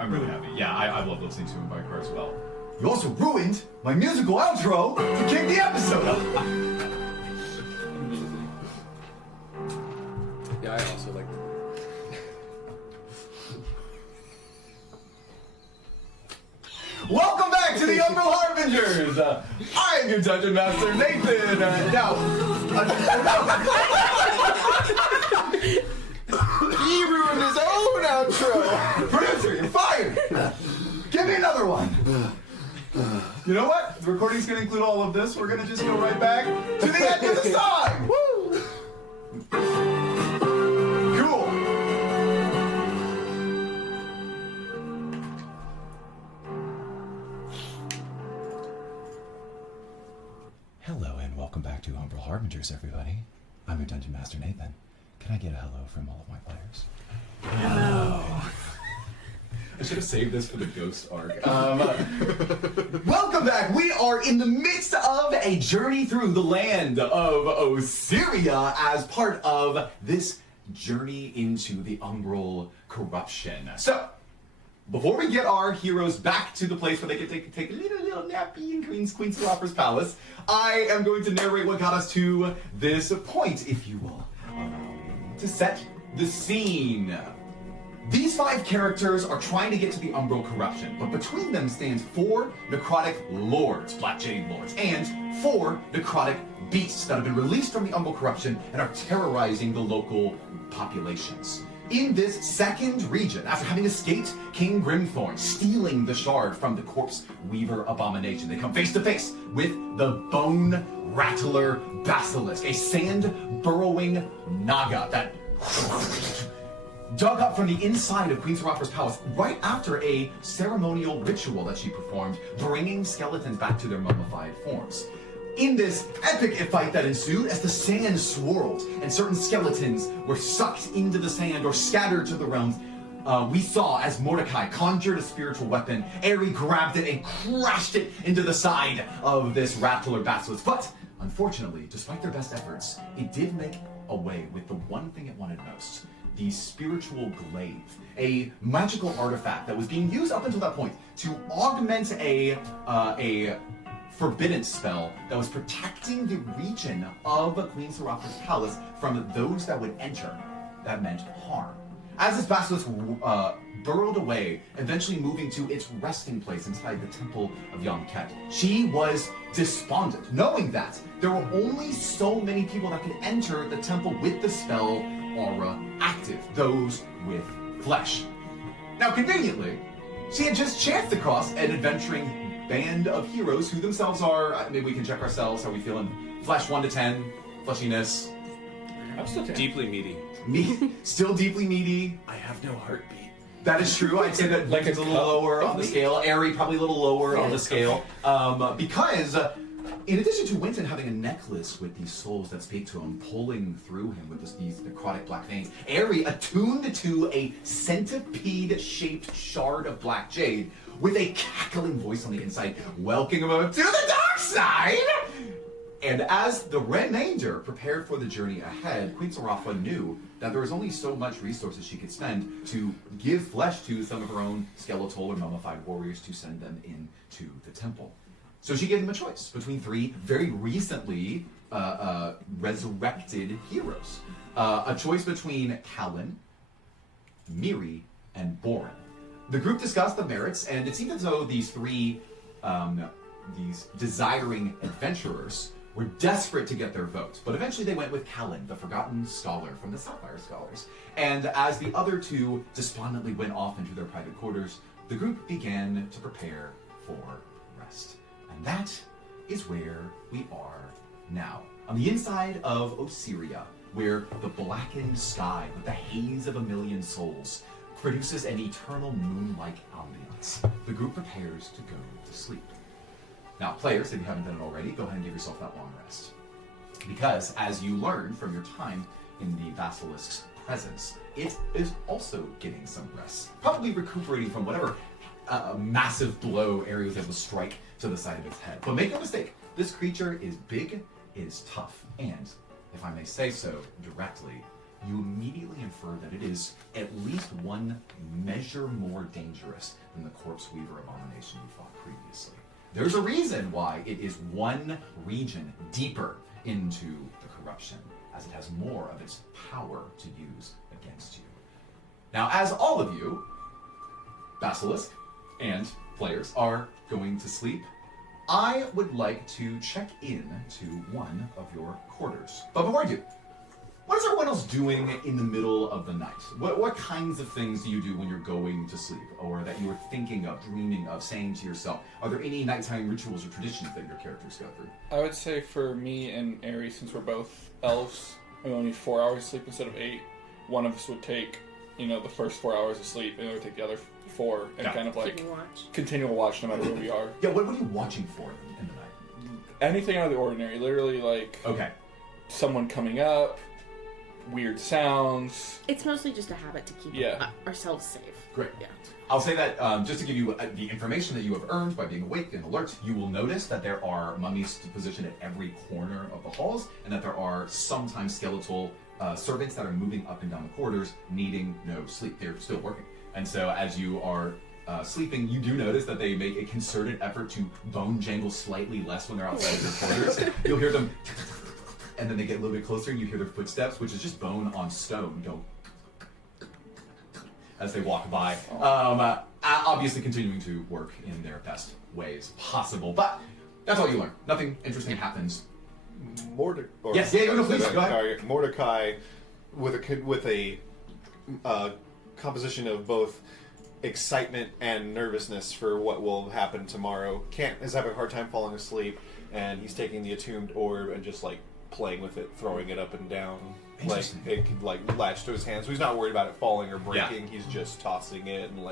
I'm really happy. Yeah, I love listening to him by car as well. You also ruined my musical outro to kick the episode off. Yeah, I also like it. Welcome back to the Umbral Harbingers! I am your Dungeon Master, Nathan! He ruined his own outro! Producer, you're fired! Give me another one! You know what? The recording's gonna include all of this. We're gonna just go right back to the end of the song! Woo! Cool! Hello and welcome back to Umbral Harbingers, everybody. I'm your Dungeon Master, Nathan. Can I get a hello from all of my players? Hello. I should have saved this for the ghost arc. Welcome back! We are in the midst of a journey through the land of Osyria as part of this journey into the Umbral corruption. So, before we get our heroes back to the place where they can take a little nappy in Queen Seraphra's palace, I am going to narrate what got us to this point, if you will, to set the scene. These 5 characters are trying to get to the Umbral corruption, but between them stands 4 necrotic lords, Black Jade lords, and 4 necrotic beasts that have been released from the Umbral corruption and are terrorizing the local populations. In this second region, after having escaped King Grimthorn, stealing the shard from the Corpse Weaver abomination, they come face to face with the Bone Rattler Basilisk, a sand-burrowing naga that dug up from the inside of Queen Seraphra's palace right after a ceremonial ritual that she performed, bringing skeletons back to their mummified forms. In this epic fight that ensued, as the sand swirled and certain skeletons were sucked into the sand or scattered to the realms, we saw as Mordecai conjured a spiritual weapon, Aerie grabbed it and crashed it into the side of this Rattler Basilisk. But, unfortunately, despite their best efforts, it did make away with the one thing it wanted most: the spiritual glaive, a magical artifact that was being used up until that point to augment a forbidden spell that was protecting the region of Queen Seraphra's palace from those that would enter. That meant harm. As this basilisk burrowed away, eventually moving to its resting place inside the temple of Yom-Ket, she was despondent, knowing that there were only so many people that could enter the temple with the spell aura active, those with flesh. Now, conveniently, she had just chanced across an adventuring band of heroes who themselves are, maybe we can check ourselves, how we feeling? Flesh 1 to 10, fleshiness. I'm still deeply meaty. Still deeply meaty. I have no heartbeat. That is true. I'd say that like it's a little lower on the scale. Aerie probably a little lower on the scale. Because in addition to Winton having a necklace with these souls that speak to him, pulling through him with these necrotic black veins, Aerie attuned to a centipede-shaped shard of black jade with a cackling voice on the inside, welcoming him to the dark side! And as the remainder prepared for the journey ahead, Queen Seraphra knew that there was only so much resources she could spend to give flesh to some of her own skeletal or mummified warriors to send them into the temple. So she gave them a choice between 3 very recently resurrected heroes. A choice between Callen, Miri, and Borin. The group discussed the merits, and it seemed as though these 3 these desiring adventurers were desperate to get their vote, but eventually they went with Callen, the forgotten scholar from the Sapphire Scholars. And as the other 2 despondently went off into their private quarters, the group began to prepare for rest. And that is where we are now. On the inside of Osyria, where the blackened sky with the haze of a million souls produces an eternal moon-like ambiance, the group prepares to go to sleep. Now, players, if you haven't done it already, go ahead and give yourself that long rest. Because, as you learned from your time in the Basilisk's presence, it is also getting some rest. Probably recuperating from whatever massive blow Aerie was able to strike to the side of its head. But make no mistake, this creature is big, it is tough, and, if I may say so directly, you immediately infer that it is at least one measure more dangerous than the Corpse Weaver abomination you fought previously. There's a reason why it is one region deeper into the corruption, as it has more of its power to use against you. Now, as all of you, Basilisk and players, are going to sleep, I would like to check in to one of your quarters. But before I do, what is everyone else doing in the middle of the night? What kinds of things do you do when you're going to sleep, or that you are thinking of, dreaming of, saying to yourself? Are there any nighttime rituals or traditions that your characters go through? I would say for me and Ari, since we're both elves, we only need 4 hours sleep instead of 8. One of us would take, the first 4 hours of sleep, and the other would take the other 4, and kind of like continual watch no matter where we are. Yeah, what are you watching for in the night? Anything out of the ordinary, literally like someone coming up, weird sounds. It's mostly just a habit to keep ourselves safe. Great. Yeah. I'll say that just to give you the information that you have earned by being awake and alert, you will notice that there are mummies positioned at every corner of the halls, and that there are sometimes skeletal servants that are moving up and down the corridors needing no sleep. They're still working. And so as you are sleeping, you do notice that they make a concerted effort to bone jangle slightly less when they're outside of their quarters. You'll hear them, and then they get a little bit closer, and you hear their footsteps, which is just bone on stone, go as they walk by. Obviously continuing to work in their best ways possible. But that's all you learn. Nothing interesting happens. Please, go ahead. Mordecai, with a composition of both excitement and nervousness for what will happen tomorrow, is having a hard time falling asleep, and he's taking the attuned orb and just like playing with it, throwing it up and down. Like it could like latch to his hand, so he's not worried about it falling or breaking. He's just tossing it and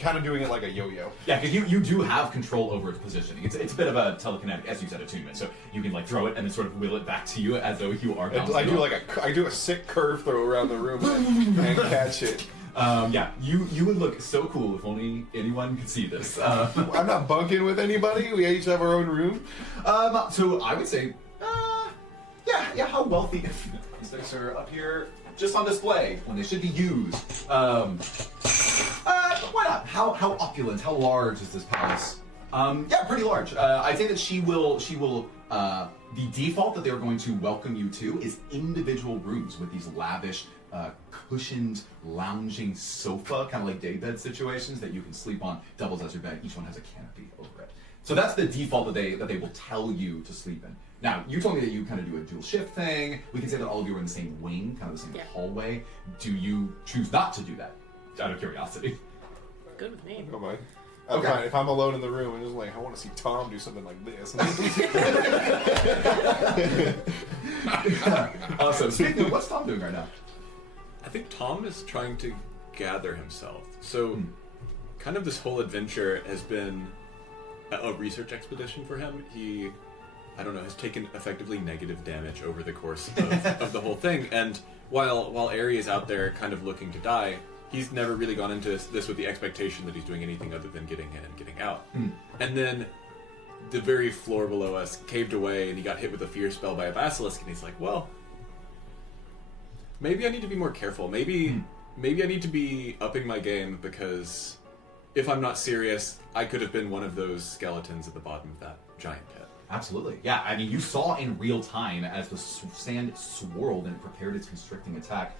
kind of doing it like a yo-yo. Yeah, because you do have control over its positioning. It's a bit of a telekinetic, as you said, attunement. So you can like throw it and then sort of wheel it back to you as though you are bouncing. I do a sick curve throw around the room and catch it. You would look so cool if only anyone could see this. I'm not bunking with anybody. We each have our own room. So I would say, how wealthy. These things are up here just on display when they should be used. Why not? How opulent, how large is this palace? Pretty large. I'd say that she will. The default that they're going to welcome you to is individual rooms with these lavish, cushioned, lounging sofa, kind of like daybed situations that you can sleep on. Doubles as your bed. Each one has a canopy over it. So that's the default that they will tell you to sleep in. Now, you told me that you kind of do a dual shift thing. We can say that all of you are in the same wing, kind of the same hallway. Do you choose not to do that, out of curiosity? Good with me. Don't mind. Okay. If I'm alone in the room and just like, I want to see Tom do something like this. Awesome. Speaking of, what's Tom doing right now? I think Tom is trying to gather himself. So, kind of this whole adventure has been a research expedition for him. He, has taken effectively negative damage over the course of the whole thing. And while Ari is out there kind of looking to die, he's never really gone into this with the expectation that he's doing anything other than getting in and getting out. And then the very floor below us caved away, and he got hit with a fear spell by a basilisk, and he's like, well, maybe I need to be more careful. Maybe I need to be upping my game, because if I'm not serious, I could have been one of those skeletons at the bottom of that giant pit. Absolutely. Yeah, I mean, you saw in real time as the sand swirled and prepared its constricting attack.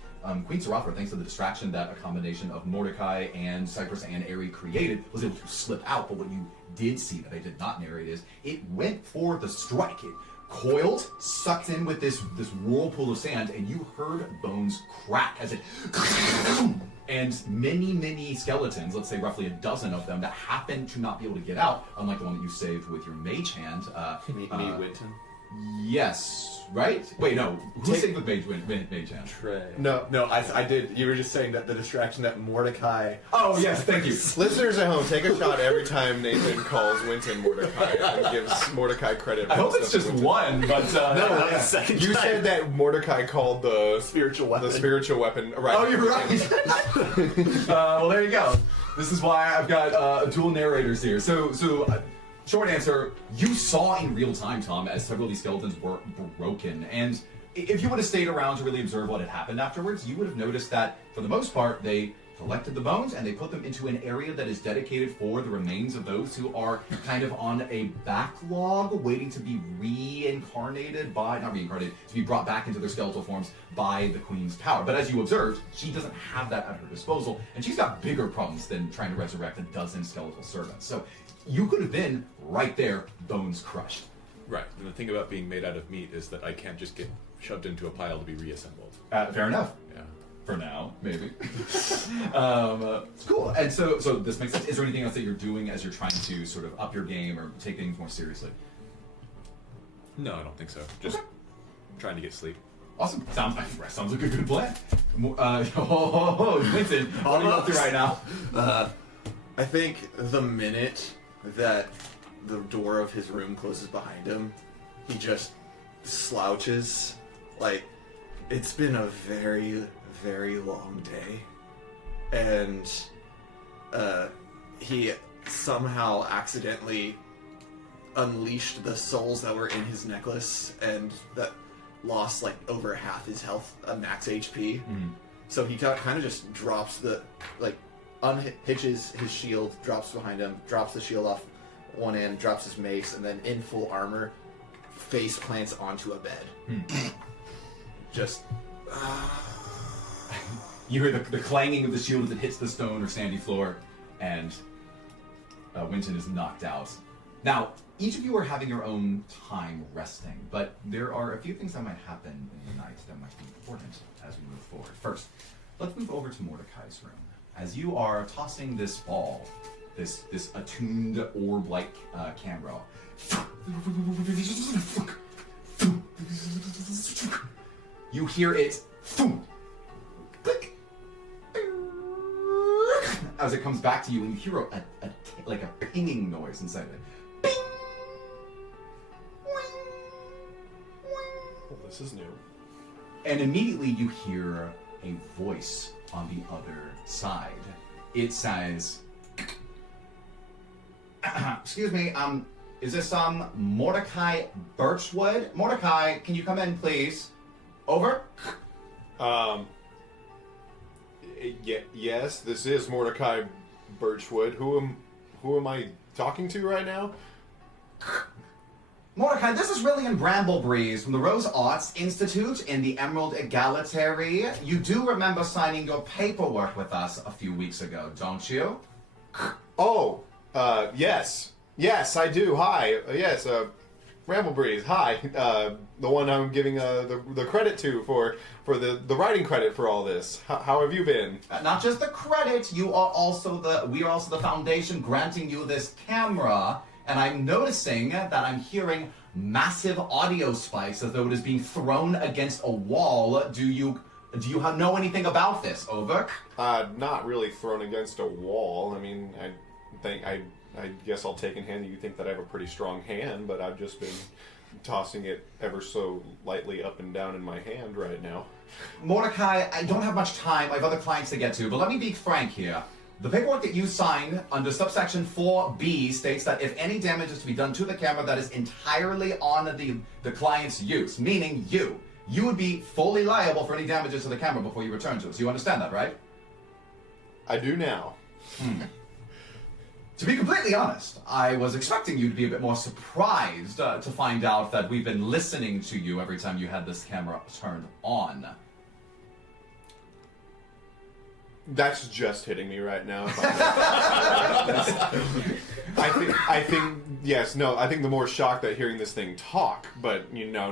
Queen Seraphra, thanks to the distraction that a combination of Mordecai and Cypress and Ari created, was able to slip out. But what you did see that I did not narrate is it went for the strike. It coiled, sucked in with this whirlpool of sand, and you heard bones crack as it... And many skeletons, let's say roughly a dozen of them, that happened to not be able to get out, unlike the one that you saved with your mage hand. Me, Winton. Yes, right? Wait, no. Who saved with mage hand? Trey. No, I did. You were just saying that the distraction that Mordecai... Oh, yes, thank you. Listeners at home, take a shot every time Nathan calls Winton Mordecai and gives Mordecai credit. I hope it's just one, but... no, that's the second You time. said that Mordecai called the spiritual weapon. The spiritual weapon. Right. Oh, you're right. Well, there you go. This is why I've got dual narrators here. So short answer, you saw in real time, Tom, as several of these skeletons were broken. And if you would have stayed around to really observe what had happened afterwards, you would have noticed that, for the most part, they collected the bones and they put them into an area that is dedicated for the remains of those who are kind of on a backlog, waiting to be not reincarnated, to be brought back into their skeletal forms by the Queen's power. But as you observed, she doesn't have that at her disposal, and she's got bigger problems than trying to resurrect a dozen skeletal servants. So you could have been right there, bones crushed. Right, and the thing about being made out of meat is that I can't just get shoved into a pile to be reassembled. Fair enough. Yeah. For now, maybe. Cool. And so this makes sense. Is there anything else that you're doing as you're trying to sort of up your game or take things more seriously? No, I don't think so. Just trying to get sleep. Awesome. Sounds like a good plan. Vincent, what are you up to right now? I think the minute that the door of his room closes behind him, he just slouches. Like, it's been a very, very long day. And he somehow accidentally unleashed the souls that were in his necklace and that lost like over half his health, max HP. So he kind of just drops unhitches his shield, drops behind him, drops the shield off one end, drops his mace, and then in full armor, face plants onto a bed. Just... You hear the clanging of the shield as it hits the stone or sandy floor, and Winton is knocked out. Now, each of you are having your own time resting, but there are a few things that might happen in the night that might be important as we move forward. First, let's move over to Mordecai's room. As you are tossing this ball, this attuned orb-like camera, you hear it click as it comes back to you, and you hear a pinging noise inside of it. Bing! Well, this is new. And immediately you hear a voice on the other side. It says, excuse me, is this Mordecai Birchwood? Mordecai, can you come in, please? Over? Yes, this is Mordecai Birchwood. Who am I talking to right now? Mordecai, this is Rillian Bramblebreeze from the Rose Arts Institute in the Emerald Egalitary. You do remember signing your paperwork with us a few weeks ago, don't you? Oh, yes. Yes, I do. Hi. Yes, Bramblebreeze. Hi. The one I'm giving the credit to for the writing credit for all this. How have you been? Not just the credit, we are also the foundation granting you this camera. And I'm noticing that I'm hearing massive audio spikes as though it is being thrown against a wall. Do you know anything about this? Over? Not really thrown against a wall. I mean, I guess I'll take in hand that you think that I have a pretty strong hand, but I've just been tossing it ever so lightly up and down in my hand right now. Mordecai, I don't have much time. I have other clients to get to, but let me be frank here. The paperwork that you sign under subsection 4B states that if any damage is to be done to the camera, that is entirely on the client's use, meaning you would be fully liable for any damages to the camera before you return to us. You understand that, right? I do now. To be completely honest, I was expecting you to be a bit more surprised to find out that we've been listening to you every time you had this camera turned on. That's just hitting me right now. I think the more shocked at hearing this thing talk, but now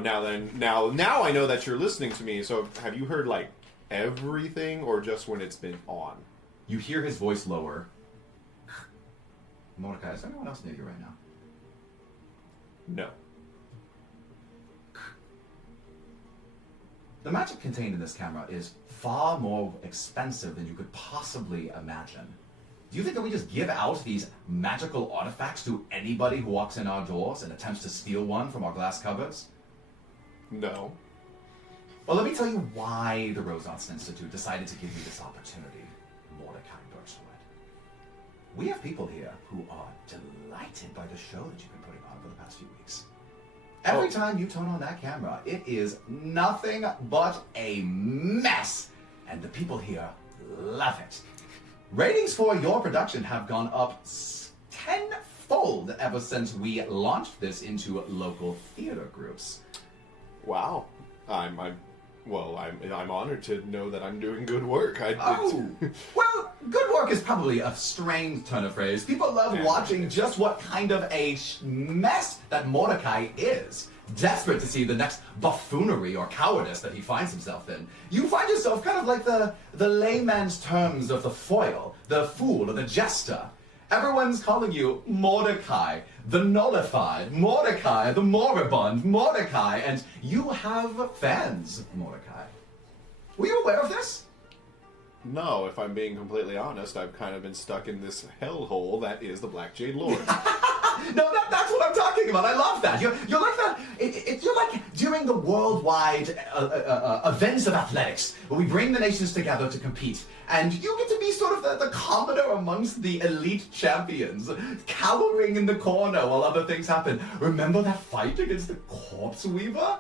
I know that you're listening to me. So have you heard like everything, or just when it's been on? You hear his voice lower. Mordecai, is there anyone else near you right now? No. The magic contained in this camera is far more expensive than you could possibly imagine. Do you think that we just give out these magical artifacts to anybody who walks in our doors and attempts to steal one from our glass cupboards? No. Well, let me tell you why the Rose Arts Institute decided to give you this opportunity, Mordecai Birchwood. We have people here who are delighted by the show that you've been putting on for the past few weeks. Every time you turn on that camera, it is nothing but a mess. And the people here love it. Ratings for your production have gone up tenfold ever since we launched this into local theater groups. Wow. I'm honored to know that I'm doing good work. Well, good work is probably a strange turn of phrase. People love watching just what kind of a mess that Mordecai is. Desperate to see the next buffoonery or cowardice that he finds himself in. You find yourself kind of like the layman's terms of the foil, the fool or the jester. Everyone's calling you Mordecai, the nullified, Mordecai, the moribund, Mordecai, and you have fans, Mordecai. Were you aware of this? No, if I'm being completely honest, I've kind of been stuck in this hellhole that is the Black Jade Lord. No, that's what I'm talking about. I love that. You're like that. You're like during the worldwide events of athletics, where we bring the nations together to compete, and you get to be sort of the commoner amongst the elite champions, cowering in the corner while other things happen. Remember that fight against the Corpse Weaver?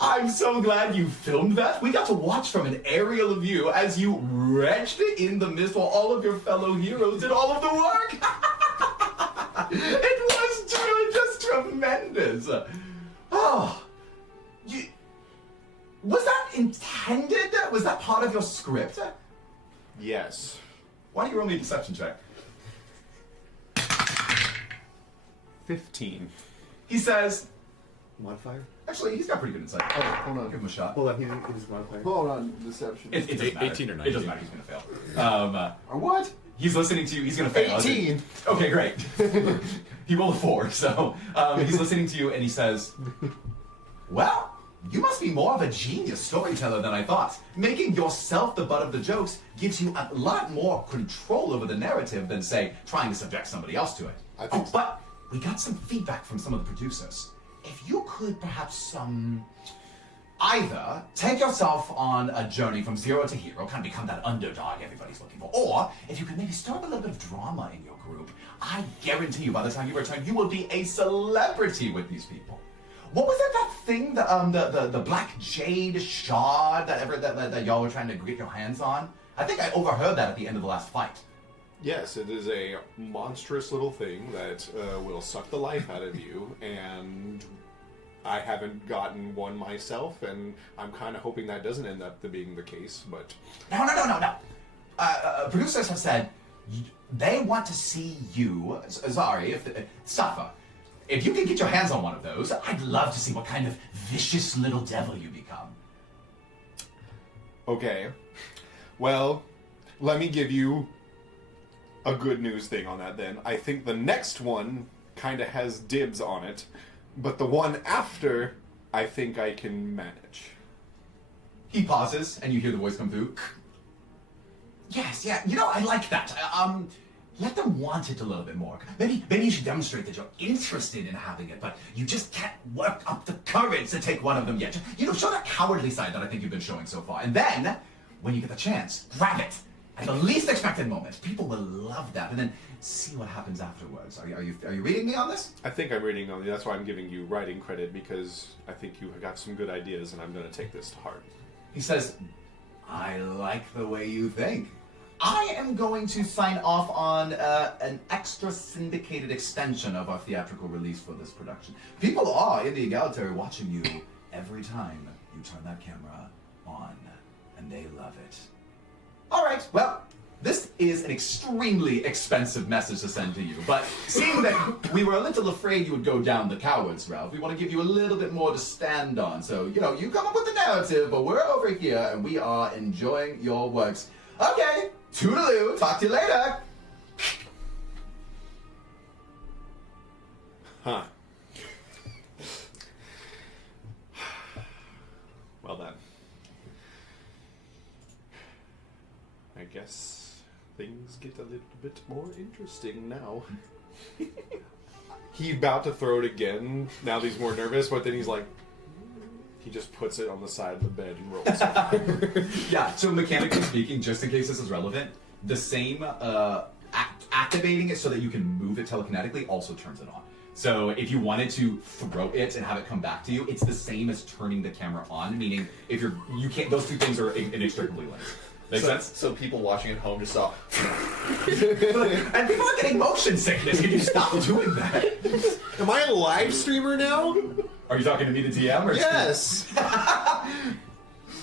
I'm so glad you filmed that. We got to watch from an aerial view as you wretched in the mist while all of your fellow heroes did all of the work. It was just tremendous. Oh, was that intended? Was that part of your script? Yes. Why don't you roll me a deception check? 15. He says, Modifier? actually, he's got pretty good insight. Oh, hold on. Give him a shot. Hold on, it is modifier. Hold on, deception. It doesn't matter. 18 or 19. It doesn't matter. He's going to fail. Or what? He's listening to you. He's going to fail. 18. Okay, great. He rolled a 4, so he's listening to you, and he says, well, you must be more of a genius storyteller than I thought. Making yourself the butt of the jokes gives you a lot more control over the narrative than, say, trying to subject somebody else to it. But we got some feedback from some of the producers. If you could perhaps, either take yourself on a journey from zero to hero, kind of become that underdog everybody's looking for, or if you could maybe start up a little bit of drama in your group, I guarantee you by the time you return, you will be a celebrity with these people. What was it, that thing, the black jade shard that y'all were trying to get your hands on? I think I overheard that at the end of the last fight. Yes, it is a monstrous little thing that will suck the life out of you, and I haven't gotten one myself, and I'm kind of hoping that doesn't end up being the case, but... No. Producers have said they want to see you, suffer. If you can get your hands on one of those, I'd love to see what kind of vicious little devil you become. Okay. Well, let me give you a good news thing on that then. I think the next one kind of has dibs on it, but the one after, I think I can manage. He pauses, and you hear the voice come through. Yes, yeah, I like that. Let them want it a little bit more. Maybe you should demonstrate that you're interested in having it, but you just can't work up the courage to take one of them yet. Show that cowardly side that I think you've been showing so far. And then, when you get the chance, grab it. At the least expected moment. People will love that. And then see what happens afterwards. Are you reading me on this? I think I'm reading on you. That's why I'm giving you writing credit, because I think you got some good ideas, and I'm going to take this to heart. He says, I like the way you think. I am going to sign off on an extra syndicated extension of our theatrical release for this production. People are in the Egalitary watching you every time you turn that camera on, and they love it. All right, well, this is an extremely expensive message to send to you, but seeing that we were a little afraid you would go down the coward's route, we want to give you a little bit more to stand on. So, you come up with the narrative, but we're over here, and we are enjoying your works. Okay, toodaloo, talk to you later. Huh. Well then. I guess things get a little bit more interesting now. He's about to throw it again, now that he's more nervous, but then he's like... He just puts it on the side of the bed and rolls. Yeah, so mechanically speaking, just in case this is relevant, the same activating it so that you can move it telekinetically also turns it on. So if you wanted to throw it and have it come back to you, it's the same as turning the camera on, meaning if you can't, those two things are inextricably linked. Make sense? So people watching at home just saw. And people are getting motion sickness. Can you stop doing that? Am I a live streamer now? Are you talking to me, the DM? Or Yes.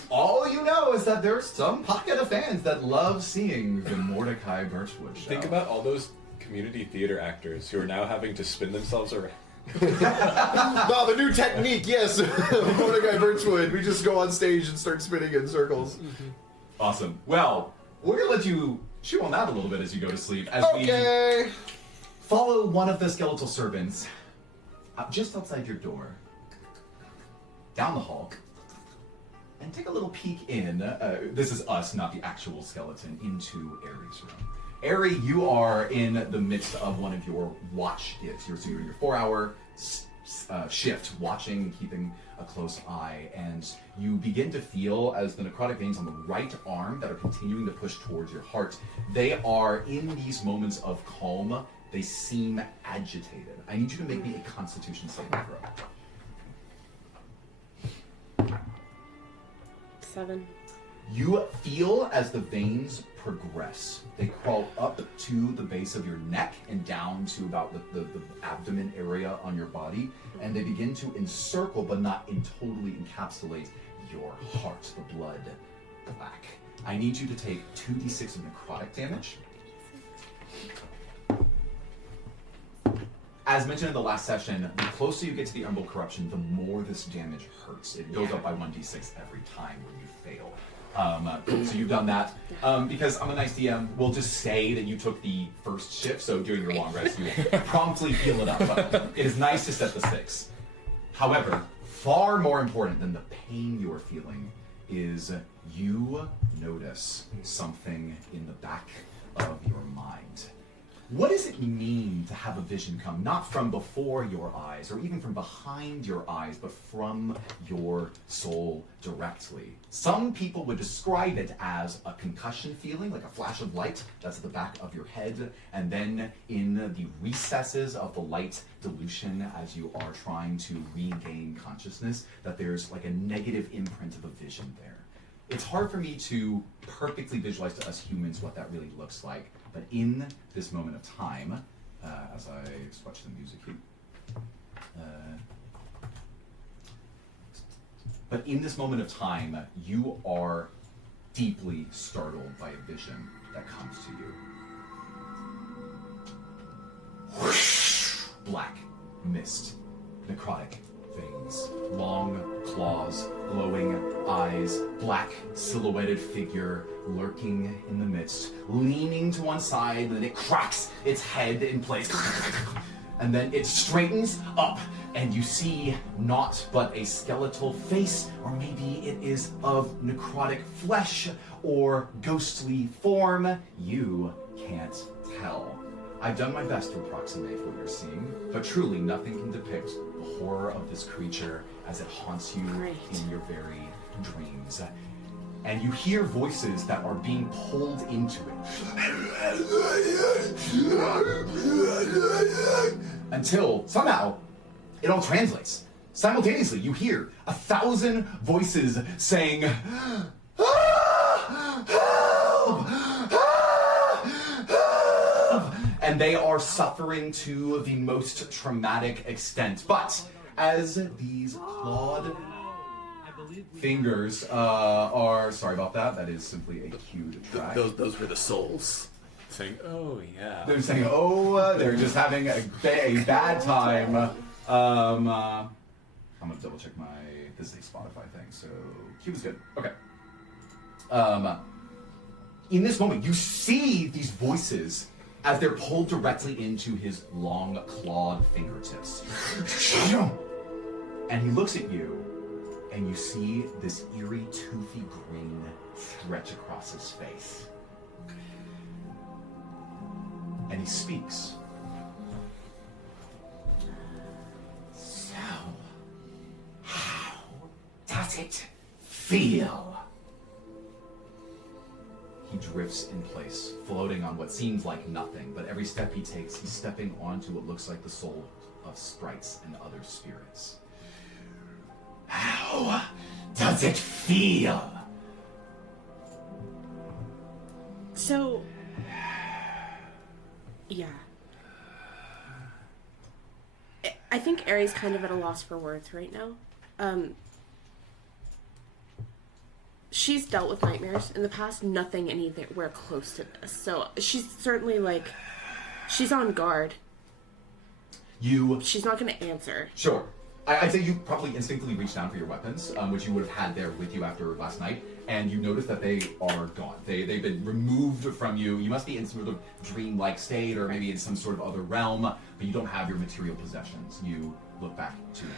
All you know is that there's some pocket of fans that love seeing the Mordecai Birchwood show. Think about all those community theater actors who are now having to spin themselves around. No, the new technique, yes. Mordecai Birchwood. We just go on stage and start spinning in circles. Awesome. Well, we're gonna let you chew on that a little bit as you go to sleep. As Okay. we follow one of the skeletal servants just outside your door, down the hall, and take a little peek in. This is us, not the actual skeleton, into Aries' room. Aerie, you are in the midst of one of your watch shifts. So you're in your 4-hour shift, watching and keeping a close eye, and you begin to feel as the necrotic veins on the right arm that are continuing to push towards your heart, they are in these moments of calm. They seem agitated. I need you to make me a Constitution saving throw. 7. You feel as the veins progress. They crawl up to the base of your neck and down to about the abdomen area on your body, and they begin to encircle but not totally encapsulate your heart, the blood black. I need you to take 2d6 of necrotic damage. As mentioned in the last session, the closer you get to the Umbral corruption, the more this damage hurts. It goes up by 1d6 every time when you fail. So you've done that. Because I'm a nice DM, we'll just say that you took the first shift, so during your long rest, you promptly heal it up. But it is nice to set the stakes. However, far more important than the pain you are feeling is you notice something in the back of your mind. What does it mean to have a vision come not from before your eyes or even from behind your eyes, but from your soul directly? Some people would describe it as a concussion feeling, like a flash of light that's at the back of your head, and then in the recesses of the light dilution as you are trying to regain consciousness, that there's like a negative imprint of a vision there. It's hard for me to perfectly visualize to us humans what that really looks like, but in this moment of time, as I switch the music here, but in this moment of time, you are deeply startled by a vision that comes to you. Whoosh! Black mist, necrotic veins, long claws, glowing eyes, black silhouetted figure lurking in the midst, leaning to one side, and then it cracks its head in place. And then it straightens up, and you see naught but a skeletal face, or maybe it is of necrotic flesh or ghostly form. You can't tell. I've done my best to approximate what you're seeing, but truly nothing can depict the horror of this creature as it haunts you in your very dreams. And you hear voices that are being pulled into it. Until somehow it all translates. Simultaneously, you hear 1,000 voices saying, "Ah! Help! Help!" And they are suffering to the most traumatic extent. But as these clawed fingers are, sorry about that, that is simply a cued track. Those were the souls. Saying, oh yeah. They're saying, oh, they're just having a bad time. I'm gonna double check this is a Spotify thing, so Q is good. Okay. In this moment, you see these voices as they're pulled directly into his long clawed fingertips. And he looks at you, and you see this eerie, toothy grin stretch across his face. And he speaks. So, how does it feel? He drifts in place, floating on what seems like nothing, but every step he takes, he's stepping onto what looks like the soul of sprites and other spirits. How does it feel? So, yeah. I think Aries kind of at a loss for words right now. She's dealt with nightmares in the past, nothing anywhere close to this. So she's certainly like, she's on guard. She's not going to answer. Sure. I'd say you probably instinctively reached down for your weapons, which you would have had there with you after last night, and you notice that they are gone. They've been removed from you. You must be in some sort of dreamlike state, or maybe in some sort of other realm, but you don't have your material possessions. You look back to them.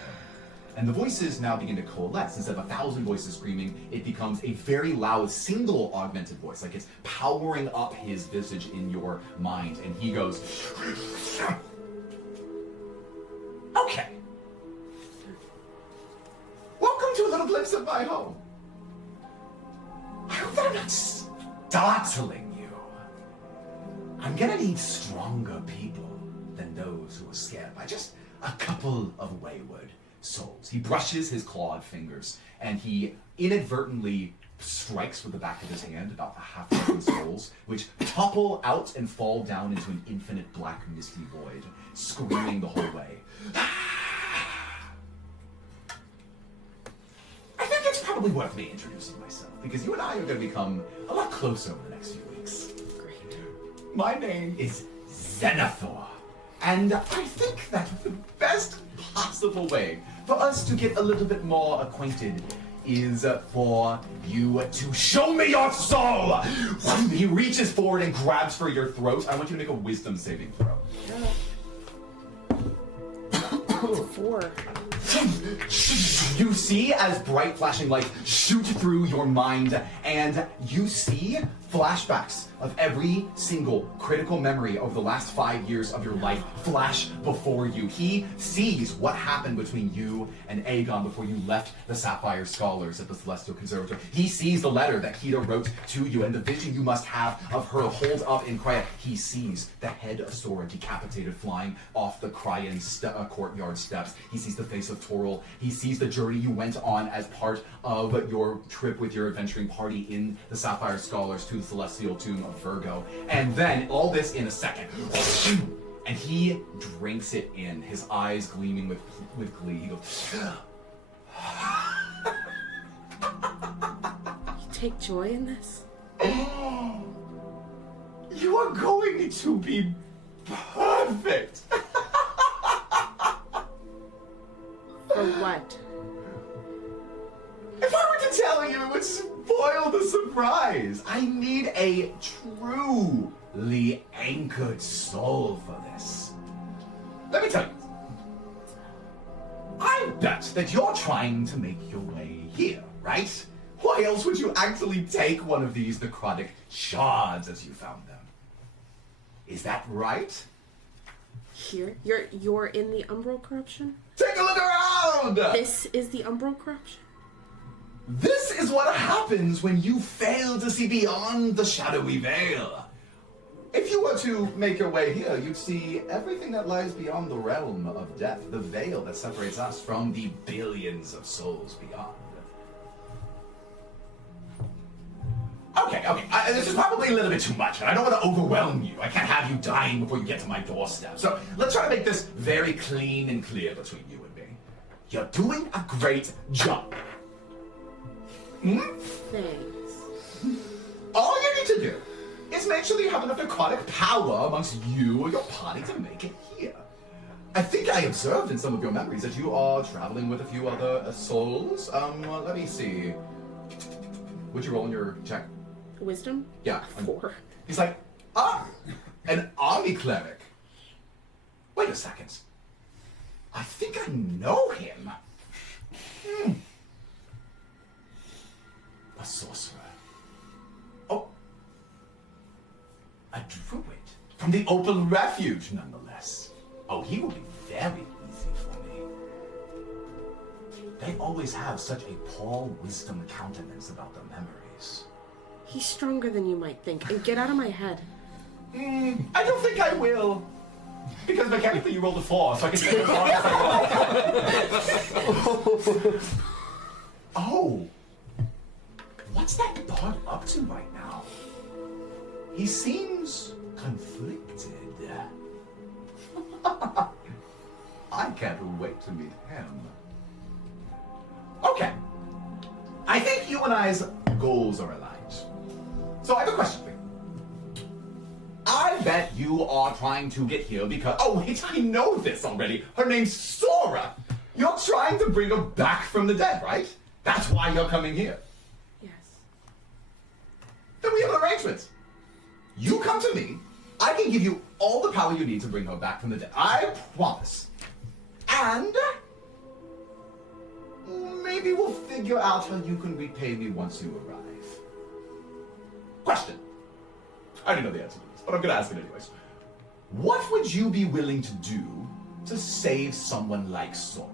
And the voices now begin to coalesce. Instead of 1,000 voices screaming, it becomes a very loud, single augmented voice, like it's powering up his visage in your mind, and he goes, okay. Welcome to a little glimpse of my home. I hope that I'm not startling you. I'm gonna need stronger people than those who are scared by just a couple of wayward souls. He brushes his clawed fingers, and he inadvertently strikes with the back of his hand about a half dozen souls, which topple out and fall down into an infinite black misty void, screaming the whole way. I think it's probably worth me introducing myself, because you and I are going to become a lot closer over the next few weeks. Great. My name is Xenathor, and I think that the best possible way for us to get a little bit more acquainted is for you to show me your soul! He reaches forward and grabs for your throat. I want you to make a wisdom saving throw. It's 4. You see as bright flashing lights shoot through your mind, and you see flashbacks of every single critical memory over the last 5 years of your life flash before you. He sees what happened between you and Aegon before you left the Sapphire Scholars at the Celestial Conservatory. He sees the letter that Keita wrote to you and the vision you must have of her holed up in Crya. He sees the head of Sora decapitated flying off the Cryan courtyard steps. He sees the face of Toril. He sees the journey you went on as part of your trip with your adventuring party in the Sapphire Scholars to the Celestial Tomb of Virgo. And then, all this in a second. And he drinks it in, his eyes gleaming with glee. He goes, You take joy in this? you are going to be perfect. For what? If I were to tell you, it would spoil the surprise. I need a truly anchored soul for this. Let me tell you. I bet that you're trying to make your way here, right? Why else would you actually take one of these necrotic shards as you found them? Is that right? Here? You're in the Umbral corruption? Take a look around! This is the Umbral corruption? This is what happens when you fail to see beyond the shadowy veil. If you were to make your way here, you'd see everything that lies beyond the realm of death, the veil that separates us from the billions of souls beyond. Okay, this is probably a little bit too much, and I don't want to overwhelm you. I can't have you dying before you get to my doorstep. So let's try to make this very clean and clear between you and me. You're doing a great job. Thanks. All you need to do is make sure that you have enough necrotic power amongst you or your party to make it here. I think I observed in some of your memories that you are traveling with a few other souls. Let me see. Would you roll in your check? Wisdom? Yeah. 4. He's like, an army cleric. Wait a second. I think I know him. A sorcerer. Oh. A druid. From the Opal Refuge, nonetheless. Oh, he will be very easy for me. They always have such a Paul Wisdom countenance about their memories. He's stronger than you might think. And get out of my head. I don't think I will. Because mechanically you rolled a 4, so I can take as long as I want. Oh! What's that dog up to right now? He seems conflicted. I can't wait to meet him. Okay. I think you and I's goals are aligned. So I have a question for you. I bet you are trying to get here because... Oh, wait, I know this already. Her name's Sora. You're trying to bring her back from the dead, right? That's why you're coming here. Yes. Then we have an arrangement. You come to me, I can give you all the power you need to bring her back from the dead. I promise. And maybe we'll figure out how you can repay me once you arrive. Question. I already know the answer to this, but I'm gonna ask it anyways. What would you be willing to do to save someone like Sora?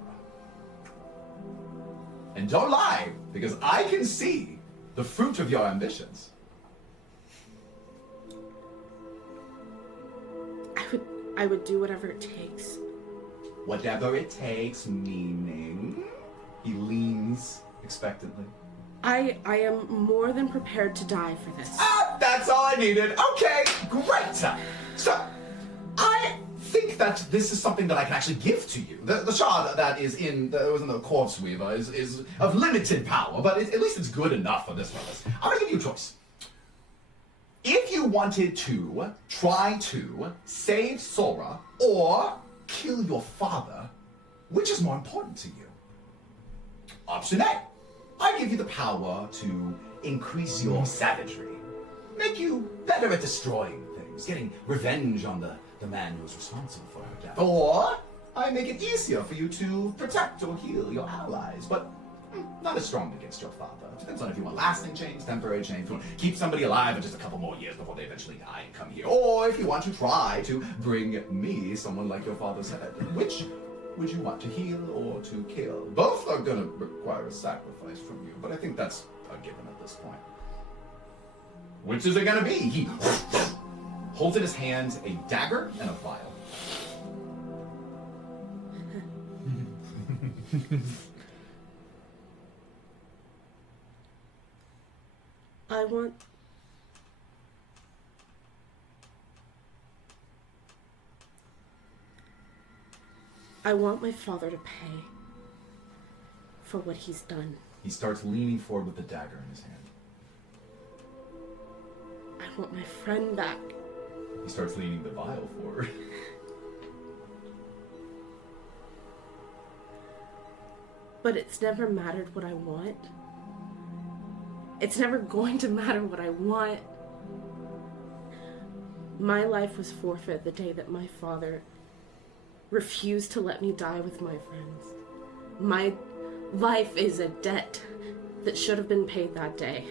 And don't lie, because I can see the fruit of your ambitions. I would do whatever it takes. Whatever it takes, meaning... He leans expectantly. I am more than prepared to die for this. Ah, that's all I needed. Okay, great. So, I think that this is something that I can actually give to you. The shard that was in the corpse weaver is of limited power, but at least it's good enough for this purpose. I'm gonna give you a choice. If you wanted to try to save Sora or kill your father, which is more important to you? Option A. I give you the power to increase your savagery, make you better at destroying things, getting revenge on the man who was responsible for her death. Or I make it easier for you to protect or heal your allies, but not as strong against your father. It depends on if you want lasting change, temporary change, if you want to keep somebody alive for just a couple more years before they eventually die and come here. Or if you want to try to bring me someone like your father's head. Which would you want, to heal or to kill? Both are going to require a sacrifice from you, but I think that's a given at this point. Which is it going to be? He holds in his hand a dagger and a vial. I want my father to pay for what he's done. He starts leaning forward with the dagger in his hand. I want my friend back. He starts leaning the vial forward. But it's never mattered what I want. It's never going to matter what I want. My life was forfeit the day that my father refused to let me die with my friends. My life is a debt that should have been paid that day.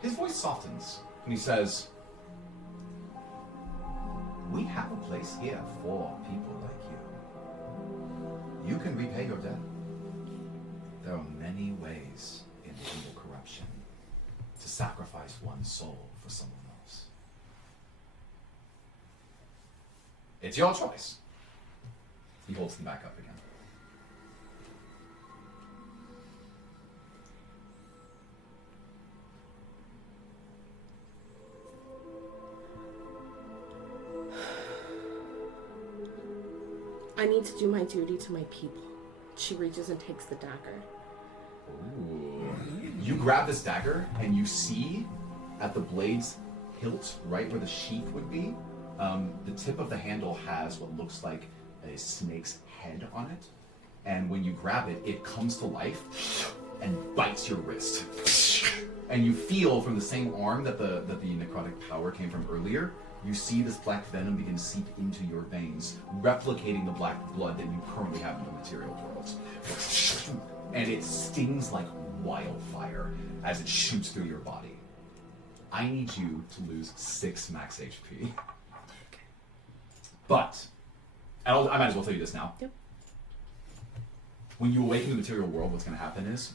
His voice softens and he says, "We have a place here for people like you. You can repay your debt. There are many ways in evil corruption to sacrifice one's soul for someone else. It's your choice." He holds them back up again. I need to do my duty to my people. She reaches and takes the dagger. Ooh. You grab this dagger and you see at the blade's hilt, right where the sheath would be, the tip of the handle has what looks like a snake's head on it. And when you grab it, it comes to life and bites your wrist. And you feel from the same arm that the necrotic power came from earlier, you see this black venom begin to seep into your veins, replicating the black blood that you currently have in the material world. And it stings like wildfire as it shoots through your body. I need you to lose 6 max HP. But, I might as well tell you this now. Yep. When you awaken the material world, what's going to happen is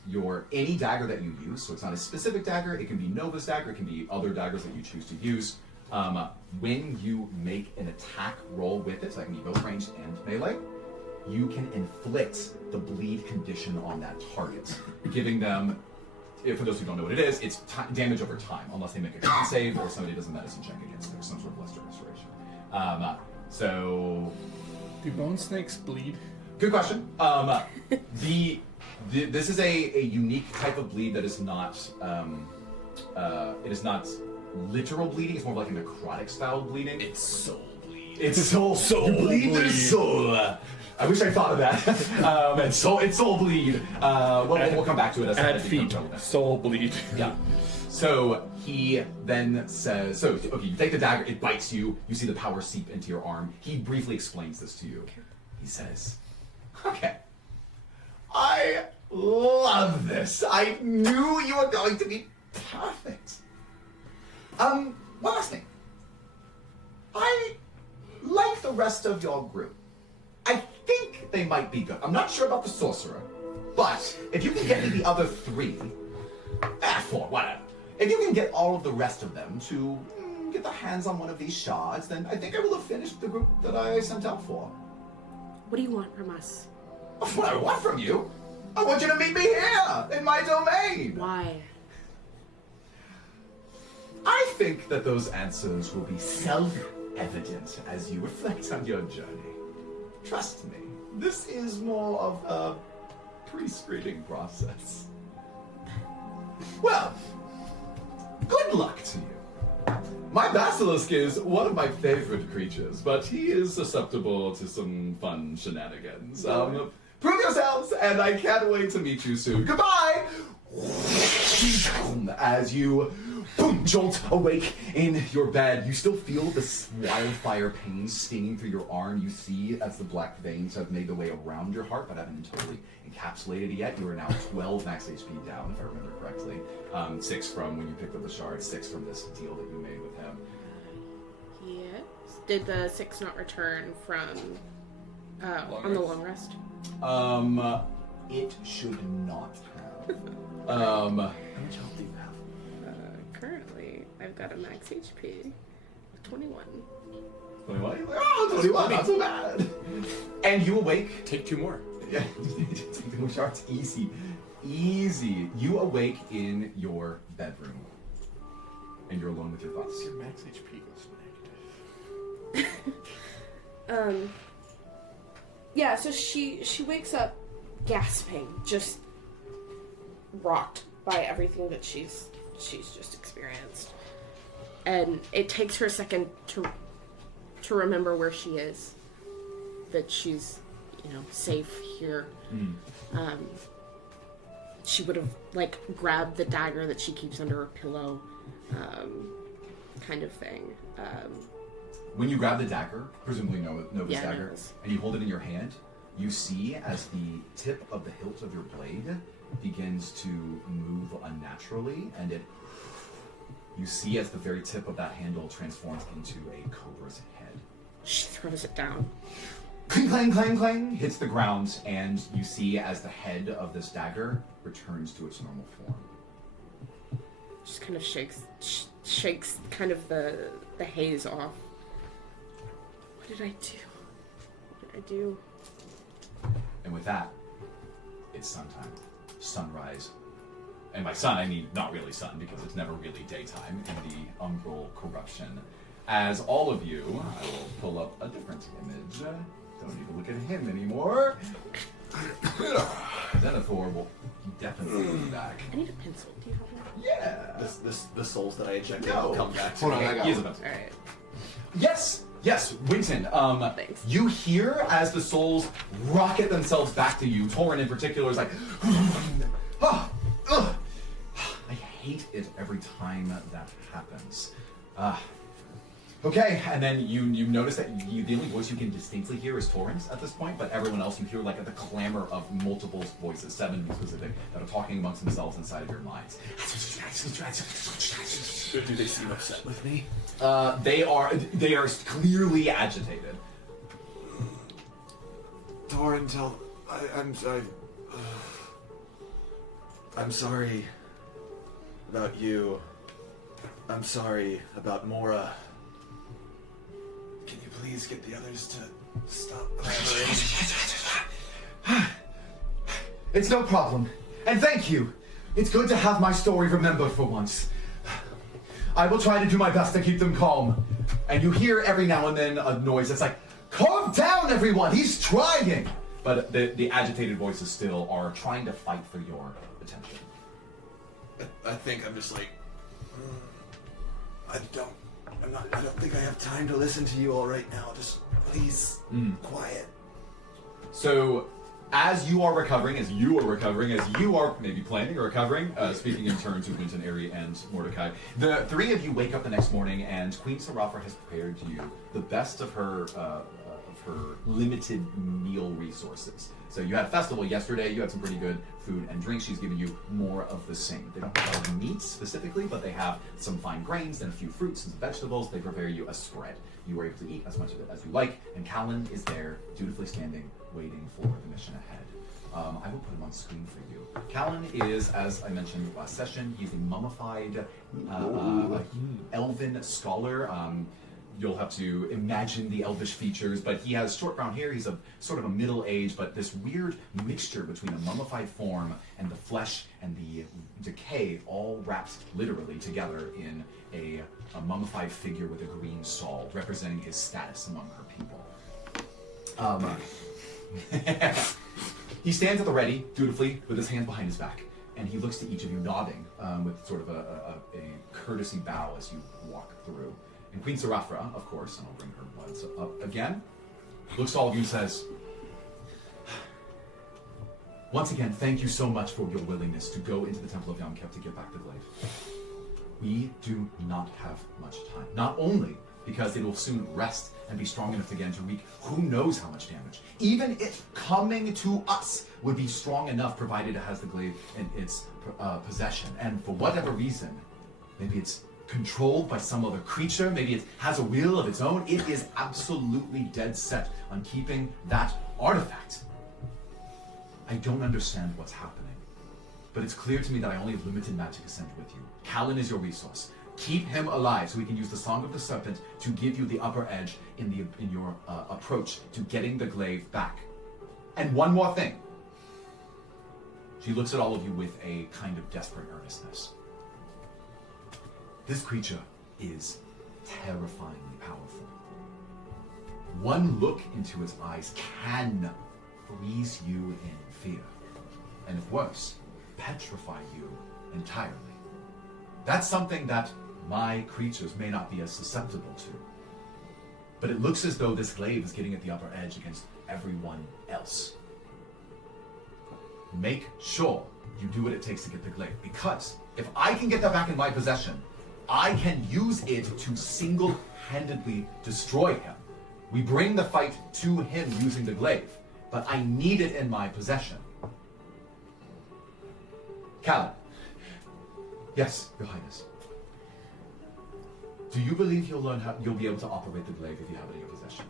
any dagger that you use, so it's not a specific dagger, it can be Nova's dagger, it can be other daggers that you choose to use, When you make an attack roll with it, so I can be both ranged and melee, you can inflict the bleed condition on that target, giving them, for those who don't know what it is, it's damage over time, unless they make a con save or somebody does a medicine check against it, or some sort of lesser restoration. So... Do bone snakes bleed? Good question. This is a unique type of bleed that is not, it is not literal bleeding, it's more like a necrotic style bleeding. It's soul bleed. It's a soul you bleed their soul. I wish I thought of that. It's soul bleed. We'll come back to it as Add it feet. becomes relevant. Soul bleed. Yeah. So he then says, okay, you take the dagger, it bites you, you see the power seep into your arm. He briefly explains this to you. He says, okay, I love this. I knew you were going to be perfect. One last thing. I like the rest of your group. I think they might be good. I'm not sure about the sorcerer, but if you can get me the other 3, 4, whatever. If you can get all of the rest of them to get their hands on one of these shards, then I think I will have finished the group that I sent out for. What do you want from us? What I want from you? I want you to meet me here, in my domain. Why? I think that those answers will be self-evident as you reflect on your journey. Trust me, this is more of a pre-screening process. Well, good luck to you. My basilisk is one of my favorite creatures, but he is susceptible to some fun shenanigans. Prove yourselves, and I can't wait to meet you soon. Goodbye! As you jolt awake in your bed, you still feel this wildfire pain stinging through your arm. You see as the black veins have made their way around your heart, but haven't been totally encapsulated it yet. You are now 12 max HP down, if I remember correctly. 6 from when you picked up the shard, 6 from this deal that you made with him. Yes. Did the 6 not return from on the long rest? It should not have. How much health do you have? Currently, I've got a max HP of 21. 21? Oh, 21, not so bad. And you awake. Take 2 more. Yeah, take 2 more shards. Easy. Easy. You awake in your bedroom. And you're alone with your thoughts. Your max HP goes negative. Yeah, so she wakes up gasping, just rocked by everything that she's just experienced. And it takes her a second to remember where she is. That she's, safe here. She would have, grabbed the dagger that she keeps under her pillow, kind of thing. When you grab the dagger, presumably Nova's dagger, Nova's. and you hold it in your hand, you see as the tip of the hilt of your blade begins to move unnaturally, and you see as the very tip of that handle transforms into a cobra's head. She throws it down. Clang, clang, clang, clang, hits the ground, and you see as the head of this dagger returns to its normal form. Just kind of shakes kind of the haze off. What did I do? What did I do? And with that, it's sun time. Sunrise. And by sun, I mean not really sun, because it's never really daytime in the Umbral corruption. As all of you, I will pull up a different image. Don't need to look at him anymore. Denethor will definitely be back. I need a pencil. Do you have one? Yeah. The souls that I ejected No. will come back to Hold me. on, I got He is a one. pencil. Alright. Yes, Winton. Thanks. You hear as the souls rocket themselves back to you. Torin in particular is like, I hate it every time that happens. Okay, and then you notice that the only voice you can distinctly hear is Torin's at this point, but everyone else you hear like the clamor of multiple voices, 7 to be specific, that are talking amongst themselves inside of your minds. Do they seem upset with me? They are clearly agitated. Torin, I'm sorry about you. I'm sorry about Mora. please get the others to stop collaborating? It's no problem. And thank you. It's good to have my story remembered for once. I will try to do my best to keep them calm. And you hear every now and then a noise that's like, calm down, everyone! He's trying! But the agitated voices still are trying to fight for your attention. I think I'm just like, I don't think I have time to listen to you all right now. Just please, quiet. So, as you are recovering, as you are maybe planning or recovering, speaking in turn to Winton, Aerie, and Mordecai, the three of you wake up the next morning, and Queen Seraphra has prepared you the best of her limited meal resources. So you had a festival yesterday, you had some pretty good food and drinks. She's giving you more of the same. They don't have meat specifically, but they have some fine grains and a few fruits and some vegetables. They prepare you a spread. You are able to eat as much of it as you like, and Callen is there, dutifully standing, waiting for the mission ahead. I will put him on screen for you. Callen is, as I mentioned last session, he's a mummified elven scholar. You'll have to imagine the elvish features, but he has short brown hair. He's a sort of a middle age, but this weird mixture between a mummified form and the flesh and the decay all wrapped literally together in a mummified figure with a green saw, representing his status among her people. He stands at the ready, dutifully, with his hands behind his back, and he looks to each of you, nodding with sort of a courtesy bow as you walk through. And Queen Seraphra, of course, and I'll bring her once up again, looks to all of you and says, once again, thank you so much for your willingness to go into the Temple of Yamkep to get back the glaive. We do not have much time. Not only because it will soon rest and be strong enough again to wreak who knows how much damage. Even it coming to us would be strong enough provided it has the glaive in its possession. And for whatever reason, maybe it's controlled by some other creature, maybe it has a will of its own, it is absolutely dead set on keeping that artifact. I don't understand what's happening, but it's clear to me that I only have limited magic ascent with you. Callen is your resource. Keep him alive so we can use the Song of the Serpent to give you the upper edge in your approach to getting the glaive back. And one more thing. She looks at all of you with a kind of desperate earnestness. This creature is terrifyingly powerful. One look into his eyes can freeze you in fear, and if worse, petrify you entirely. That's something that my creatures may not be as susceptible to. But it looks as though this glaive is getting at the upper edge against everyone else. Make sure you do what it takes to get the glaive, because if I can get that back in my possession, I can use it to single-handedly destroy him. We bring the fight to him using the glaive, but I need it in my possession. Callen. Yes, Your Highness. Do you believe you'll be able to operate the glaive if you have it in your possession?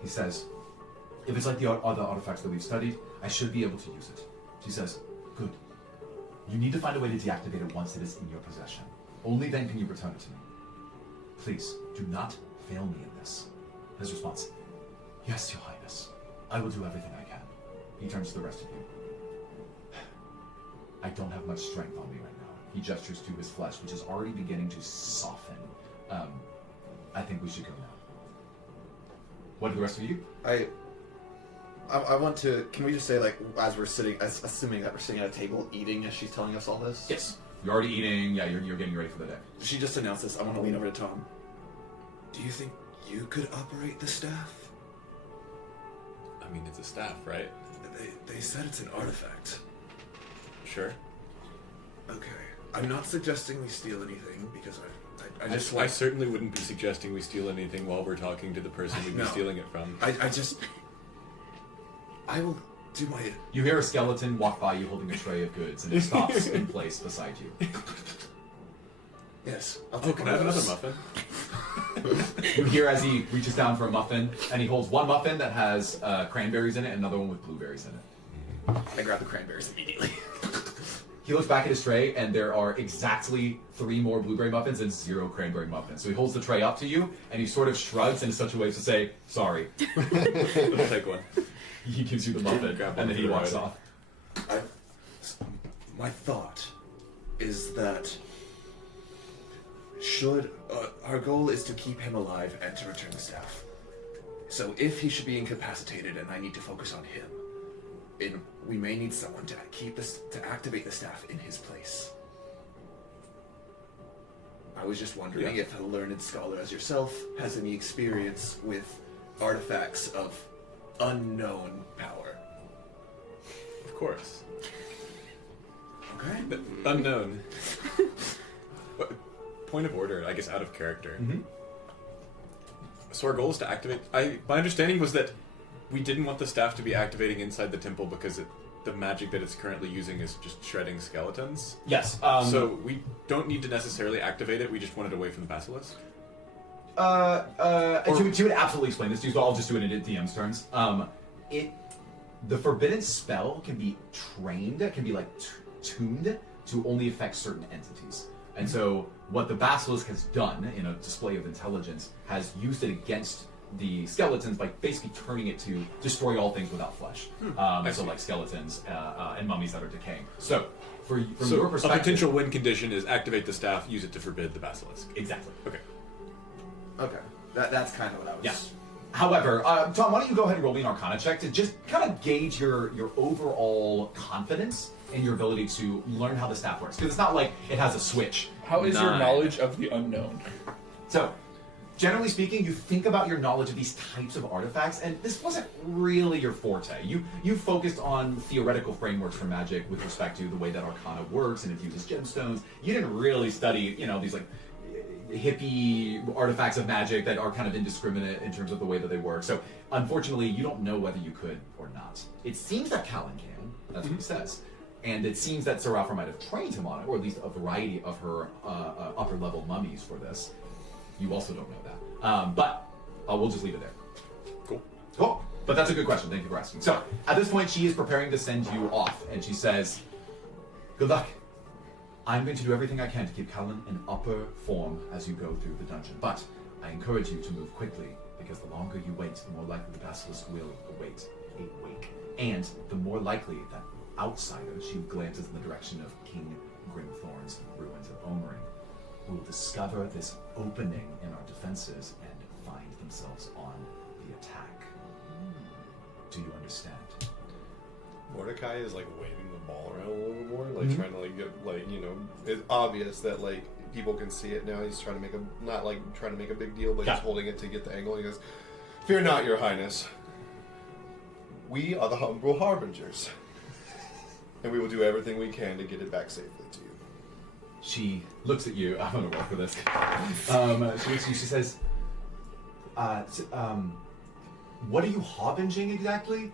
He says, if it's like the other artifacts that we've studied, I should be able to use it. She says, good. You need to find a way to deactivate it once it is in your possession. Only then can you return it to me. Please, do not fail me in this. His response, yes, Your Highness. I will do everything I can. He turns to the rest of you. I don't have much strength on me right now. He gestures to his flesh, which is already beginning to soften. I think we should go now. What do the rest of you? I want to. Can we just say, like, as we're sitting, assuming that we're sitting at a table eating as she's telling us all this? Yes. You're already eating. Yeah, you're getting ready for the day. She just announced this. I want to lean over to Tom. Do you think you could operate the staff? I mean, it's a staff, right? They said it's an artifact. Sure. Okay. I'm not suggesting we steal anything because I certainly wouldn't be suggesting we steal anything while we're talking to the person we'd be stealing it from. I will do my... You hear a skeleton walk by you holding a tray of goods, and it stops in place beside you. Yes. Can I have another muffin? You hear as he reaches down for a muffin, and he holds one muffin that has cranberries in it, and another one with blueberries in it. I grab the cranberries immediately. he looks back at his tray, and there are exactly 3 more blueberry muffins and 0 cranberry muffins. So he holds the tray up to you, and he sort of shrugs in such a way as to say, sorry. I'll take one. He gives you the muffin, Grab one and then for he the walks ride. off. My thought is that our goal is to keep him alive and to return the staff. So if he should be incapacitated and I need to focus on him, we may need someone to activate the staff in his place. I was just wondering if a learned scholar as yourself has any experience with artifacts of unknown power. Of course. Okay. Unknown. Point of order, I guess, out of character. Mm-hmm. So our goal is to activate. My understanding was that we didn't want the staff to be activating inside the temple because the magic that it's currently using is just shredding skeletons. Yes. So we don't need to necessarily activate it. We just want it away from the basilisk. She would absolutely explain this to you, so I'll just do it in DM's terms. The forbidden spell can be trained, can be like tuned to only affect certain entities. And so what the basilisk has done in a display of intelligence has used it against the skeletons by basically turning it to destroy all things without flesh. So like skeletons and mummies that are decaying. So from your perspective, a potential win condition is activate the staff, use it to forbid the basilisk. Exactly. Okay. That's kind of what I was... Yeah. However, Tom, why don't you go ahead and roll me an Arcana check to just kind of gauge your overall confidence in your ability to learn how the staff works. Because it's not like it has a switch. How is your 9. knowledge of the unknown? So, generally speaking, you think about your knowledge of these types of artifacts, and this wasn't really your forte. You focused on theoretical frameworks for magic with respect to the way that Arcana works and it uses gemstones. You didn't really study, these like hippie artifacts of magic that are kind of indiscriminate in terms of the way that they work. So, unfortunately, you don't know whether you could or not. It seems that Callen can. That's what he says. And it seems that Seraphra might have trained him on it, or at least a variety of her upper-level mummies for this. You also don't know that. But we'll just leave it there. Cool. But that's a good question. Thank you for asking. So, at this point, she is preparing to send you off, and she says, good luck. I'm going to do everything I can to keep Callen in upper form as you go through the dungeon. But I encourage you to move quickly, because the longer you wait, the more likely the basilisk will await a wake. And the more likely that outsiders, she glances in the direction of King Grimthorn's ruins of Omering, will discover this opening in our defenses and find themselves on the attack. Do you understand? Mordecai is like waving the ball around a little bit more, like trying to like get it's obvious that like people can see it now. He's trying to make not like trying to make a big deal, but just holding it to get the angle. He goes, "Fear not, Your Highness. We are the Umbral Harbingers, and we will do everything we can to get it back safely to you." She looks at you. I'm gonna roll for this. She looks at you. She says, "What are you harbinging exactly?"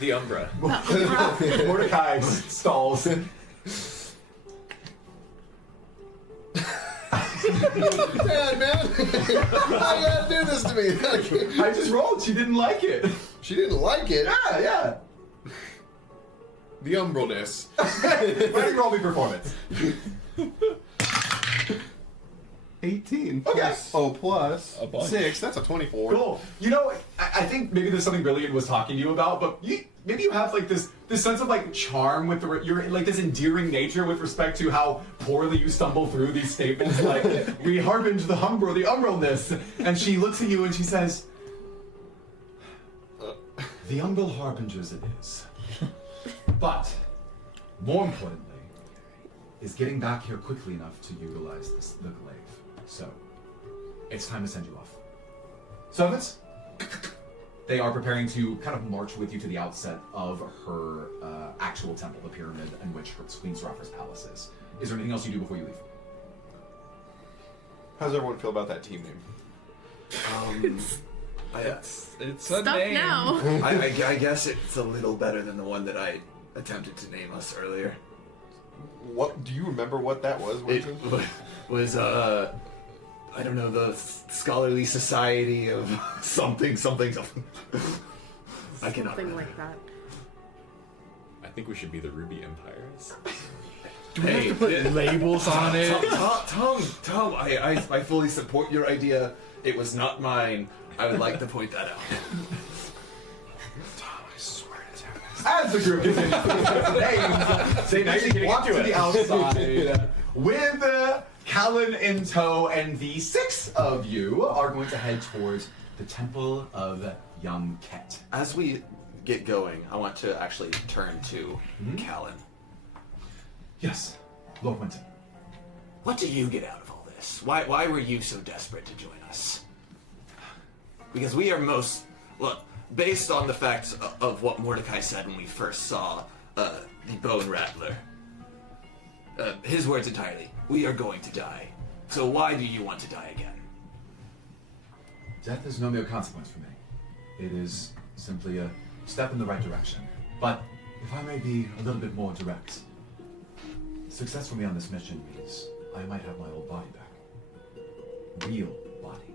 The Umbra. Mordecai stalls. Man, why you gotta do this to me? I just rolled. She didn't like it. She didn't like it. Yeah. The umbralness. Why don't you roll me performance? 18. Okay. Plus A bunch. 6. That's a 24. Cool. I think maybe there's something Brilliant was talking to you about, but maybe you have like this sense of like charm with your like this endearing nature with respect to how poorly you stumble through these staples. Like we harbinge the umbralness, and she looks at you and she says, "The Umbral Harbingers it is, but more importantly, is getting back here quickly enough to utilize the glaive. So, it's time to send you off. Servants, they are preparing to kind of march with you to the outset of her actual temple, the pyramid in which Queen Seraphra's palace is. Is there anything else you do before you leave? How does everyone feel about that team name? It's a Stuck name. now. I guess it's a little better than the one that I attempted to name us earlier. What do you remember what that was? It was I don't know, the Scholarly Society of something. I cannot Something remember. like that. I think we should be the Ruby Empires. Do we have to put labels on it? Tom, I fully support your idea. It was not mine. I would like to point that out. Tom, I swear to God. As the group continues to names, walk to the outside with Callen in tow, and the 6 of you are going to head towards the Temple of Young Ket. As we get going, I want to actually turn to Callen. Yes, Lord Winton. What do you get out of all this? Why were you so desperate to join us? Because we are based on the facts of what Mordecai said when we first saw the Bone Rattler. His words entirely. We are going to die. So why do you want to die again? Death is no mere consequence for me. It is simply a step in the right direction. But if I may be a little bit more direct, success for me on this mission means I might have my old body back. Real body.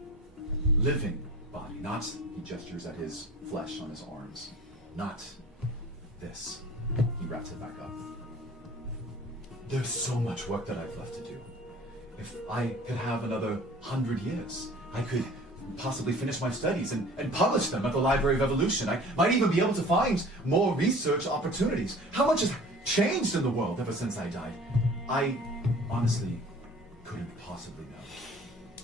Living body. Not, he gestures at his flesh on his arms. Not this. He wraps it back up. There's so much work that I've left to do. If I could have another 100 years, I could possibly finish my studies and publish them at the Library of Evolution. I might even be able to find more research opportunities. How much has changed in the world ever since I died? I honestly couldn't possibly know.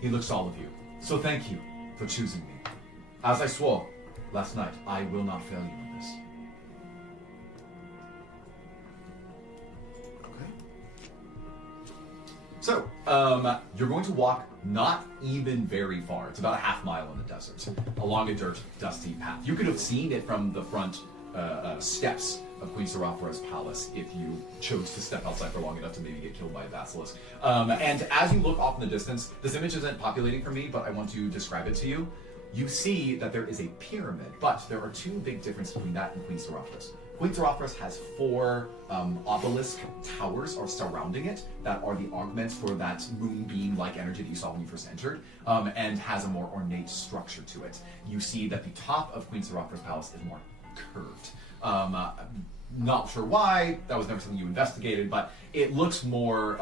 He looks to all of you. So thank you for choosing me. As I swore last night, I will not fail you in this. So, you're going to walk not even very far. It's about a half mile in the desert, along a dirt, dusty path. You could have seen it from the front steps of Queen Seraphra's palace if you chose to step outside for long enough to maybe get killed by a basilisk. And as you look off in the distance, this image isn't populating for me, but I want to describe it to you. You see that there is a pyramid, but there are 2 big differences between that and Queen Seraphra's. Queen Seraphra's has 4 obelisk towers are surrounding it that are the augments for that moonbeam-like energy that you saw when you first entered, and has a more ornate structure to it. You see that the top of Queen Seraphra's palace is more curved. Not sure why, that was never something you investigated, but it looks more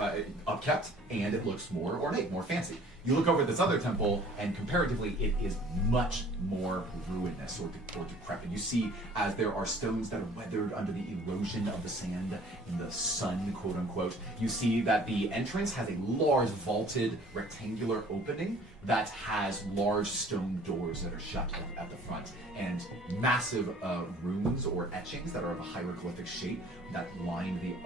upkept, and it looks more ornate, more fancy. You look over at this other temple, and comparatively, it is much more ruinous or decrepit. You see, as there are stones that are weathered under the erosion of the sand in the sun, quote unquote, you see that the entrance has a large vaulted rectangular opening that has large stone doors that are shut at the front, and massive runes or etchings that are of a hieroglyphic shape that line the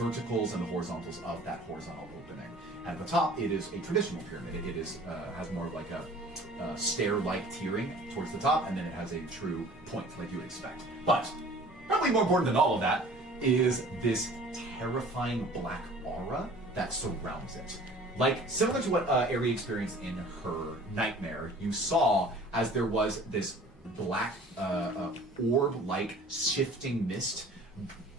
verticals and the horizontals of that horizontal opening. At the top, it is a traditional pyramid. It is has more like a stair-like tiering towards the top, and then it has a true point like you would expect. But probably more important than all of that is this terrifying black aura that surrounds it. Like, similar to what Aerie experienced in her nightmare, you saw as there was this black orb-like shifting mist.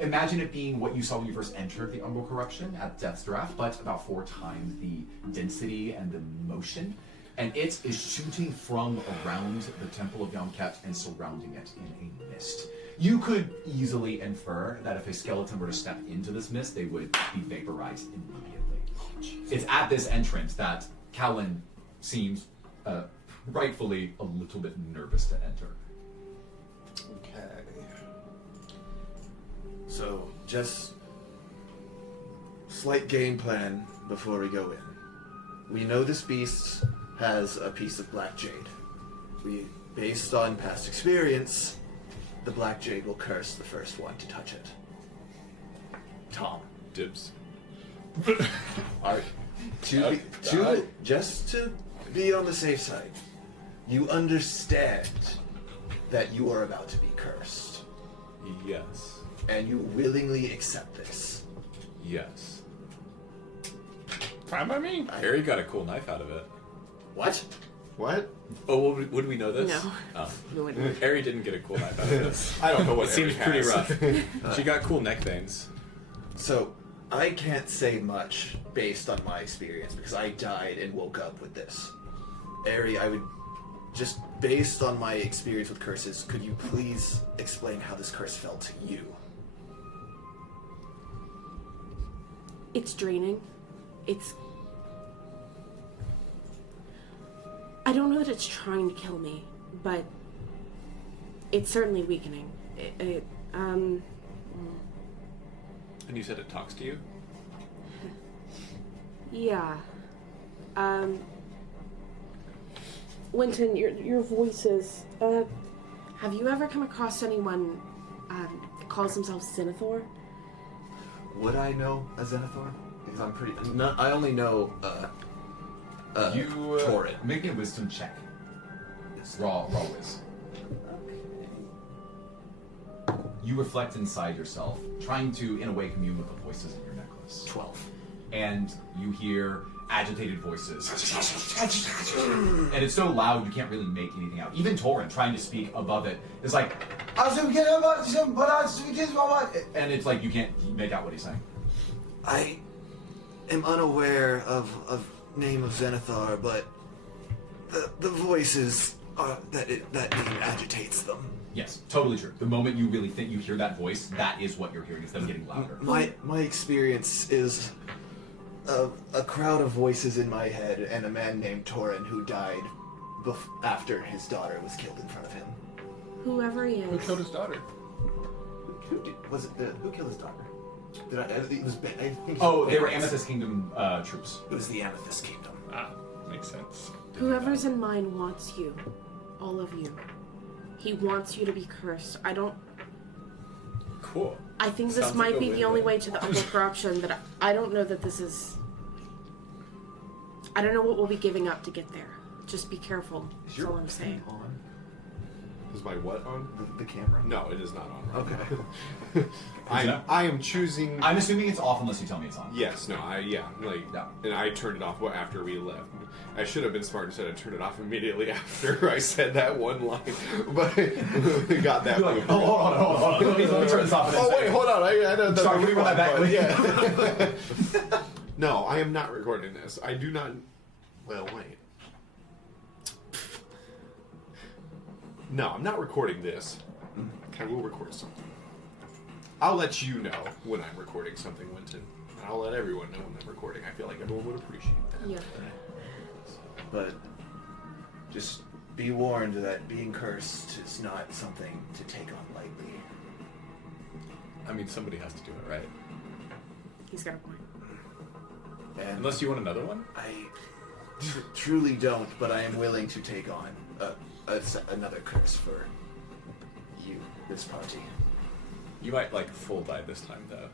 Imagine it being what you saw when you first entered the Umbral Corruption at Death's Draft, but about 4 times the density and the motion. And it is shooting from around the Temple of Young Ket and surrounding it in a mist. You could easily infer that if a skeleton were to step into this mist, they would be vaporized immediately. It's at this entrance that Callen seems rightfully a little bit nervous to enter. Okay. So, just slight game plan before we go in. We know this beast has a piece of black jade. Based on past experience, the black jade will curse the first one to touch it. Tom. Dibs. Alright. Just to be on the safe side, you understand that you are about to be cursed. Yes. And you willingly accept this. Yes. Fine by me. Harry got a cool knife out of it. What? What? Oh, would we know this? No. Oh. We wouldn't. Harry didn't get a cool knife out of this. I don't know what It seems Harry pretty has. rough. She got cool neck veins. So, I can't say much based on my experience because I died and woke up with this. Ari, I would just based on my experience with curses, could you please explain how this curse felt to you? It's draining. I don't know that it's trying to kill me, but it's certainly weakening. And you said it talks to you? Yeah. Winton, your voices. Have you ever come across anyone that calls themselves Zenithor? Would I know a Zenithor? Because I'm pretty. No, I only know. You Torin. make me a wisdom check. Raw whiz. You reflect inside yourself, trying to, in a way, commune with the voices in your necklace. 12. And you hear agitated voices. And it's so loud you can't really make anything out. Even Torin, trying to speak above it, is like, and it's like you can't make out what he's saying. I am unaware of name of Zenithar, but the voices that name agitates them. Yes, totally true. The moment you really think you hear that voice, that is what you're hearing. It's them getting louder. My experience is a crowd of voices in my head and a man named Torin who died after his daughter was killed in front of him. Whoever he is. Who killed his daughter? Who killed his daughter? It was Ben. I think They were Amethyst Kingdom troops. It was the Amethyst Kingdom. Ah, makes sense. Whoever's in mine wants you. All of you. He wants you to be cursed. Cool. I think this Sounds might like a be the only win-win. way to the upper corruption, but I don't know that this is... I don't know what we'll be giving up to get there. Just be careful. That's all I'm saying. On Is my what on? the camera? No, it is not on. Right Okay. now. I am choosing. I'm assuming it's off unless you tell me it's on. Yes, no, Yeah. and I turned it off after we left. I should have been smart and said I turned it off immediately after I said that one line, but we got that. You're like, moved. hold on. Let me turn this off. And then Oh say wait, it. hold on. I know the Sorry, can we run that back? Yeah. No, I am not recording this. I do not. Well, wait. No, I'm not recording this. I will record something. I'll let you know when I'm recording something, Winton. And I'll let everyone know when I'm recording. I feel like everyone would appreciate that. Yeah. But just be warned that being cursed is not something to take on lightly. I mean, somebody has to do it, right? He's got a point. And Unless you want another one? I truly don't, but I am willing to take on another curse for you, this party. You might, full die this time, though.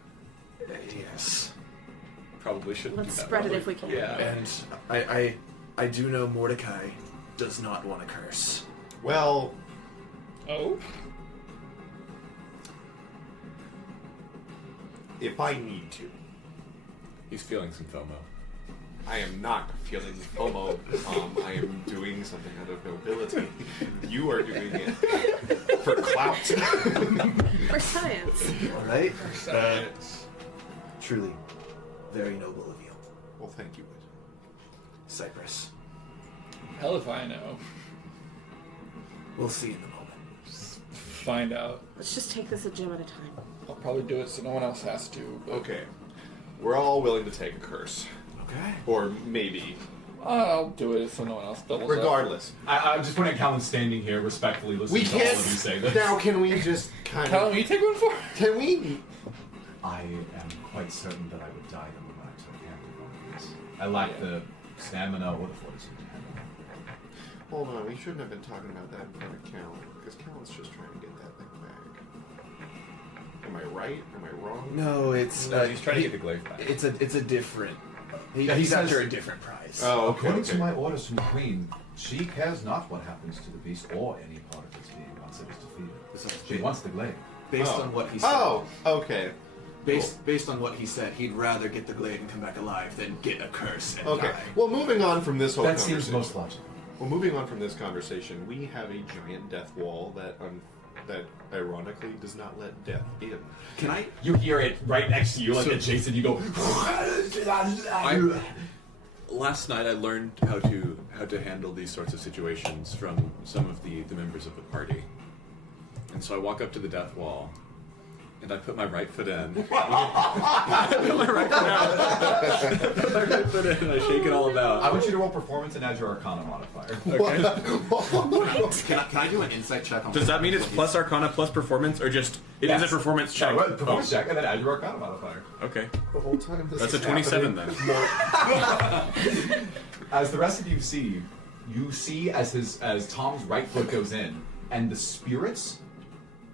Yes. Probably shouldn't Let's do that. spread it Probably- if we can. Yeah. And I do know Mordecai does not want to curse. Well, Oh? if I need to, He's feeling some FOMO. I am not feeling FOMO. I am doing something out of nobility. You are doing it for clout. For science. All right? Truly, very noble of you. Well, thank you, Whit. Cypress. Hell if I know. We'll see in the moment. Find out. Let's just take this a gem at a time. I'll probably do it so no one else has to. But Okay. We're all willing to take a curse. Okay. Or maybe. I'll do it so no one else doubles up. Regardless. I'm just putting Callen standing here, respectfully listening We to all can't. of you say this. Now, can we just kind Callen, of. will you take one for? Can we. I am quite certain that I would die the moment I took hand in one of these. I lack the stamina or the fortitude to handle it. Hold on, we shouldn't have been talking about that in front of Callen, because Callen's just trying to get that thing back. Am I right? Am I wrong? No, it's No, he's trying to get the glaive back. It's a different. Yeah, He's he after says- a different prize. Oh, okay. According okay. to my orders from the Queen, she cares not what happens to the beast or any part of its being once it is defeated. She wants the glaive. Based Oh. on what he said. Oh, okay. Based on what he said, he'd rather get the glaive and come back alive than get a curse and Okay. die. Well, moving on from this whole That conversation. seems most logical. Well, moving on from this conversation, we have a giant death wall that ironically does not let death in. Can I? You hear it right next to you, like So- adjacent. You go. last night I learned how to handle these sorts of situations from some of the members of the party. And so I walk up to the death wall, and I put my right foot in. I put my right foot out. Put my right foot in, and I shake it all about. I want you to roll performance and add your Arcana modifier. Okay. Can I do an insight check on Does that mean it's plus Arcana plus performance, or just it is a performance check? No, performance check and then add your Arcana modifier. Okay. The whole time this That's a is 27 then. As the rest of you see as Tom's right foot goes in, and the spirits,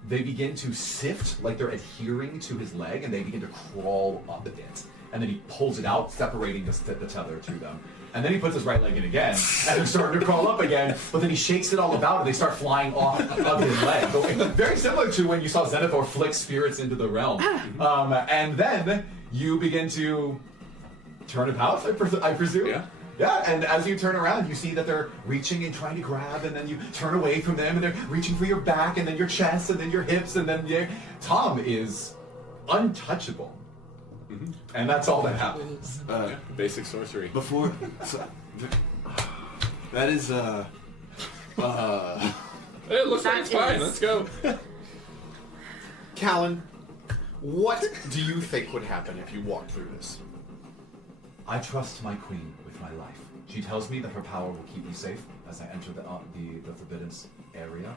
they begin to sift, like they're adhering to his leg, and they begin to crawl up it. And then he pulls it out, separating the tether to them. And then he puts his right leg in again, and they're starting to crawl up again, but then he shakes it all about, and they start flying off of his leg. Okay. Very similar to when you saw Zenithor flick spirits into the realm. And then you begin to turn about, I presume? Yeah. Yeah, and as you turn around, you see that they're reaching and trying to grab, and then you turn away from them, and they're reaching for your back, and then your chest, and then your hips, and then Tom is untouchable. Mm-hmm. And that's all that happens. Basic sorcery. Before... that is, It looks like it's fine. Let's go. Callen, what do you think would happen if you walked through this? I trust my queen with my life. She tells me that her power will keep me safe as I enter the forbidden area,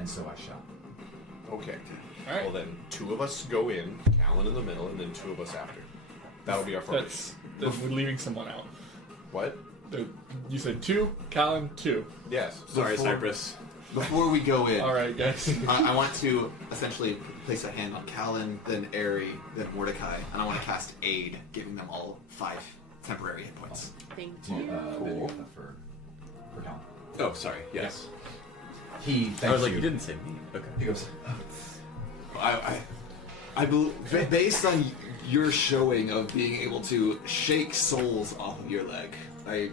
and so I shall. Okay. All right. Well then, 2 of us go in, Callen in the middle, and then 2 of us after. That'll be our formation. That's we're leaving someone out. What? You said 2, Callen 2. Yes. Sorry, Cypress. before we go in, All right, guys. I want to essentially place a hand on Callen, then Airy, then Mordecai, and I want to cast Aid, giving them all 5 temporary hit points. Thank Do you, you. then you get that for Callen. Oh, sorry. Yes. He thanks I was like, you. you didn't say me. Okay. He goes, I believe, based on your showing of being able to shake souls off of your leg, I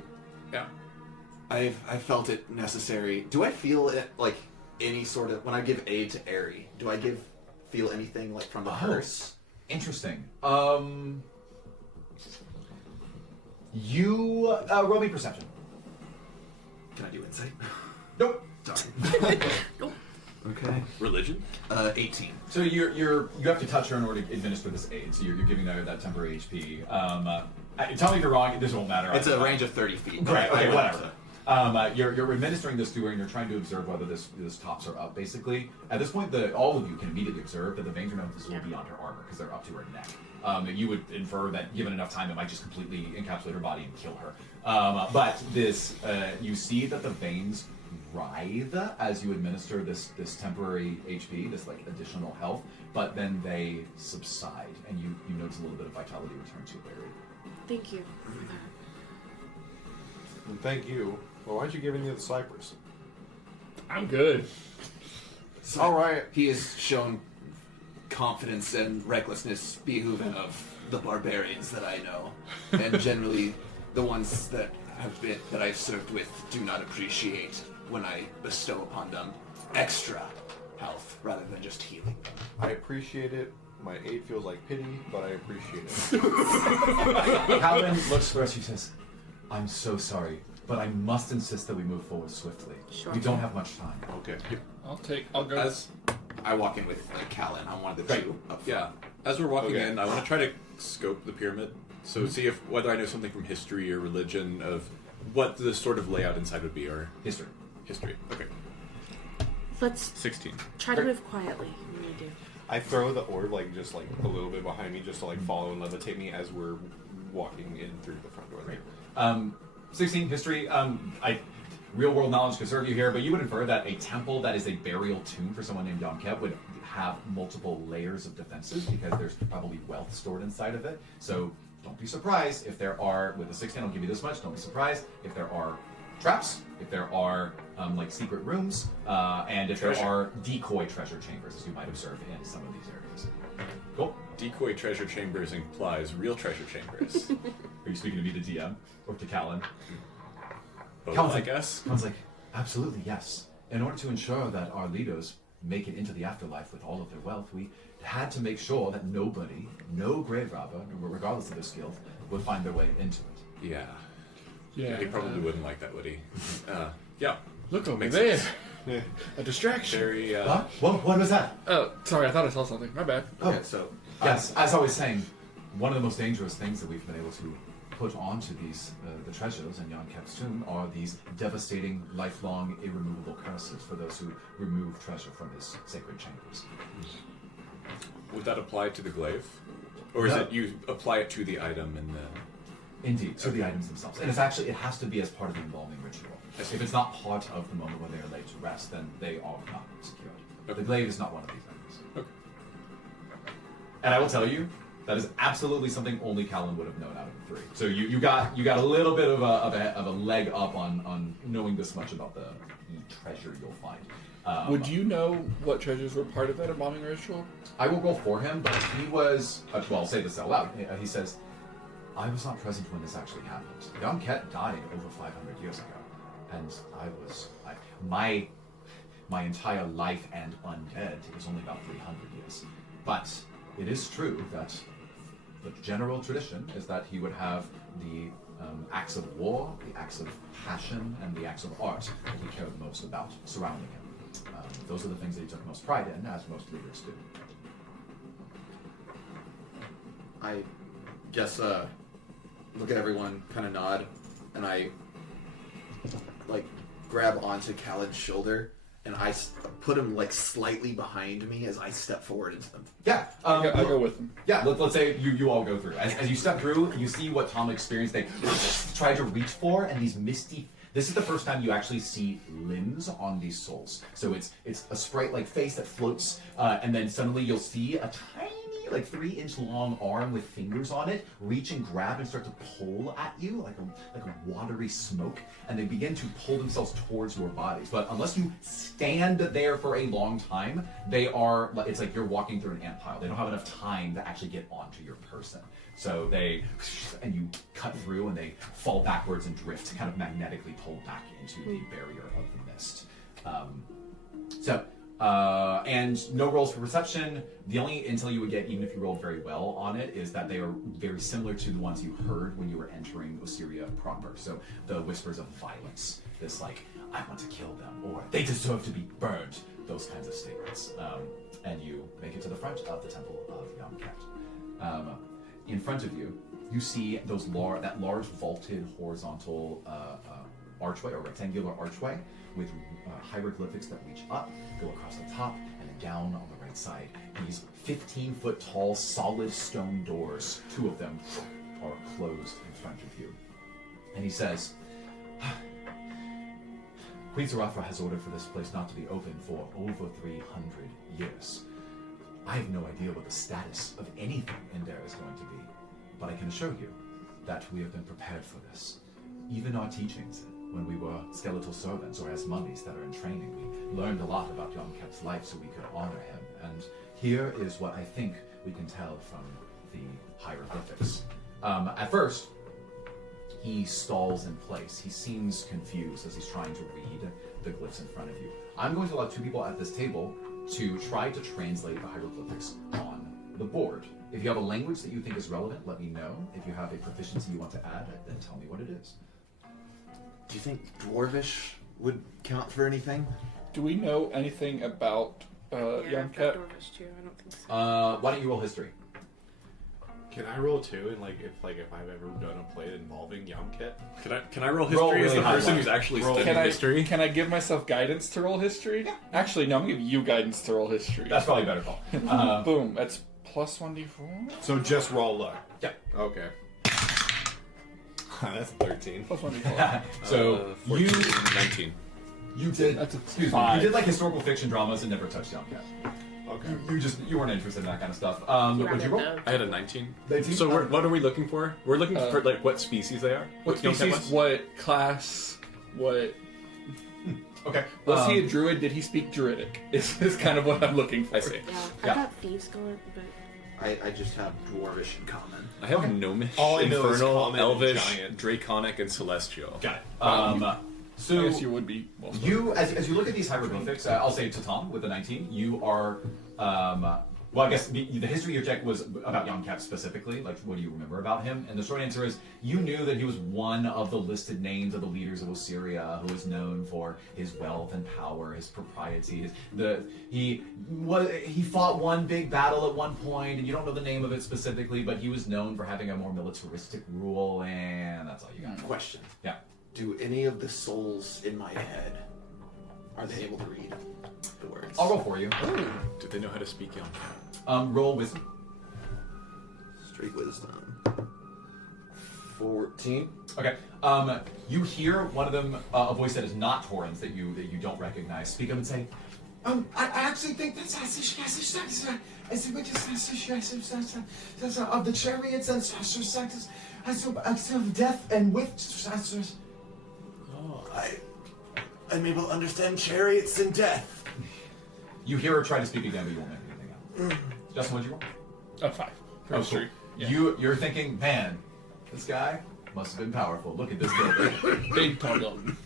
felt it necessary. Do I feel it like any sort of when I give aid to Airy? Do I feel anything like from the curse? Interesting. You roll me perception. Can I do insight? Nope. Darn. Nope. Okay. Religion? 18. So you have to touch her in order to administer this aid. So you're giving her that temporary HP. Tell me if you're wrong. This won't matter. It's a range of 30 feet. Right. Okay. I went Whatever. You're administering this to her, and you're trying to observe whether this tops her up. Basically, at this point, all of you can immediately observe that the veins are this will be on her armor because they're up to her neck. You would infer that given enough time, it might just completely encapsulate her body and kill her. But this, you see that the veins writhe as you administer this temporary HP, this like additional health, but then they subside, and you notice a little bit of vitality return to Larry. Thank you for that. And thank you. Well, why aren't you giving me the Cypress? I'm good. So All right. He has shown confidence and recklessness behooving of the barbarians that I know, and generally the ones that I've served with do not appreciate when I bestow upon them extra health rather than just healing them. I appreciate it. My aid feels like pity, but I appreciate it. Callen looks for us. She says, "I'm so sorry, but I must insist that we move forward swiftly. Sure. We don't have much time." Okay. I'll go. As I walk in with Callen on one of the Right. 2 up front. yeah, as we're walking Okay. in, I want to try to scope the pyramid. So see whether I know something from history or religion of what the sort of layout inside would be, or History. history. Okay. Let's 16. try to move quietly when we do. I throw the orb just a little bit behind me, just to follow and levitate me as we're walking in through the front door. There. 16 history. Real world knowledge could serve you here, but you would infer that a temple that is a burial tomb for someone named Yom-Kep would have multiple layers of defenses because there's probably wealth stored inside of it. So don't be surprised if there are, with a 16, I'll give you this much, don't be surprised if there are traps, if there are secret rooms, and if there are decoy treasure chambers, as you might observe in some of these areas. Cool. Decoy treasure chambers implies real treasure chambers. Are you speaking to me, the DM, or to Callen? Both, Callen's I like, guess. Callen's like, absolutely, yes. In order to ensure that our leaders make it into the afterlife with all of their wealth, we had to make sure that nobody, no grave robber, regardless of their skills, would find their way into it. Yeah. Yeah. He probably wouldn't like that, would he? Yeah. Look over Makes there. sense. A distraction. Very. What was that? Oh, sorry. I thought I saw something. My bad. Okay, so Yes, as I was saying, one of the most dangerous things that we've been able to put onto these the treasures in Jan Kep's tomb are these devastating, lifelong, irremovable curses for those who remove treasure from his sacred chambers. Would that apply to the glaive, or is No. it you apply it to the item and the? Indeed, to the items themselves. And it has to be as part of the embalming ritual. If it's not part of the moment when they are laid to rest, then they are not secured. The glaive is not one of these items. Okay. And I will tell you, that is absolutely something only Callen would have known out of the three. So you got a little bit of a leg up on knowing this much about the treasure you'll find. Would you know what treasures were part of that embalming ritual? I will go for him, but he was well. I'll say this out loud. He says, "I was not present when this actually happened. Young Ket died over 500 years ago, and my entire life and undead is only about 300 years. But it is true that the general tradition is that he would have the acts of war, the acts of passion, and the acts of art that he cared most about surrounding him. Those are the things that he took most pride in, as most leaders do." I guess look at everyone, kind of nod, and I like grab onto Callen's shoulder, and I put him like slightly behind me as I step forward into them. Yeah, I go with him. Yeah, let's say you all go through. As you step through, you see what Tom experienced. They try to reach for, and these misty. This is the first time you actually see limbs on these souls. So it's a sprite-like face that floats, and then suddenly you'll see a tiny, like 3-inch long arm with fingers on it reach and grab and start to pull at you like a watery smoke, and they begin to pull themselves towards your bodies. But unless you stand there for a long time, it's like you're walking through an ant pile. They don't have enough time to actually get onto your person. So and you cut through and they fall backwards and drift, kind of magnetically pulled back into the barrier of the mist. And no rolls for perception. The only intel you would get, even if you rolled very well on it, is that they are very similar to the ones you heard when you were entering Osiria proper. So the whispers of violence, this like, I want to kill them, or they deserve to be burned, those kinds of statements. And you make it to the front of the Temple of Yom Ket. In front of you, you see that large vaulted horizontal archway, or rectangular archway, with hieroglyphics that reach up, go across the top, and then down on the right side. These 15-foot tall, solid stone doors, 2 of them are closed in front of you. And he says, Queen Seraphra has ordered for this place not to be open for over 300 years. I have no idea what the status of anything in there is going to be, but I can assure you that we have been prepared for this. Even our teachings, when we were skeletal servants or as mummies that are in training, we learned a lot about Yom Kep's life so we could honor him. And here is what I think we can tell from the hieroglyphics. At first, he stalls in place. He seems confused as he's trying to read the glyphs in front of you. I'm going to allow 2 people at this table to try to translate the hieroglyphics on the board. If you have a language that you think is relevant, let me know. If you have a proficiency you want to add, then tell me what it is. Do you think Dwarvish would count for anything? Do we know anything about Yom Ket? I don't think so. Why don't you roll history? Can I roll 2? And if I've ever done a play involving Yom Ket? Can I roll history Roll as really the high person one. who's actually Roll. studying history? Can I give myself guidance to roll history? Yeah. Actually, no, I'm going to give you guidance to roll history. That's probably a better call. Boom. That's plus 1d4? So just roll luck. Yeah. Okay. That's 13. Plus 1d4. So 14, you 19. did. That's a Excuse me. 5. You did like historical fiction dramas and never touched Yom Ket. Okay. You weren't interested in that kind of stuff. What'd you roll? I had a 19. 19? So what are we looking for? We're looking for like what species they are. What Yom Ket species, was? what class, what... Okay. Was he a druid? Did he speak druidic? Is kind of what I'm looking for. I see. Yeah, Yeah. I got thieves going, but I just have Dwarvish in common. I have Gnomish, All I know is Infernal, common and Elvish, giant. Draconic, and Celestial. Got it. I So guess you would be. you, as you look at these hieroglyphics, I'll say to Tom with the 19, you are Well, I guess the history of your check was about Young Cap specifically. Like, what do you remember about him? And the short answer is, you knew that he was one of the listed names of the leaders of Osiria, who was known for his wealth and power, his propriety. He fought one big battle at one point, and you don't know the name of it specifically, but he was known for having a more militaristic rule, and that's all you got. Question. Yeah. Do any of the souls in my head, are they able to read the words? I'll roll for you. Do they know how to speak Young Cat? Roll wisdom. Straight wisdom. 14. Okay. You hear one of them, a voice that is not Torrens, that you don't recognize, speak up and say, I actually think that's of the chariots and of death and with Oh, I'm able to understand chariots and death. You hear her try to speak again, but you won't make anything out. Justin, what'd you roll? 5. Oh, cool. Yeah. You're thinking, man, this guy must have been powerful. Look at this building. Big tall building.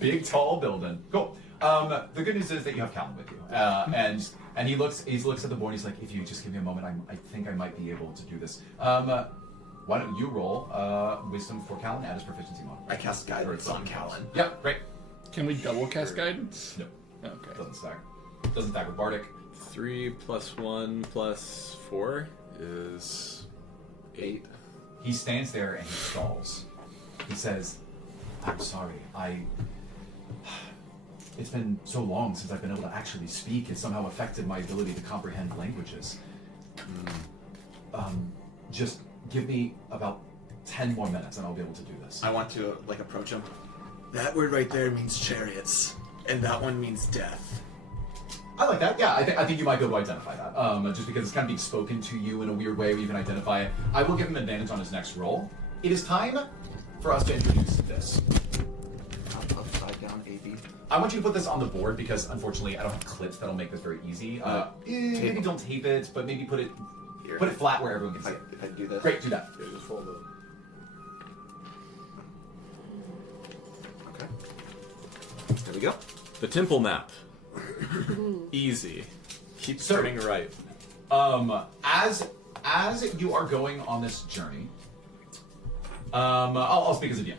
Big tall building. Cool. The good news is that you have Callen with you, and he looks at the board. And he's like, if you just give me a moment, I think I might be able to do this. Why don't you roll wisdom for Callen? Add his proficiency modifier. I cast guidance on Callen. Yep, great. Can we double cast guidance? No, Okay. doesn't stack. Doesn't stack with Bardic. 3 + 1 + 4 is 8. He stands there and he stalls. He says, I'm sorry, it's been so long since I've been able to actually speak. It somehow affected my ability to comprehend languages. Just give me about 10 more minutes and I'll be able to do this. I want to, approach him. That word right there means chariots, and that one means death. I like that. Yeah, I think you might be able to identify that. Just because it's kind of being spoken to you in a weird way, we can identify it. I will give him advantage on his next roll. It is time for us to introduce this. Upside down AB. I want you to put this on the board because, unfortunately, I don't have clips that'll make this very easy. Maybe don't tape it, but maybe put it Here. put it flat where everyone can see it. If I do this. Great, do that. Yeah, just fold it. Okay. There we go. The temple map. Easy. Keep So- turning right. As you are going on this journey, I'll speak as a DM.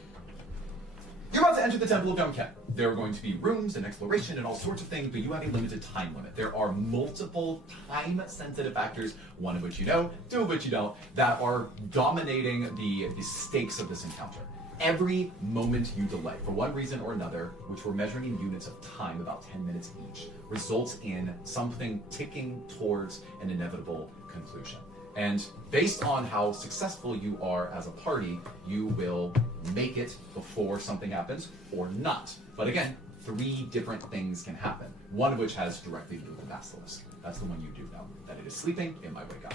You're about to enter the Temple of Yom-Ket. There are going to be rooms and exploration and all sorts of things, but you have a limited time limit. There are multiple time-sensitive factors, one of which you know, two of which you don't, that are dominating the stakes of this encounter. Every moment you delay, for one reason or another, which we're measuring in units of time, about 10 minutes each, results in something ticking towards an inevitable conclusion. And based on how successful you are as a party, you will make it before something happens or not. But again, 3 different things can happen, one of which has directly to do with the basilisk. That's the one you do know. That it is sleeping, it might wake up.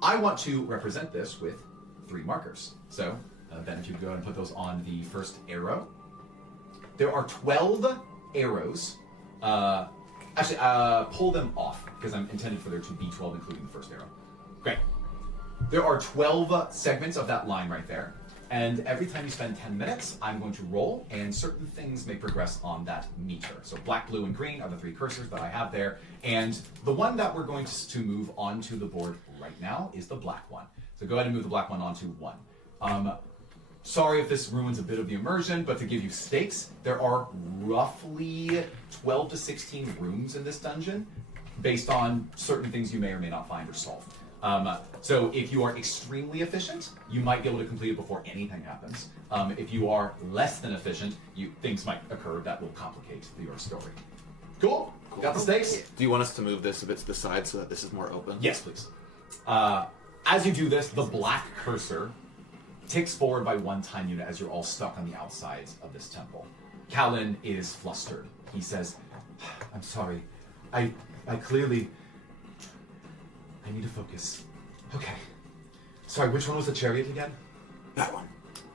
I want to represent this with 3 markers. So, then if you go ahead and put those on the first arrow. There are 12 arrows. Actually, pull them off, because I'm intended for there to be 12, including the first arrow. Great. There are 12 segments of that line right there. And every time you spend 10 minutes, I'm going to roll, and certain things may progress on that meter. So black, blue, and green are the 3 cursors that I have there. And the one that we're going to move onto the board right now is the black one. So go ahead and move the black one onto 1. Sorry if this ruins a bit of the immersion, but to give you stakes, there are roughly 12 to 16 rooms in this dungeon, based on certain things you may or may not find or solve. So if you are extremely efficient, you might be able to complete it before anything happens. If you are less than efficient, things might occur that will complicate your story. Cool? Got the stakes? Do you want us to move this a bit to the side so that this is more open? Yes, please. As you do this, the black cursor ticks forward by 1 time unit as you're all stuck on the outsides of this temple. Callen is flustered. He says, I'm sorry. I clearly... I need to focus. Okay. Sorry, which one was the chariot again? That one.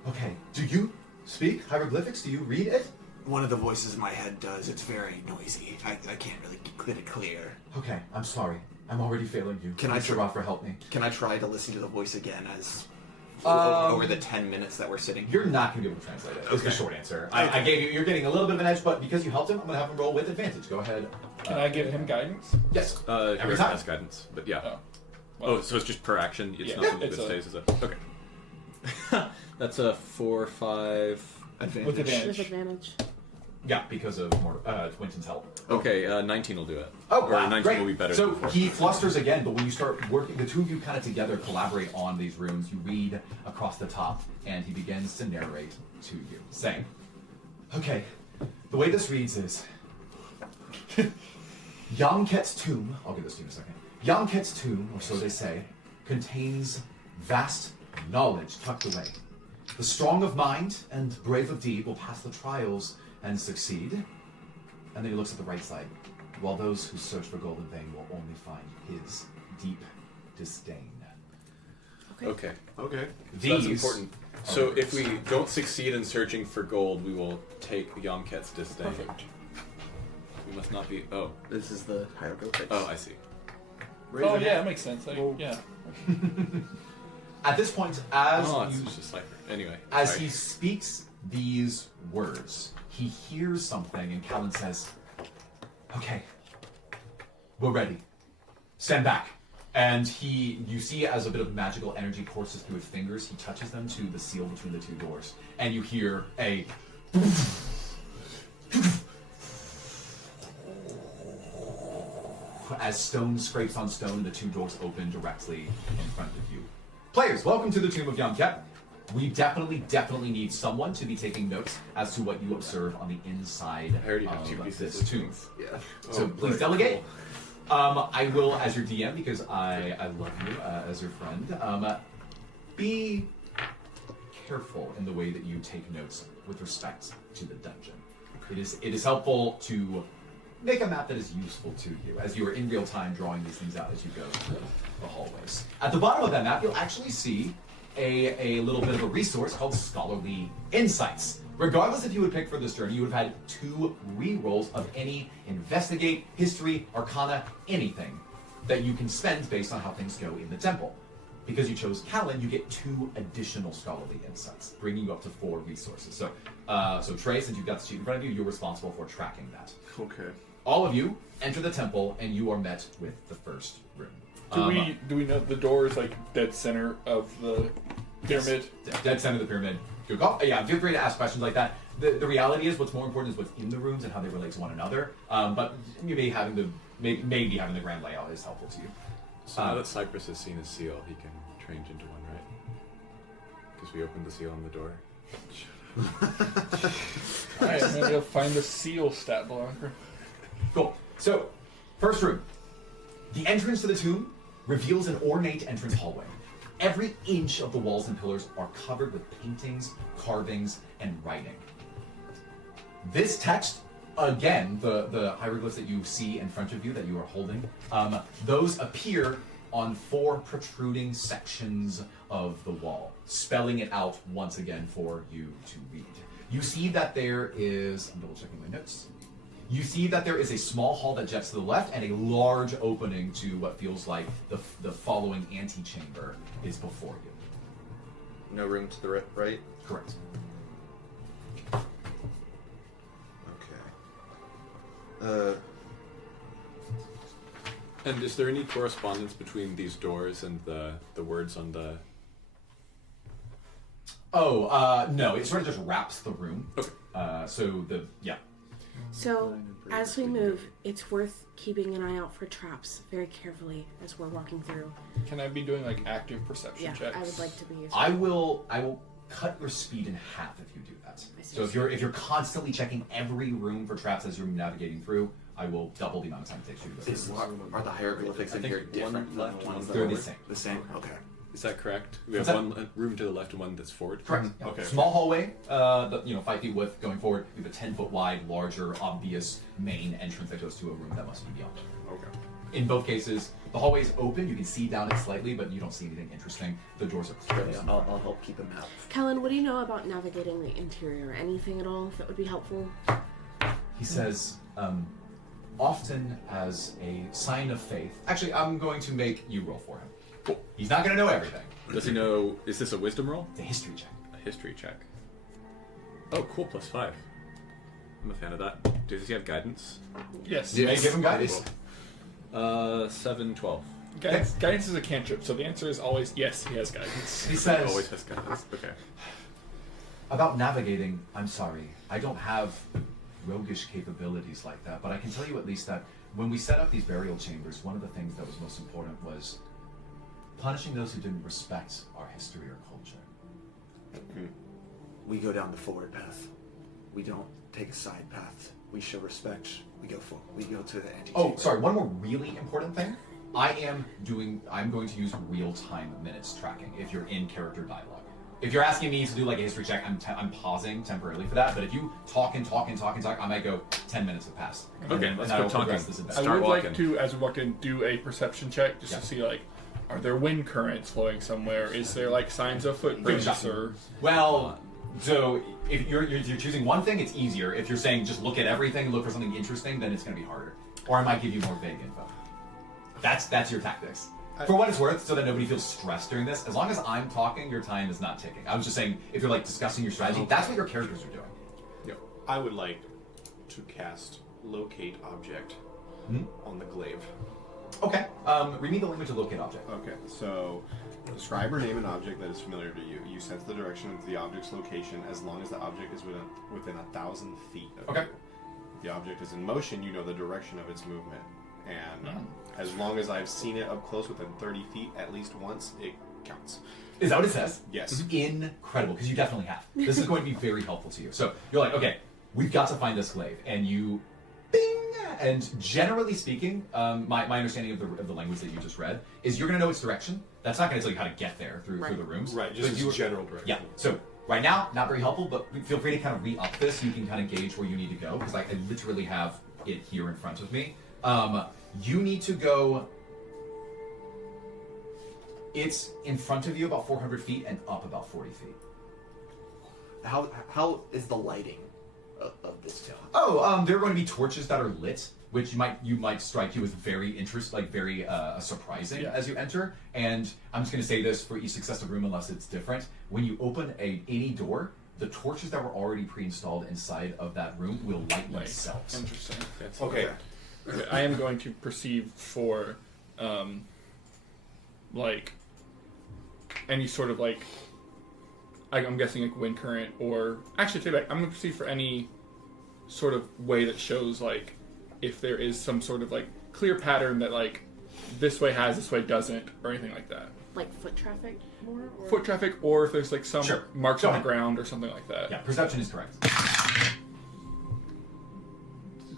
Okay. Do you speak hieroglyphics? Do you read it? One of the voices in my head does. It's very noisy. I can't really get it clear. Okay, I'm sorry. I'm already failing you. Can I Seraphra, help me? Can I try to listen to the voice again as over the 10 minutes that we're sitting? You're not going to be able to translate it. It's the Okay. short answer. I gave you, you're getting a little bit of an edge, but because you helped him, I'm going to have him roll with advantage. Go ahead Can I give him guidance? Yes. Every Every time time. has guidance, but yeah. Oh. Oh, so it's just per action. It's Yeah. not something It's that a- stays as a. Okay. That's a 4, 5. Advantage. With advantage. With advantage. Yeah, because of Winton's help. Okay, 19 will do it. Oh, or wow, 19 great. will be better. So than 4. he flusters again, but when you start working, the two of you kind of together collaborate on these runes. You read across the top, and he begins to narrate to you, saying, "Okay, the way this reads is, Yamket's tomb, I'll give this to you in a second. Yamket's tomb, or so they say, contains vast knowledge tucked away. The strong of mind and brave of deed will pass the trials and succeed." And then he looks at the right side. "While those who search for golden vein will only find his deep disdain." Okay. Okay. So that's important. So if we don't succeed in searching for gold, we will take Yomket's disdain. Perfect. We must not be. Oh. This is the hieroglyphics. Oh, I see. Oh yeah, that makes sense. Yeah. At this point, as Oh, it's you, just a cipher. Anyway. as sorry. he speaks these words, he hears something, and Callen says, "Okay, we're ready. Stand back." And you see as a bit of magical energy courses through his fingers, he touches them to the seal between the two doors, and you hear a as stone scrapes on stone, the two doors open directly in front of you. Players, welcome to the Tomb of Yamket. We definitely need someone to be taking notes as to what you observe on the inside I already have 2 of pieces this of tomb. Yeah. So please delegate. I will, as your DM, because I love you as your friend, be careful in the way that you take notes with respect to the dungeon. It is helpful to make a map that is useful to you as you are in real time drawing these things out as you go through the hallways. At the bottom of that map, you'll actually see a little bit of a resource called Scholarly Insights. Regardless if you would pick for this journey, you would have had 2 re-rolls of any investigate, history, arcana, anything that you can spend based on how things go in the temple. Because you chose Callen, you get 2 additional Scholarly Insights, bringing you up to 4 resources. So, Trey, since you've got the sheet in front of you, you're responsible for tracking that. Okay. All of you enter the temple, and you are met with the first room. Do we know the door is like dead center of the pyramid? Yes, dead center of the pyramid. Yeah, feel free to ask questions like that. The reality is, what's more important is what's in the rooms and how they relate to one another. But maybe having the grand layout is helpful to you. So now that Cypress has seen his seal, he can change into one, right? Because we opened the seal on the door. Alright, I'm gonna go find the seal stat blocker. Cool. So, first room. The entrance to the tomb reveals an ornate entrance hallway. Every inch of the walls and pillars are covered with paintings, carvings, and writing. This text, again, the hieroglyphs that you see in front of you that you are holding, those appear on 4 protruding sections of the wall, spelling it out once again for you to read. You see that there is, I'm double checking my notes. You see that there is a small hall that jets to the left and a large opening to what feels like the following antechamber is before you. No room to the right? Correct. Okay. And is there any correspondence between these doors and the words on the... No, it sort of just wraps the room. Okay. So, as we move, it's worth keeping an eye out for traps very carefully as we're walking through. Can I be doing like active perception Yeah, checks? I would like to be. I will cut your speed in half if you do that. I see. So if you're constantly checking every room for traps as you're navigating through, I will double the amount of time it takes you to go through. Are the hieroglyphics I in think here different one from left the and ones one that They're are the same. The same? Okay. Is that correct? We have What's one room to the left and one that's forward? Correct. Yeah. Okay. Small hallway, 5 feet width going forward. We have a 10-foot wide, larger, obvious main entrance that goes to a room that must be beyond it. Okay. In both cases, the hallway is open. You can see down it slightly, but you don't see anything interesting. The doors are closed. Really, I'll help keep a map. Callen, what do you know about navigating the interior? Anything at all that would be helpful? He says, often as a sign of faith. Actually, I'm going to make you roll for him. Cool. He's not going to know everything. Does he know... Is this a wisdom roll? It's a history check. A history check. Oh, cool. +5. I'm a fan of that. Does he have guidance? Yes. May I give him guidance? 7, 12. Guidance is a cantrip, so the answer is always yes, he has guidance. He says, Always has guidance. Okay. About navigating, I'm sorry. I don't have roguish capabilities like that, but I can tell you at least that when we set up these burial chambers, one of the things that was most important was punishing those who didn't respect our history or culture. We go down the forward path. We don't take a side path. We show respect. We go forward. We go to the antechamber. Oh, sorry, one more really important thing. I'm going to use real-time minutes tracking if you're in character dialogue. If you're asking me to do like a history check, I'm pausing temporarily for that. But if you talk, I might go 10 minutes have passed. Okay, and let's I go will talking. progress this event. I Start would walking. like to, as we walk in, do a perception check just Yeah. to see, like, are there wind currents flowing somewhere? Is there, like, signs of footprints shot. or... Well, so if you're choosing one thing, it's easier. If you're saying just look at everything, look for something interesting, then it's going to be harder. Or I might give you more vague info. That's your tactics. For what it's worth, so that nobody feels stressed during this, as long as I'm talking, your time is not ticking. I was just saying, if you're like discussing your strategy, that's what your characters are doing. Yep. I would like to cast Locate Object on the glaive. Okay. Read me the language of locate object. Okay, so describe or name an object that is familiar to you. You sense the direction of the object's location as long as the object is within 1,000 feet of Okay. you. If the object is in motion, you know the direction of its movement. And as long as I've seen it up close within 30 feet at least once, it counts. Is that what it says? Yes. Incredible, because you definitely have. This is going to be very helpful to you. So you're like, okay, we've got to find this glaive, and you, bing. And generally speaking, my understanding of the language that you just read is you're going to know its direction. That's not going to tell you how to get there through the rooms. Right, just But its general direction. Yeah. So right now, not very helpful, but feel free to kind of re-up this so you can kind of gauge where you need to go, because I literally have it here in front of me. You need to go. It's in front of you about 400 feet and up about 40 feet. How is the lighting of this town? Oh, there are going to be torches that are lit, which might strike you as very surprising Yeah. as you enter. And I'm just going to say this for each successive room, unless it's different. When you open any door, the torches that were already pre-installed inside of that room will light themselves. Interesting. Okay. Okay, I am going to perceive for, like, any sort of, like, I'm guessing, like, wind current, or... Actually, take it back. I'm going to perceive for any sort of way that shows, like, if there is some sort of, like, clear pattern that, like, this way has, this way doesn't, or anything like that. Like foot traffic more? Or? Foot traffic, or if there's, like, some Sure. marks Go on the ahead. ground or something like that. Yeah, perception is correct.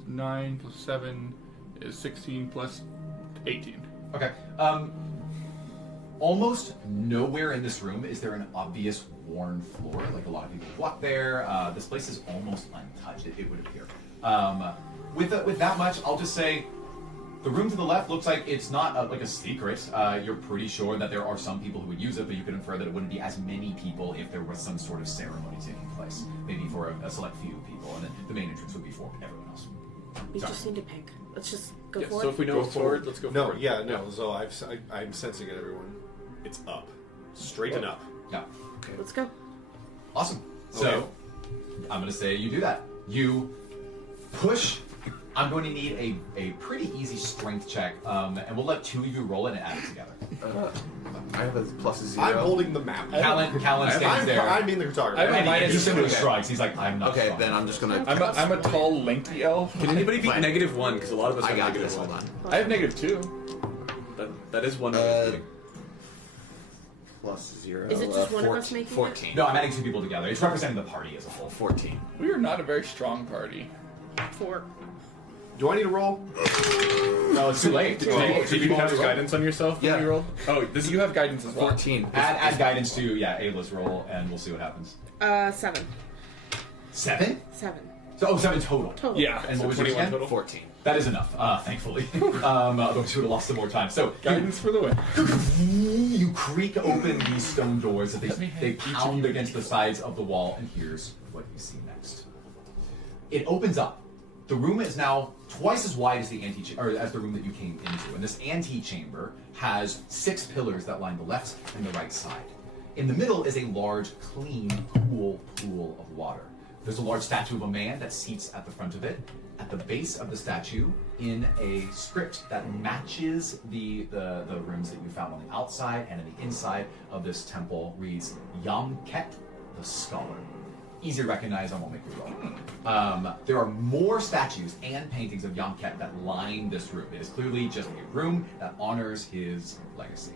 9 plus 7 is 16 plus 18. Okay. Almost nowhere in this room is there an obvious worn floor. Like a lot of people walk there. This place is almost untouched, it would appear. With that much, I'll just say the room to the left looks like it's not like a secret. You're pretty sure that there are some people who would use it, but you could infer that it wouldn't be as many people if there was some sort of ceremony taking place. Maybe for a select few people, and then the main entrance would be for everyone else. We Sorry. just need to pick. Let's just go Yeah, for so it. if we know it's forward, let's go No, forward. yeah, no. So I'm sensing it, everyone. It's up. Straight and up. Yeah. Let's go. Awesome. So, Okay. I'm going to say you do that. You push. I'm going to need a pretty easy strength check, and we'll let two of you roll it and add it together. I have a plus a 0. I'm holding the map. Callen stands there. I'm being the cartographer. I have a And he minus simply two. shrugs. He's like, I'm not Okay, strong. then I'm just gonna. I'm a tall, lanky elf. Can anybody beat Fine. -1? Because a lot of us I have got negative this. 1. Hold on. I have -2. That is one way of doing it. Plus 0. Is it just one of us making it? 14. No, I'm adding two people together. It's representing the party as a whole. 14. We are not a very strong party. 4. Do I need to roll? No, it's too late. Did you have guidance on yourself when Yeah. you rolled? Oh, this You have guidance as well. 14. Add guidance to, Ayla's roll, and we'll see what happens. 7. 7? 7. So, 7 total. Total. Yeah. And so what was yours 21 again? total. 14. That is enough, thankfully. Otherwise, we would have lost some more time. So, Guidance for the win. you creak open these stone doors that Let me they have each of pound you against the sides of the wall, and here's what you see next. It opens up. The room is now twice as wide as as the room that you came into, and this antechamber has 6 pillars that line the left and the right side. In the middle is a large, clean, cool pool of water. There's a large statue of a man that seats at the front of it. At the base of the statue, in a script that matches the runes that you found on the outside and on the inside of this temple, reads Yamket the Scholar. Easy to recognize, I won't make you roll. There are more statues and paintings of Yamket that line this room. It is clearly just a room that honors his legacy.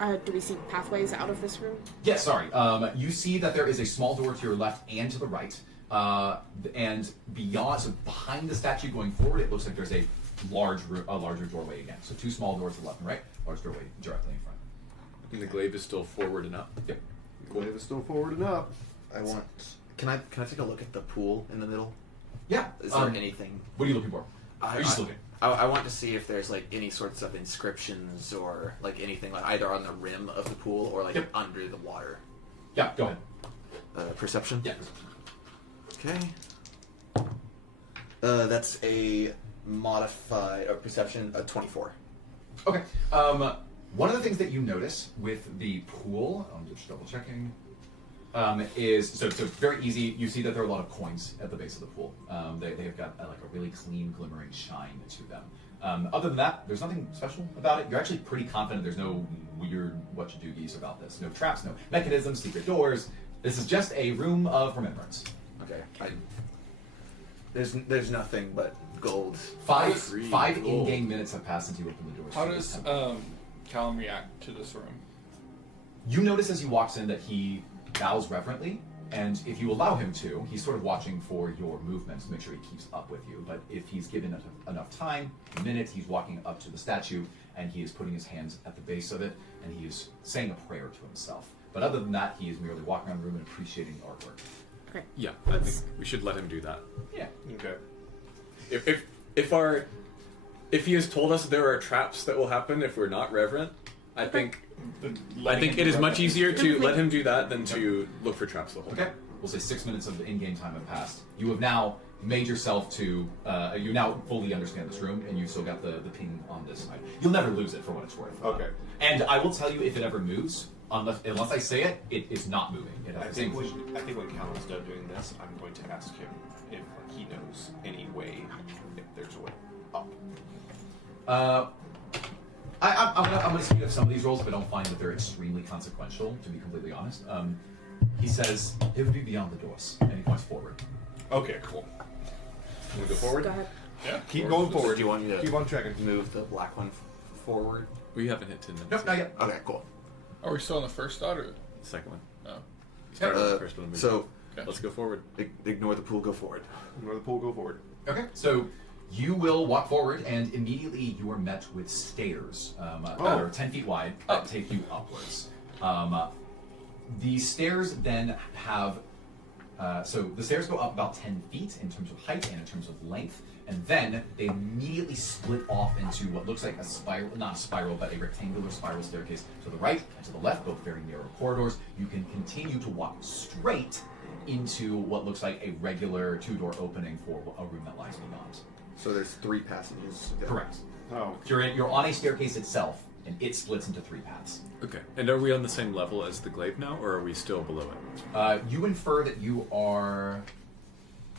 Do we see pathways out of this room? Yes, sorry. You see that there is a small door to your left and to the right. And beyond, so behind the statue going forward, it looks like there's a larger doorway again. So 2 small doors to the left and right, large doorway directly in front. And the glaive is still forward and up. Yep. Glaive is still forward and up. Can I take a look at the pool in the middle? Yeah. Is there anything? What are you looking for? Are you just looking? I want to see if there's like any sorts of inscriptions or like anything like either on the rim of the pool or like under the water. Yeah, go ahead. Perception? Yeah. Okay. That's a modified perception 24. Okay. One of the things that you notice with the pool, I'm just double checking, is so it's very easy. You see that there are a lot of coins at the base of the pool. They have got like a really clean, glimmering shine to them. Other than that, there's nothing special about it. You're actually pretty confident there's no weird what-you-do-geese about this. No traps, no mechanisms, secret doors. This is just a room of remembrance. Okay. There's nothing but gold. Five in-game minutes have passed since you opened the doors. How does Callen react to this room? You notice as he walks in that he bows reverently, and if you allow him to, he's sort of watching for your movements to make sure he keeps up with you. But if he's given enough time, a minute, he's walking up to the statue, and he is putting his hands at the base of it, and he is saying a prayer to himself. But other than that, he is merely walking around the room and appreciating the artwork. Okay. Yeah, I think we should let him do that. Yeah. Okay. If he has told us there are traps that will happen if we're not reverent, I think it is much easier to let him do that than to look for traps the whole time. Okay. We'll say 6 minutes of the in-game time have passed. You have now made yourself to, you now fully understand this room, and you've still got the ping on this side. You'll never lose it for what it's worth. Okay. And I will tell you if it ever moves, unless I say it, it is not moving. I think when Callen's done doing this, I'm going to ask him if he knows any way, if there's a way up. I'm gonna speed up some of these rolls if I don't find that they're extremely consequential, to be completely honest. He says, it would be beyond the doors, and he points forward. Okay, cool. Can we go forward? Go ahead. Yeah. Keep going forward. Do you want me to keep on checking? move the black one forward? We haven't hit 10 minutes. Nope, not yet. Okay, cool. Are we still on the first dot or? The second one. Oh. You started with the first one. So Let's go forward. ignore the pool, go forward. Ignore the pool, go forward. Okay, so you will walk forward, and immediately you are met with stairs that are 10 feet wide that take you upwards. The stairs then have, so the stairs go up about 10 feet in terms of height and in terms of length, and then they immediately split off into what looks like a spiral, not a spiral, but a rectangular spiral staircase to the right and to the left, both very narrow corridors. You can continue to walk straight into what looks like a regular 2-door opening for a room that lies beyond. So there's 3 passages. Correct. Oh. You're on a staircase itself, and it splits into 3 paths. Okay. And are we on the same level as the glaive now, or are we still below it? You infer that you are...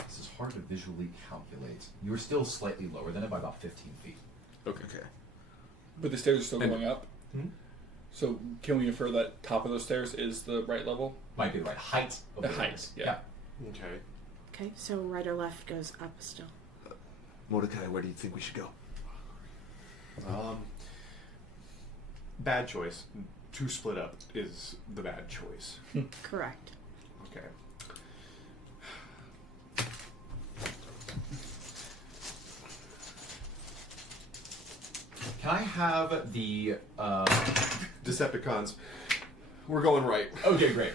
This is hard to visually calculate. You are still slightly lower than it by about 15 feet. Okay. But the stairs are still going up? Hmm? So can we infer that top of those stairs is the right level? Might be the right height of The the height, stairs. yeah. Okay. Okay, so right or left goes up still. Mordecai, where do you think we should go? Bad choice. To split up is the bad choice. Correct. Okay. Can I have the... Decepticons. We're going right. Okay, great.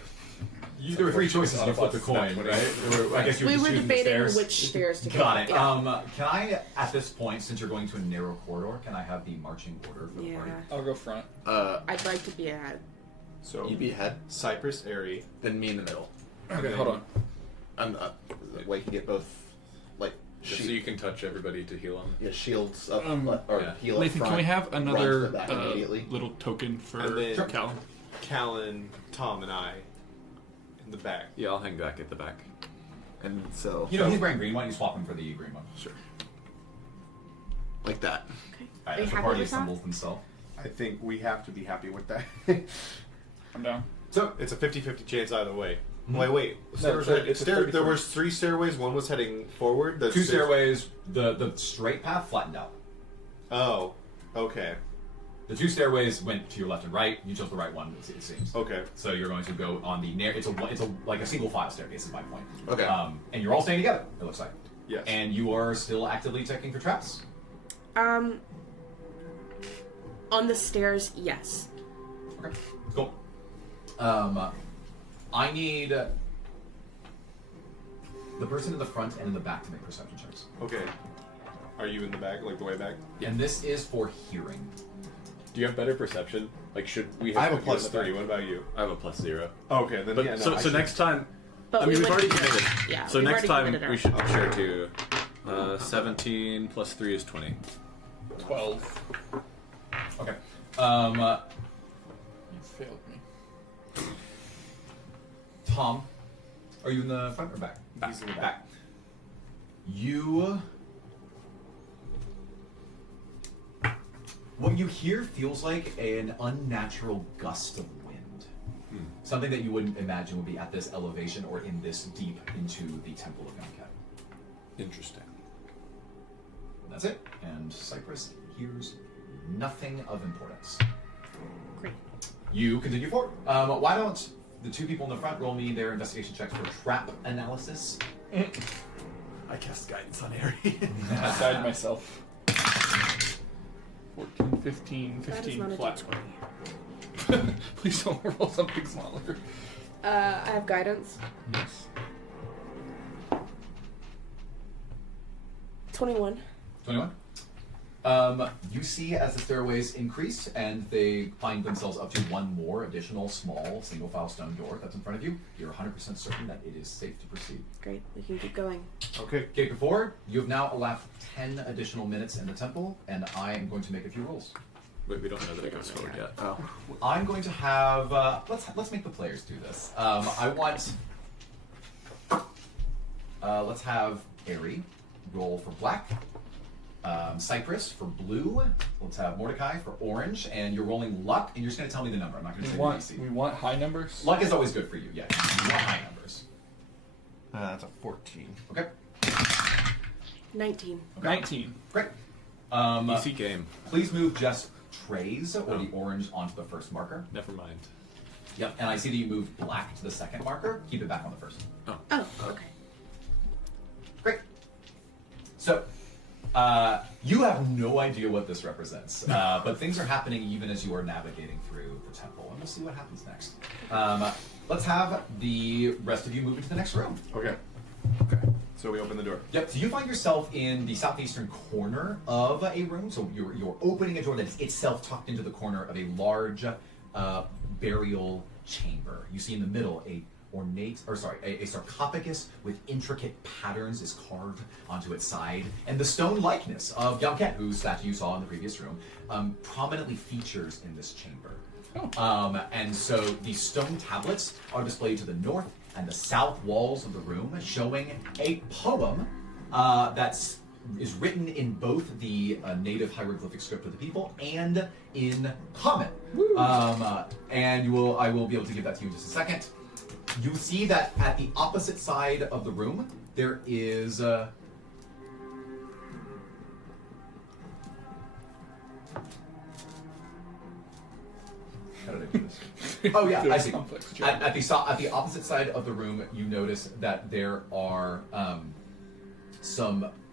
There were 3 choices. You flipped a coin, right? I guess you were We just were choosing the debating stairs. which stairs to go. Got it. Yeah. Can I, at this point, since you're going to a narrow corridor, can I have the marching order for the party? I'll go front. I'd like to be ahead. So You be ahead, Cypress, Airy. then me in the middle. Okay, hold on. I'm the way you can get both, like, Just so you can touch everybody to heal them. yeah, shields up, Yeah. heal up Nathan, front, can we have run to another the back immediately? little token for And then- Callen? Callen, Tom, and I the back. Yeah, I'll hang back at the back. And so You know, he's wearing green. Why don't you swap him for the green one? Sure. like that. Okay. All right, Are you as the happy party with that? assembles themselves. I think we have to be happy with that. I'm down. So, It's a 50-50 chance either way. Mhm. Wait. No, it's a 30 there was 3 stairways. One was heading forward. The 2 stairs- stairways, the straight path flattened out. Oh, okay. The 2 stairways went to your left and right. You chose the right one, it seems. Okay. So you're going to go on the it's a like a single file staircase is my point. Okay. And you're all staying together. It looks like. Yes. And you are still actively checking for traps. On the stairs, yes. Okay. Cool. I need the person in the front and in the back to make perception checks. Okay. Are you in the back, like the way back? And this is for hearing. Do you have better perception? Like, should we I have a put you in plus the 30. back? What about you? I have a +0. Okay, then But yeah. No, so I so should- next time. But I mean, we've would- already committed. Yeah, So we've next already time committed we should ourselves. share to 17 plus 3 is 20. 12. Okay. You failed me. Tom, are you in the front or back? He's in the back. You. What you hear feels like an unnatural gust of wind. Something that you wouldn't imagine would be at this elevation or in this deep into the Temple of Yonket. Interesting. That's it. And Cypress hears nothing of importance. Great. You continue forward. Why don't the 2 people in the front roll me their investigation checks for trap analysis? I cast guidance on Harry. I guide myself. 14, 15, That is 15 not a flat. D20. Please don't roll something smaller. I have guidance. Yes. 21. 21. You see as the stairways increase and they find themselves up to one more additional small single file stone door that's in front of you, you're 100% certain that it is safe to proceed. Great. We can keep going. Okay. Okay, before you have now elapsed 10 additional minutes in the temple, and I am going to make a few rolls. Wait, we don't know that it goes forward yet. Oh. I'm going to have let's make the players do this. I want let's have Ari roll for black. Cypress for blue. Let's have Mordecai for orange, and you're rolling luck, and you're just going to tell me the number. I'm not going to say the DC. We want high numbers. Luck is always good for you. Yeah, you want high numbers. That's a 14. Okay. 19. Okay. 19. Great. Easy game. Please move just trays or the orange onto the first marker. Never mind. Yep. And I see that you moved black to the second marker. Keep it back on the first. Oh, okay. Great. So, you have no idea what this represents, but things are happening even as you are navigating through the temple, and we'll see what happens next. Let's have the rest of you move into the next room. Okay. So we open the door. Yep. So you find yourself in the southeastern corner of a room. So you're opening a door that is itself tucked into the corner of a large burial chamber. You see in the middle a sarcophagus with intricate patterns is carved onto its side, and the stone likeness of Yonket, whose statue you saw in the previous room, prominently features in this chamber. And so the stone tablets are displayed to the north and the south walls of the room, showing a poem that is written in both the native hieroglyphic script of the people and in Common. And I will be able to give that to you in just a second. You see that at the opposite side of the room, there is how did I do this? Oh yeah, I see. Complex At the opposite side of the room, you notice that there are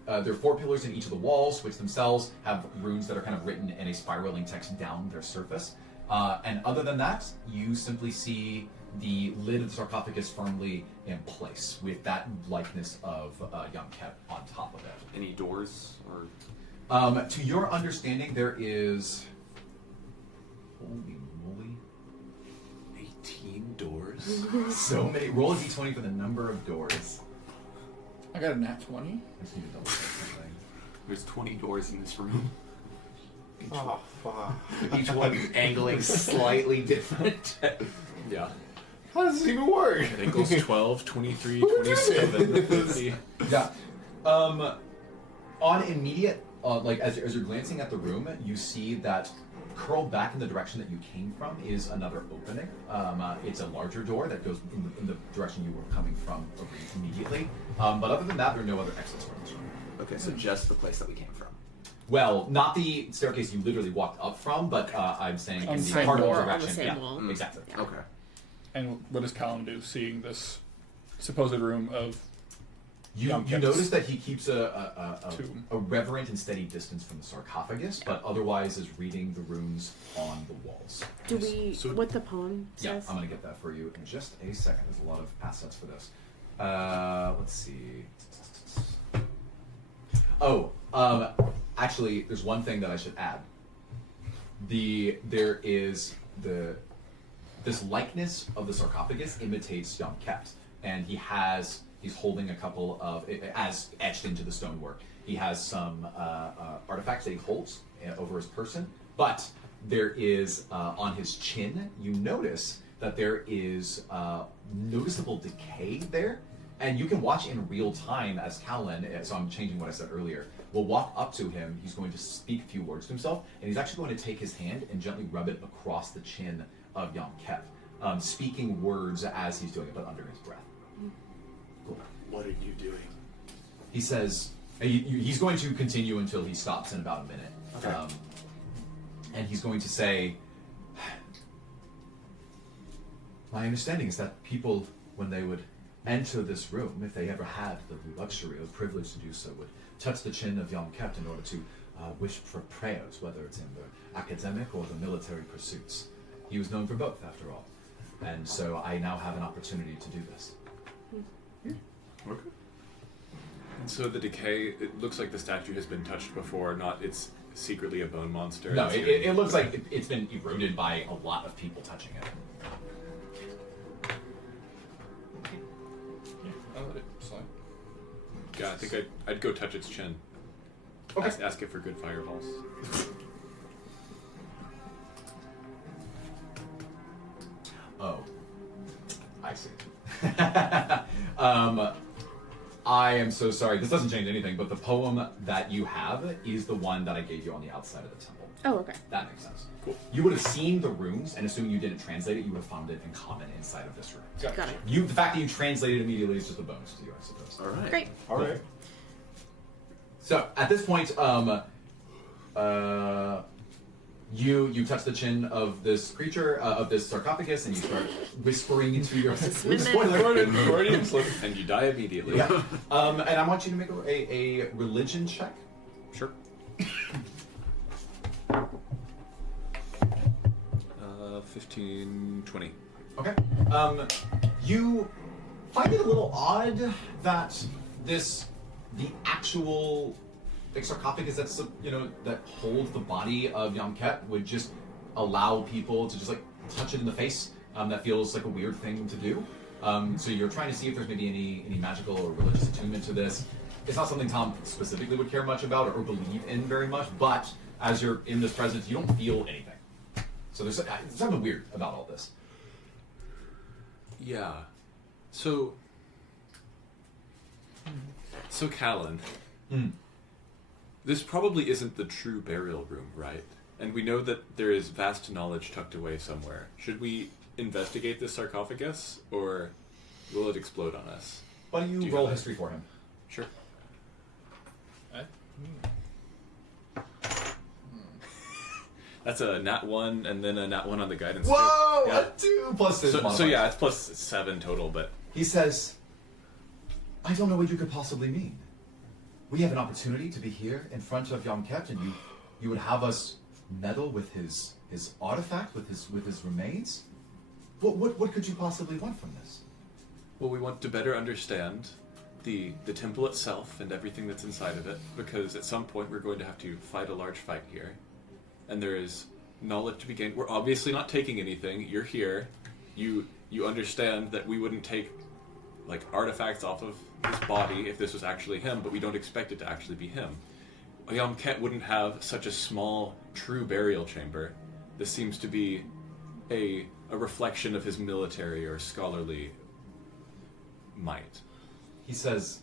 there are 4 pillars in each of the walls, which themselves have runes that are kind of written in a spiraling text down their surface. And other than that, you simply see the lid of the sarcophagus firmly in place, with that likeness of Yonket on top of it. Any doors or? To your understanding, there is. Holy moly! 18 doors. So many. Roll a d20 for the number of doors. I got a nat 20. I just need to double check something. There's 20 doors in this room. Oh, fuck. Each one angling slightly different. Yeah. How does this even work? It equals 12, 23, 27, 50. Yeah. On immediate, like as you're glancing at the room, you see that curled back in the direction that you came from is another opening. It's a larger door that goes in the direction you were coming from immediately. But other than that, there are no other exits from this room. Okay, so just the place that we came from. Well, not the staircase you literally walked up from, but I'm saying On in the the same cardinal wall, on the direction. same Yeah, wall. exactly. Yeah. Okay. And what does Callen do, seeing this supposed room of You Young notice that he keeps a Tomb. reverent and steady distance from the sarcophagus, but otherwise is reading the runes on the walls. Do we? So- what the poem Yeah, says? I'm gonna get that for you in just a second. There's a lot of assets for this. Let's see. Oh, actually, there's one thing that I should add. There is this likeness of the sarcophagus imitates Yom Kept, and he's holding a couple of, as etched into the stonework, he has some artifacts that he holds over his person, but there is, on his chin, you notice that there is noticeable decay there, and you can watch in real time as Callen, so I'm changing what I said earlier, will walk up to him, he's going to speak a few words to himself, and he's actually going to take his hand and gently rub it across the chin of Yom Kept, speaking words as he's doing it, but under his breath. Cool. What are you doing? He says, he's going to continue until he stops in about a minute. Okay. And he's going to say, my understanding is that people, when they would enter this room, if they ever had the luxury or privilege to do so, would touch the chin of Yom Kept in order to wish for prayers, whether it's in the academic or the military pursuits. He was known for both, after all. And so I now have an opportunity to do this. Okay. And so the decay, it looks like the statue has been touched before, not it's secretly a bone monster. No, It's it looks like it's been eroded by a lot of people touching it. Yeah, I'll let it slide. Yeah, I think I'd go touch its chin. Okay. Ask it for good fireballs. Oh, I see. I am so sorry. This doesn't change anything, but the poem that you have is the one that I gave you on the outside of the temple. Oh, okay. That makes sense. Cool. You would have seen the runes, and assuming you didn't translate it, you would have found it in common inside of this room. Got it. The fact that you translated immediately is just a bonus to you, I suppose. All right. Great. All right. So at this point, you touch the chin of this creature, of this sarcophagus, and you start whispering into your spoiler. And you die immediately. Yeah. And I want you to make a religion check. Sure. 15, 20. Okay. You find it a little odd that the actual sarcophagus that holds the body of Yom Kept would just allow people to just touch it in the face. That feels like a weird thing to do. So you're trying to see if there's maybe any magical or religious attunement to this. It's not something Tom specifically would care much about or believe in very much, but as you're in this presence, you don't feel anything. So there's something weird about all this. Yeah. So Callen, this probably isn't the true burial room, right? And we know that there is vast knowledge tucked away somewhere. Should we investigate this sarcophagus, or will it explode on us? Why don't you Do you roll have history for him? Sure. That's a nat 1 and then a nat 1 on the guidance. Whoa! too. Yeah. A 2 plus his So modifier. yeah, it's plus 7 total, but He says, I don't know what you could possibly mean. We have an opportunity to be here in front of Yom Kept, and you would have us meddle with his artifact, with his remains? What could you possibly want from this? well, we want to better understand the temple itself and everything that's inside of it, because at some point we're going to have to fight a large fight here, and there is knowledge to be gained. We're obviously not taking anything. You're here. You understand that we wouldn't take artifacts off of his body if this was actually him, but we don't expect it to actually be him. Yom Kept wouldn't have such a small, true burial chamber. This seems to be a a reflection of his military or scholarly might. He says,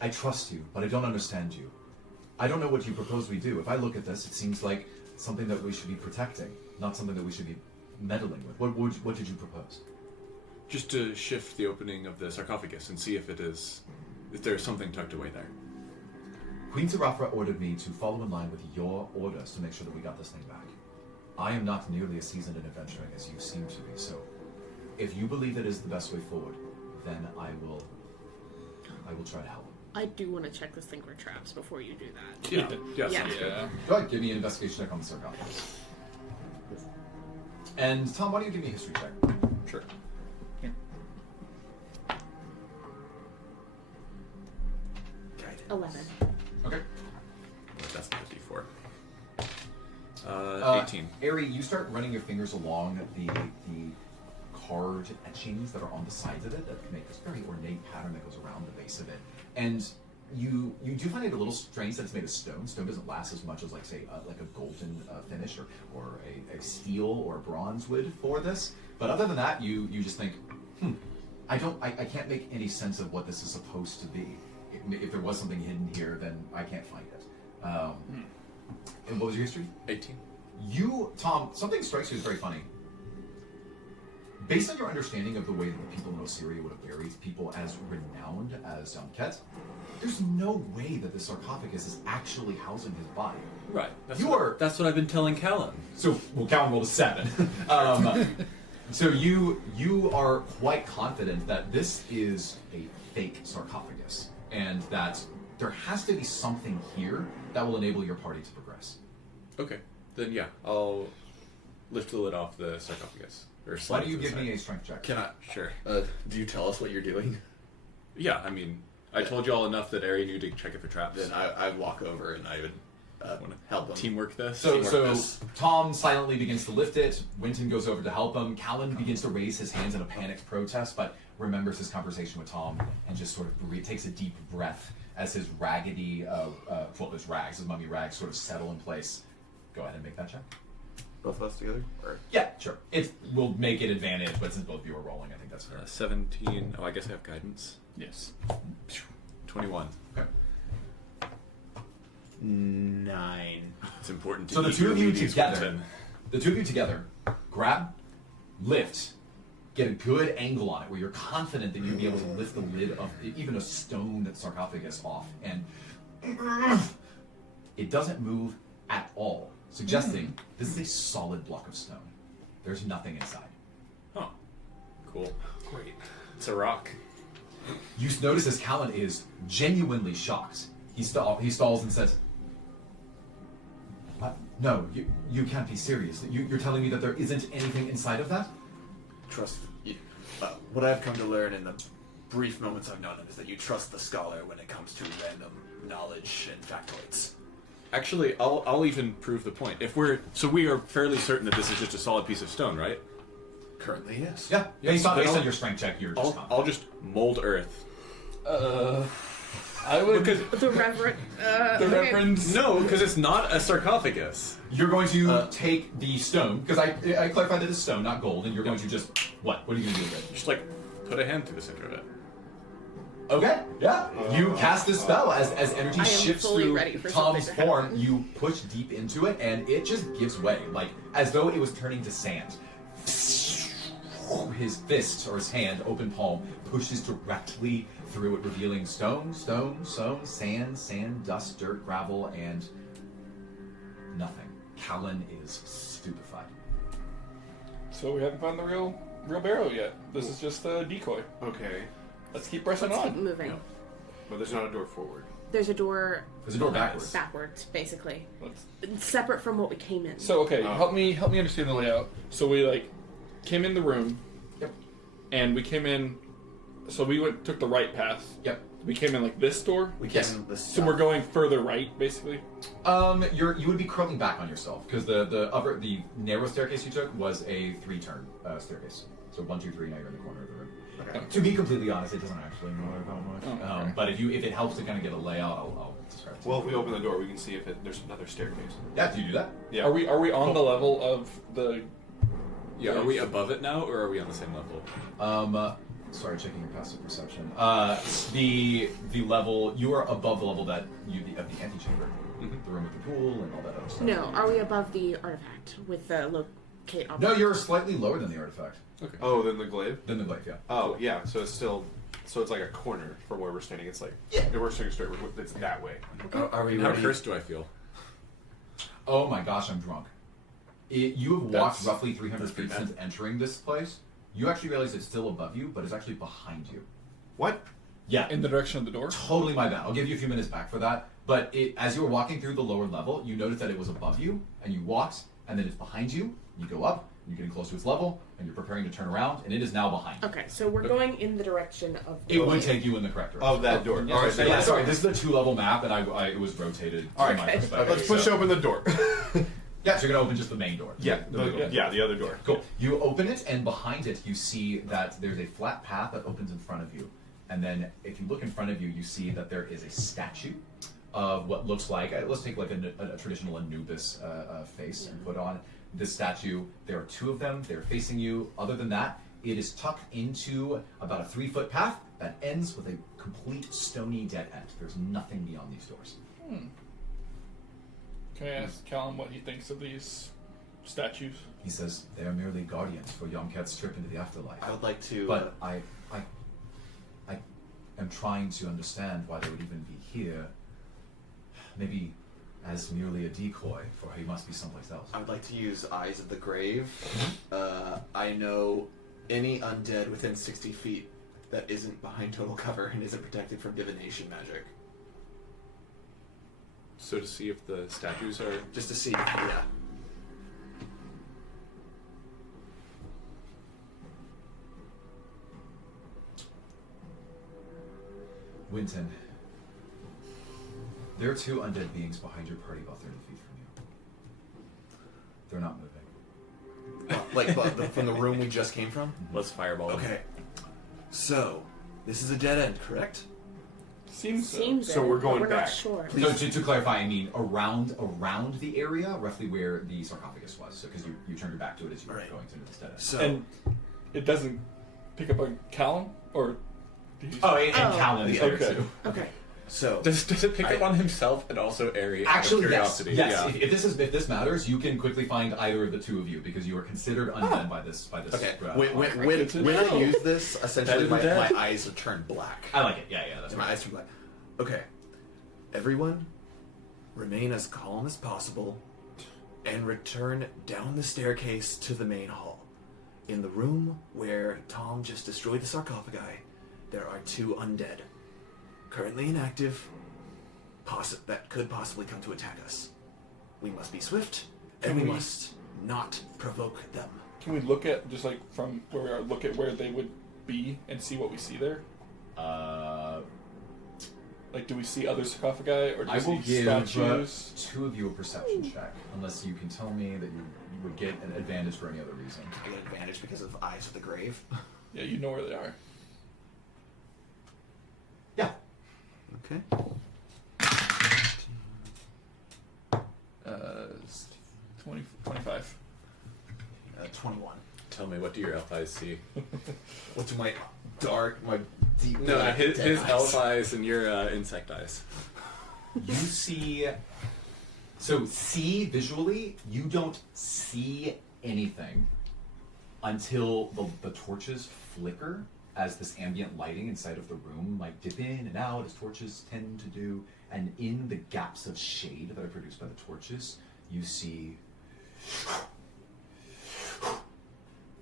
I trust you, but I don't understand you. I don't know what you propose we do. If I look at this, it seems like something that we should be protecting, not something that we should be meddling with. What did you propose? Just to shift the opening of the sarcophagus and see if there's something tucked away there. Queen Seraphra ordered me to follow in line with your orders to make sure that we got this thing back. I am not nearly as seasoned in adventuring as you seem to be, so if you believe that is the best way forward, then I will try to help. I do want to check this thing for traps before you do that. Yeah. Sounds good. Go ahead, give me an investigation check on the sarcophagus. And Tom, why don't you give me a history check? Sure. 11. Okay. That's not a D4. 18. Ari, you start running your fingers along the carved etchings that are on the sides of it that make this very ornate pattern that goes around the base of it. And you do find it a little strange that it's made of stone. Stone doesn't last as much as, like, say, like a golden finish or a steel or a bronze would for this. But other than that, you just think, I can't make any sense of what this is supposed to be. If there was something hidden here, then I can't find it. And what was your history? 18. Tom, something strikes you as very funny. Based on your understanding of the way that the people in Osiria would have buried people as renowned as Ket, there's no way that the sarcophagus is actually housing his body. Right. That's what I've been telling Callen. So, Callen rolled a 7. So you are quite confident that this is a fake sarcophagus, and that there has to be something here that will enable your party to progress. Okay. Then yeah, I'll lift the lid off the sarcophagus. Why do you give me a strength check? Can I? Sure. Do you tell us what you're doing? Yeah, I mean, I told you all enough that Ari knew to check it for traps. Then I'd walk over and I would help him. Teamwork this. So Tom silently begins to lift it. Winton goes over to help him. Callen begins to raise his hands in a panicked protest, but remembers his conversation with Tom and just sort of takes a deep breath as his raggedy, his mummy rags sort of settle in place. Go ahead and make that check. Both of us together? Or? Yeah, sure. We'll make it advantage, but since both of you are rolling, I think that's fair. 17. Oh, I guess I have guidance. Yes. 21. Okay. 9. It's important to So the two of you together, Winton. grab, lift, get a good angle on it where you're confident that you'll be able to lift the lid of even a stone sarcophagus off, and it doesn't move at all, suggesting this is a solid block of stone. There's nothing inside. Oh, cool. Great. It's a rock. You notice as Callen is genuinely shocked. He stalls and says, "What? No, you can't be serious. You're telling me that there isn't anything inside of that?" Trust you. What I've come to learn in the brief moments I've known him is that you trust the scholar when it comes to random knowledge and factoids. Actually, I'll even prove the point. We are fairly certain that this is just a solid piece of stone, right? Currently, yes. Yeah. Based on your strength check, you're just confident. I'll just mold earth. I would. The Reverend. The Reverend. No, because it's not a sarcophagus. You're going to take the stone, because I clarified that it's stone, not gold, and you're going to just, what? What are you going to do with it? Just put a hand through the center of it. Okay, yeah. You cast this spell as energy I am shifts fully through ready for Tom's something to form. happen. You push deep into it, and it just gives way, as though it was turning to sand. His fist, or his hand, open palm, pushes directly through it, revealing stone, sand, dust, dirt, gravel, and nothing. Callen is stupefied. So we haven't found the real barrel yet. This is just a decoy. Okay. Let's keep pressing Keep on. moving. No. But there's not a door forward. There's a door backwards. backwards, basically. Let's- Separate from what we came in. So okay, help me understand the layout. So we came in the room. Yep. And we came in. So we took the right path. Yep. We came in this door. Yes. So we're going further right, basically. You would be curling back on yourself because the narrow staircase you took was a 3-turn staircase. So 1, 2, 3. Now you're in the corner of the room. To be completely honest, it doesn't actually matter that much. Oh, okay. But if it helps to kind of get a layout, I'll describe it. to Well, you. if we open the door, we can see if there's another staircase. Yeah, do you do that? Yeah. Are we on the level of the? Yeah, are we above it now, or are we on the same level? Sorry, checking your passive perception. The level you are above the level that of the antechamber, the room with the pool and all that other stuff. No, are we above the artifact with the locate object? No, you're slightly lower than the artifact. Okay. Oh, then the glaive? Than the glaive, yeah. Oh, yeah. So it's still... So it's like a corner from where we're standing. It's like... Yeah. If we're standing straight, it's that way. Are we How ready? cursed do I feel? Oh my gosh, I'm drunk. You have walked That's- roughly 300 that's pretty feet since entering this place. You actually realize it's still above you, but it's actually behind you. What? Yeah, In the direction of the door? totally my bad. I'll give you a few minutes back for that. But as you were walking through the lower level, you noticed that it was above you, and you walked, and then it's behind you. You go up, you're getting close to its level, and you're preparing to turn around, and it is now behind you. Okay, so we're going in the direction of. It would take you in the correct direction. Of that door. Yeah. All right, so Yeah, sorry, this is a 2-level map, and it was rotated. All from right, my perspective, let's push so- open the door. Yeah, so you're gonna open just the main door. Yeah, the big one. the other door. Cool. You open it, and behind it, you see that there's a flat path that opens in front of you. And then, if you look in front of you, you see that there is a statue of what looks like, let's take like a traditional Anubis face and put on this statue. There are 2 of them. They're facing you. Other than that, it is tucked into about a 3-foot path that ends with a complete stony dead end. There's nothing beyond these doors. Can I ask Callen what he thinks of these statues? He says they are merely guardians for Yomket's trip into the afterlife. I would like to. But I am trying to understand why they would even be here. Maybe as merely a decoy, for he must be someplace else. I would like to use Eyes of the Grave. I know any undead within 60 feet that isn't behind total cover and isn't protected from divination magic. So to see if the statues are... Just to see, yeah. Winton, there are 2 undead beings behind your party about 30 feet from you. They're not moving. From the room we just came from? Let's fireball them. Okay. So, this is a dead end, correct? Seems so. Seems So it, we're but going we're back. not sure. So to clarify, I mean around the area, roughly where the sarcophagus was. So because you turned your back to it as you were Right. going into this dead end. So, And it doesn't pick up on Callen? Or... Oh, and Oh. Callen is there Okay. too. Okay. so Does it pick up on himself and also Ari? Actually, out of yes. curiosity? Yes. Yeah. If this matters, you can quickly find either of the 2 of you because you are considered undead by this. okay. uh, When No. I use this, essentially Better than my dead. eyes have turned black. I like it. Yeah, that's My right. eyes turn black. Okay. Everyone, remain as calm as possible and return down the staircase to the main hall. In the room where Tom just destroyed the sarcophagi, there are 2 undead. Currently inactive, that could possibly come to attack us. We must be swift, and Can we we- must not provoke them. Can we look at, just like from where we are, look at where they would be and see what we see there? Like, do we see other sarcophagi or do I we will see give statues? 2 of you a perception check, unless you can tell me that you would get an advantage for any other reason. I get advantage because of Eyes of the Grave. Yeah, you know where they are. Yeah. Okay. 25. 21. Tell me, what do your elf eyes see? What's my deep No, black his dead elf eyes and your insect eyes. You see. So, visually, you don't see anything until the torches flicker as this ambient lighting inside of the room might dip in and out as torches tend to do. And in the gaps of shade that are produced by the torches, you see.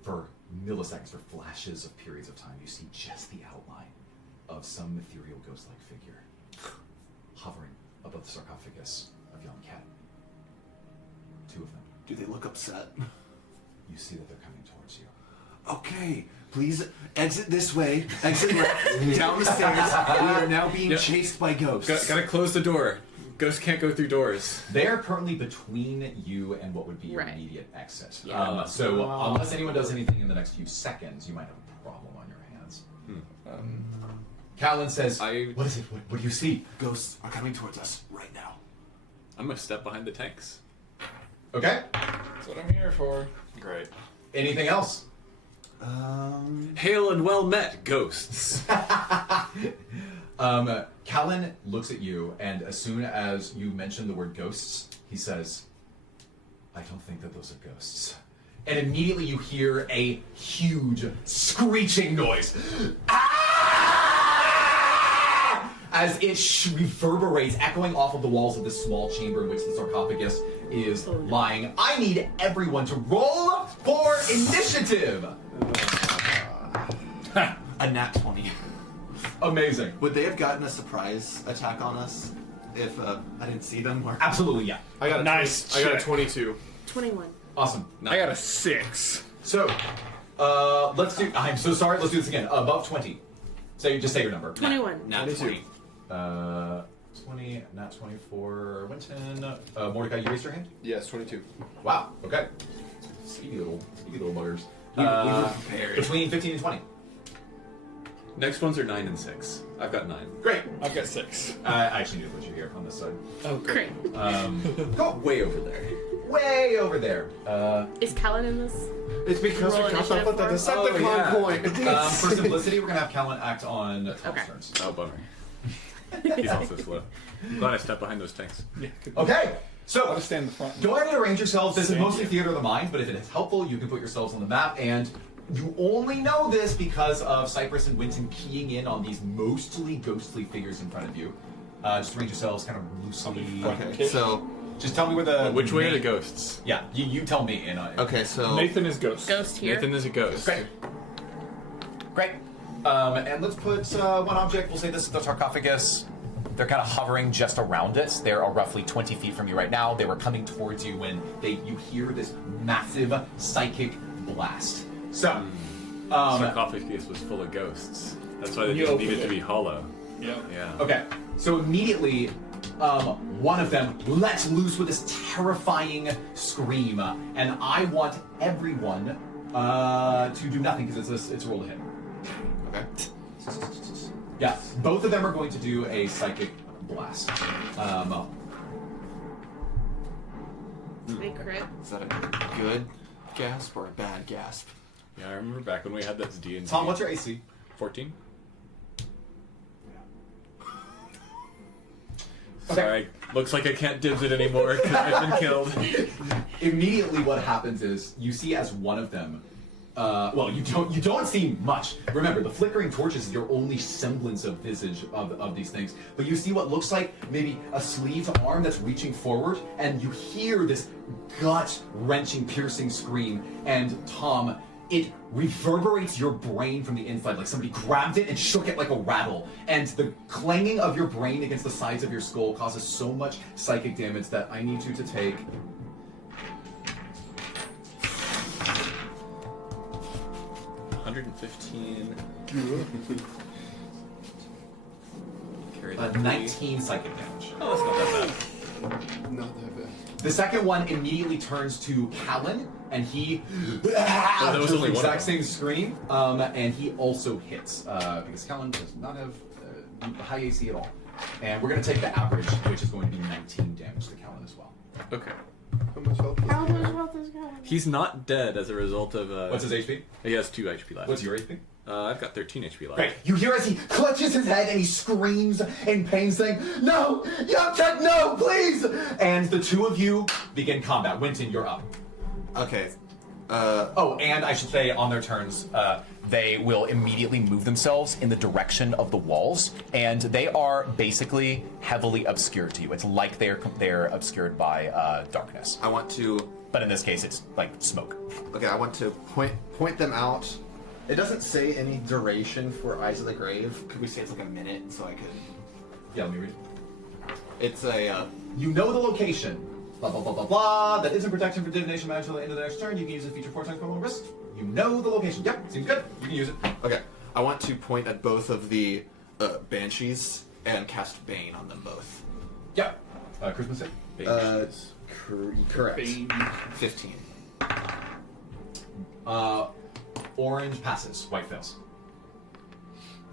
For milliseconds, for flashes of periods of time, you see just the outline of some ethereal ghost-like figure hovering above the sarcophagus of young cat. 2 of them. Do they look upset? You see that they're coming towards you. Okay, please exit this way. Exit left, down the stairs. We are now being Yep. chased by ghosts. Gotta close the door. Ghosts can't go through doors. They are currently between you and what would be your Right. immediate exit. Yeah. So unless anyone does anything in the next few seconds, you might have a problem on your hands. Callen says, what is it? What do you see? Ghosts are coming towards us right now. I'm gonna step behind the tanks. Okay. That's what I'm here for. Great. Anything else? Hail and well met, ghosts. Callen looks at you, and as soon as you mention the word ghosts, he says, I don't think that those are ghosts. And immediately you hear a huge screeching noise. As it reverberates, echoing off of the walls of this small chamber in which the sarcophagus is lying. I need everyone to roll for initiative. A nat 20. Amazing. Would they have gotten a surprise attack on us if I didn't see them? Or... Absolutely, yeah. I got a Nice I got a check. 22. 21. Awesome. I got a 6. So, let's do. I'm so sorry. Let's do this again. Above 20. So just say your number. 21. Nat 20. 20. Not 24. Winton. Mordecai, you raised your hand. Yes, 22. Wow. Okay. Speedy little buggers. We were prepared. Between 15 and 20. Next ones are 9 and 6. I've got 9. Great. I've got 6. I actually need to put you here on this side. Oh, Great. Go way over there. Way over there. Is Callen in this? It's because Roll we got initiative up at the for Decepticon yeah. point. For simplicity, we're gonna have Callen act on Tom's Okay. turns. Oh, bummer. He's also slow. I'm glad I stepped behind those tanks. Yeah, good. Okay. So I'll just stand in the front. go ahead and arrange yourselves. This is Thank mostly you. theater of the mind, but if it is helpful, you can put yourselves on the map. And you only know this because of Cypress and Winton keying in on these mostly ghostly figures in front of you. Just arrange yourselves kind of loosely. Okay, so... Just tell me where the. Which way are the main- ghosts? Yeah, you tell me. And Okay, so... Nathan is ghost. Ghost here. Nathan is a ghost. Great. Great. And let's put one object. We'll say this is the sarcophagus. They're kind of hovering just around it. They are roughly 20 feet from you right now. They were coming towards you when you hear this massive psychic blast. So, Sarcophagus was full of ghosts. That's why they You just opened needed to it. be hollow. Yeah. Yeah. okay. So immediately, one of them lets loose with this terrifying scream, and I want everyone to do nothing because it's a roll to hit. Okay. Yeah, both of them are going to do a psychic blast. They crit. Is that a good gasp or a bad gasp? Yeah, I remember back when we had that D&D. Tom, what's your AC? 14? Okay. Sorry, looks like I can't dibs it anymore because I've been killed. Immediately, what happens is you see as one of them. Well, you don't see much. Remember, the flickering torches is your only semblance of visage of these things. But you see what looks like maybe a sleeved arm that's reaching forward, and you hear this gut-wrenching, piercing scream. And Tom, it reverberates your brain from the inside, like somebody grabbed it and shook it like a rattle. And the clanging of your brain against the sides of your skull causes so much psychic damage that I need you to take. $115. Carry 19 psychic damage. Oh, that's not that bad. Not that bad. The second one immediately turns to Callen, and he that was does only the one of exact same scream, and he also hits because Callen does not have high AC at all. And we're going to take the average, which is going to be 19 damage to Callen as well. Okay. How much health? How much health is Callen? He's not dead as a result of... What's his HP? He has 2 HP left. What's your HP? I've got 13 HP left. Great. You hear as he clutches his head and he screams in pain, saying, "No! Young Tech, no! Please!" And the two of you begin combat. Winton, you're up. Okay. Oh, and I should say on their turns, they will immediately move themselves in the direction of the walls, and they are basically heavily obscured to you. It's like they're obscured by darkness. I want to... But in this case, it's like smoke. Okay, I want to point them out. It doesn't say any duration for Eyes of the Grave. Could we say it's like a minute so I could... Yeah, let me read it. It's a... You know the location. Blah, blah, blah, blah, blah. That isn't protection for divination magic until the end of the next turn. You can use it feature 4 times criminal risk. You know the location. Yep, seems good. You can use it. Okay, I want to point at both of the Banshees and cast Bane on them both. Yep. Christmas save. Banshees. Correct. Bane. 15. Orange passes. White fails.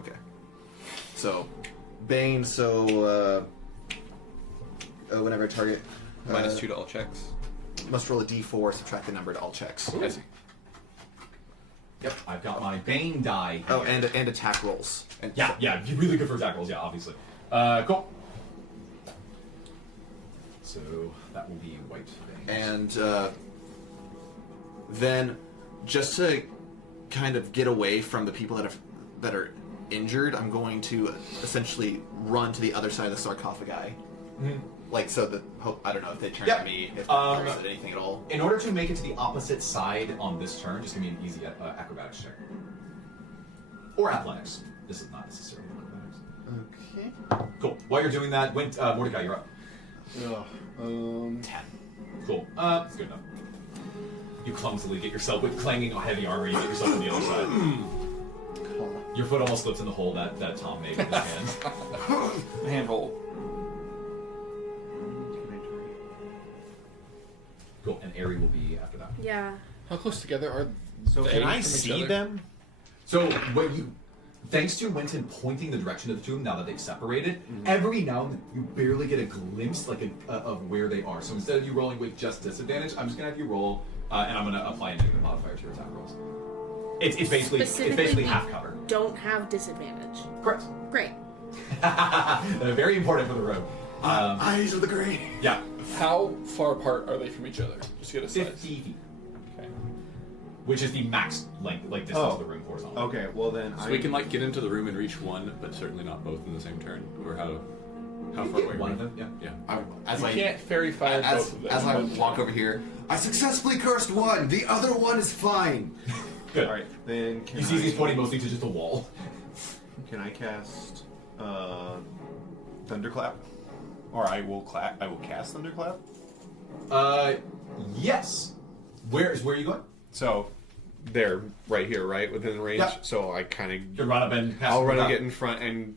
Okay. So, Bane. So whenever a target -2 to all checks. must roll a D4, subtract the number to all checks. I see. Yep, I've got my Bane die. Oh, here. and attack rolls. And Yeah, you're really good for attack rolls, yeah, obviously. Cool. So that will be white Bane. And then, just to kind of get away from the people that are injured, I'm going to essentially run to the other side of the sarcophagi. Like, so that, I don't know if they turn to me, if they did anything at all. In order to make it to the opposite side on this turn, just give me an easy acrobatics check. Or athletics. This is not necessarily acrobatics. Okay. Cool. While you're doing that, Mordecai, you're up. 10. Cool. That's good enough. You clumsily get yourself, with clanging heavy armor, you get yourself on the other side. Your foot almost slips in the hole that Tom made with his hand. Handhold. Cool. And Aerie will be after that. Yeah. How close together are So they can I from each see other? them? So what you, thanks to Winton pointing the direction of the tomb, now that they've separated, every now and then you barely get a glimpse, like of where they are. So instead of you rolling with just disadvantage, I'm just gonna have you roll, and I'm gonna apply a negative modifier to your attack rolls. It's basically half cover. Don't have disadvantage. Correct. Great. Very important for the road. Eyes of the Grey. Yeah. How far apart are they from each other? Just to get a size. 50 feet, Okay. which is the max length, like distance of the room horizontally. Okay, well then So we can like get into the room and reach one, but certainly not both in the same turn. Or how far away? One of them, yeah. Yeah. As You I can't fairy fire both of them. as I walk over here, I successfully cursed one. The other one is fine. Good. All right, then can You see he's pointing mostly to just a wall. Can I cast Thunderclap? Or I will cast Thunderclap. Yes. Where are you going? So they're right here, right within the range. Yeah. So I kind You of run up and pass. I'll run the and get in front and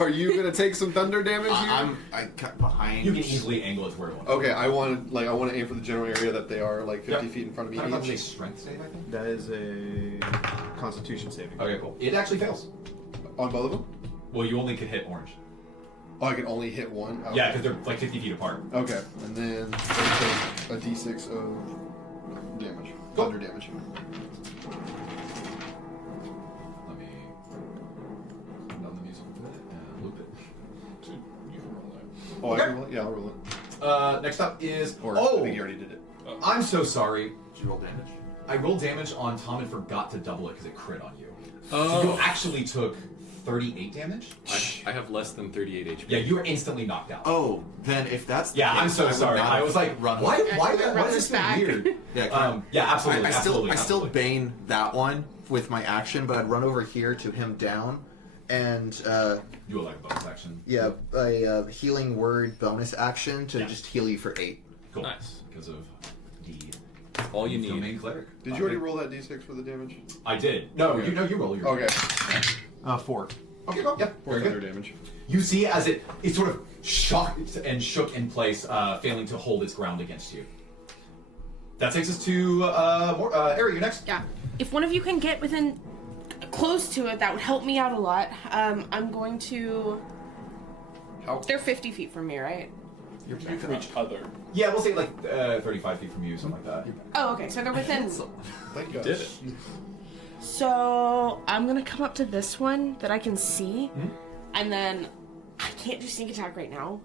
are you gonna take some thunder damage here? I cut behind. You can easily angle it to where you want. Okay, I want to aim for the general area that they are like 50 Yep. feet in front of me. Kind of a each. strength save, I think. That is a Constitution saving. Okay, cool. It actually fails. On both of them? Well, you only could hit orange. Oh, I can only hit one. Okay. Yeah, because they're like 50 feet apart. Okay, and then take a d6 of damage, thunder damage. Let me turn down the music a bit and loop it. Dude, you can roll that. Oh, Okay. I can roll it? Yeah, I'll roll it. Next up is. Or I think you already did it. I'm so sorry. Did you roll damage? I rolled damage on Tom and forgot to double it because it crit on you. Oh. So you actually took 38 damage. I have less than 38 HP. Yeah, you were instantly knocked out. Oh, then if that's the Yeah, I'm case, so would sorry. not I have was like, run. why Run is this this so back. weird? Yeah, Yeah, absolutely. I absolutely, still absolutely. bane that one with my action, but I'd run over here to him down, and You will like a bonus action. yeah, a healing word bonus action to Yeah. just heal you for 8. Cool. Nice. Because of the All you need. domain cleric. Did you already roll that d6 for the damage? I did. No, Okay. you roll your. Okay. 4. Okay, go. Yeah, 4 very thunder good. damage. You see as it sort of shocked and shook in place, failing to hold its ground against you. That takes us to Ari, you're next. Yeah. If one of you can get within close to it, that would help me out a lot. I'm going to. How They're 50 feet from me, right? you're from each other? Yeah, we'll say like 35 feet from you, something like that. Oh, okay. So they're within. Thank You did it. So I'm gonna come up to this one that I can see, and then I can't do sneak attack right now.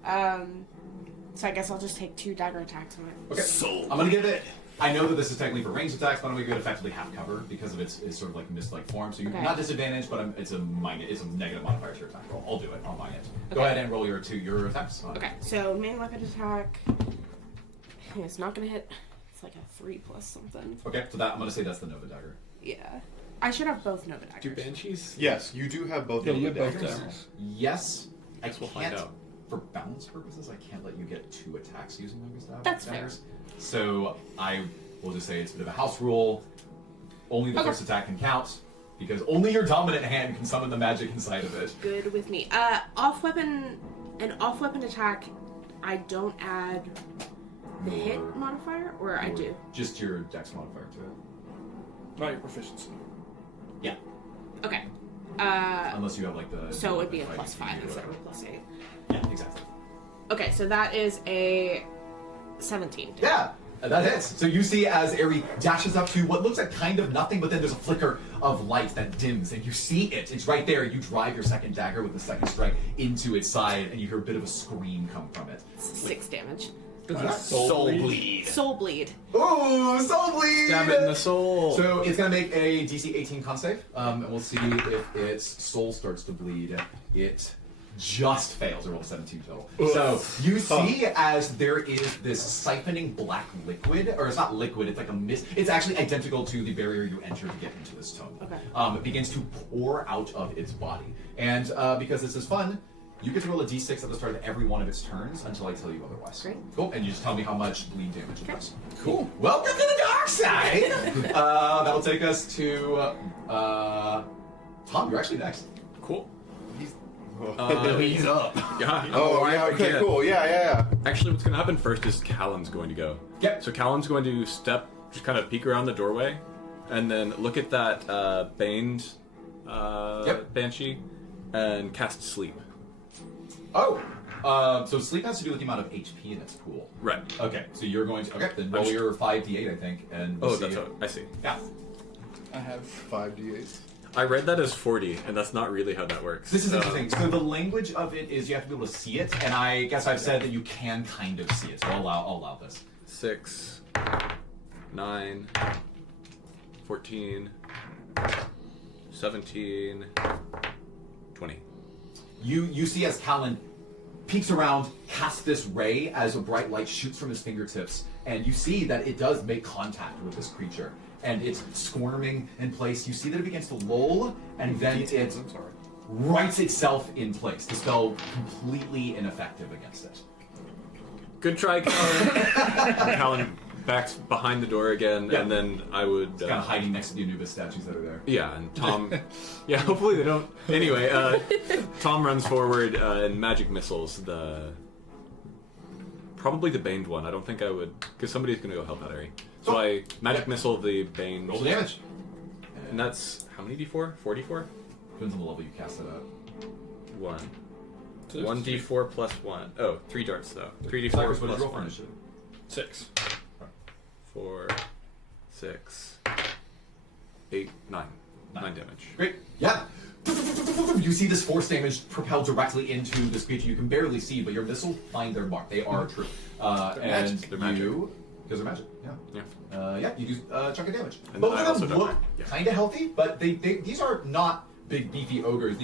So I guess I'll just take 2 dagger attacks on it. Okay. I'm gonna give it. I know that this is technically for ranged attacks, but I'm gonna give it effectively half cover because of its sort of like mist-like form. So you're Okay. not disadvantaged, but it's a negative modifier to your attack roll. I'll do it on my end. Go Okay. ahead and roll your attacks. Okay. So main weapon attack. It's not gonna hit. It's like a 3 plus something. Okay, so that I'm gonna say that's the Nova Dagger. Yeah. I should have both Nova Do daggers. banshees? Yes, you do have both Yeah, of you the have both daggers. daggers. Yes, I Guess we'll find can't. out. For balance purposes, I can't let you get 2 attacks using Nova That's fair. daggers. So I will just say it's a bit of a house rule. Only the Okay. first attack can count because only your dominant hand can summon the magic inside of it. Good with me. Off weapon attack. I don't add the hit Or- modifier, or I or do. Just your dex modifier to it. Not your proficiency. Yeah. Okay. Unless you have like the. So it would be a fighting +5 speed or instead of whatever. a +8. Yeah, exactly. Okay, so that is a 17. Yeah, that hits. So you see as Aerie dashes up to what looks like kind of nothing, but then there's a flicker of light that dims, and you see it. It's right there. You drive your second dagger with the second strike into its side, and you hear a bit of a scream come from it. 6 damage. Soul bleed. Soul bleed. Ooh, soul bleed! Stab it in the soul. So it's gonna make a DC 18 con save, and we'll see if its soul starts to bleed. It just fails. I rolled a 17 total. So you see as there is this siphoning black liquid, or it's not liquid, it's like a mist. It's actually identical to the barrier you entered to get into this tome. Okay. It begins to pour out of its body. And because this is fun, you get to roll a d6 at the start of every one of its turns until I tell you otherwise. Great. Cool. And you just tell me how much bleed damage it does. Cool. Welcome to the dark side! That'll take us to Tom, you're actually next. Cool. He's up. Yeah. Oh, yeah, okay, again. cool. Yeah. Actually, what's going to happen first is Callen's going to go. Yep. So Callen's going to just kind of peek around the doorway, and then look at that baned banshee, and cast sleep. Oh, so sleep has to do with the amount of HP in its pool. Right. Okay, so you're going to then roll your 5d8, I think, and we'll Oh, see that's if- what I see. yeah. I have 5d8. I read that as 40, and that's not really how that works. This is interesting. So the language of it is you have to be able to see it, and I guess I've said that you can kind of see it, so I'll allow this. 6, 9, 14, 17, 20. You see as Callen peeks around, casts this ray as a bright light shoots from his fingertips, and you see that it does make contact with this creature. And it's squirming in place. You see that it begins to lull, and then it rights itself in place. The spell completely ineffective against it. Good try, Callen. Callen backs behind the door again, Yeah. and then I would... It's kind of hiding next to the Anubis statues that are there. Yeah, and Tom... yeah, hopefully they don't... Anyway, Tom runs forward and magic missiles probably the baned one. I don't think I would... Because somebody's going to go help out Ari. So I magic missile the bane. Roll the damage. And that's... How many d4? 4d4? Depends on the level you cast it at. 1. So 1d4 plus 1. Oh, 3 darts though. 3d4 Cyrus, what did plus you roll for 1. initiative? 6. 4, 6, 8, 9. 9 damage. Great. Yeah. You see this force damage propel directly into this creature you can barely see, but your missile find their mark. They are true. And They're magic. Because they're magic. Yeah. Yeah. You do a chunk of damage. And Both then I of also them don't look mind. Yeah. kind of healthy, but these are not big beefy ogres.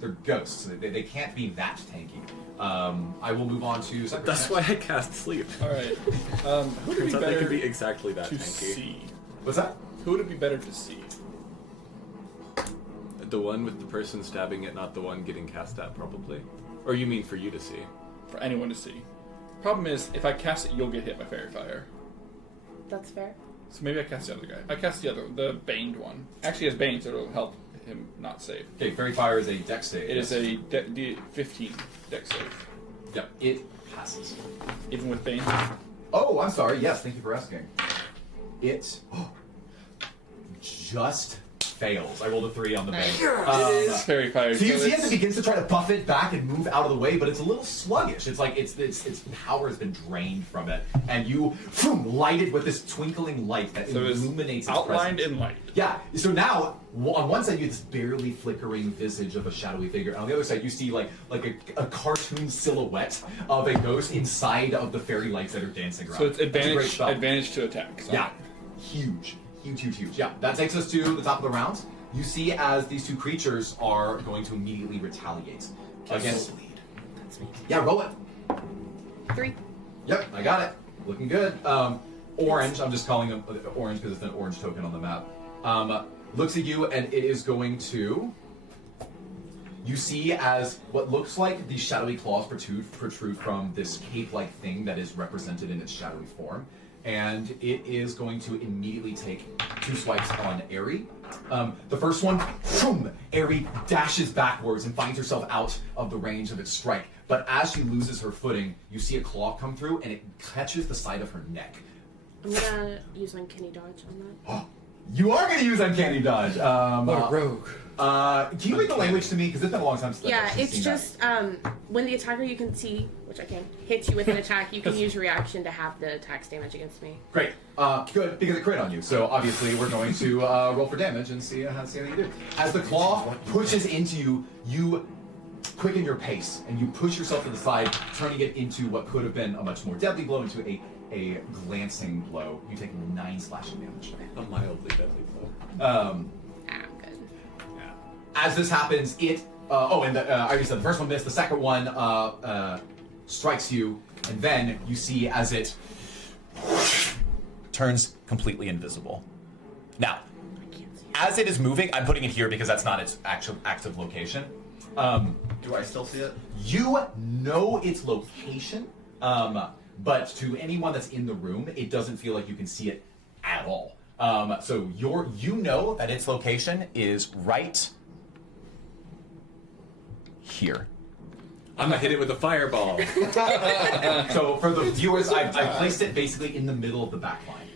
They're ghosts. They can't be that tanky. I will move on to Cypress. That's why I cast sleep. Alright. Who would it be Turns out they better could be exactly that to tanky. see? What's that? Who would it be better to see? The one with the person stabbing it, not the one getting cast at, probably. Or you mean for you to see? For anyone to see. Problem is, if I cast it, you'll get hit by fairy fire. That's fair. So maybe I cast the other guy. I cast the baned one. Actually, he has bane, so it'll help him not save. Okay, Fairy Fire is a dex save. It is a 15 dex save. Yep, it passes. Even with bane? Oh, I'm sorry. Yes, thank you for asking. It just fails. I rolled a 3 on the bank. It is fairy fire. So you see as it's- it begins to try to buff it back and move out of the way, but it's a little sluggish. It's like its power has been drained from it, and you light it with this twinkling light that So it's illuminates its outlined presence. in light. Yeah. So now, on one side you have this barely flickering visage of a shadowy figure, and on the other side you see like a cartoon silhouette of a ghost inside of the fairy lights that are dancing around. So it's That's a great spell. advantage to attack. So. Yeah. Huge. Yeah, that takes us to the top of the round. You see as these two creatures are going to immediately retaliate against. Yeah, roll it. 3. Yep, I got it. Looking good. Orange, I'm just calling them orange because it's an orange token on the map. Looks at you and it is going to... You see as what looks like these shadowy claws protrude from this cape-like thing that is represented in its shadowy form. And it is going to immediately take 2 swipes on Aerie. The first one, boom, Aerie dashes backwards and finds herself out of the range of its strike. But as she loses her footing, you see a claw come through and it catches the side of her neck. I'm gonna use Uncanny Dodge on that. You are going to use Uncanny Dodge. What a rogue. Can you read the language to me? Because it's been a long time since Yeah, I've it's seen just when the attacker you can see, which I can, hits you with an attack, you can use your reaction to have the attack's damage against me. Great. Good, because it crit on you. So obviously we're going to roll for damage and see how you do. As the claw pushes into you, you quicken your pace and you push yourself to the side, turning it into what could have been a much more deadly blow into a glancing blow. You take 9 slashing damage. A mildly deadly blow. Good. As this happens, I already said the first one missed. The second one strikes you, and then you see as it turns completely invisible. Now, as it is moving, I'm putting it here because that's not its actual active location. Do I still see it? You know its location, but to anyone that's in the room, it doesn't feel like you can see it at all. So you know that its location is right here. I'm gonna hit it with a fireball. So for the viewers, I've placed it basically in the middle of the back line.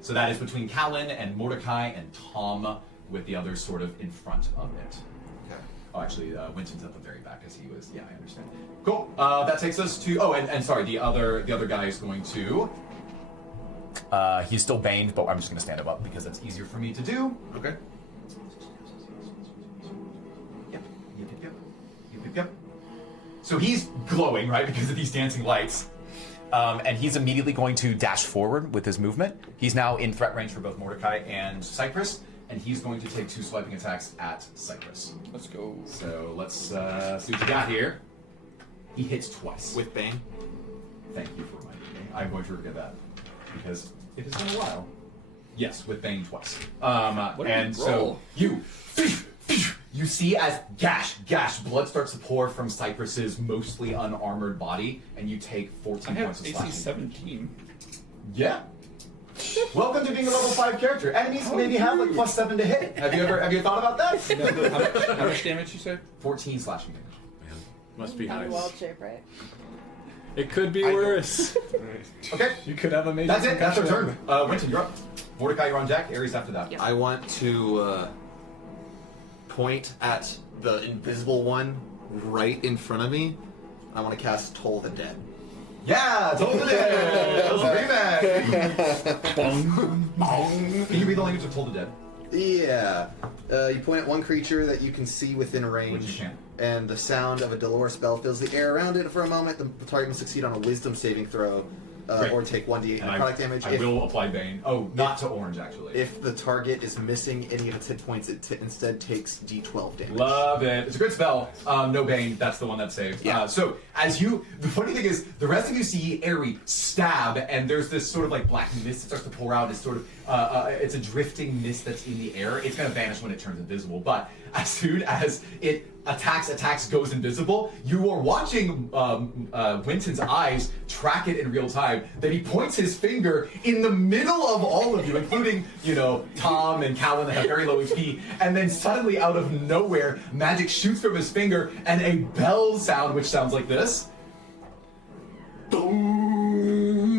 So that is between Callen and Mordecai and Tom, with the others sort of in front of it. Okay. Oh, actually, Winston's at the very back as he was. Yeah, I understand. Cool. That takes us to. Oh, and sorry, the other guy is going to. He's still baned, but I'm just going to stand him up because that's easier for me to do. Okay. Yep. So he's glowing, right, because of these dancing lights. And he's immediately going to dash forward with his movement. He's now in threat range for both Mordecai and Cypress, and he's going to take 2 swiping attacks at Cypress. Let's go. So let's see what you got here. He hits twice. With Bane? Thank you for reminding me. I'm going to forget that because it has been a while. Yes, with Bane twice. And so you see as gash, blood starts to pour from Cypress's mostly unarmored body, and you take 14 I points of have slashing. AC 17. Yeah. Welcome to being a level 5 character. Enemies maybe have like +7 to hit. Have you thought about that? How much damage you say? 14 slashing damage. Man, must be I'm in nice. wild shape, right? It could be worse. Okay. You could have a major. That's it. That's our concussion. turn. Winton, you're up. Mordecai, you're on deck. Ares after that. Yep. I want to point at the invisible one right in front of me. I want to cast Toll the Dead. Yeah, Toll the Dead. Let's bring back. Can you read the language of Toll the Dead? Yeah. You point at one creature that you can see within range. Which you can. And the sound of a Dolores spell fills the air around it for a moment. The target must succeed on a Wisdom saving throw, or take 1d8 And necrotic damage. I will apply Bane. Oh, not to orange, actually. If the target is missing any of its hit points, it instead takes d12 damage. Love it. It's a good spell. No Bane. That's the one that saves. Yeah. So the funny thing is, the rest of you see Aerie stab, and there's this sort of like black mist that starts to pour out. It's sort of it's a drifting mist that's in the air. It's gonna vanish when it turns invisible. But as soon as it attacks, goes invisible, you are watching Winton's eyes track it in real time. Then he points his finger in the middle of all of you, including, Tom and Callen that have very low HP, and then suddenly out of nowhere, magic shoots from his finger, and a bell sound, which sounds like this,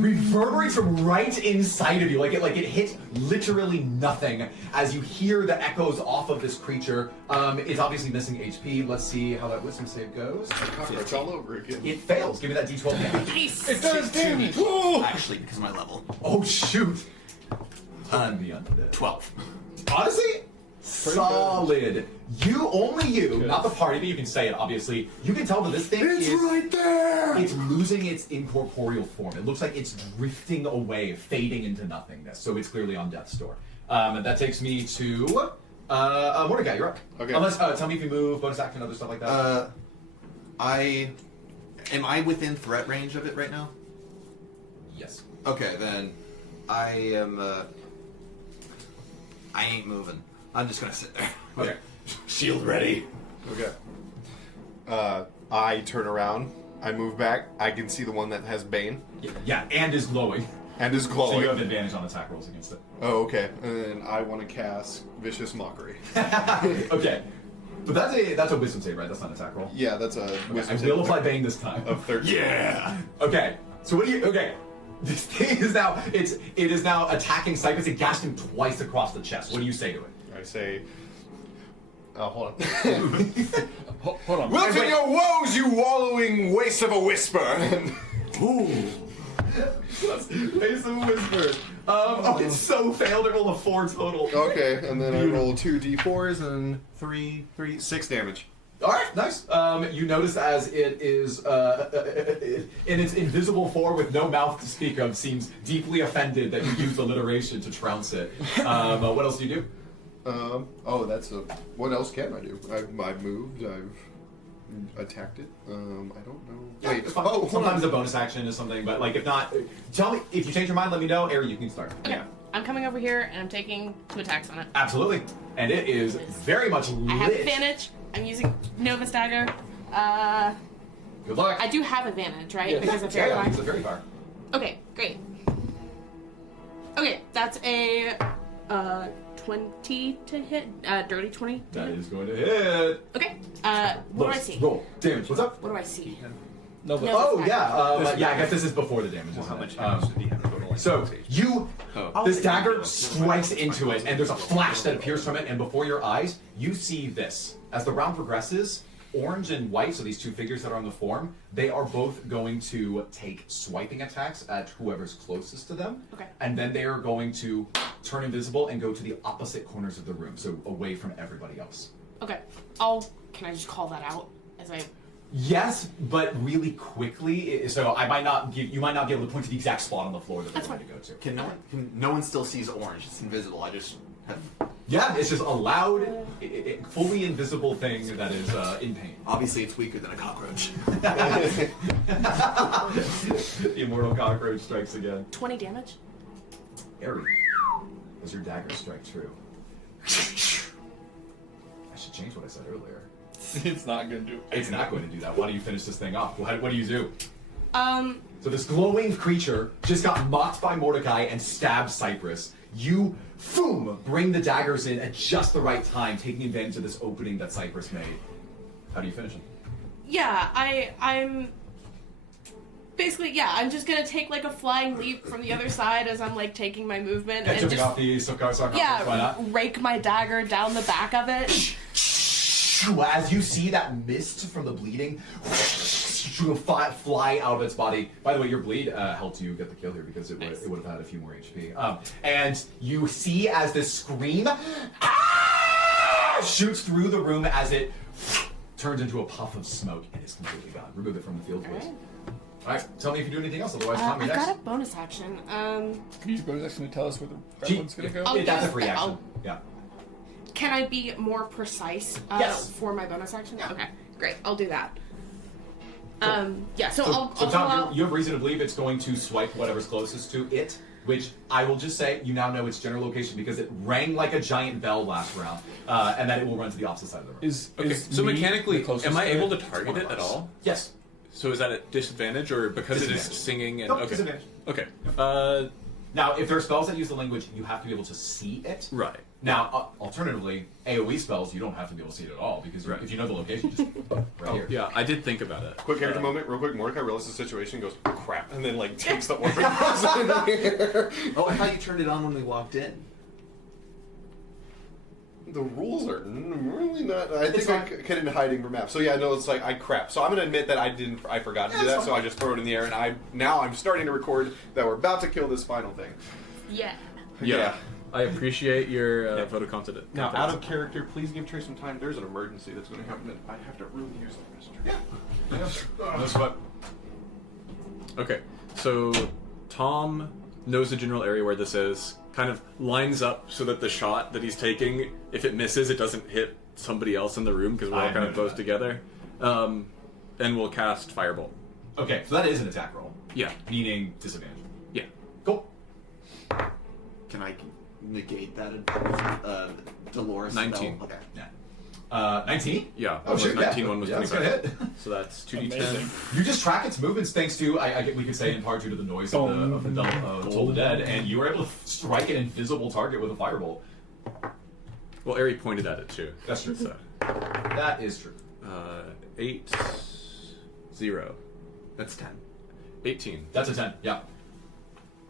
reverberates from right inside of you, like it hit literally nothing as you hear the echoes off of this creature. It's obviously missing HP. Let's see how that wisdom save goes. Cockroach all over again. It fails. Give me that d12 damage. It does damage! Actually, because of my level. Oh shoot! The undead. 12. Honestly, solid. Only you, not the party, but you can say it, obviously. You can tell that this thing is right there! It's losing its incorporeal form. It looks like it's drifting away, fading into nothingness. So it's clearly on death's door. That takes me to Mordecai. You're up. Okay. Unless tell me if you move, bonus action, other stuff like that. Am I within threat range of it right now? Yes. Okay, then I am. I ain't moving. I'm just gonna sit there. Okay. Shield ready. Okay. I turn around. I move back. I can see the one that has Bane Yeah, and is glowing. and is So glowing. you have advantage on attack rolls against it. Oh, okay. And then I want to cast Vicious Mockery. Okay. But that's a wisdom save, right? That's not an attack roll. Yeah, that's a Okay, wisdom I saving will apply throw Bane this time. of 13. Yeah. Okay. So what do you? Okay. This thing is now it is now attacking Cypress and gashed him twice across the chest. What do you say to it? I say, hold on. Hold on. Wilt in your woes, you wallowing waste of a whisper. Ooh. Face of Whisper. It's so failed. I rolled a 4 total. Okay, and then I roll 2 d4s and 6 damage. All right, nice. You notice as it is in its invisible form with no mouth to speak of, seems deeply offended that you used alliteration to trounce it. What else do you do? What else can I do? I've moved. I've attacked it. I don't know. Yeah, it's fine. Sometimes a bonus action is something, but like if not, tell me if you change your mind. Let me know. Ari, you can start. Okay. Yeah. I'm coming over here and I'm taking 2 attacks on it. Absolutely, and it is very much lit. I have advantage. I'm using Nova's dagger. Good luck. I do have advantage, right? Yeah. Because of Fairy Fire. It's a Fairy Fire. Okay, great. Okay, that's a 20 to hit. Dirty 20. That is going to hit. Okay. What do I see? Roll damage. What's up? What do I see? Nova. Oh yeah, yeah. I guess this is before the damage. How much damage did he have total? So this dagger strikes into it, and there's a flash that appears from it, and before your eyes, you see this. As the round progresses, orange and white, so these 2 figures that are on the form, they are both going to take swiping attacks at whoever's closest to them. Okay. And then they are going to turn invisible and go to the opposite corners of the room, so away from everybody else. Okay. Can I just call that out as I... Yes, but really quickly. So you might not be able to point to the exact spot on the floor that they're going to go to. Can no one still sees orange? It's invisible. I just have. Yeah, it's just a loud, fully invisible thing that is in pain. Obviously, it's weaker than a cockroach. The immortal cockroach strikes again. 20 damage? Ari, does your dagger strike true? I should change what I said earlier. It's not going to do. It's not going to do that. Why do you finish this thing off? What do you do? So this glowing creature just got mocked by Mordecai and stabbed Cypress. You, bring the daggers in at just the right time, taking advantage of this opening that Cypress made. How do you finish him? Yeah, I'm... Basically, yeah, I'm just gonna take like a flying leap from the other side as I'm like taking my movement Yeah, and jumping just... off the sarcophagus. Yeah, Why not? rake my dagger down the back of it. As you see that mist from the bleeding fly out of its body. By the way, your bleed helped you get the kill here because it would have had a few more HP. And you see as this scream shoots through the room as it turns into a puff of smoke and is completely gone. Remove it from the field, please. All right, tell me if you do anything else. Otherwise, Tom, you're I've next. got a bonus action. Can you use bonus action to tell us where the red one's gonna go? That's a free action. Yeah. Can I be more precise for my bonus action? Yeah. Okay, great. I'll do that. So I'll Tom, you have reason to believe it's going to swipe whatever's closest to it, which I will just say you now know its general location because it rang like a giant bell last round, and that it will run to the opposite side of the room. So mechanically, am I able to target it at all? Yes. So is that at disadvantage, or because it is singing? And, Nope, disadvantage. Okay. Now, if there are spells that use the language, you have to be able to see it. Right. Now, alternatively, AoE spells, you don't have to be able to see it at all, because if you know the location, just right here. Yeah, I did think about it. Quick character moment, real quick. Mordecai realizes the situation, goes, crap, and then, like, takes the orb. Oh, I thought you turned it on when we walked in. The rules are really not. I think I get into hiding from maps. So yeah, no, it's like crap. So I'm gonna admit that I forgot to do that. So I just throw it in the air, and I'm starting to record that we're about to kill this final thing. Yeah. Yeah. I appreciate your vote of confidence. Now, out of character, please give Trey some time. There's an emergency that's going to happen. I have to really use the messenger. Yeah. That's fun. Okay, so Tom knows the general area where this is. Kind of lines up so that the shot that he's taking, if it misses, it doesn't hit somebody else in the room because we're all kind of close together. And we'll cast Firebolt. Okay, so that is an attack roll. Yeah. Meaning disadvantage. Yeah. Cool. Can I negate that? Dolores 19. spell? Okay. Yeah. 19? Yeah. Oh, shit, 19 one was that's pretty gonna bad. hit. So that's 2d10. Amazing. You just track its movements thanks to, we could say in part due to the noise of the Toll the Dead, and you were able to strike an invisible target with a firebolt. Well, Ari pointed at it too. That's true. So. That is true. 8, 0. That's 10. 18. That's a 10, yeah.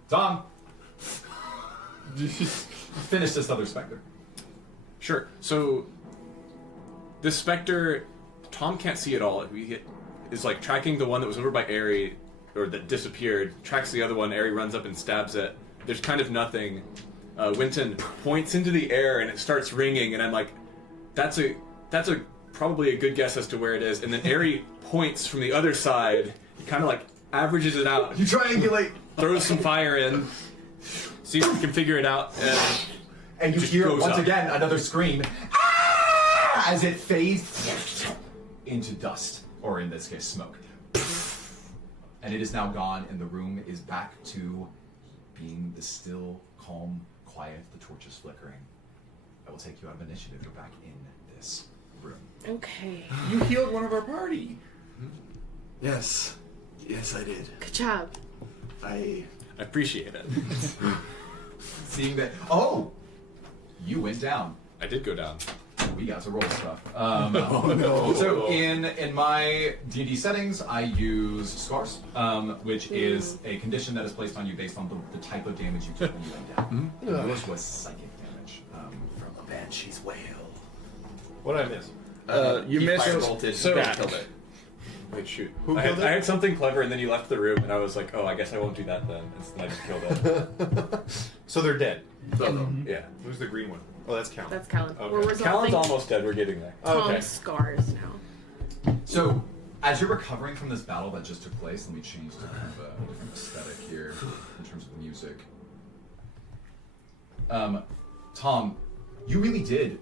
Tom! Finish this other specter. Sure. So this specter, Tom can't see it all. He is like tracking the one that was over by Aerie, or that disappeared. Tracks the other one. Aerie runs up and stabs it. There's kind of nothing. Winton points into the air and it starts ringing, and I'm like, that's a probably a good guess as to where it is. And then Aerie points from the other side. He kind of like averages it out. You triangulate. Throws some fire in. See if you can figure it out. And you just hear goes once up. again another scream ah! as it fades into dust, or in this case, smoke. And it is now gone, and the room is back to being the still, calm, quiet. The torch is flickering. I will take you out of initiative. You're back in this room. Okay. You healed one of our party. Yes. Yes, I did. Good job. I appreciate it. Seeing that, oh, you went down. I did go down. We got to roll stuff. Oh no! So in my D&D settings, I use scars, which is a condition that is placed on you based on the type of damage you took when you went down. And yours was psychic damage from a banshee's wail. What did I miss? You he missed fire-bolted so- and killed it. Wait, shoot. Who I killed had, it? I had something clever, and then you left the room, and I was like, oh, I guess I won't do that then. And I just killed it. So they're dead. Both of them. Yeah. Who's the green one? Oh, that's Callen. That's Callen. Okay. We're Callan's resolving almost dead. We're getting there. Tom's Okay. scars now. So, as you're recovering from this battle that just took place, let me change to kind of a different aesthetic here in terms of the music. Tom, you really did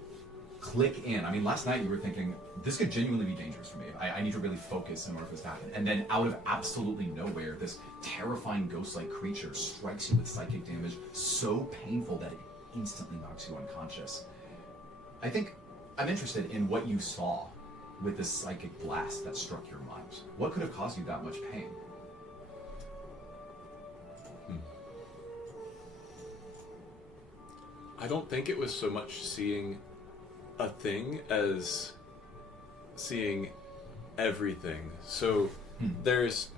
click in. I mean, last night you were thinking, this could genuinely be dangerous for me. I need to really focus in order for this to happen. And then out of absolutely nowhere, this terrifying ghost-like creature strikes you with psychic damage so painful that it instantly knocks you unconscious. I think I'm interested in what you saw with this psychic blast that struck your mind. What could have caused you that much pain? I don't think it was so much seeing a thing as seeing everything. So there's,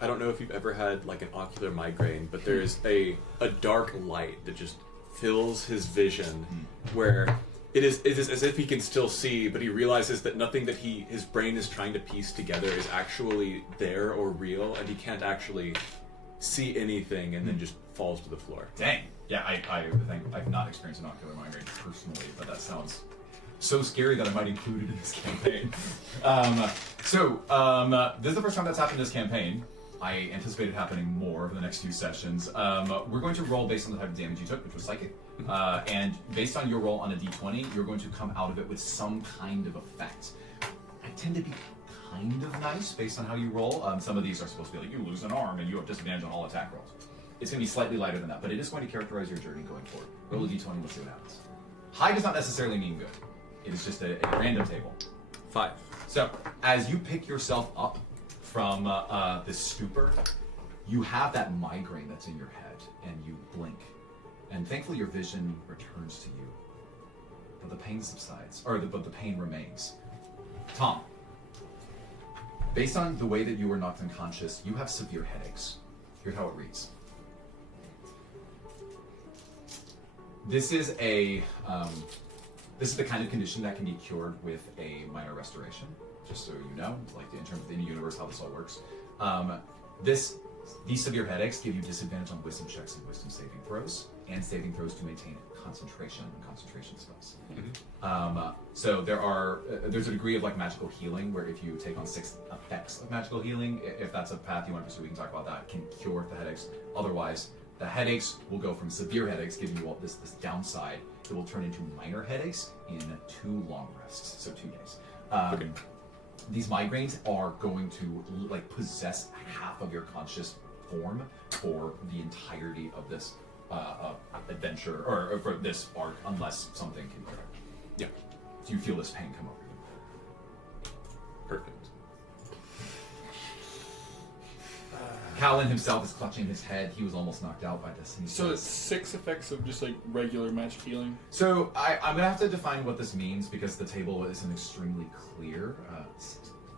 I don't know if you've ever had like an ocular migraine, but there's a dark light that just fills his vision where it is as if he can still see, but he realizes that nothing that his brain is trying to piece together is actually there or real, and he can't actually see anything, and then just falls to the floor. Dang. Yeah, I think I've not experienced an ocular migraine personally, but that sounds so scary that I might include it in this campaign. This is the first time that's happened in this campaign. I anticipate it happening more over the next few sessions. We're going to roll based on the type of damage you took, which was psychic. And based on your roll on a d20, you're going to come out of it with some kind of effect. I tend to be kind of nice based on how you roll. Some of these are supposed to be like, you lose an arm and you have disadvantage on all attack rolls. It's going to be slightly lighter than that, but it is going to characterize your journey going forward. Roll a d20, let's see what happens. High does not necessarily mean good. It is just a random table. 5. So, as you pick yourself up from this stupor, you have that migraine that's in your head, and you blink. And thankfully your vision returns to you. But the pain subsides, but the pain remains. Tom, based on the way that you were knocked unconscious, you have severe headaches. Here's how it reads. This is the kind of condition that can be cured with a minor restoration, just so you know, like in terms of the universe, how this all works. These severe headaches give you disadvantage on wisdom checks and wisdom saving throws, and saving throws to maintain concentration and concentration spells. So there's a degree of like magical healing where if you take on 6 effects of magical healing, if that's a path you want to pursue, we can talk about that, can cure the headaches. Otherwise, the headaches will go from severe headaches, giving you all this downside. It will turn into minor headaches in 2 long rests, so 2 days. These migraines are going to like possess half of your conscious form for the entirety of this adventure, or for this arc, unless something can cure it. Yeah. Do you feel this pain come over you? Perfect. Callen himself is clutching his head. He was almost knocked out by this. And he So says- it's 6 effects of just like regular magic healing. So I'm gonna have to define what this means because the table isn't extremely clear.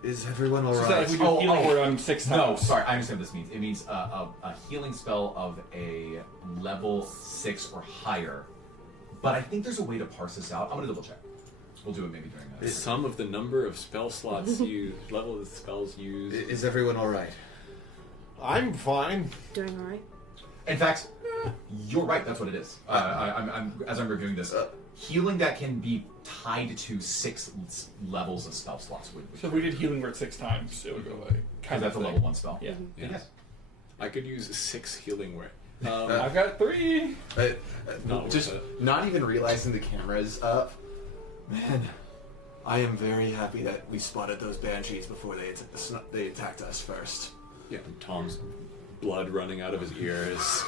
Is everyone So is that alright? like we do healing word on 6 times? No, sorry, I understand what this means. It means a healing spell of a level 6 or higher. But I think there's a way to parse this out. I'm gonna double check. We'll do it maybe during The sum of the number of spell slots used, level of the spells used. Is everyone all right? I'm fine. Doing all right. In fact, you're right. That's what it is. As I'm reviewing this, healing that can be tied to 6 levels of spell slots would. So if we did healing word 6 times, it would go away. Because that's a level 1 spell. Yeah. Yes. I could use 6 healing word. I've got 3. Not Just worth it. not even realizing the camera's up. Man, I am very happy that we spotted those banshees before they attacked us first. Yeah, Tom's blood running out of his ears.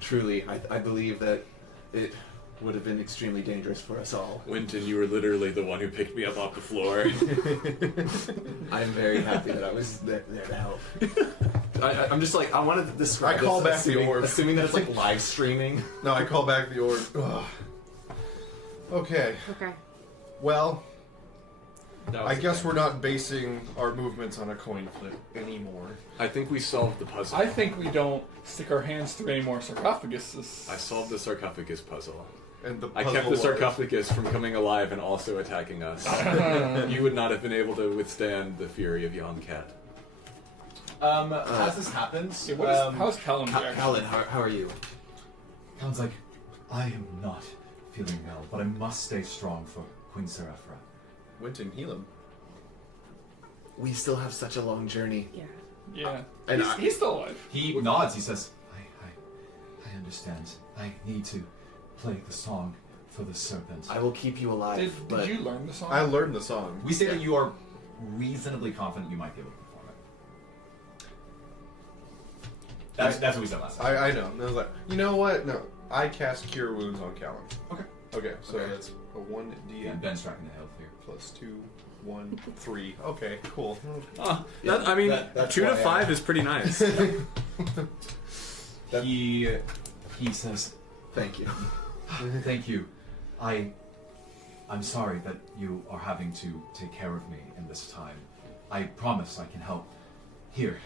Truly, I believe that it would have been extremely dangerous for us all. Winton, you were literally the one who picked me up off the floor. I'm very happy that I was there to help. I'm just like, I wanted to describe I call this, back the orb. assuming that it's like live streaming. No, I call back the orb. Ugh. Okay. Okay. Well, That I was guess okay. we're not basing our movements on a coin flip anymore. I think we solved the puzzle. I think we don't stick our hands through any more sarcophaguses. I solved the sarcophagus puzzle. And the I kept the puzzle was- sarcophagus from coming alive and also attacking us. You would not have been able to withstand the fury of yon cat. As this happens, Yeah, how's Callen reacting? Callen, how are you? Sounds like I am not feeling well, but I must stay strong for Queen Seraphra. Winton, heal him. We still have such a long journey. Yeah. Yeah. And He's still alive. he nods. He says, I understand. I need to play the song for the serpent. I will keep you alive. Did you learn the song? I learned the song. "We say that you are reasonably confident you might be able to perform it." That's what we said last time. I know. And I was like, you know what? No, I cast Cure Wounds on Callen. Okay. Okay, so Okay. that's a 1d8 And Ben's tracking the health here. plus 2, 1, 3. Okay, cool. That, I mean, that's 2 to why 5 is pretty nice. He says, Thank you. "Thank you. I'm sorry that you are having to take care of me in this time. I promise I can help. Here."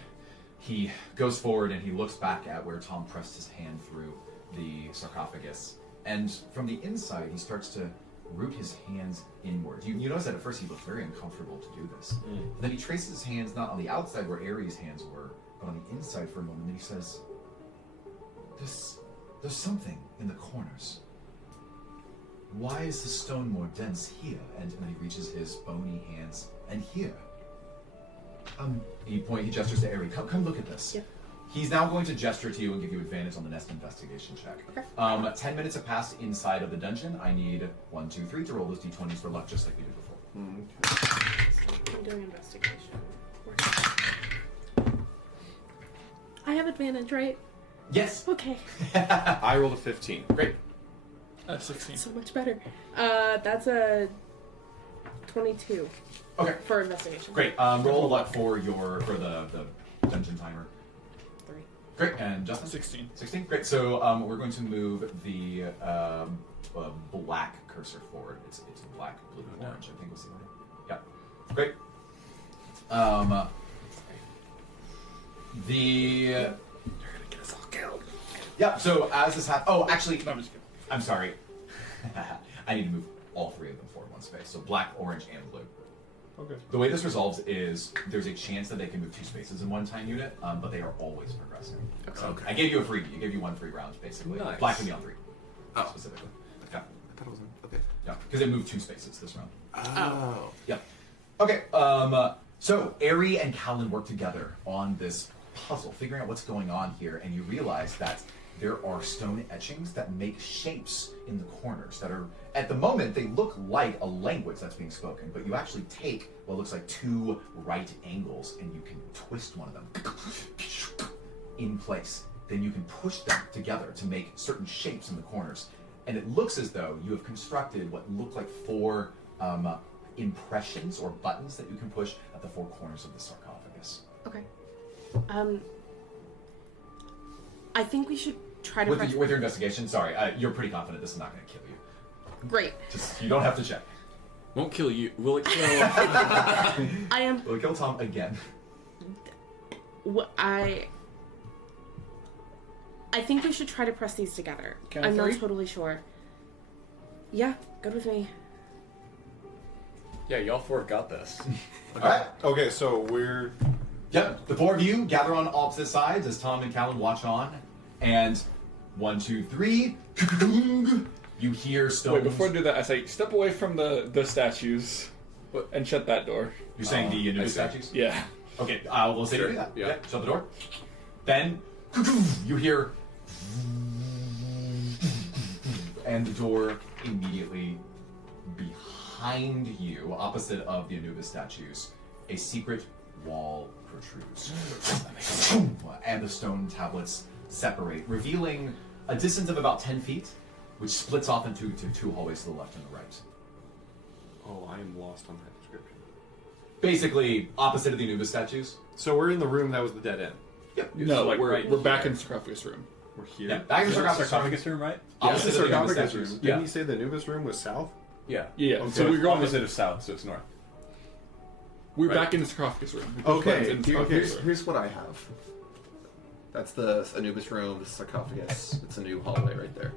He goes forward and he looks back at where Tom pressed his hand through the sarcophagus. And from the inside, he starts to root his hands inward. You notice that at first he looked very uncomfortable to do this. Then he traces his hands not on the outside where Ares' hands were, but on the inside for a moment. And he says, There's something in the corners. Why is the stone more dense here? And then he reaches his bony hands. And here. He gestures to Aerie. Come look at this. Yep. He's now going to gesture to you and give you advantage on the next investigation check. Okay. 10 minutes have passed inside of the dungeon. I need 1, 2, 3 to roll those d20s for luck, just like we did before. I'm doing investigation. I have advantage, right? Yes. Okay. I rolled a 15. Great. 16. So much better. That's a 22 Okay. for investigation. Great. Roll a luck for the dungeon timer. 3. Great. And Justin? 16. 16? Great. So we're going to move the black cursor forward. It's black, blue, and orange, I think was the order. Yeah. Great. You're gonna get us all killed. Yeah, so as this happens... Oh, actually, No, I'm just kidding. I'm sorry. I need to move all 3 of them forward 1 space. So black, orange, and blue. Okay. The way this resolves is there's a chance that they can move 2 spaces in one time unit, but they are always progressing. So Okay. I gave you a freebie. I gave you 1 free round, basically. Nice. Black can be on 3. Oh. Specifically. Yeah. I thought it was okay. Yeah, because it moved 2 spaces this round. Oh. Yeah. Okay, so Aerie and Callen work together on this puzzle, figuring out what's going on here, and you realize that there are stone etchings that make shapes in the corners that are, at the moment, they look like a language that's being spoken, but you actually take what looks like 2 right angles and you can twist one of them in place. Then you can push them together to make certain shapes in the corners. And it looks as though you have constructed what look like 4 impressions or buttons that you can push at the 4 corners of the sarcophagus. Okay. I think we should try to With, press... with your investigation, sorry, you're pretty confident this is not going to kill you. Great. Just, you don't have to check. Won't kill you. Will it kill? I am... Will it kill Tom again? I think we should try to press these together. Count I'm not 3? totally sure. Yeah, good with me. Yeah, y'all four have got this. Alright. Okay, so we're. Yep, the four of you gather on opposite sides as Tom and Callen watch on. And 1, 2, 3. You hear stones. Wait, before I do that, I say step away from the statues and shut that door. You're saying the I Anubis see. statues? Yeah. Okay, we'll say Sure, do that. yeah. Shut the door. Then you hear, and the door immediately behind you, opposite of the Anubis statues, a secret wall protrudes, and the stone tablets separate, revealing a distance of about 10 feet, which splits off into two hallways to the left and the right. Oh, I am lost on that description. Basically, opposite of the Anubis statues. So we're in the room that was the dead end. Yep. No, So, like, we're right back here. in the sarcophagus room. We're here. Yeah, back in the sarcophagus. Sarcophagus room, right? Opposite This is of the Anubis sarcophagus room. statues. Didn't Yeah. he say the Anubis room was south? Yeah. Yeah. Okay. So we're going opposite of south, so it's north. We're Right. back in the sarcophagus room. Okay, In the okay. sarcophagus room. Here's what I have. That's the Anubis room, the sarcophagus. It's a new hallway right there.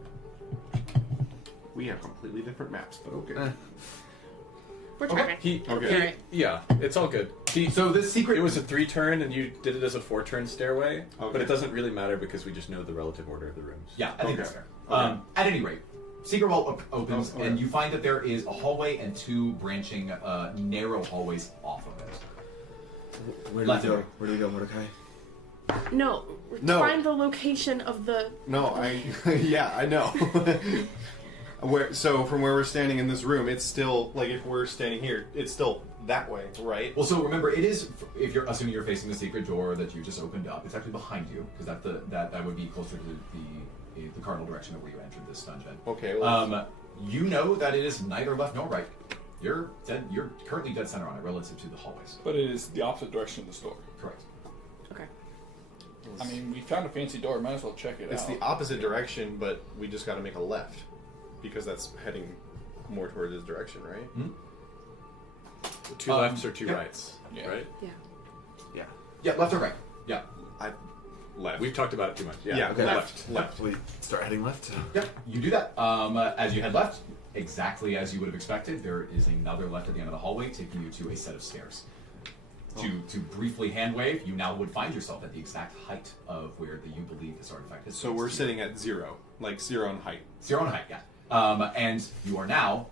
We have completely different maps, but okay. We're Okay. trying. Okay. Yeah, it's all good. So this secret It was a 3-turn, and you did it as a 4-turn stairway. Okay. But it doesn't really matter because we just know the relative order of the rooms. Yeah, I think Okay. that's fair. Okay. At any rate, secret wall opens, Oh, okay. and you find that there is a hallway and two branching, narrow hallways off of it. Where Left do we go? door. Where do we go, Mordecai? No, No. find the location of the. No, I. Yeah, I know. So from where we're standing in this room, it's still like if we're standing here, it's still that way, right? Well, so remember, it is if you're assuming you're facing the secret door that you just opened up. It's actually behind you because that would be closer to the cardinal direction of where you entered this dungeon. Okay. Well, You know that it is neither left nor right. You're dead. You're currently dead center on it relative to the hallways. But it is the opposite direction of the store. Correct. Okay. I mean, we found a fancy door. Might as well check it it's out. the opposite direction, but we just got to make a left because that's heading more towards this direction, right? Hmm? 2 lefts or 2 yeah. rights, Yeah. right? Yeah. Yeah, left or right. Yeah. I left. We've talked about it too much. Yeah, Yeah, Okay. left. We start heading left. Yep, you do that. As you head left, exactly as you would have expected, there is another left at the end of the hallway, taking you to a set of stairs. To briefly hand wave, you now would find yourself at the exact height of where you believe this artifact is. So we're sitting at 0, like 0 in height. It's your own height, yeah. And you are now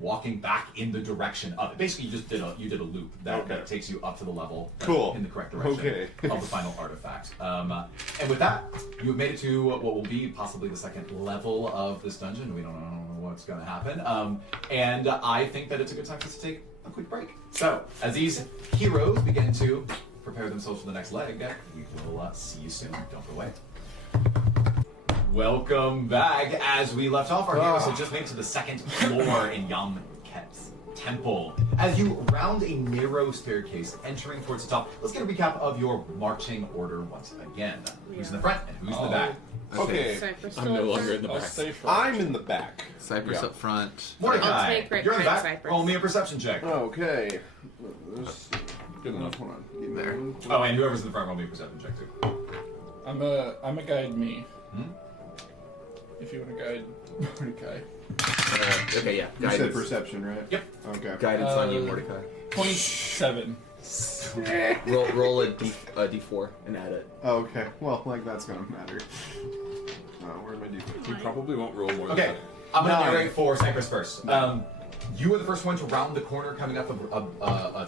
walking back in the direction of it. Basically, you did a loop that takes you up to the level Cool. in the correct direction Okay. of the final artifact. And with that, you have made it to what will be possibly the second level of this dungeon. We don't know what's going to happen. And I think that it's a good time for us to take a quick break. So, as these heroes begin to prepare themselves for the next leg, we will see you soon. Don't go away. Welcome back. As we left off, our heroes had just made it to the second floor in Yam-Ket's temple. As you round a narrow staircase entering towards the top, let's get a recap of your marching order once again. Who's in the front and who's in the back? Okay. Cypress I'm no longer in the Still back. front. I'm in the back. Cypress Yeah. up front. Mordecai, I'll take right you're in the behind back. Cypress. Roll me a perception check. Okay. Good enough. Hold on. Get There. Oh, and whoever's in the front, roll me a perception check too. I'm a guide me. Hmm? If you want to guide Mordecai. Okay, yeah. You said Guidance. perception, right? Yep. Okay. Guidance on you, Uh, Mordecai. 27. Roll a d4 and add it. Oh, okay. Well, like that's gonna matter. Where am I doing? You probably won't roll more Okay, than I'm going to 9. narrate for Cypress first. You are the first one to round the corner coming up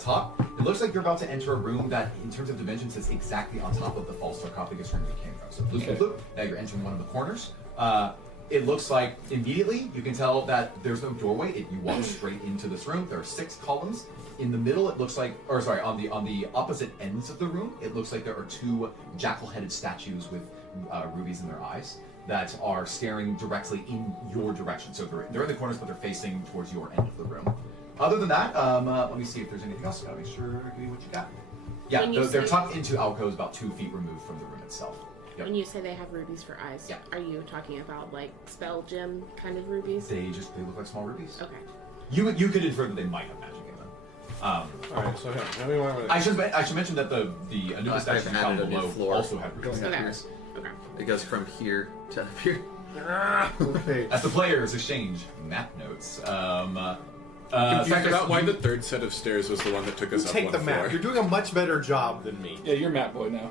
top. It looks like you're about to enter a room that, in terms of dimensions, is exactly on top of the false sarcophagus room you came from. So, loop, Okay. loop, loop. Now you're entering one of the corners. It looks like immediately you can tell that there's no doorway. You walk straight into this room. There are 6 columns. In the middle, it looks like, or sorry, on the opposite ends of the room, it looks like there are 2 jackal-headed statues with rubies in their eyes that are staring directly in your direction. So they're in the corners, but they're facing towards your end of the room. Other than that, let me see if there's anything else. Gotta make sure I give you what you got. Yeah, When you they're say- tucked into alcoves about 2 feet removed from the room itself. Yep. When you say they have rubies for eyes, Yeah. are you talking about like spell gem kind of rubies? They look like small rubies. Okay. You could infer that they might have magic in them. Alright, so how do we want to... I should mention that the Anubis I've statues added down a new below floor. also have rubies. Okay. Yes. Okay. It goes from here to up here. Okay. As the players exchange map notes, Confused Cypress, about why the third set of stairs was the one that took us up Take one the map. floor. You're doing a much better job than me. Yeah, you're map boy now.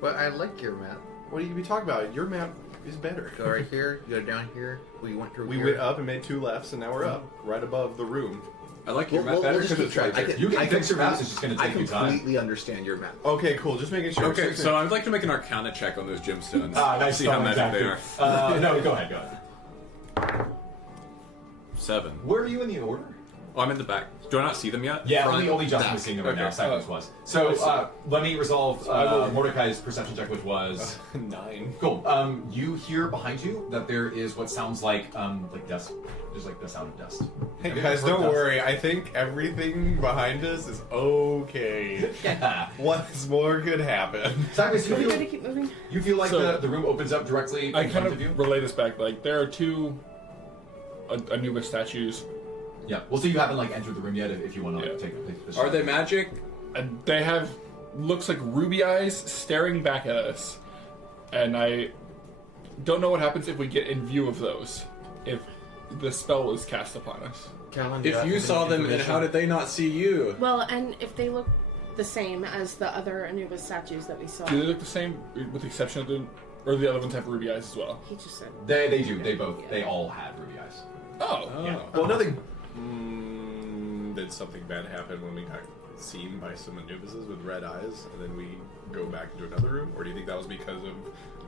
But I like your map. What are you be talking about? Your map is better. Go right here, you go down here. We went through We here. went up and made 2 lefts, and now we're up, right above the room. I like your We'll- map we'll better just because keep it's right track. there. You can fix your maps, it's just going to I take you time. completely understand your map. Okay, cool. Just making sure. Okay, so I'd like to make an Arcana check on those gemstones. Nice See how one, magic they exactly. are. No, go ahead, 7. Where are you in the order? Oh, I'm in the back. Do I not see them yet? Yeah, Front, only Justin back. was seeing them right now. Okay. Cypress was. So let me resolve I will- Mordecai's perception check, which was 9. cool. You hear behind you that there is what sounds like dust. There's like the sound of dust. Hey Have you guys, ever heard don't dust? worry. I think everything behind us is okay. What's more could happen? Cypress, Are we going to keep moving? you feel like So- the room opens up directly I in kind front of you? of relay this back. Like there are 2 Anubis statues, Yeah. Well, so you haven't entered the room yet. If you want to Yeah. take a Are they magic? and they have looks like ruby eyes staring back at us. And I don't know what happens if we get in view of those. If the spell is cast upon us. Callen, If you saw them, then how did they not see you? Well, and if they look the same as the other Anubis statues that we saw. Do they look the same, with the exception of or the other ones have ruby eyes as well? He just said. They do. They all have ruby eyes. Oh, Yeah. Well, nothing. Did something bad happen when we got seen by some Anubises with red eyes, and then we go back into another room? Or do you think that was because of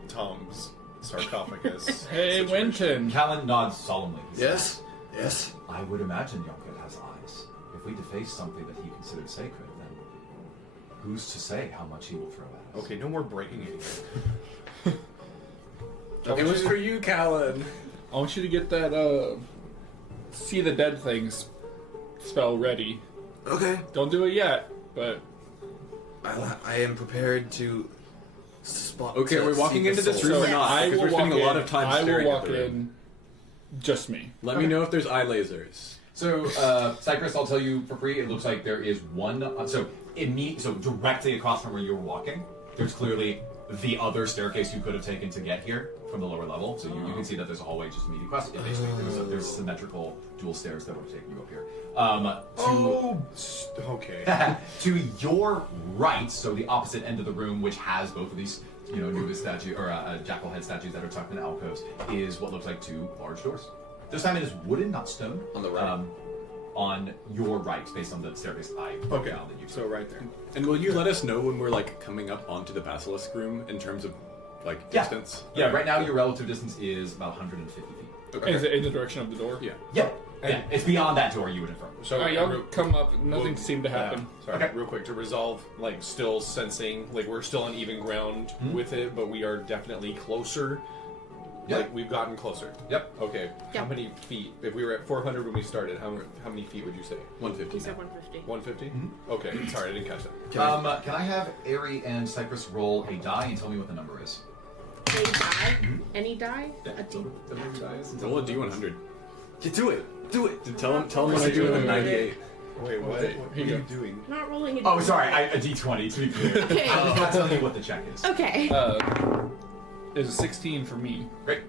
Tom's sarcophagus? Hey, situation? Winton. Callen nods solemnly. He says, Yes? Yes. I would imagine Yonket has eyes. If we deface something that he considered sacred, then who's to say how much he will throw at us? Okay, no more breaking anything. It was for you, Callen. I want you to get that, see the dead things spell ready. Okay. Don't do it yet, but I am prepared to spot. Okay, to are we walking see the into this soul. room or Yes. not? I Because will we're spending walk a lot in. of time I will staring walk at the room. in. Just me. Let me know if there's eye lasers. So, Cypress, I'll tell you for free. It looks like there is one. So directly across from where you were walking, there's clearly the other staircase you could have taken to get here from the lower level. So you can see that there's a hallway just immediately across. Yeah, basically, there's symmetrical dual stairs that would have taken you up here. Okay. To your right, so the opposite end of the room, which has both of these, Anubis statue or jackal head statues that are tucked in alcoves, is what looks like 2 large doors. This time it is wooden, not stone. On the right. On your right, based on the staircase I broke down that you took. So right there. And will you let us know when we're coming up onto the basilisk room in terms of distance? Yeah, right now your relative distance is about 150 feet. Okay. Is it in the direction of the door? Yeah. Yeah, it's beyond that door you would infer. So Alright, y'all come up. Nothing seemed to happen. Sorry, Okay. real quick to resolve, still sensing, we're still on even ground with it, but we are definitely closer. Yeah. We've gotten closer. Yep. Okay. Yeah. How many feet? If we were at 400 when we started, how many feet would you say? 150 He said now. 150. 150? Okay. Sorry, I didn't catch that. Can I have Ari and Cypress roll a die and tell me what the number is? A die? Any die? A D. Roll a D100. You do it. Do it. Tell him when I do it in 98. Wait, what? Okay, What are here you you go. doing? Not rolling a D. Oh, sorry, a D20 to be clear. Okay. I'm just not telling you what the check is. Okay. Is a 16 for me. Great.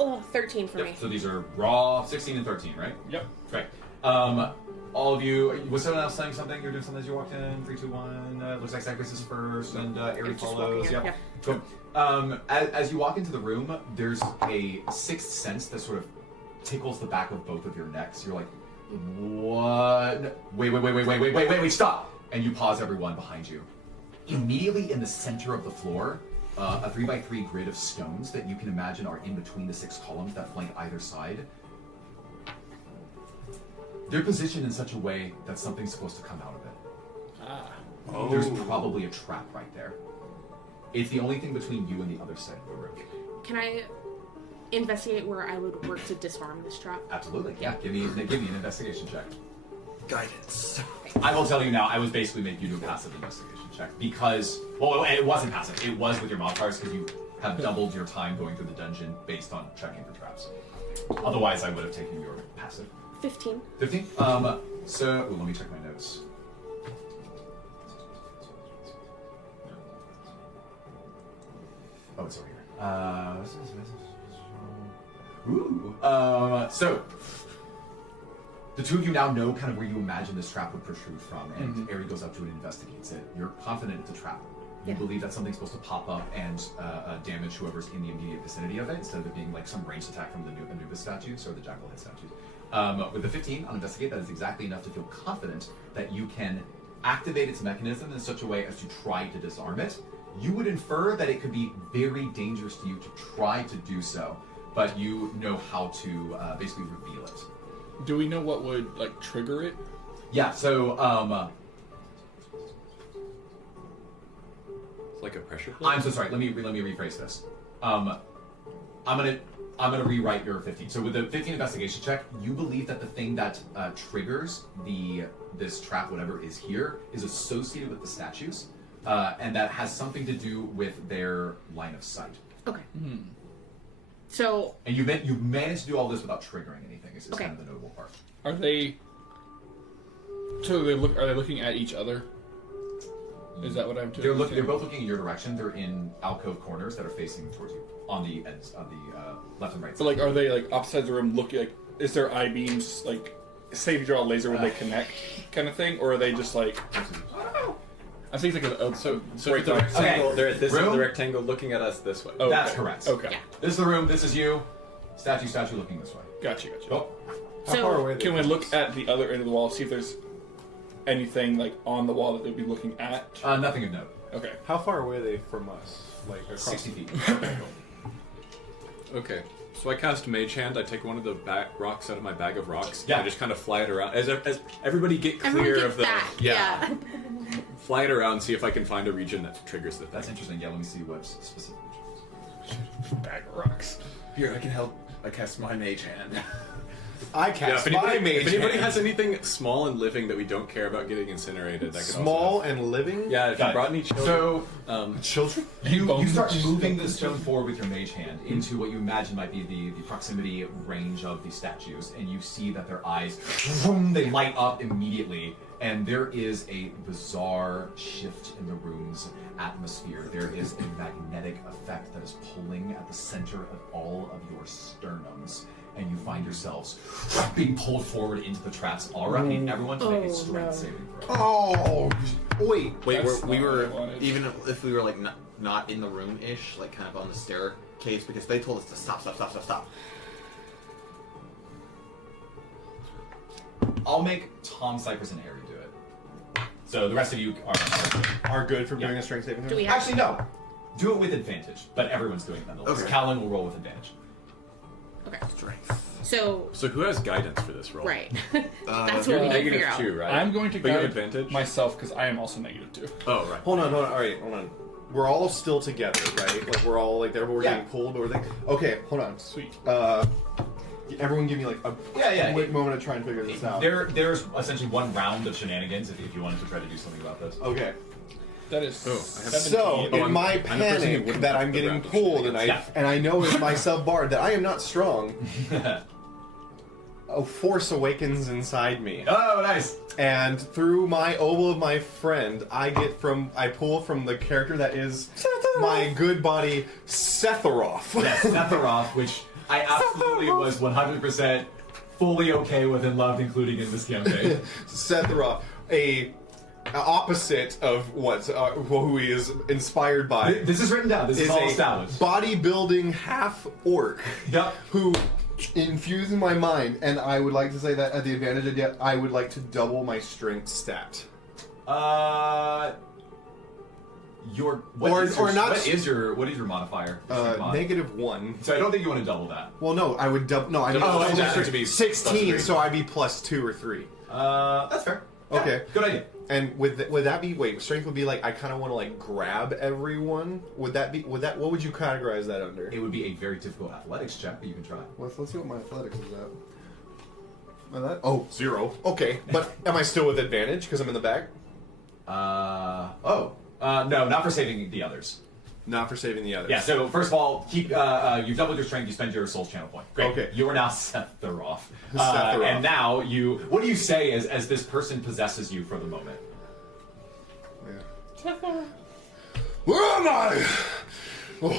Oh, 13 for Yep. me. So these are raw 16 and 13, right? Yep. Great. All of you. Was someone else saying something? You were doing something as you walked in. 3, 2, 1. Looks like Cypress is first, and Ari Just walking follows. in, Yep. yeah. Cool. As you walk into the room, there's a sixth sense that sort of tickles the back of both of your necks. You're like, what? Wait, stop! And you pause, everyone behind you. Immediately in the center of the floor, a 3x3 grid of stones that you can imagine are in between the 6 columns that flank either side. They're positioned in such a way that something's supposed to come out of it. There's probably a trap right there. It's the only thing between you and the other side of the room. Can I investigate where I would work to disarm this trap? Absolutely. Yeah. Give me an investigation check. Guidance. I will tell you now. I was basically making you do a passive investigation check because, well, it wasn't passive. It was with your modifiers because you have doubled your time going through the dungeon based on checking for traps. Otherwise, I would have taken your passive. 15. 15. So let me check my notes. Oh, it's over here. So The two of you now know kind of where you imagine this trap would protrude from, and Ari goes up to it and investigates it. You're confident it's a trap. You believe that something's supposed to pop up and damage whoever's in the immediate vicinity of it, instead of it being like some ranged attack from the Anubis statues or the Jackalhead statues. With the 15 on Investigate, that is exactly enough to feel confident that you can activate its mechanism in such a way as to try to disarm it. You would infer that it could be very dangerous to you to try to do so, but you know how to basically reveal it. Do we know what would like trigger it? Yeah, so It's like a pressure plate? I'm so sorry. Let me rephrase this. I'm gonna rewrite your 15. So with the 15 investigation check, you believe that the thing that triggers this trap, whatever is here, is associated with the statues, and that has something to do with their line of sight. Okay. So. And you managed to do all this without triggering anything. Is kind of the notable part. Are they? So are they looking at each other? Is that what I'm doing? They're both looking in your direction. They're in alcove corners that are facing towards you on the ends of the left and right. But like, are they like opposite the room? Looking like, is their eye beams like, say if you draw a laser, would they connect, kind of thing, or are they just like? I think it's like so right the rectangle, they're at this end of the rectangle, looking at us this way. Oh, that's correct. Okay. Yeah. This is the room. This is you. Statue looking this way. Gotcha. Oh. How far away? Can we look at the other end of the wall, see if there's anything like on the wall that they'd be looking at? Nothing of note. Okay. How far away are they from us? Like across 60 feet. Okay. So I cast Mage Hand. I take one of the rocks out of my bag of rocks. Yeah. And I just kind of fly it around. As everybody get clear Everyone gets of the back. Yeah. fly it around, see if I can find a region that triggers the thing. That's interesting. Yeah, let me see what specific. Bag of rocks. Here, I can help. I cast my mage hand. I cast my mage if anybody hand. has anything small and living that we don't care about getting incinerated, that could Small also and living? Yeah, if you brought any children. So Children? you start moving the stone forward with your mage hand into what you imagine might be the proximity range of the statues, and you see that their eyes, they light up immediately, and there is a bizarre shift in the room's atmosphere. There is a magnetic effect that is pulling at the center of all of your sternums, and you find yourselves being pulled forward into the trap's aura. I need everyone to make a strength saving throw. Oh, wait. Wait, That's we not were what I wanted. even if we were like not in the room-ish, like kind of on the staircase, because they told us to stop. I'll make Tom, Cypress, and Ari do it. So the rest of you Are good for doing a strength saving Do throw? we have? actually no. Do it with advantage, but everyone's doing it nonetheless. Okay. Callen will roll with advantage. Okay. Strength. So. So who has guidance for this roll? Right. That's what we need to figure out. -2, right? I'm going to But you have guide advantage? myself because I am also -2. Oh, right. Hold on. All right, hold on. We're all still together, right? Like we're all like there, but we're getting pulled. But we're like, okay, hold on. Sweet. Everyone, give me like a quick moment to try and figure this out. There's essentially one round of shenanigans if you wanted to try to do something about this. Okay. That is. Oh, I have 17. So, in I'm my the person who panic wouldn't that have I'm the getting round of pulled, and shenanigans. I know as my sub bard that I am not strong. A force awakens inside me, Oh, nice. and through my oval of my friend, I pull from the character that is my good buddy Setharoth. Yes, Sephiroth, which I absolutely was 100% fully okay with and loved, including in this campaign. Setharoth, a opposite of who he is inspired by. This is written down. This is all a established. bodybuilding half orc Yep. who infused in my mind, and I would like to say that at the advantage of yet, I would like to double my strength stat. What is your modifier? Strength mod? -1. So I don't think you want to double that. Well, no, I would double. No, I need Double double that strength. to be 16, +3. so I'd be +2 or 3. That's fair. Yeah, Okay. good idea. And would that be? Wait, strength would be like I kind of want to like grab everyone. Would that be? What would you categorize that under? It would be a very difficult athletics check, but you can try. Let's see what my athletics is at. Oh, 0. Okay, but am I still with advantage because I'm in the back? No, not for saving the others. Not for saving the others. Yeah, so first of all, keep you've doubled your strength, you spend your soul's channel point. Great. Okay. You are now Sephiroth. Sephiroth. And now what do you say as this person possesses you for the moment? Where am I? Oh.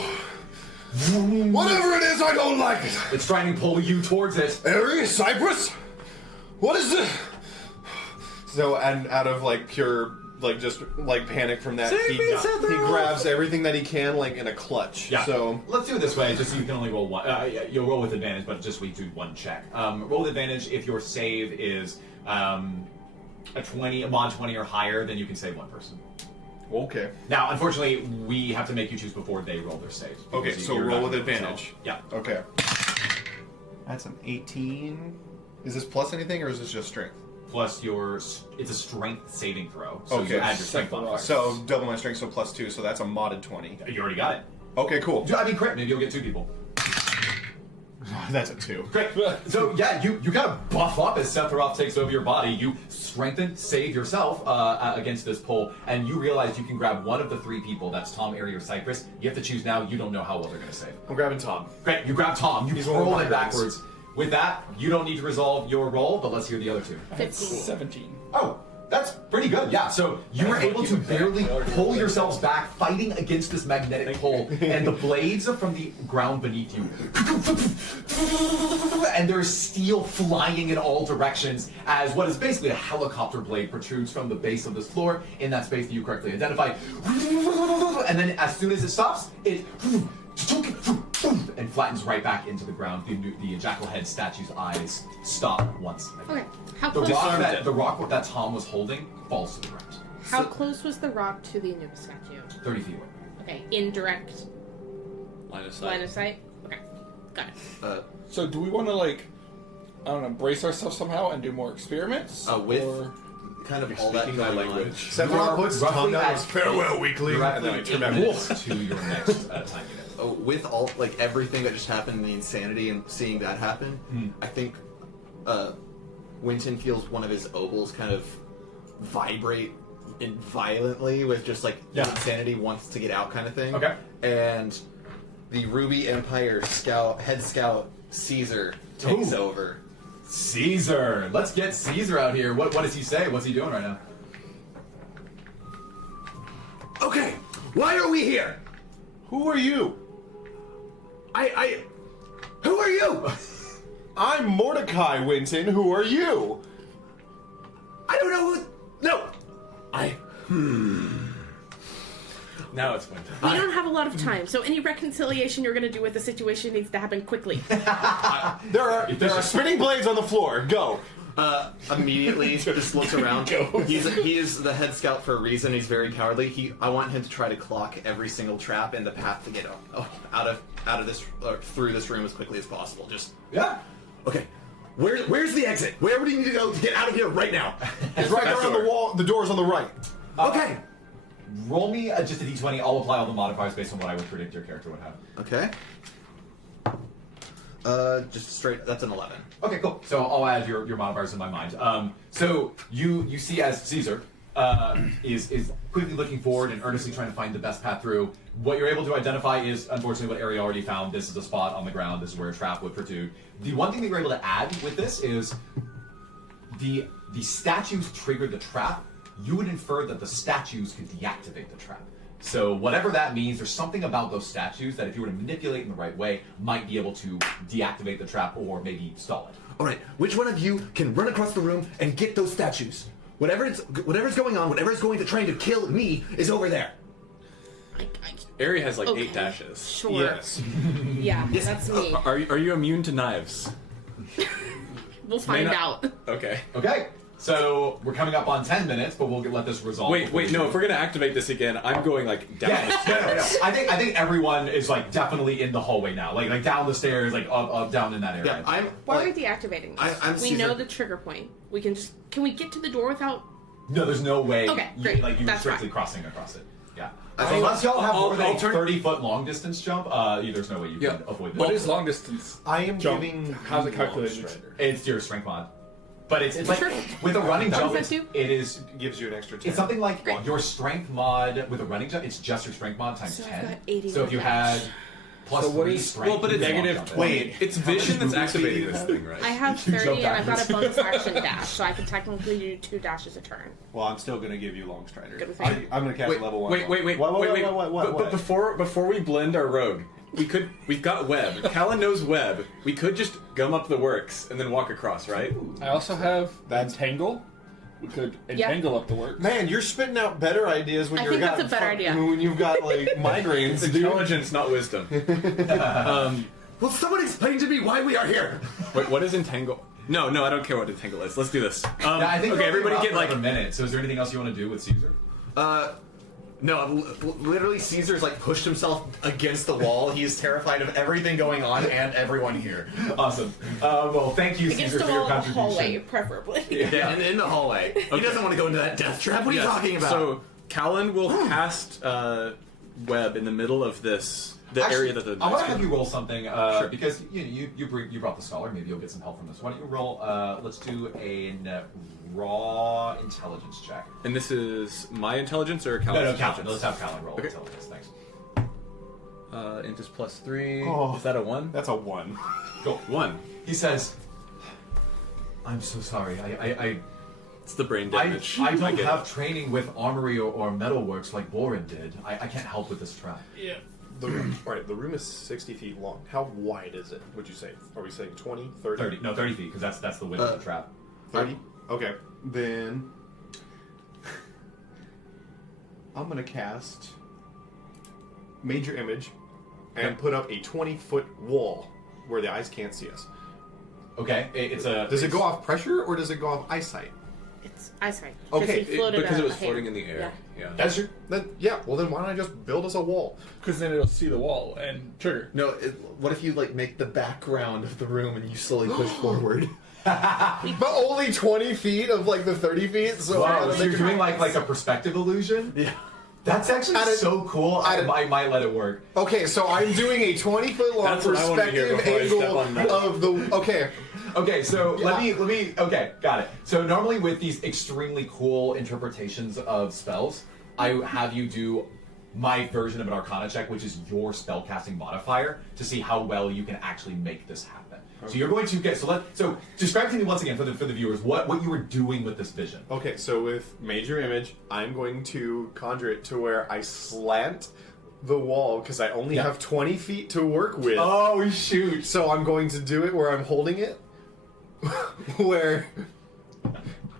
Whatever it is, I don't like it. It's trying to pull you towards it. Ares, Cypress, What is this? So, and out of like pure, like just like panic from that, he grabs everything that he can, like in a clutch. Yeah. So let's do it this way, just so you can only roll one. You'll roll with advantage, but just we do one check. Roll with advantage if your save is a mod 20 or higher, then you can save one person. okay. Now, unfortunately, we have to make you choose before they roll their saves. Okay, because so you're roll not with gonna roll, advantage. so- yeah. Okay. That's an 18. Is this plus anything, or is this just strength? Plus it's a strength saving throw. So Okay. you add your strength modifier. So double my strength, so plus 2. So that's a modded 20. You already got it. Okay, cool. I mean, correct. Maybe you'll get 2 people. That's a 2. Great. So yeah, you kind of buff up as Sephiroth takes over your body. You strengthen, save yourself against this pull, and you realize you can grab one of the 3 people. That's Tom, Aerie, or Cypress. You have to choose now. You don't know how well they're going to save. I'm grabbing Tom. Great. You grab Tom. You He's one of roll my it friends. backwards. With that, you don't need to resolve your roll, but let's hear the other 2. 15. 17. Oh, that's pretty good. Yeah. So you were able to barely pull yourselves back, fighting against this magnetic pull, and the blades from the ground beneath you, and there's steel flying in all directions as what is basically a helicopter blade protrudes from the base of this floor in that space that you correctly identified. And then as soon as it stops, it and flattens right back into the ground. The jackal head statue's eyes stop once again. Okay. How The close? rock that Tom was holding falls to the ground. How close was the rock to the Anubis statue? 30 feet away. Okay, in direct Line of sight. line of sight. Okay, got it. So do we want to like, I don't know, brace ourselves somehow and do more experiments? With Or- kind of all that Speaking my going on. language. Sephiroth puts Tom down as farewell, weekly. You're And then I roughly turn 8 back. minutes to your next time unit. Oh, with all like everything that just happened, the insanity and seeing that happen, I think Winton feels one of his obols kind of vibrate violently with just like the insanity wants to get out kind of thing. Okay. And the Ruby Empire head scout Caesar takes Ooh. over. Caesar! Let's get Caesar out here. What does he say? What's he doing right now? Okay, why are we here? Who are you? Who are you? I'm Mordecai Winton. Who are you? I don't know who. No, Now it's Winton. We don't have a lot of time, so any reconciliation you're going to do with the situation needs to happen quickly. There are spinning blades on the floor. Go. Immediately just looks around. He is the head scout for a reason. He's very cowardly. I want him to try to clock every single trap in the path to get out of this through this room as quickly as possible. Just Yeah. Okay, where's the exit? Where would you need to go to get out of here right now? It's right there on the wall. The door's on the right. Okay. Roll me just a d20. I'll apply all the modifiers based on what I would predict your character would have. okay. Just straight. That's an 11. Okay, cool. So I'll add your modifiers in my mind. So you see as Caesar is quickly looking forward and earnestly trying to find the best path through. What you're able to identify is unfortunately what Ari already found. This is a spot on the ground. This is where a trap would protrude. The one thing that you're able to add with this is the statues triggered the trap. You would infer that the statues could deactivate the trap. So whatever that means, there's something about those statues that if you were to manipulate in the right way, might be able to deactivate the trap or maybe stall it. All right. Which one of you can run across the room and get those statues? Whatever's going on, whatever's going to trying to kill me is over there. Aerie has like Okay. 8 dashes. Sure. Yes. Yeah, that's me. Are you immune to knives? We'll find not- out. Okay. Okay, so we're coming up on 10 minutes, but we'll let this resolve. Wait, no. If we're gonna activate this again, I'm going like down. Yeah, the no. stairs. I think everyone is like definitely in the hallway now, like down the stairs, like up down in that area. Yeah, I'm. Why are we Like, deactivating this? I'm we Caesar. know the trigger point. We can just. Can we get to the door without? No, there's no way. Okay, great. Like you're That's strictly fine. crossing across it. Yeah. I So think- unless y'all have I'll- more than I'll a turn- 30-foot long distance jump, there's no way you can avoid this. What is long distance? I am Jump. giving. How's it calculated? It's your strength mod. But it's like Sure. with a running What jump, does that do? it is. Gives you an extra 10. It's something like Great. your strength mod with a running jump. It's just your strength mod times So I've 10. got 80 So if you had, plus So what 3 is- strength. well, but it's negative Jump. 20. It's vision that's activating this thing, right? I have You 30 jump and I've got a backwards. bonus action dash, so I could technically do 2 dashes a turn. Well, I'm still gonna give you Long Strider. Good with I'm me. gonna cast level 1. Wait. But before we blend our rogue, we've got web. Callen knows web. We could just gum up the works and then walk across, right? I also have That's- entangle. We could entangle up the work. Man, you're spitting out better ideas when I you're think that's a better idea. When you've got like migraines, It's dude. intelligence, not wisdom. Will someone explain to me why we are here? Wait, what is entangle? No, I don't care what entangle is. Let's do this. Yeah, I think okay, everybody get like a minute. So is there anything else you want to do with Caesar? No, literally Caesar's like pushed himself against the wall. He is terrified of everything going on and everyone here. Awesome. Well, thank you, Against Caesar, the for your wall of the contribution. hallway, preferably. Yeah, and in the hallway. He doesn't want to go into that death trap. What are you Yes. talking about? So Callen will cast web in the middle of the area that the I want to have you roll something Sure. because you brought the scholar. Maybe you'll get some help from this. Why don't you roll? Let's do a raw intelligence check. And this is my intelligence or Callen's No, intelligence? Callen. Let's have Callen roll Okay. intelligence. Thanks. Int is +3. Oh. Is that a 1? That's a 1. Go. 1. He says, "I'm so sorry. It's the brain I damage. don't get it. have training with armory or metalworks like Borin did. I can't help with this trap." Yeah. The room is 60 feet long. How wide is it, would you say? Are we saying 20, 30? 30. No, 30 feet, because that's the width of the trap. 30? Okay. Then I'm going to cast Major Image and put up a 20-foot wall where the eyes can't see us. Okay, it's a... Does it go off pressure or does it go off eyesight? It's eyesight. Okay, Because it was floating in the air. Yeah. That's true. Then, yeah, well then why don't I just build us a wall? Because then it'll see the wall and trigger. No, what if you like make the background of the room and you slowly push forward? But only 20 feet of like the 30 feet, so I Wow, gotta so make you're doing like a perspective illusion? Yeah. That's actually so cool. I might let it work. Okay, so I'm doing a 20-foot long That's what I wanted to hear perspective before I step angle on that. of the. Okay, Okay, so Yeah. let me. Okay, got it. So normally with these extremely cool interpretations of spells, I have you do my version of an Arcana check, which is your spellcasting modifier, to see how well you can actually make this happen. So you're going to get so describe to me once again for the viewers what you were doing with this vision. Okay, so with Major Image, I'm going to conjure it to where I slant the wall because I only have 20 feet to work with. Oh shoot! So I'm going to do it where I'm holding it, where.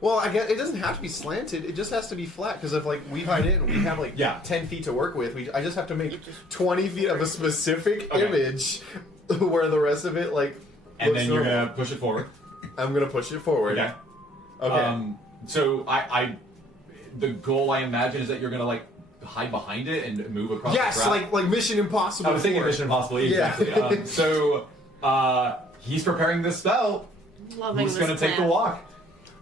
Well, I guess it doesn't have to be slanted. It just has to be flat because if like we hide in, we have like 10 feet to work with. I just have to make 20 feet of a specific image, where the rest of it like. And looks then you're normal. gonna push it forward. I'm gonna push it forward. Okay. Okay. So the goal I imagine is that you're gonna like hide behind it and move across. Yes, the trap. like Mission Impossible. I was thinking 4. Mission Impossible. Yeah. Exactly. So he's preparing this spell. Loving Who's this gonna take the plan. walk?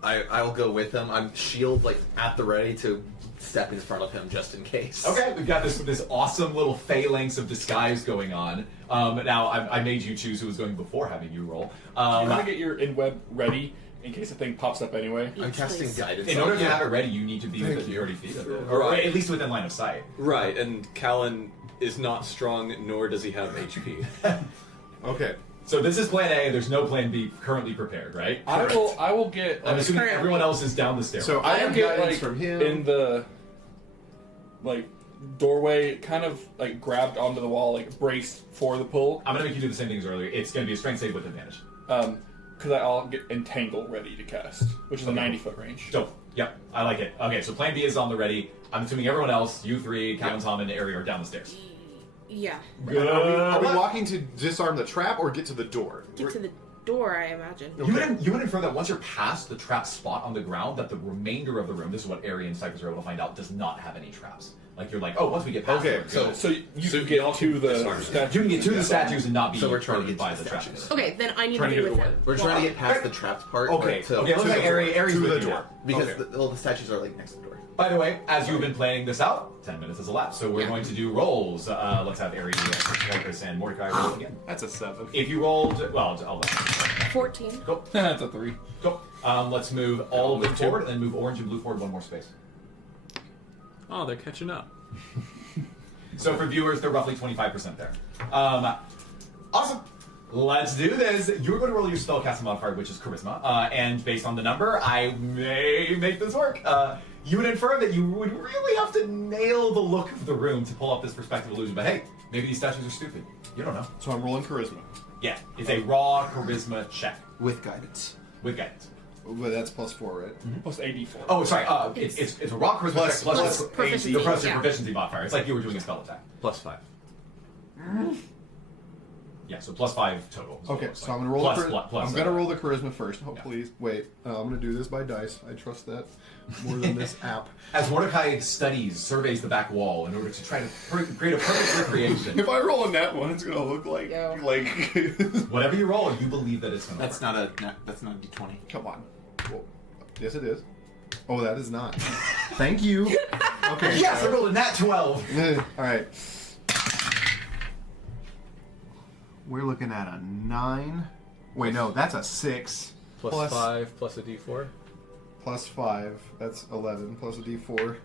I will go with him. I'm shield like at the ready to step in front of him just in case. Okay, we've got this awesome little phalanx of disguise going on. Now I made you choose who was going before having you roll. You want to get your in-web ready in case the thing pops up anyway? I'm casting Please. guidance. In on order to you. have it ready, you need to be within 30 feet of it, or at least within line of sight. Right, and Callen is not strong, nor does he have HP. Okay. So this is Plan A. There's no Plan B currently prepared, right? I will get. I'm assuming Currently. everyone else is down the stairs. So I I have will get guidance like from him. in the like doorway, kind of like grabbed onto the wall, like braced for the pull. I'm gonna make you do the same thing as earlier. It's gonna be a strength save with advantage. Because I'll get entangle ready to cast, which is a 90-foot range. So, yep, I like it. Okay, so Plan B is on the ready. I'm assuming everyone else, you three, Calvin, Tom, and Ari are down the stairs. Yeah. Are we walking to disarm the trap or get to the door? Get to the door, I imagine. You would infer that once you're past the trap spot on the ground, that the remainder of the room, this is what Ari and Cycles are able to find out, does not have any traps. Like, you're like, oh, once we get past Okay, it, we're good. So you get to the statue. You can get to the statues and not be So we're trying to hurted get to by the the trap. statues. Okay, then I need Trying to to be get with away. him. We're trying to get past the trapped part. Okay. but to- Okay, looks like Ari's to with the you. door. because Okay. the statues are like next to the door. By the way, as you've been planning this out, 10 minutes has elapsed, so we're going to do rolls. Let's have Ari, Marcus, and Mordecai roll again. That's a 7. If you rolled, well, I'll let 14. go. That's a 3. Go. Let's move all of them forward, and then move orange and blue forward one more space. Oh, they're catching up. So for viewers, they're roughly 25% there. Awesome. Let's do this. You're going to roll your spellcasting modifier, which is charisma, and based on the number, I may make this work. You would infer that you would really have to nail the look of the room to pull off this perspective illusion. But hey, maybe these statues are stupid. You don't know. So I'm rolling charisma. Yeah, it's a raw charisma check With guidance. with guidance. But that's +4, right? Plus 84. Oh, sorry. It's a raw charisma Plus- check plus plus the proficiency, plus your yeah. proficiency modifier. It's like you were doing a spell attack. +5. Yeah, so +5 total. is what it Okay, looks so like. I'm gonna roll. Plus, I'm gonna roll the charisma first. Oh, please wait. I'm gonna do this by dice. I trust that more than this app. As Mordecai surveys the back wall in order to try to create a perfect recreation. If I roll a nat one, it's gonna look like Yeah. Whatever you roll, you believe that it's going to That's not a d20. Come on. Well, yes, it is. Oh, that is not. Thank you. Okay. Yes, I rolled a nat 12. All right. We're looking at a 9. Wait, no, that's a 6. Plus 5 plus a d4. Plus 5. That's 11. Plus a d4.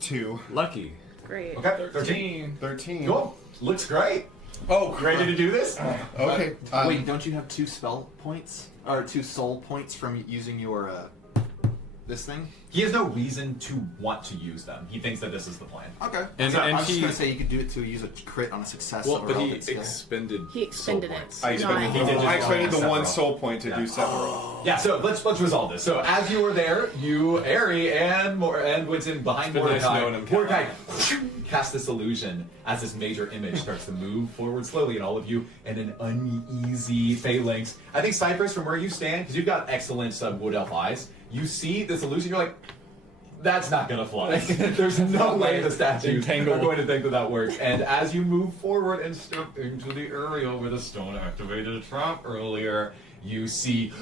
2. Lucky. Great. Okay, 13. 13. Cool. Looks great. Oh, Ready to do this? Okay. Wait, don't you have 2 spell points? Or 2 soul points from using your, this thing? He has no reason to want to use them. He thinks that this is the plan. Okay. And- So and I was just he- going to say you could do it to use a crit on a success Well, of a but he relevant skill. expended. He expended soul it. points. I expended, He did just I expended roll the a 1 separate soul point to Yeah. do separate. Yeah, so let's resolve this. So as you were there, you, Ari, and Winston behind It's been nice Mordecai, knowing him, Mordecai cast this illusion as this major image starts to move forward slowly, and all of you in an uneasy phalanx. I think Cypress, from where you stand, because you've got excellent wood elf eyes, you see this illusion, you're like, that's not gonna fly. There's no way the statues are going to think that works. And as you move forward and step into the area where the stone activated a trap earlier, you see,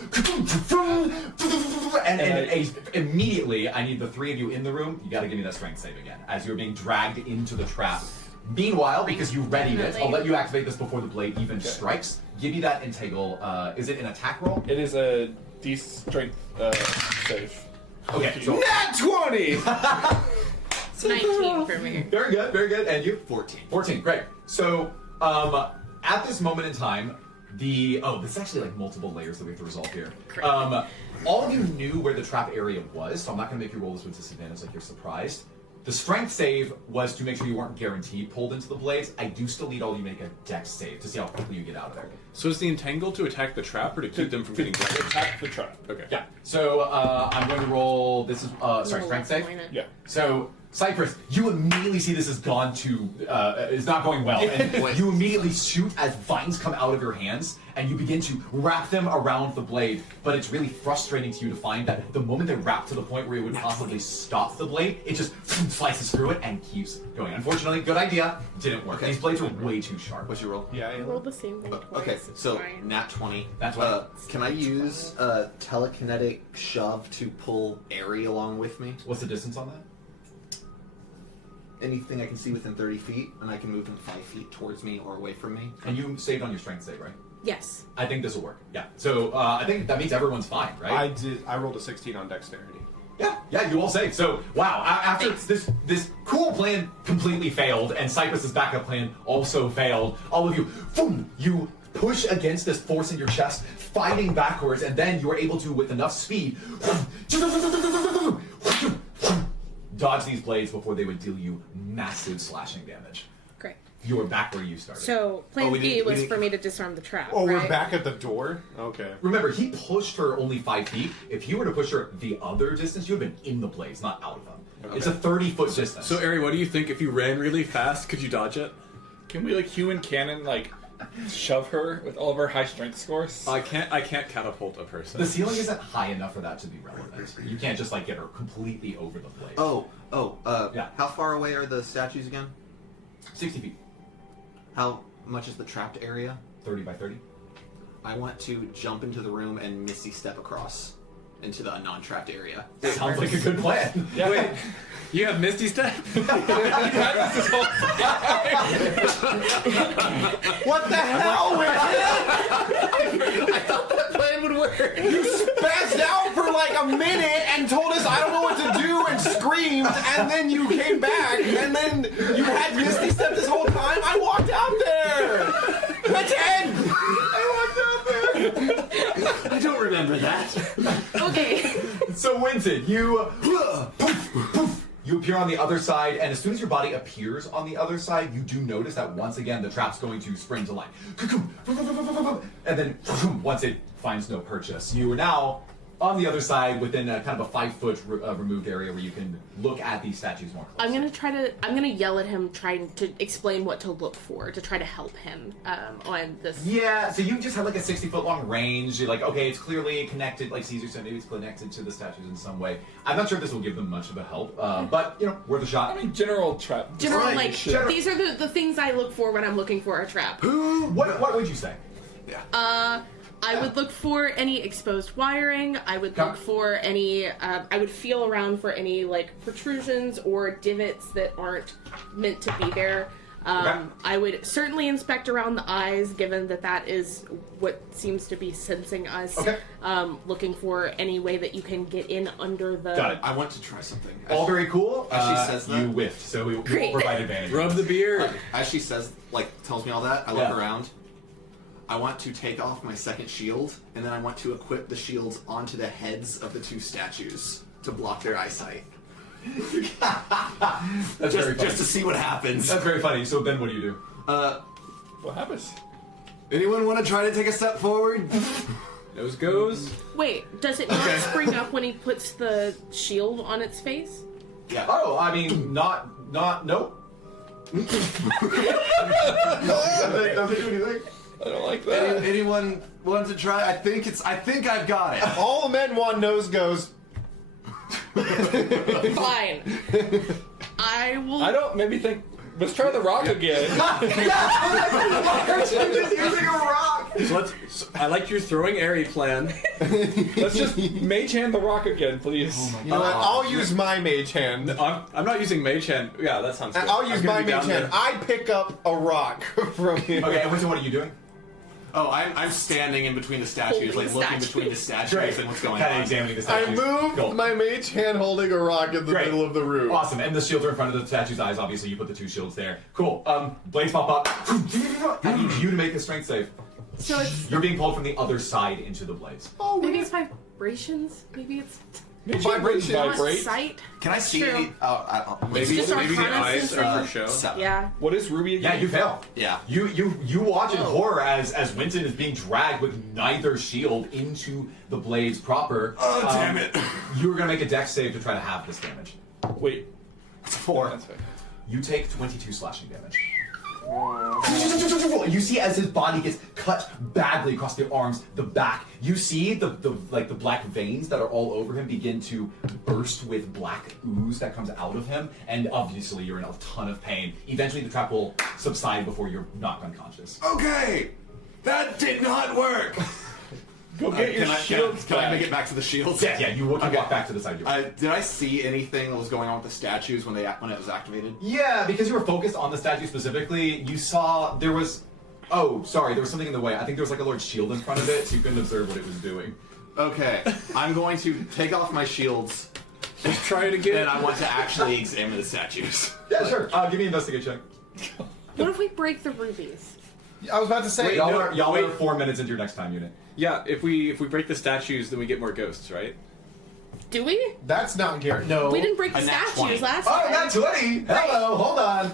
and immediately, I need the 3 of you in the room. You got to give me that strength save again as you're being dragged into the trap. Meanwhile, because you readied it, I'll let you activate this before the blade even strikes. Give me that integral. Is it an attack roll? It is a D-strength save. Okay, so Nat 20! It's 19 for me. very good, very good. And you? 14. 14, great. So, at this moment in time, this is actually like multiple layers that we have to resolve here. All of you knew where the trap area was, so I'm not going to make you roll this with disadvantage like you're surprised. The strength save was to make sure you weren't guaranteed pulled into the blades. I do still need all of you to make a dex save to see how quickly you get out of there. So is the entangle to attack the trap or to keep them from getting grabbed? Attack the trap. Okay. Yeah. So I'm going to roll. This is strength save. Yeah. So Cypress, you immediately see this has gone to is not going well, and you immediately shoot as vines come out of your hands, and you begin to wrap them around the blade. But it's really frustrating to you to find that the moment they wrap to the point where it would possibly stop the blade, it just slices through it and keeps going. Unfortunately, good idea, didn't work. Okay. These blades are way too sharp. What's your roll? Yeah, I rolled the same thing twice. Okay, It's so fine. nat 20. Nat 20. Can I use a telekinetic shove to pull Airy along with me? What's the distance on that? Anything I can see within 30 feet, and I can move them 5 feet towards me or away from me. And you saved on your strength save, right? Yes. I think this will work. Yeah. So I think that means everyone's fine, right? I rolled a 16 on dexterity. Yeah, you all saved. So, wow, after this cool plan completely failed, and Cypress's backup plan also failed, all of you, boom, you push against this force in your chest, fighting backwards, and then you are able to, with enough speed, dodge these blades before they would deal you massive slashing damage. Great. You were back where you started. So plan we B didn't- we was didn't- for me to disarm the trap. Oh, right? we're back at the door? Okay. Remember, he pushed her only 5 feet. If you were to push her the other distance, you would have been in the blades, not out of them. It's a 30-foot distance. So Ari, what do you think? If you ran really fast, could you dodge it? Can we, like, human cannon, like, shove her with all of her high strength scores? I can't catapult a person. the ceiling isn't high enough for that to be relevant. You can't just like get her completely over the blade. Yeah. How far away are the statues again? 60 feet. How much is the trapped area? 30 by 30. I want to jump into the room and Misty step across into the non-trapped area. Sounds like a good plan. Yeah. Wait, you have Misty Step? What the hell? I thought that plan would word. You spazzed out for like a minute and told us I don't know what to do and screamed, and then you came back, and then you had Misty Step this whole time. I walked out there. Pretend. I don't remember that. Okay. So Winton, you you appear on the other side, and as soon as your body appears on the other side, you do notice that once again the trap's going to spring to life. And then once it finds no purchase, you are now on the other side within a kind of a 5-foot removed area where you can look at these statues more closely. I'm gonna yell at him, trying to explain what to look for, to try to help him on this. Yeah, so you just have like a 60-foot long range. You're like, okay, it's clearly connected, like Caesar said, maybe it's connected to the statues in some way. I'm not sure if this will give them much of a help, but, you know, worth a shot. I mean, general trap. General, Right. like, Sure. these are the things I look for when I'm looking for a trap. What would you say? I would look for any exposed wiring. I would look for any. I would feel around for any like protrusions or divots that aren't meant to be there. I would certainly inspect around the eyes, given that is what seems to be sensing us. Okay. Looking for any way that you can get in under the. Got it. I want to try something. All very cool. As she says that, you whiffed, so we will Great. provide advantage. Rub the beard. as she says, like tells me all that, I look around. I want to take off my second shield, and then I want to equip the shields onto the heads of the two statues to block their eyesight. That's very funny. Just to see what happens. That's very funny. So then what do you do? What happens? Anyone want to try to take a step forward? Nose goes. Wait, does it not spring up when he puts the shield on its face? Yeah. Oh, I mean, nope. Doesn't do anything. I don't like that. Anyone want to try? I think I've got it. All the men want nose goes. Fine. I will. I don't. Maybe think. Let's try the rock again. Just using a rock. So I like your throwing airy plan. Let's just mage hand the rock again, please. You know what? I'll use my mage hand. I'm not using mage hand. Yeah, that sounds good. I'll use I'm gonna my be mage down hand. there. I pick up a rock from him. Okay, and so what are you doing? Oh, I'm standing in between the statues, Holy like looking statues. between the statues Great. and what's going Kind of on. examining the I statues. moved Cool. my mage hand holding a rock in the Great. middle of the room. Awesome, and the shields are in front of the statue's eyes. Obviously, you put the two shields there. Cool. Blades pop up. I need you to make a strength save. So it's You're being pulled from the other side into the blades. maybe it's vibrations. Maybe it's Vibration. not Vibrate. sight. Can I see True. any? Maybe just the Arcana eyes sensing. are for show. 7. Yeah. What is Ruby Yeah, again? you fail. Yeah. You watch in horror as Winton is being dragged with neither shield into the blades proper. Oh, damn it. You were gonna make a dex save to try to have this damage. Wait. 4. That's right. You take 22 slashing damage. You see as his body gets cut badly across the arms, the back. You see the black veins that are all over him begin to burst with black ooze that comes out of him, and obviously you're in a ton of pain. Eventually the trap will subside before you're knocked unconscious. Okay, that did not work. Go get your shields Can I back. make it back to the shields? Yeah, you walk back to the side. Did I see anything that was going on with the statues when it was activated? Yeah, because you were focused on the statue specifically, you saw there was... Oh, sorry, there was something in the way. I think there was like a large shield in front of it, so you couldn't observe what it was doing. Okay, I'm going to take off my shields, Just try it again. and I want to actually examine the statues. Yeah, sure. Give me an investigate check. What if we break the rubies? I was about to say. Y'all no, are wait. 4 minutes into your next time unit. Yeah, if we break the statues, then we get more ghosts, right? Do we? That's not guaranteed. No. We didn't break the A nat statues 20. last Oh, time. not 20! Hello, hold on.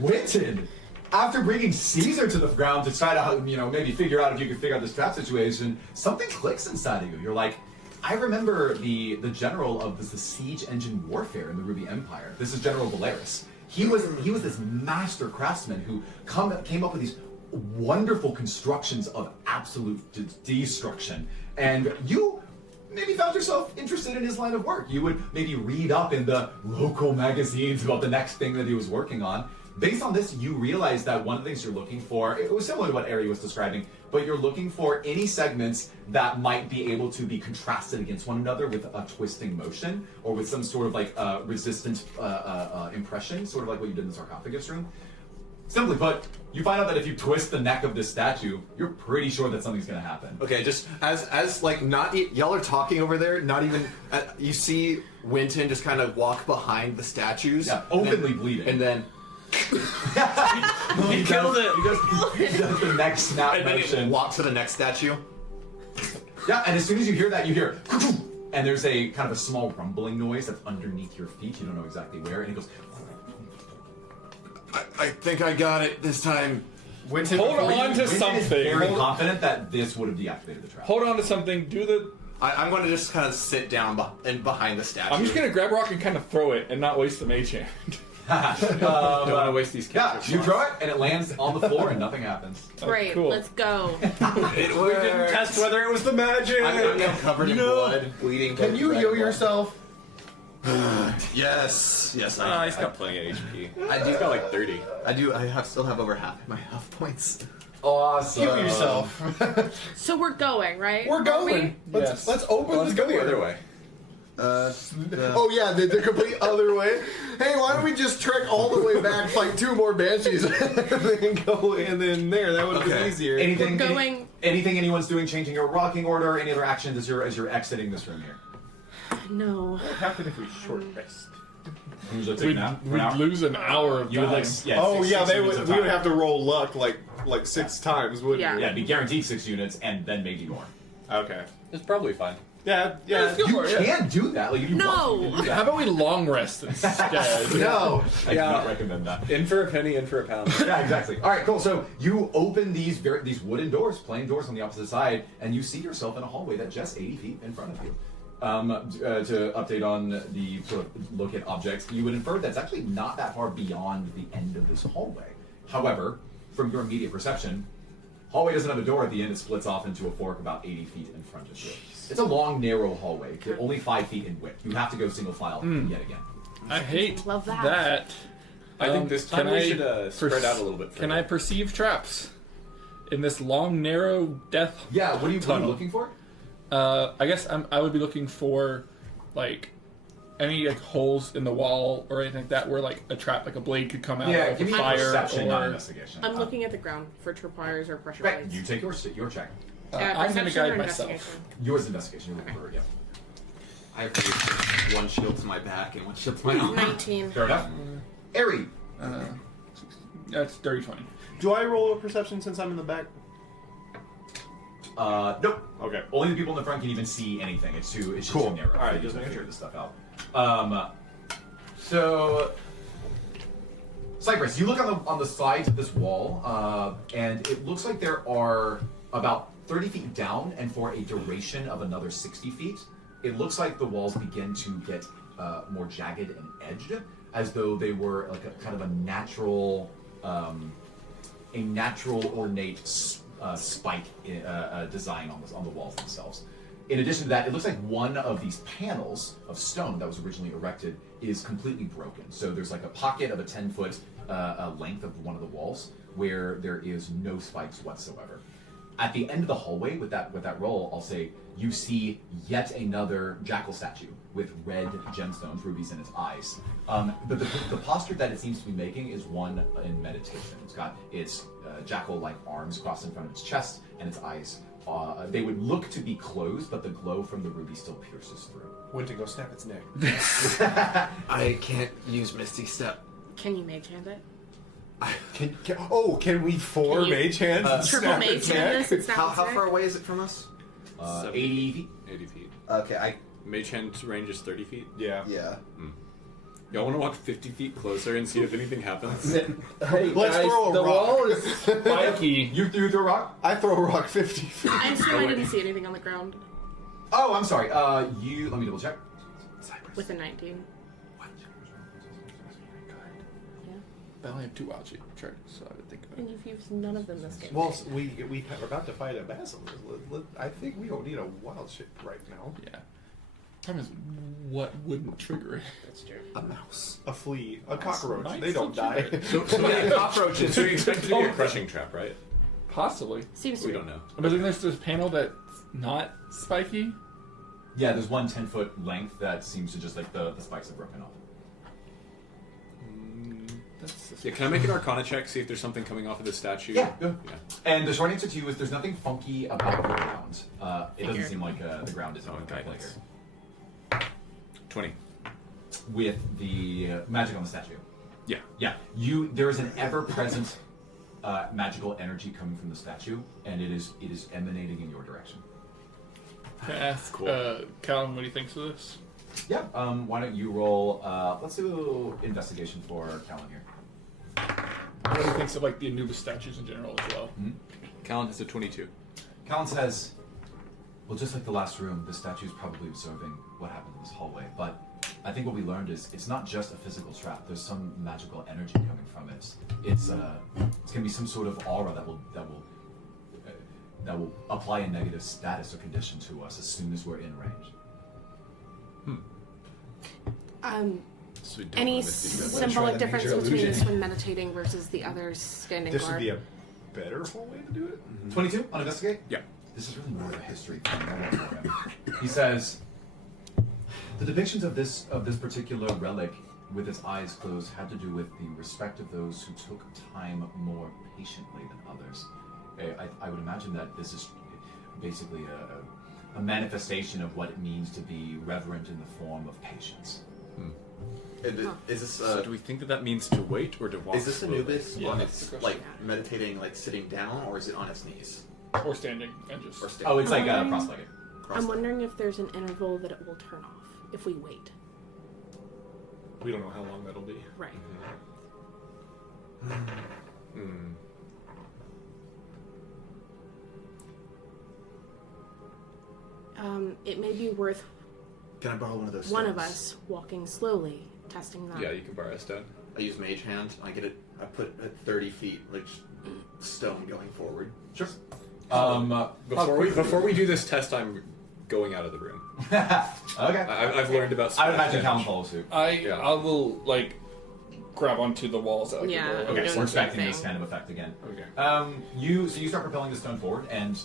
Winton, after bringing Caesar to the ground to try to, maybe figure out if you could figure out this trap situation, something clicks inside of you. You're like, I remember the general of the siege engine warfare in the Ruby Empire. This is General Valeris. He was this master craftsman who came up with these wonderful constructions of absolute destruction. And you maybe found yourself interested in his line of work. You would maybe read up in the local magazines about the next thing that he was working on. Based on this, you realize that one of the things you're looking for, it was similar to what Ari was describing, but you're looking for any segments that might be able to be contrasted against one another with a twisting motion or with some sort of like resistant impression, sort of like what you did in the sarcophagus room. Simply put, you find out that if you twist the neck of this statue, you're pretty sure that something's gonna happen. Okay, just as like not y'all are talking over there. Not even you see Winton just kind of walk behind the statues. Yeah, openly bleeding. and then He killed it. He does the neck snap and then he motion. walks to the next statue. Yeah, and as soon as you hear that, you hear, and there's a kind of a small rumbling noise that's underneath your feet. You don't know exactly where, and he goes. I think I got it this time. Winton, Hold on to Winston is something. very confident that this would have deactivated the trap. Hold on to something. Do the. I'm going to just kind of sit down behind the statue. I'm just gonna grab a rock and kind of throw it and not waste the mage hand. Don't want to waste these Yeah, characters. you throw it, and it lands on the floor, and nothing happens. Great, cool. let's go. It We didn't test whether it was the magic. I'm now covered in blood, bleeding. can you heal yourself? Yes, He's got plenty of HP. He's got like 30. I do. Still have over half my health points. Awesome. Heal yourself. So we're going, right? We're going. Yes. Let's open Let's the go door. the other way. Oh yeah, the complete other way. Hey, why don't we just trek all the way back, fight 2 more banshees, and then go in there? That would have been easier. Anything? We're going- Anything anyone's doing? Changing your rocking order? Any other actions as you're exiting this room here? No. What happened if we short rest? Usually take a nap for an hour? We'd lose an hour of You would time. like yeah. Oh six yeah, they units would. of We would time. have to roll luck like 6 times, wouldn't Yeah. we? Yeah, it'd be guaranteed 6 units, and then maybe more. Okay. It's probably fine. Yeah. Let's go You for it, yeah. can do that. Like if you want, you can do that. How about we long rest instead? No. I do not recommend that. In for a penny, in for a pound. Yeah, exactly. All right, cool. So you open these wooden doors, plain doors on the opposite side, and you see yourself in a hallway that's just 80 feet in front of you. To update on the sort of look at objects, you would infer that's actually not that far beyond the end of this hallway. However, from your immediate perception, hallway doesn't have a door at the end. It splits off into a fork about 80 feet in front of you. It's a long, narrow hallway, only 5 feet in width. You have to go single file yet again. I hate Love that. that. I think this time can we I should spread out a little bit. Can I perceive traps in this long, narrow death? Yeah, what are you tunnel? looking for? I guess I would be looking for like any like holes in the wall or anything like that where like a trap, like a blade could come out of give me fire perception, not or. investigation. I'm looking at the ground for tripwires or pressure Right, plates. you take your check. I'm gonna Perception guide or myself. investigation? Yours investigation. You're looking for yeah. I have one shield to my back and one shield to my arm. 19. Fair enough. Ari. That's dirty 20. Do I roll a perception since I'm in the back? Nope. Okay. Only the people in the front can even see anything. It's just Cool. too narrow. All right, You just can making figure sure. this stuff out. So Cypress, you look on the sides of this wall, and it looks like there are about 30 feet down, and for a duration of another 60 feet, it looks like the walls begin to get more jagged and edged, as though they were like a kind of a natural ornate spike design on the walls themselves. In addition to that, it looks like one of these panels of stone that was originally erected is completely broken. So there's like a pocket of a 10-foot length of one of the walls where there is no spikes whatsoever. At the end of the hallway with that roll, I'll say you see yet another jackal statue with red gemstones, rubies in its eyes. But the posture that it seems to be making is one in meditation. It's got its jackal-like arms crossed in front of its chest, and its eyes. They would look to be closed, but the glow from the ruby still pierces through. Went to go snap its neck. I can't use Misty Step. Can you mage hand it? Can we Can you- mage hands? and Triple snap mage its hand neck? this and snap How its far neck? away is it from us? 80 feet. 80 feet. Okay, Mage hand range is 30 feet. Yeah. yeah. Y'all want to walk 50 feet closer and see if anything happens? Hey, Let's guys, throw a the rock. wall is spiky. You threw a rock? I throw a rock 50 feet. I assume I didn't see anything on the ground Oh, I'm sorry. Let me double check. with a 19. Yeah. I only have 2 wild shape charges, so I would think about it. And you've used none of them this game. Well, we are about to fight a basilisk. I think we don't need a wild ship right now. Yeah. Problem is, what wouldn't trigger it? That's true. A mouse. A flea, a cockroach. Might They don't still die. trigger it. So yeah, cockroaches. So you expect it to be a crushing trap, right? Possibly. Seems to We be. don't know. But then there's this panel that's not spiky. Yeah, there's one 10-foot length that seems to just like the spikes have broken off. Yeah, can I make an Arcana check, see if there's something coming off of the statue? Yeah, go. Yeah. And the short answer to you is there's nothing funky about the ground. It doesn't Figured. seem like the ground is Oh, on guidance. here. 20. With the magic on the statue. Yeah. Yeah, there is an ever-present magical energy coming from the statue, and it is emanating in your direction. Can I ask Callen what he thinks of this? Yeah. Why don't you roll? Let's do investigation for Callen here. What he thinks of like the Anubis statues in general as well. Callen has a 22. Callen says, "Well, just like the last room, the statue is probably observing what happened in this hallway. But I think what we learned is it's not just a physical trap. There's some magical energy coming from it. It's gonna be some sort of aura that will apply a negative status or condition to us as soon as we're in range." So we don't Any want to miss these guys. symbolic the difference major between illusion. this one meditating versus the others standing This would guard? be a better hallway to do it. 22 on investigate. Yeah. This is really more of a history thing. I don't know him. He says, "The depictions of this particular relic with its eyes closed had to do with the respect of those who took time more patiently than others. I would imagine that this is basically a manifestation of what it means to be reverent in the form of patience." Is this So do we think that means to wait or to walk is this slowly? Anubis Yeah, on that's its the question. like meditating, like sitting down, or is it on its knees? Or standing and just. Or standing? Oh, it's like cross-legged. I'm wondering if there's an interval that it will turn off if we wait. We don't know how long that'll be. Right. It may be worth Can I borrow one of those? one of stones? us walking slowly, testing that. Yeah, you can borrow a stone. I use Mage Hand. I get it. I put at 30 feet, like stone going forward. Sure. Before we do this test, I'm going out of the room. Okay. I've learned about. I would imagine splash Callen damage. follows suit. I will like grab onto the walls at like Yeah, the door. I'm Okay, doing so we're the same expecting this thing. kind of effect again. Okay. You start propelling the stone forward, and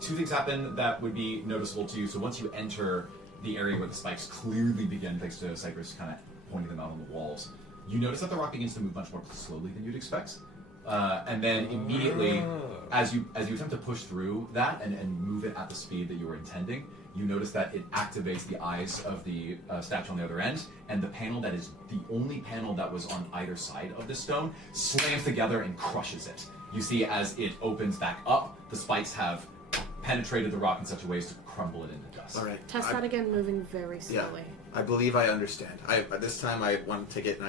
two things happen that would be noticeable to you. So once you enter the area where the spikes clearly begin, thanks to Cypress kind of pointing them out on the walls, you notice that the rock begins to move much more slowly than you'd expect. And then immediately, as you attempt to push through that and move it at the speed that you were intending, you notice that it activates the eyes of the statue on the other end, and the panel that is the only panel that was on either side of the stone slams together and crushes it. You see as it opens back up, the spikes have penetrated the rock in such a way as to crumble it into dust. All right. Test that again, moving very Yeah, slowly. I believe I understand. This time I want to take it, and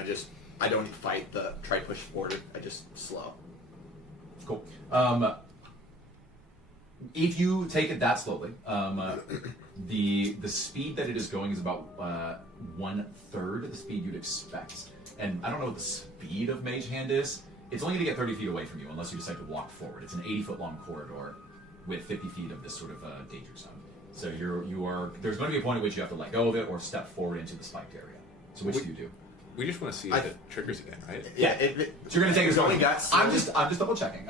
I don't fight the try push forward. I just slow. Cool. If you take it that slowly, the speed that it is going is about 1/3 of the speed you'd expect. And I don't know what the speed of Mage Hand is. It's only going to get 30 feet away from you unless you decide to walk forward. It's an 80-foot long corridor with 50 feet of this sort of danger zone. So there's going to be a point at which you have to let go of it or step forward into the spiked area. So which do you do? We just want to see if it triggers again, right? Yeah. So you're going to take it. only got I'm just double checking.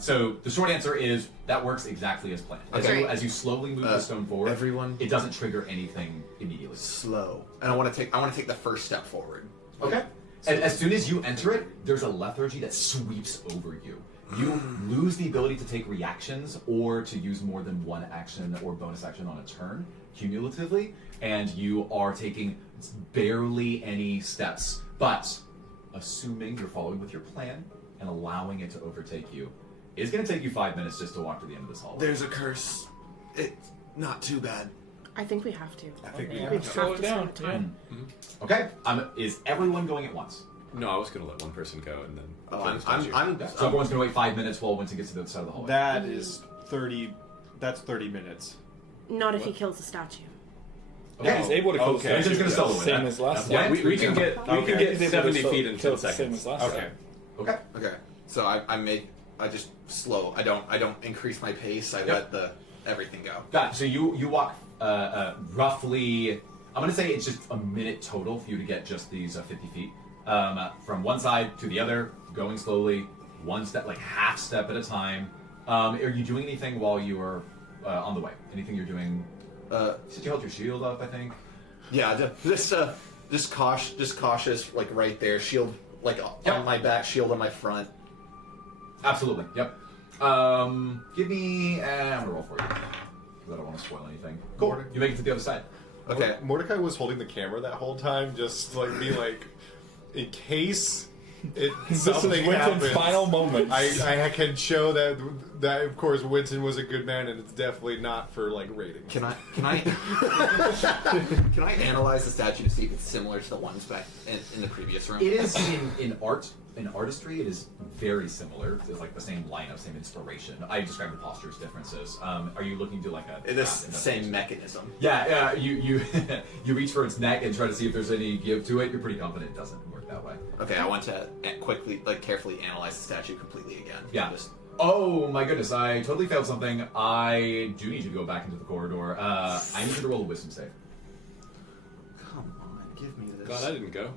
So the short answer is that works exactly as planned. Okay. As you slowly move the stone forward, everyone- it doesn't trigger anything immediately. slow, and I want to take the first step forward. Okay. And as soon as you enter it, there's a lethargy that sweeps over you. You lose the ability to take reactions or to use more than one action or bonus action on a turn cumulatively, and you are taking barely any steps. But assuming you're following with your plan and allowing it to overtake you, it's going to take you 5 minutes just to walk to the end of this hallway. There's a curse. It's not too bad. I think we have to. I think we Yeah. have We to. have Slow to it down. spend time. Okay. Is everyone going at once? No, I was going to let one person go and then. Oh, kill the statue. So everyone's going to wait 5 minutes while Winston gets to the other side of the hallway. That is 30. That's 30 minutes. Not if he kills the statue. Okay. He's able to kill Okay. the He's just gonna statue. solo it. Same as last Yeah, time. we can get Okay. He's able to 70 kill- feet in kill 10 it the same seconds. as last Okay. time. Okay. Okay. So I just slow. I don't increase my pace. I let everything go. Got it. So you walk roughly. I'm gonna say it's just a minute total for you to get just these 50 feet from one side to the other, going slowly, one step, like half step at a time. Are you doing anything while you are on the way? Anything you're doing? Did you hold your shield up? I think. Yeah. This Just cautious, like right there. Shield, like on my back, shield on my front. Absolutely. Yep. Give me. I'm gonna roll for you because I don't want to spoil anything. Cool. You make it to the other side. Okay. Mordecai was holding the camera that whole time, just like be like, in case This something is Winston's happens, final moments. I can show that of course Winston was a good man, and it's definitely not for like ratings. Can I can I analyze the statue to see if it's similar to the ones back in the previous room? It is in artistry. It is very similar. It's like the same lineup, same inspiration. I described the postures differences. Are you looking to like a This same mechanism. Yeah. You you reach for its neck and try to see if there's any give to it. You're pretty confident it doesn't work that way. Okay, I want to quickly, carefully analyze the statue completely again. Yeah. Just, Oh my goodness! I totally failed something. I do need you to go back into the corridor. I need you to roll a wisdom save. come on, give me this. God, I didn't go.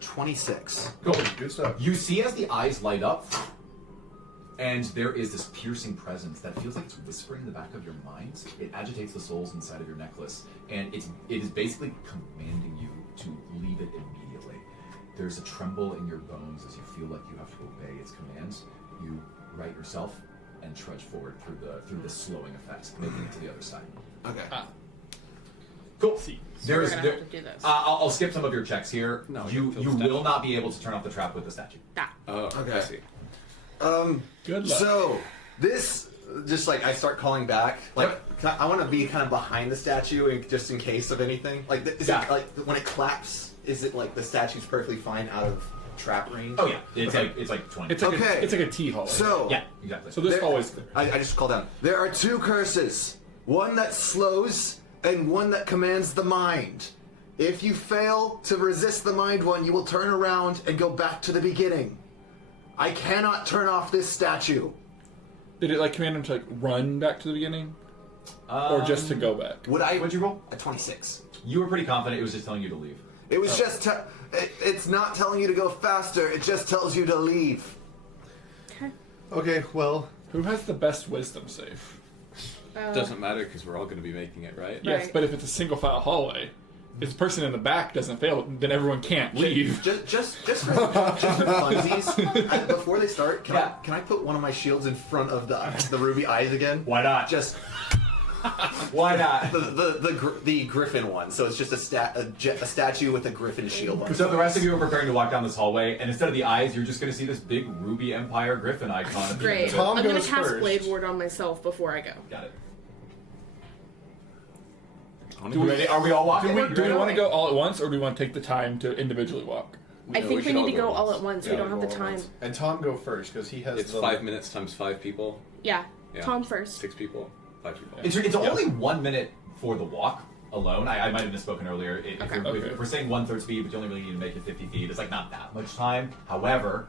26. Cool. Good stuff. You see as the eyes light up, and there is this piercing presence that feels like it's whispering in the back of your mind. It agitates the souls inside of your necklace, and it is basically commanding you to leave it immediately. There's a tremble in your bones as you feel like you have to obey its commands. You right yourself and trudge forward through the slowing effect, making it to the other side. Okay. Cool. So There we're is. gonna There, have to do this. I'll skip some of your checks here. No, you kill the will not be able to turn off the trap with the statue. Oh, Okay. I see. Good luck. So this, just like I start calling back, like I want to be kind of behind the statue, just in case of anything. Like, is it like when it claps? Is it like the statue's perfectly fine out of trap range? Oh yeah, it's Okay. like 20. It's like Okay. it's like a T hallway. So yeah, exactly. So this There- hallway's clear. I just call down. There are two curses. One that slows and one that commands the mind. If you fail to resist the mind one, you will turn around and go back to the beginning. I cannot turn off this statue. Did it like command him to like run back to the beginning, or just to go back? What'd you roll? A 26. You were pretty confident. It was just telling you to leave. It was just. It's not telling you to go faster. It just tells you to leave. Okay, well, Who has the best wisdom save? Doesn't matter because we're all going to be making it, right? Yes, Right. but if it's a single file hallway, if the person in the back doesn't fail, then everyone can't leave. Just for funsies, before they start, can I put one of my shields in front of the ruby eyes again? Why not? Just Why not? the griffin one. So it's just a statue with a griffin shield on it. So the rest of you are preparing to walk down this hallway, and instead of the eyes, you're just going to see this big Ruby Empire Griffin icon. At the Great. end of it. Tom I'm gonna goes cast first. Blade Ward on myself before I go. Got it. Do we, Are we all walking? do we want to go all at once, or do we want to take the time to individually walk? I think we should need all to go all once. at once. Yeah, We don't have go the all time. once. And Tom go first because he has. It's 5 minutes times 5 people. Yeah. Yeah. Tom first. 6 people. 5 people. It's only 1 minute for the walk alone. I might have misspoken earlier. Okay. If we're saying 1/3 speed, but you only really need to make it 50 feet, it's like not that much time. However,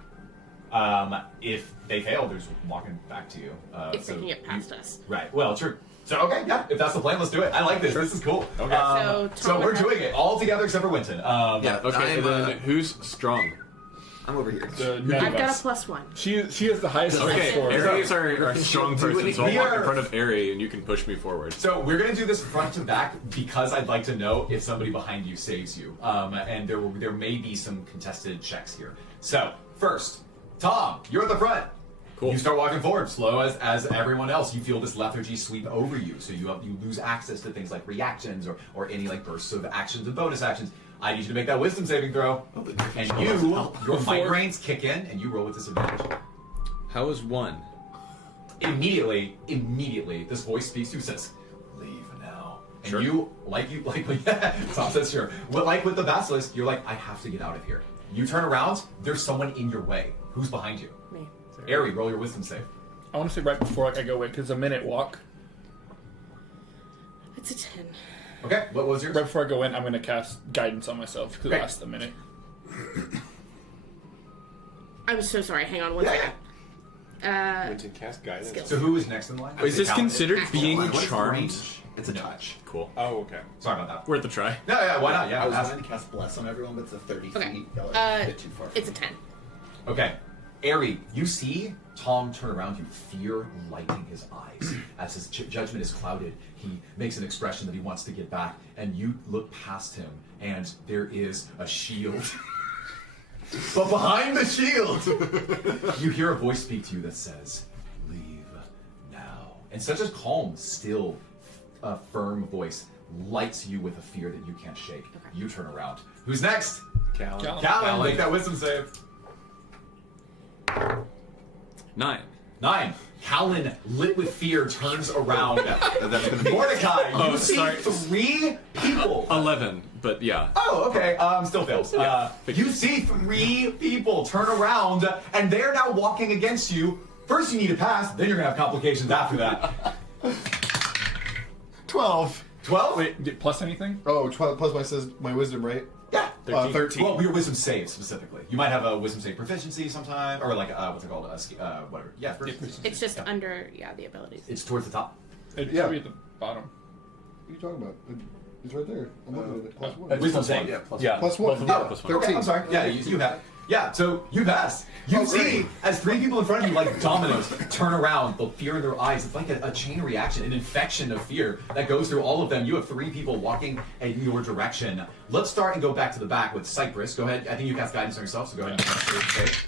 if they fail, they're just walking back to you. If they can get past us. Right. Well, true. So okay, yeah. If that's the plan, let's do it. I like this. This is cool. Okay. So So Tom we're and I- doing it all together except for Winton. Yeah. Okay, I'm, then who's strong? I'm over here. I've got a +1. She has the highest Okay, score. Aries are strong Do person, it. so I'll We walk in are- front of Aerie and you can push me forward. So we're gonna do this front to back because I'd like to know if somebody behind you saves you, and there may be some contested checks here. So first, Tom, you're at the front. Cool. You start walking forward, slow as everyone else. You feel this lethargy sweep over you, so you lose access to things like reactions or any like bursts of actions and bonus actions. I need you to make that wisdom saving throw, and your migraines kick in, and you roll with disadvantage. How is 1? Immediately, this voice speaks to you, says, "Leave now." And Sure. you Tom says, "Sure." But like with the basilisk, you're like, "I have to get out of here." You turn around, there's someone in your way. Who's behind you? Me. Aerie, roll your wisdom save. I want to say right before I go in, because a minute walk. It's a 10. Okay, what was yours? Right before I go in, I'm going to cast guidance on myself because it Great. lasts a minute. I'm so sorry. Hang on one second. Winton cast guidance. Skills. So who is next in line? Is this considered being What is charmed? range? It's a touch. Cool. Oh, okay. Sorry about that. Worth a try. No, yeah, why not? I was Yeah. going to cast bless on everyone, but it's a 30 Okay. feet. Y'all are a bit too far. It's a 10. Okay. Ari, you see Tom turn around you, fear lighting his eyes. As his judgment is clouded, he makes an expression that he wants to get back, and you look past him, and there is a shield. But behind the shield, you hear a voice speak to you that says, "Leave now." And such a calm, still, firm voice lights you with a fear that you can't shake. Okay. You turn around. Who's next? Callen, make that wisdom save. 9. Callen, lit with fear, turns around. Mordecai, you see 3 people. 11, but yeah. Oh, okay. Still fails. You see 3 people turn around, and they're now walking against you. First, you need to pass. Then you're gonna have complications after that. 12. 12? Wait, plus anything? Oh, 12 plus my wisdom, right? Yeah. 13. Well, your wisdom save specifically. You might have a wisdom save proficiency sometime, or like what's it called? Whatever. Yeah, proficiency. It's just under the abilities. It's towards the top. It should be at the bottom. What are you talking about? It's right there. I'm looking at it. Plus 1. Wisdom save. Plus 1. Plus 1. 13. Okay, I'm sorry. Yeah, you have. Yeah, so you pass. You see, as 3 people in front of you, like dominoes, turn around, the fear in their eyes. It's like a chain reaction, an infection of fear that goes through all of them. You have 3 people walking in your direction. Let's start and go back to the back with Cypress. Go ahead. I think you cast guidance on yourself, so go ahead and cast your save.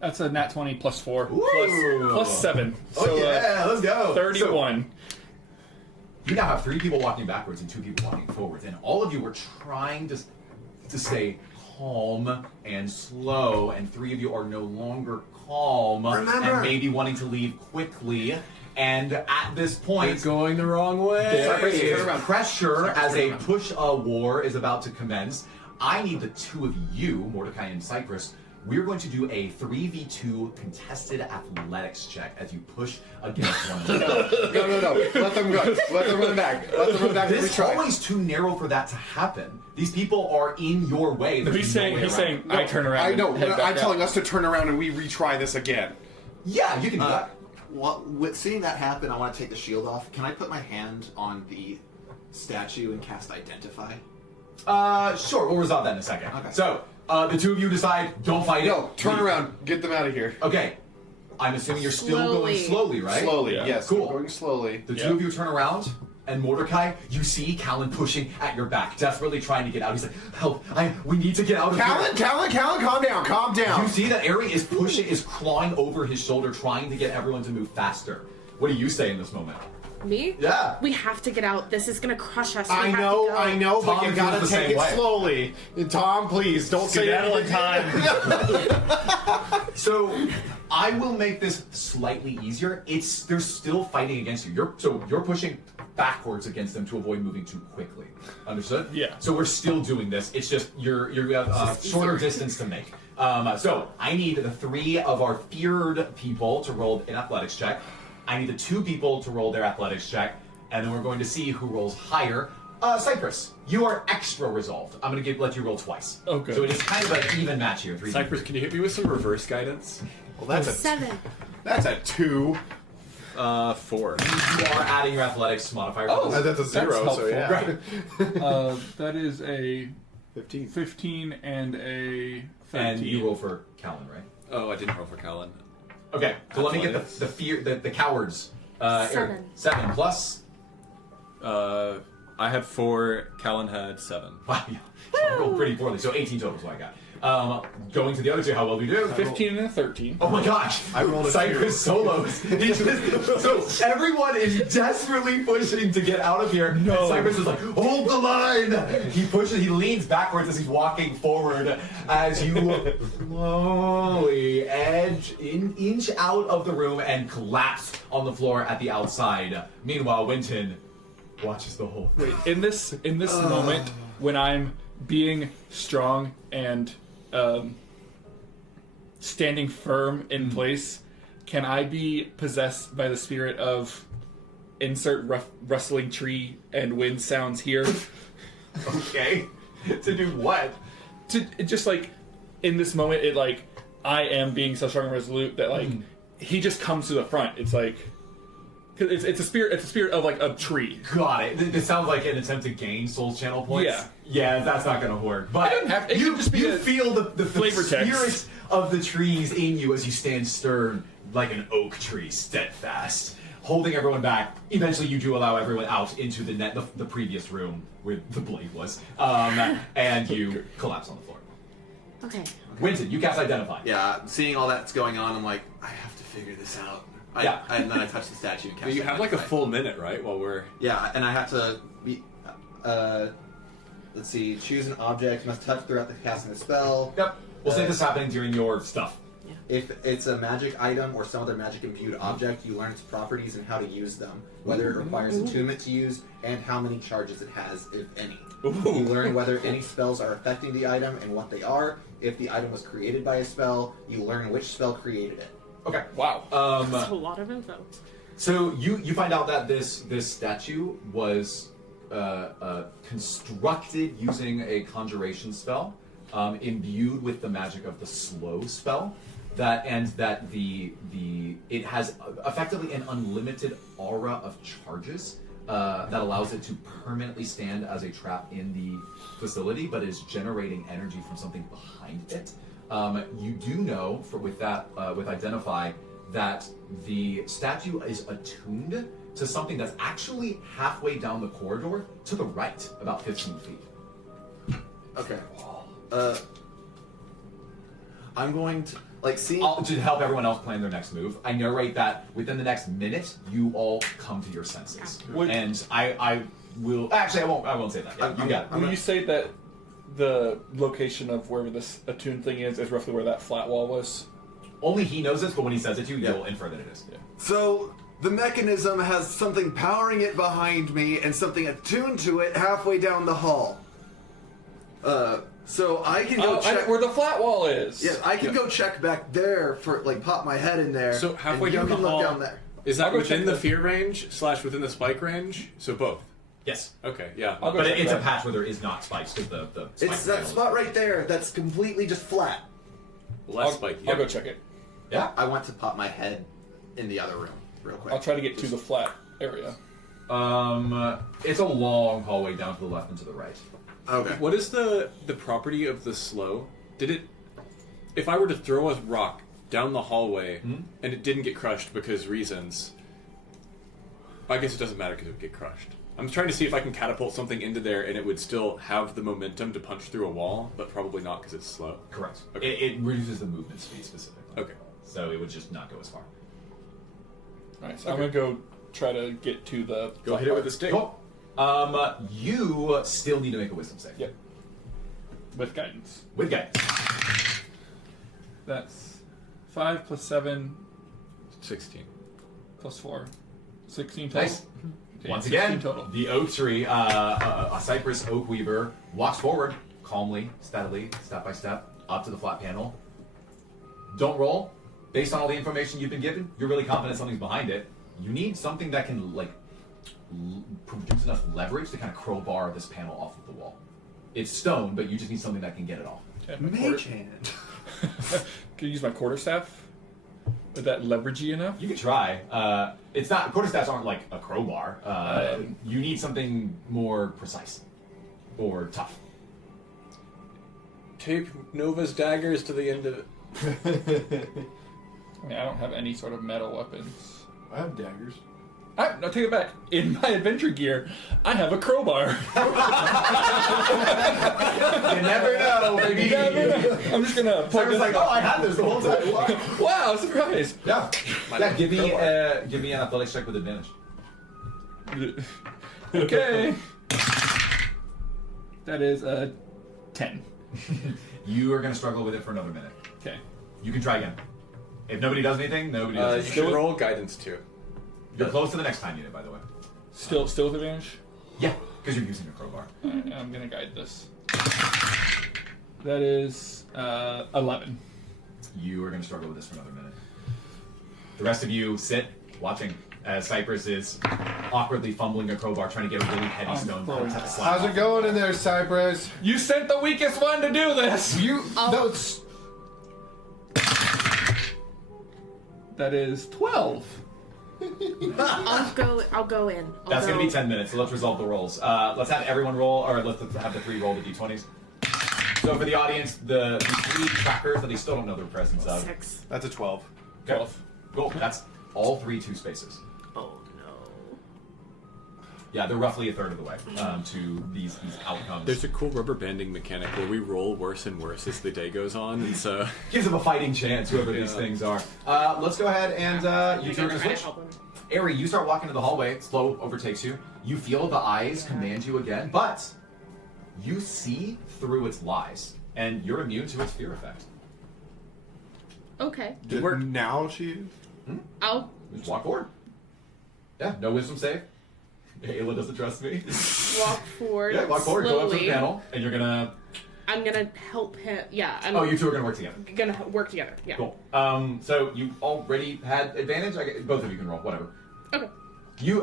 That's a nat 20 plus 4. Ooh. Plus 7. Oh, So, yeah, let's go. 31. So, you now have 3 people walking backwards and 2 people walking forwards, and all of you were trying to stay calm and slow, and 3 of you are no longer calm and maybe wanting to leave quickly. And at this point, It's going the wrong way. there is pressure as a push war is about to commence. I need the 2 of you, Mordecai and Cypress. We're going to do a 3v2 contested athletics check as you push against one another. No. Let them go. Let them run back. This is always too narrow for that to happen. These people are in your way. There's He's no saying, way he's around saying, it. I turn around. I know. And head back I'm out. telling us to turn around and we retry this again. Yeah, you can do that. Well, with seeing that happen, I want to take the shield off. Can I put my hand on the statue and cast Identify? Sure, we'll resolve that in a second. Okay. So, the 2 of you decide, don't fight it. No, turn Leave. around. Get them out of here. Okay. I'm assuming you're still going slowly, right? Slowly, Yeah. yes. Cool. I'm going slowly. The 2 of you turn around, and Mordecai, you see Callen pushing at your back, desperately trying to get out. He's like, "Help! We need to get out of here." Callen, calm down. You see that Ari is clawing over his shoulder, trying to get everyone to move faster. What do you say in this moment? Me? Yeah. We have to get out. This is gonna crush us. I know, but Tom you feels gotta the take same it way. slowly. Tom, please, don't say Skedaddle in anything. time. So I will make this slightly easier. They're still fighting against you. You're pushing backwards against them to avoid moving too quickly. Understood? Yeah. So we're still doing this. It's just you have shorter distance to make. So I need the 3 of our feared people to roll an athletics check. I need the 2 people to roll their athletics check, and then we're going to see who rolls higher. Cypress, you are extra resolved. I'm going to let you roll twiise. Okay. So it is kind of an even match here. 3 Cypress, can you hit me with some reverse guidance? Well, that's 7. That's a 2. 4. You are adding your athletics modifier. Oh, that's a 0. So helpful. yeah. Right. That is a 15. 15 and a 13. And you roll for Callen, right? Oh, I didn't roll for Callen. Okay, so let me get Athletics. the cowards. 7. 7 plus. I had 4. Callen had 7. Wow, I rolled pretty poorly. So 18 total is what I got. Going to the other 2, how well do you do? 15 and a 13. Oh my gosh! I rolled a Cypress solos. So everyone is desperately pushing to get out of here. No. And Cypress is like, hold the line! He pushes, he leans backwards as he's walking forward as you slowly inch out of the room and collapse on the floor at the outside. Meanwhile, Winton watches the whole thing. In this moment, when I'm being strong and standing firm in place, can I be possessed by the spirit of insert rustling tree and wind sounds here? Okay. To do what? To just like in this moment, it like I am being so strong and resolute that like he just comes to the front. It's like Because it's a spirit. It's a spirit of like a tree. Got it. This sounds like an attempt to gain Soul's channel points. Yeah. Yeah, that's not going to work. But It doesn't have to. It you, can just be you a feel the flavor spirit text. of the trees in you as you stand stern like an oak tree, steadfast, holding everyone back. Eventually, you do allow everyone out into the previous room where the blade was, and you collapse on the floor. Okay. Winton, you cast Identify. Yeah, seeing all that's going on, I'm like, I have to figure this out. And then I touch the statue and cast You have like a Identify. full minute, right? While we're Yeah, and I have to be. Let's see. Choose an object. Must touch throughout the casting of the spell. Yep. We'll say this happening during your stuff. If it's a magic item or some other magic imbued object, you learn its properties and how to use them, whether it requires attunement to use, and how many charges it has, if any. You learn whether any spells are affecting the item and what they are. If the item was created by a spell, you learn which spell created it. Okay. Wow. That's a lot of info. So you find out that this statue was constructed using a conjuration spell, imbued with the magic of the slow spell, that it has effectively an unlimited aura of charges that allows it to permanently stand as a trap in the facility, but is generating energy from something behind it. You do know with Identify that the statue is attuned to something that's actually halfway down the corridor to the right, about 15 feet. Okay. I'm going to see. To help everyone else plan their next move, I narrate that within the next minute, you all come to your senses, and I will actually I won't say that. Yeah, you got it. Will you say that the location of wherever this attuned thing is roughly where that flat wall was? Only he knows this, but when he says it to you, you'll infer that it is. Yeah. So the mechanism has something powering it behind me and something attuned to it halfway down the hall. So I can go check where the flat wall is. Yeah, I can go check back there for pop my head in there. so halfway and you down the can look hall. down there. Is that I'll go within check the the- fear range / within the spike range? So both. Yes. Okay. Yeah. I'll go But check it's a that. patch where there is not spikes because the spike It's that panel is- spot right there that's completely just flat. Less spiky. I'll go check it. Yeah. I want to pop my head in the other room real quick. I'll try to get to the flat area. It's a long hallway down to the left and to the right. Okay. What is the property of the slow? Did it? If I were to throw a rock down the hallway and it didn't get crushed because reasons, I guess it doesn't matter because it would get crushed. I'm trying to see if I can catapult something into there and it would still have the momentum to punch through a wall, but probably not because it's slow. Correct. Okay. It reduces the movement speed specifically. Okay. So it would just not go as far. Alright, so I'm gonna go try to get to the Go hit it with the stick. Cool. You still need to make a wisdom save. Yep. With guidance. With guidance. That's 5 plus 7 16. plus 4. 16 total. Nice. Okay, Once 16 again, total. the oak tree, a cypress oak weaver, walks forward calmly, steadily, step by step, up to the flat panel. Don't roll. Based on all the information you've been given, you're really confident something's behind it. You need something that can produce enough leverage to kind of crowbar this panel off of the wall. It's stone, but you just need something that can get it off. Okay, my Mage hand. Can you use my quarterstaff? Is that leveragey enough? You could try. It's not. Quarterstaffs aren't like a crowbar. You need something more precise or tough. Tape Nova's daggers to the end of it. I mean, I don't have any sort of metal weapons. I have daggers. No, take it back. In my adventure gear, I have a crowbar. You never know, baby. I'm just gonna put Cypress this. like, oh, I had this the whole time. Wow. Wow, surprise! Yeah. Give me an athletics check with advantage. Okay. That is a 10. You are going to struggle with it for another minute. Okay. You can try again. If nobody does anything, nobody You does. should roll guidance too. You're close to the next time unit, by the way. Still with advantage? Yeah, because you're using a crowbar. Alright, I'm gonna guide this. That is 11. You are going to struggle with this for another minute. The rest of you sit, watching, as Cypress is awkwardly fumbling a crowbar, trying to get a really heavy stone to slap How's it going in there, Cypress? You sent the weakest one to do this! Those. That is 12. I'll go in. That's going to be 10 minutes, so let's resolve the rolls. Let's have everyone roll, or let's have the 3 roll the d20s. So for the audience, the 3 trackers that they still don't know their presence of. 6. That's a 12. 12. Cool. That's all 3 2 spaces. Oh no. Yeah, they're roughly a third of the way to these outcomes. There's a cool rubber banding mechanic where we roll worse and worse as the day goes on, and so Gives them a fighting chance, whoever these things are. Let's go ahead and you two are going to switch. Ari, you start walking to the hallway. Slow overtakes you. You feel the eyes command you again, but you see through its lies, and you're immune to its fear effect. Okay. Now she... I'll Just walk forward. Yeah, no wisdom save. Ayla doesn't trust me. walk forward. Yeah, walk forward. Slowly. Go up to the panel, and you're gonna. I'm gonna help him. Yeah. I'm You two are gonna work together. gonna work together. Yeah. Cool. So you already had advantage. Both of you can roll. Whatever. Okay. You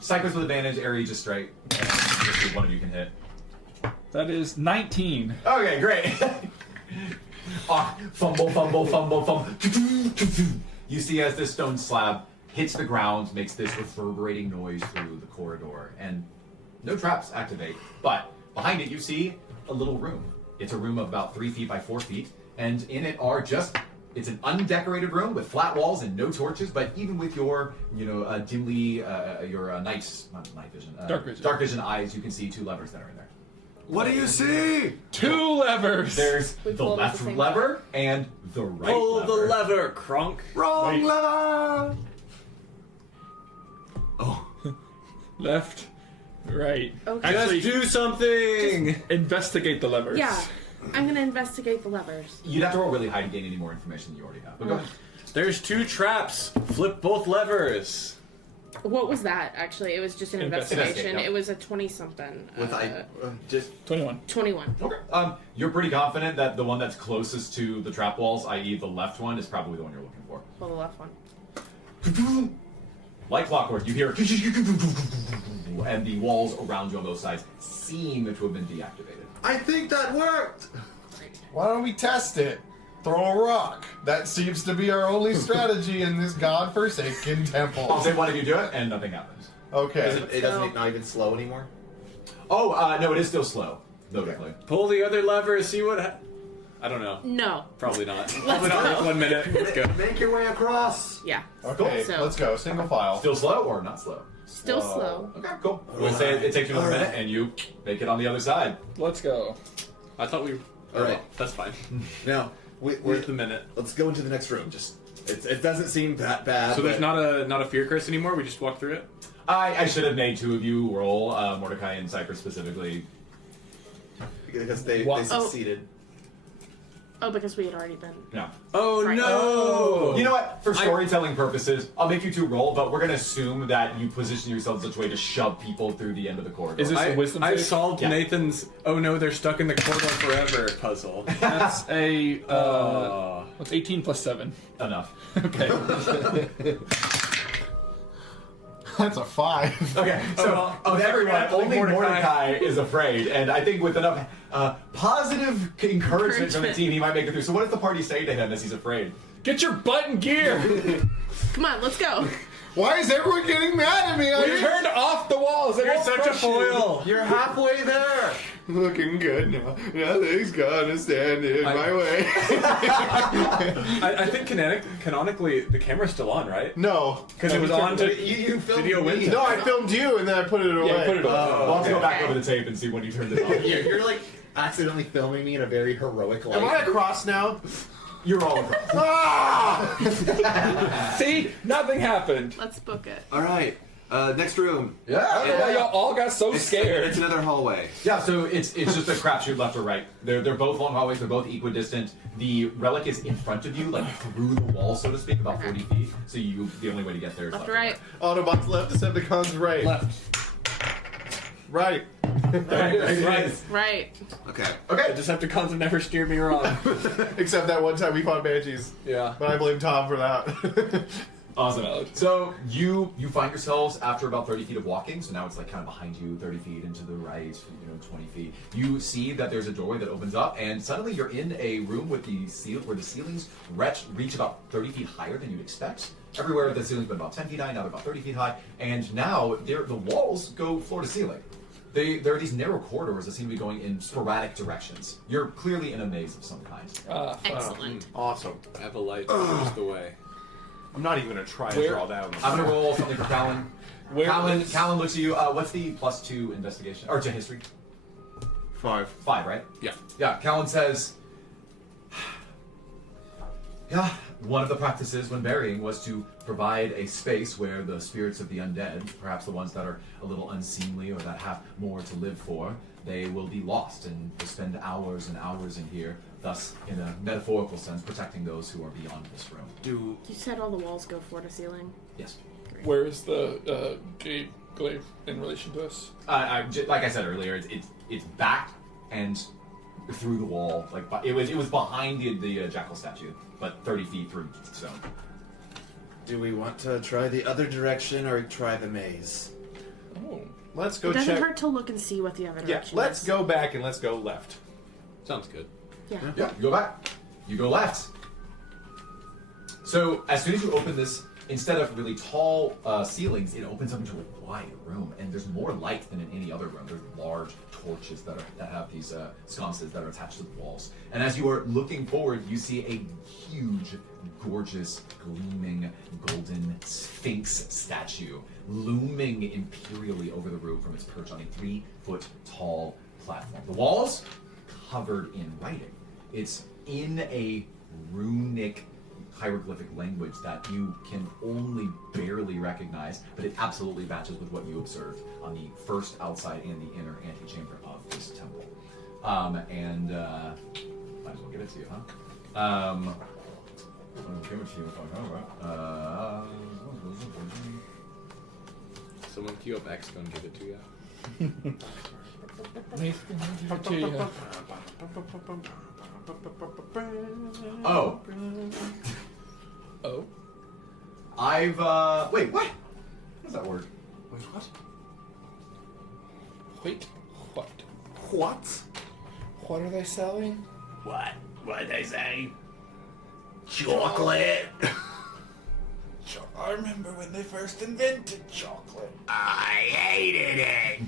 Cyclers with advantage. Ari just straight. And just see if one of you can hit. That is 19. Okay, great. Fumble, fumble, fumble, fumble. You see as this stone slab hits the ground, makes this reverberating noise through the corridor, and no traps activate. But behind it, you see a little room. It's a room of about 3 feet by 4 feet, and in it are it's an undecorated room with flat walls and no torches, but even with your, dimly, your not night vision, dark vision eyes, you can see 2 levers that are in there. What do you see? 2 levers! There's We the pull them at left the same lever and the right pull lever. the lever, Kronk. Wrong lever! Oh. Left, right. Okay. Actually, Just do something. investigate the levers. Yeah. I'm gonna investigate the levers. You'd have to roll really high to gain any more information than you already have. But go ahead. There's 2 traps. Flip both levers. What was that? Actually, it was just an Investigate, investigation. yeah. It was a 20-something. Just 21. 21. Okay. You're pretty confident that the one that's closest to the trap walls, i.e. the left one, is probably the one you're looking for. Well, the left one. Like clockwork, you hear and the walls around you on both sides seem to have been deactivated. I think that worked! Why don't we test it? Throw a rock. That seems to be our only strategy in this godforsaken temple. I'll say one of you do it, and nothing happens. Okay. It doesn't not even slow anymore? Oh, no, it is still slow. Notably. Pull the other lever. See what. I don't know. No. Probably not. Probably not. go. Like 1 minute. Let's go. Make your way across! Yeah. Okay, So- let's go. Single file. Still slow or not slow? Still slow. Okay, cool. We'll say it takes you another minute, and you make it on the other side. Let's go. I thought we. All right. well, that's fine. Now, Where's the minute? let's go into the next room. It doesn't seem that bad. So there's but- not a fear curse anymore. We just walk through it. I should have made 2 of you roll, Mordecai and Cypress specifically. Because they What? succeeded. Oh, because we had already been. No. Oh Right. no! You know what? For storytelling purposes, I'll make you 2 roll, but we're gonna assume that you position yourself in such a way to shove people through the end of the corridor. Is this a wisdom I save? solved Yeah. Nathan's "oh no, they're stuck in the corridor forever" puzzle. That's a. Oh. What's 18 plus 7? enough? Okay. That's a 5. Okay, so well, of everyone, actually only Mordecai. Mordecai is afraid, and I think with enough positive encouragement from the Encouragement. team, he might make it through. So what does the party say to him as he's afraid? Get your butt in gear! Come on, let's go. Why is everyone getting mad at me? We turned off the walls! You're such a foil. You're halfway there! Looking good now. Nothing's gonna stand in my way. I think canonically the camera's still on, right? No. Because it was on to You filmed video me. wins. No, I filmed you and then I put it away. Yeah, put it away. Well, let's go back Okay. over the tape and see when you turned it on. You're like accidentally filming me in a very heroic light. Am I across now? You're all across. Ah! See? Nothing happened. Let's book it. Alright, next room. Yeah, y'all all got so scared. It's another hallway. Yeah, so it's just a crapshoot left or right. They're both long hallways. They're both equidistant. The relic is in front of you, like through the wall, so to speak, about 40 feet. So the only way to get there is Left left or right? Autobots left, Decepticons right. Left. Right. Right. Right. Okay. Okay. Decepticons have never steered me wrong. Except that one time we fought Banshees. Yeah. But I blame Tom for that. Awesome. So you find yourselves after about 30 feet of walking. So now it's like kind of behind you, 30 feet into the right, 20 feet. You see that there's a doorway that opens up, and suddenly you're in a room with where the ceilings reach about 30 feet higher than you'd expect. everywhere the ceiling's been about 10 feet high, now they're about 30 feet high, and now the walls go floor to ceiling. There are these narrow corridors that seem to be going in sporadic directions. You're clearly in a maze of some kind. Excellent. Awesome. I have a light that shows the way. I'm not even going to try to Where- draw that. I'm gonna roll something for Callen. Where Callen, is- Callen looks at you. What's the +2 investigation or to history? 5. 5, right? Yeah. Yeah. Callen says, yeah, one of the practices when burying was to provide a space where the spirits of the undead, perhaps the ones that are a little unseemly or that have more to live for, they will be lost and will spend hours and hours in here, thus, in a metaphorical sense, protecting those who are beyond this room. You said all the walls go floor to ceiling? Yes. Where is the glaive in relation to us? Like I said earlier, it's back and through the wall. Like it was behind the jackal statue, but 30 feet through stone. Do we want to try the other direction or try the maze? Oh. Let's go It doesn't check. hurt to look and see what the other Yeah, direction let's is. go back and let's go left. Sounds good. Yeah. Yeah, you go back. You go left. So as soon as you open this, instead of really tall ceilings, it opens up into a wide room, and there's more light than in any other room. There's large torches that have these sconces that are attached to the walls. And as you are looking forward, you see a huge, gorgeous, gleaming, golden sphinx statue looming imperially over the room from its perch on a 3-foot-tall platform. The walls covered in writing. It's in a runic hieroglyphic language that you can only barely recognize, but it absolutely matches with what you observed on the first outside and the inner antechamber of this temple. And might as well give it to you, huh? I'll give it to you if I know, right? Someone queue up X and give it to you. Nathan, I'll give it to you. Oh, Oh. I've wait, what? What is that word? Wait, what? Wait, what? What? What are they selling? What? What'd they say? Chocolate. I remember when they first invented chocolate. I hated it.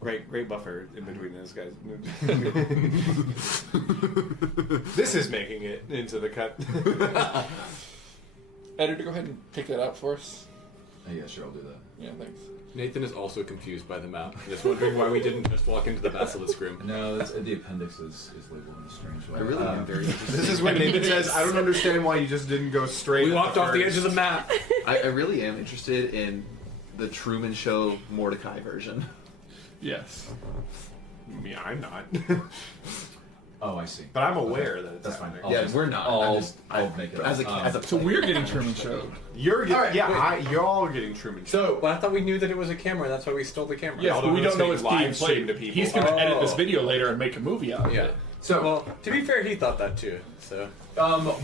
Great buffer in between those guys. This is making it into the cut. Editor, go ahead and pick that out for us. Yeah, sure, I'll do that. Yeah, thanks. Nathan is also confused by the map, just wondering why we didn't just walk into the basilisk room. No, the appendix is labeled in a strange way. I really am very interested. This is when Nathan says, "I don't understand why you just didn't go straight." We at walked off the edge first." of the map. I really am interested in the Truman Show Mordecai version. Yes. Yeah, I'm not. Oh, I see. But I'm aware that it's That's fine. happening. Yeah, we're not. I'll make it As up. a as a So we're getting Truman Show. You're getting, All right, yeah, wait. you're all getting Truman Show. So Well, I thought we knew that it was a camera. That's why we stole the camera. Yes, but we don't know it's being live stream played. to people. He's going to edit this Oh. video later and make a movie out of Yeah. it. So, Well, to be fair, he thought that too. So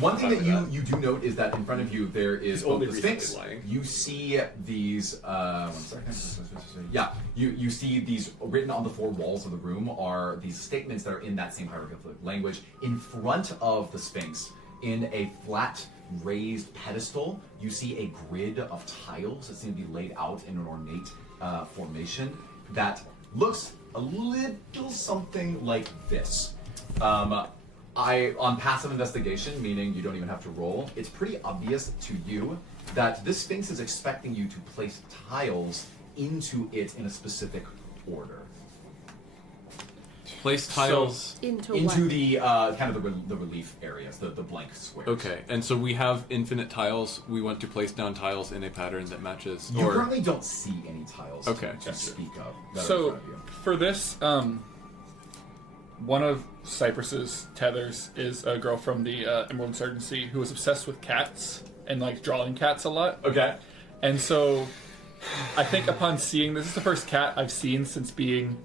one thing that Fine with you do note is that in front of you there is He's both only the recently Sphinx. lying. You see these. 1 second. Yeah, you see these written on the 4 walls of the room are these statements that are in that same hieroglyphic language. In front of the Sphinx, in a flat raised pedestal, you see a grid of tiles that seem to be laid out in an ornate formation that looks a little something like this. On passive investigation, meaning you don't even have to roll, it's pretty obvious to you that this Sphinx is expecting you to place tiles into it in a specific order. place tiles. Into what? The kind of the relief areas, the blank squares. Okay, and so we have infinite tiles. We want to place down tiles in a pattern that matches. You currently don't see any tiles Okay, to gotcha. speak of. That are in So front of you. for this, one of Cypress's tethers is a girl from the Emerald Insurgency who was obsessed with cats and like drawing cats a lot. Okay. And so I think upon seeing this is the first cat I've seen since being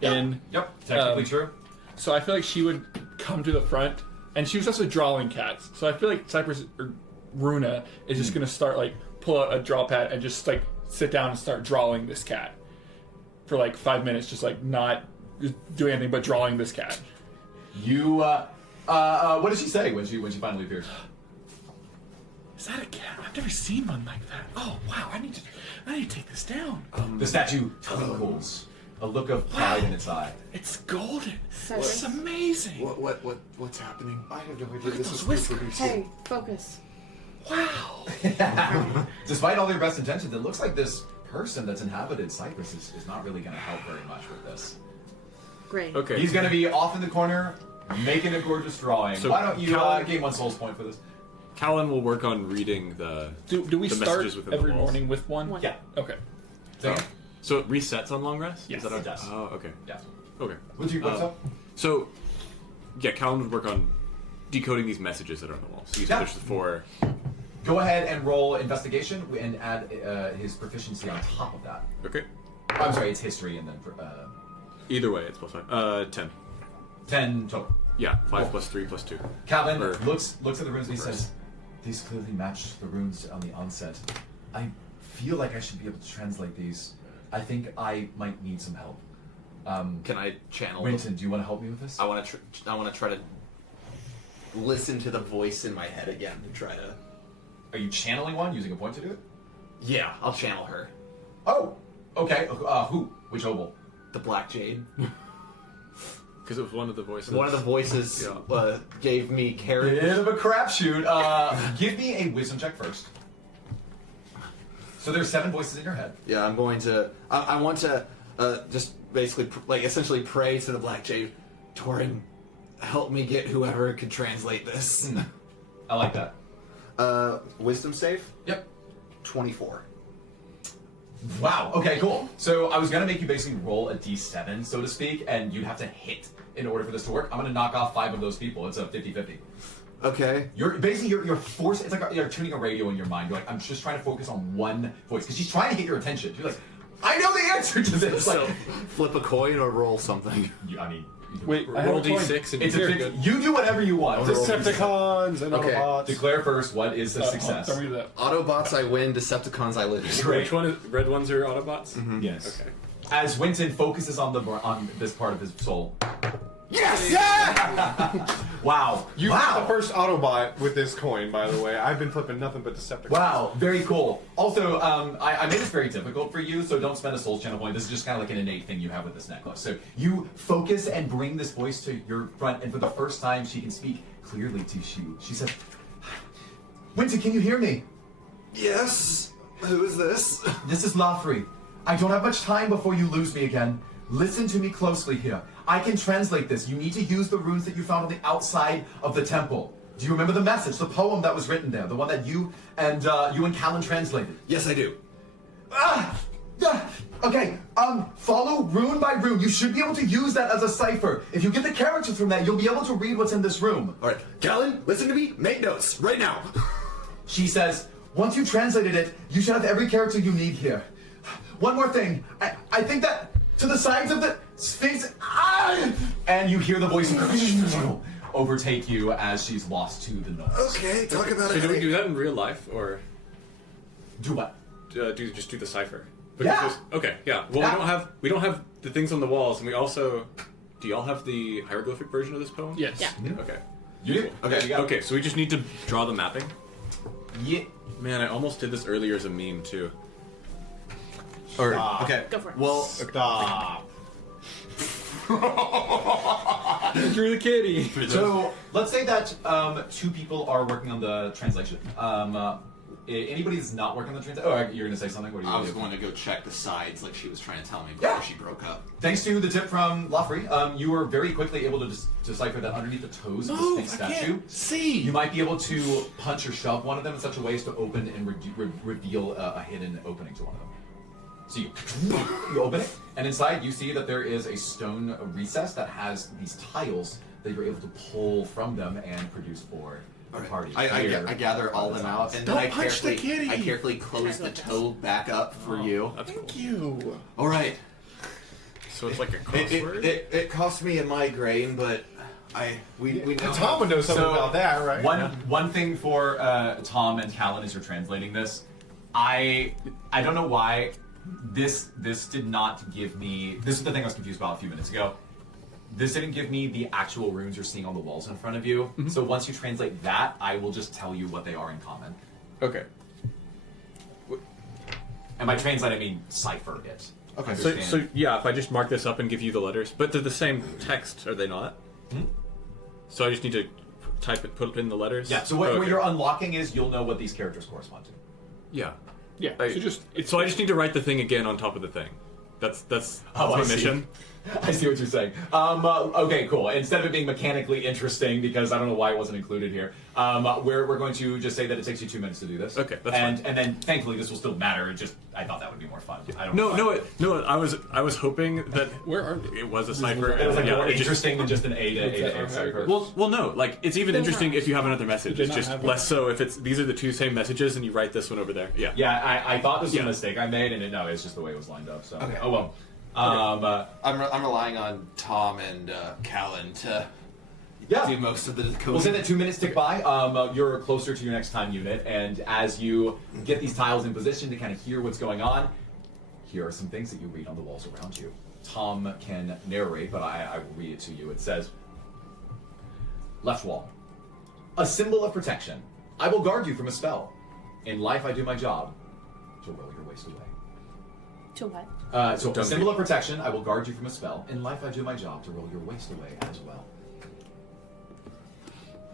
in. Yep, technically true. So I feel like she would come to the front, and she was also drawing cats. So I feel like Cypress or Runa is just gonna start like pull out a draw pad and just like sit down and start drawing this cat for like 5 minutes, just like not doing anything but drawing this cat. You what did she say when she finally appeared? Is that a cat? I've never seen one like that. Oh wow! I need to take this down. The statue twinkles, a look of pride in its eye. It's golden. So It's amazing. What's happening? I have no idea. Look at This those is whiskers. Hey, focus. Wow. Despite all their best intentions, it looks like this person that's inhabited Cyprus is not really going to help very much with this. Great. Okay. He's going to be off in the corner, making a gorgeous drawing. So Why don't you Callen- gain 1 soul's point for this? Callen will work on reading the Do we the start messages within every the walls. morning with one? One. Yeah. Okay. So, So it resets on long rest? Yes. Is that It does. Oh, okay. yeah. Okay. What's your what's up? So, yeah, Callen would work on decoding these messages that are on the walls. So he's Yeah. pushed the 4. Go ahead and roll investigation and add his proficiency on top of that. Okay. I'm sorry, it's history and then Either way, it's +5. 10. 10 total. Yeah, 5 + 3 + 2. Calvin Or- looks at the runes and he says, "These clearly match the runes on the onset. I feel like I should be able to translate these. I think I might need some help. Can I channel? Winton, do you want to help me with this? I want to try to listen to the voice in my head again and try to. Are you channeling one using a point to do it? Yeah, I'll channel her. Oh, okay. Who? Which oboe? The Black Jade. Because it was one of the voices. One of the voices Yeah. gave me carrots. Bit of a crapshoot. Give me a wisdom check first. So there's 7 voices in your head. Yeah, I'm going to. I want to just basically, essentially pray to the Black Jade. Torin, help me get whoever could translate this. I like that. Wisdom save? Yep. 24. Wow. Okay, cool. So I was gonna make you basically roll a d7, so to speak, and you'd have to hit in order for this to work. I'm gonna knock off 5 of those people. It's a 50-50. Okay. You're forced. It's like you're tuning a radio in your mind. You're like, I'm just trying to focus on one voice because she's trying to get your attention. She's like, I know the answer to this. So, Like, flip a coin or roll something. I mean, Wait, I have Roll a coin. D6 and it's a you're 50, good. you do whatever you want. Decepticons and Okay. Autobots. Declare first what is a success. Tell me that. Autobots, I win. Decepticons, I lose. Great. Which one is red ones are Autobots? Yes. Okay. As Winton focuses on this part of his soul. Yes! Yeah! Wow. You wow. got the first Autobot with this coin, by the way. I've been flipping nothing but Decepticons. Wow, very cool. Also, I made this very difficult for you, so don't spend a soul channel point. This is just kind of like an innate thing you have with this necklace. So you focus and bring this voice to your front, and for the first time, she can speak clearly to you. She says, Winton, can you hear me? Yes? Who is this? This is Lafri. I don't have much time before you lose me again. Listen to me closely here. I can translate this. You need to use the runes that you found on the outside of the temple. Do you remember the message, the poem that was written there, the one that you and Callen translated? Yes, I do. Okay, follow rune by rune. You should be able to use that as a cipher. If you get the characters from that, you'll be able to read what's in this room. All right, Callen, listen to me. Make notes right now. She says, once you've translated it, you should have every character you need here. One more thing. I think that to the sides of the Sphinx, and you hear the voice overtake you as she's lost to the noise. Okay, talk about So it. do we do that in real life, or Do what? do the cipher? Yeah. Okay. Yeah. Well, Yeah. we don't have the things on the walls, and we also. Do y'all have the hieroglyphic version of this poem? Yes. Yeah. Okay. You do? Okay, you got it. Okay. So we just need to draw the mapping. Yeah. Man, I almost did this earlier as a meme too. Or, Stop. okay. Go for it. Well, Stop. You're the kitty. So let's say that 2 people are working on the translation. Anybody that's not working on the translation? Oh, you're gonna say something? What are you I gonna was do? going to go check the sides like she was trying to tell me before Yeah. she broke up. Thanks to the tip from Lafri, you were very quickly able to decipher that underneath the toes of the Sphinx statue, see. you might be able to punch or shove one of them in such a way as to open and reveal a hidden opening to one of them. So you open it, and inside you see that there is a stone recess that has these tiles that you're able to pull from them and produce for the party. I gather all them out, and then Don't punch the kitty. I carefully close the toe back up for you. That's cool. You. All right. So it's like a crossword. It cost me a migraine, but we know. Tom would know something So, about that, right? One thing for Tom and Callen as you're translating this, I don't know why this did not give me. This is the thing I was confused about a few minutes ago. This didn't give me the actual runes you're seeing on the walls in front of you. So once you translate that, I will just tell you what they are in common. Okay. And by translate, I mean cipher it. Okay. So yeah, if I just mark this up and give you the letters, but they're the same text, are they not? So I just need to type it, put in the letters. Yeah. So what you're unlocking is you'll know what these characters correspond to. Yeah. Yeah. I So just just need to write the thing again on top of the thing. That's my mission. I see what you're saying. Okay, cool. Instead of it being mechanically interesting, because I don't know why it wasn't included here, we're going to just say that it takes you 2 minutes to do this. Okay, that's and fine. And then thankfully this will still matter. I thought that would be more fun. I don't No. I was hoping that it was a cipher. It was like more it just- interesting than just an A to A cipher. Well, no. Like it's even interesting if you have another message. Did It's they just not have less so if it's these are the two same messages and you write this one over there. Yeah. Yeah, I thought this was Yeah. a mistake I made, and it's just the way it was lined up. So Okay. oh well. I'm relying on Tom and Callen to do most of the coding. We'll say that 2 minutes tick by. You're closer to your next time unit, and as you get these tiles in position to kind of hear what's going on, here are some things that you read on the walls around you. Tom can narrate, but I will read it to you. It says, left wall. A symbol of protection. I will guard you from a spell. In life I do my job to roll your waste away. To what? So a symbol of protection, I will guard you from a spell. In life I do my job to roll your waste away as well.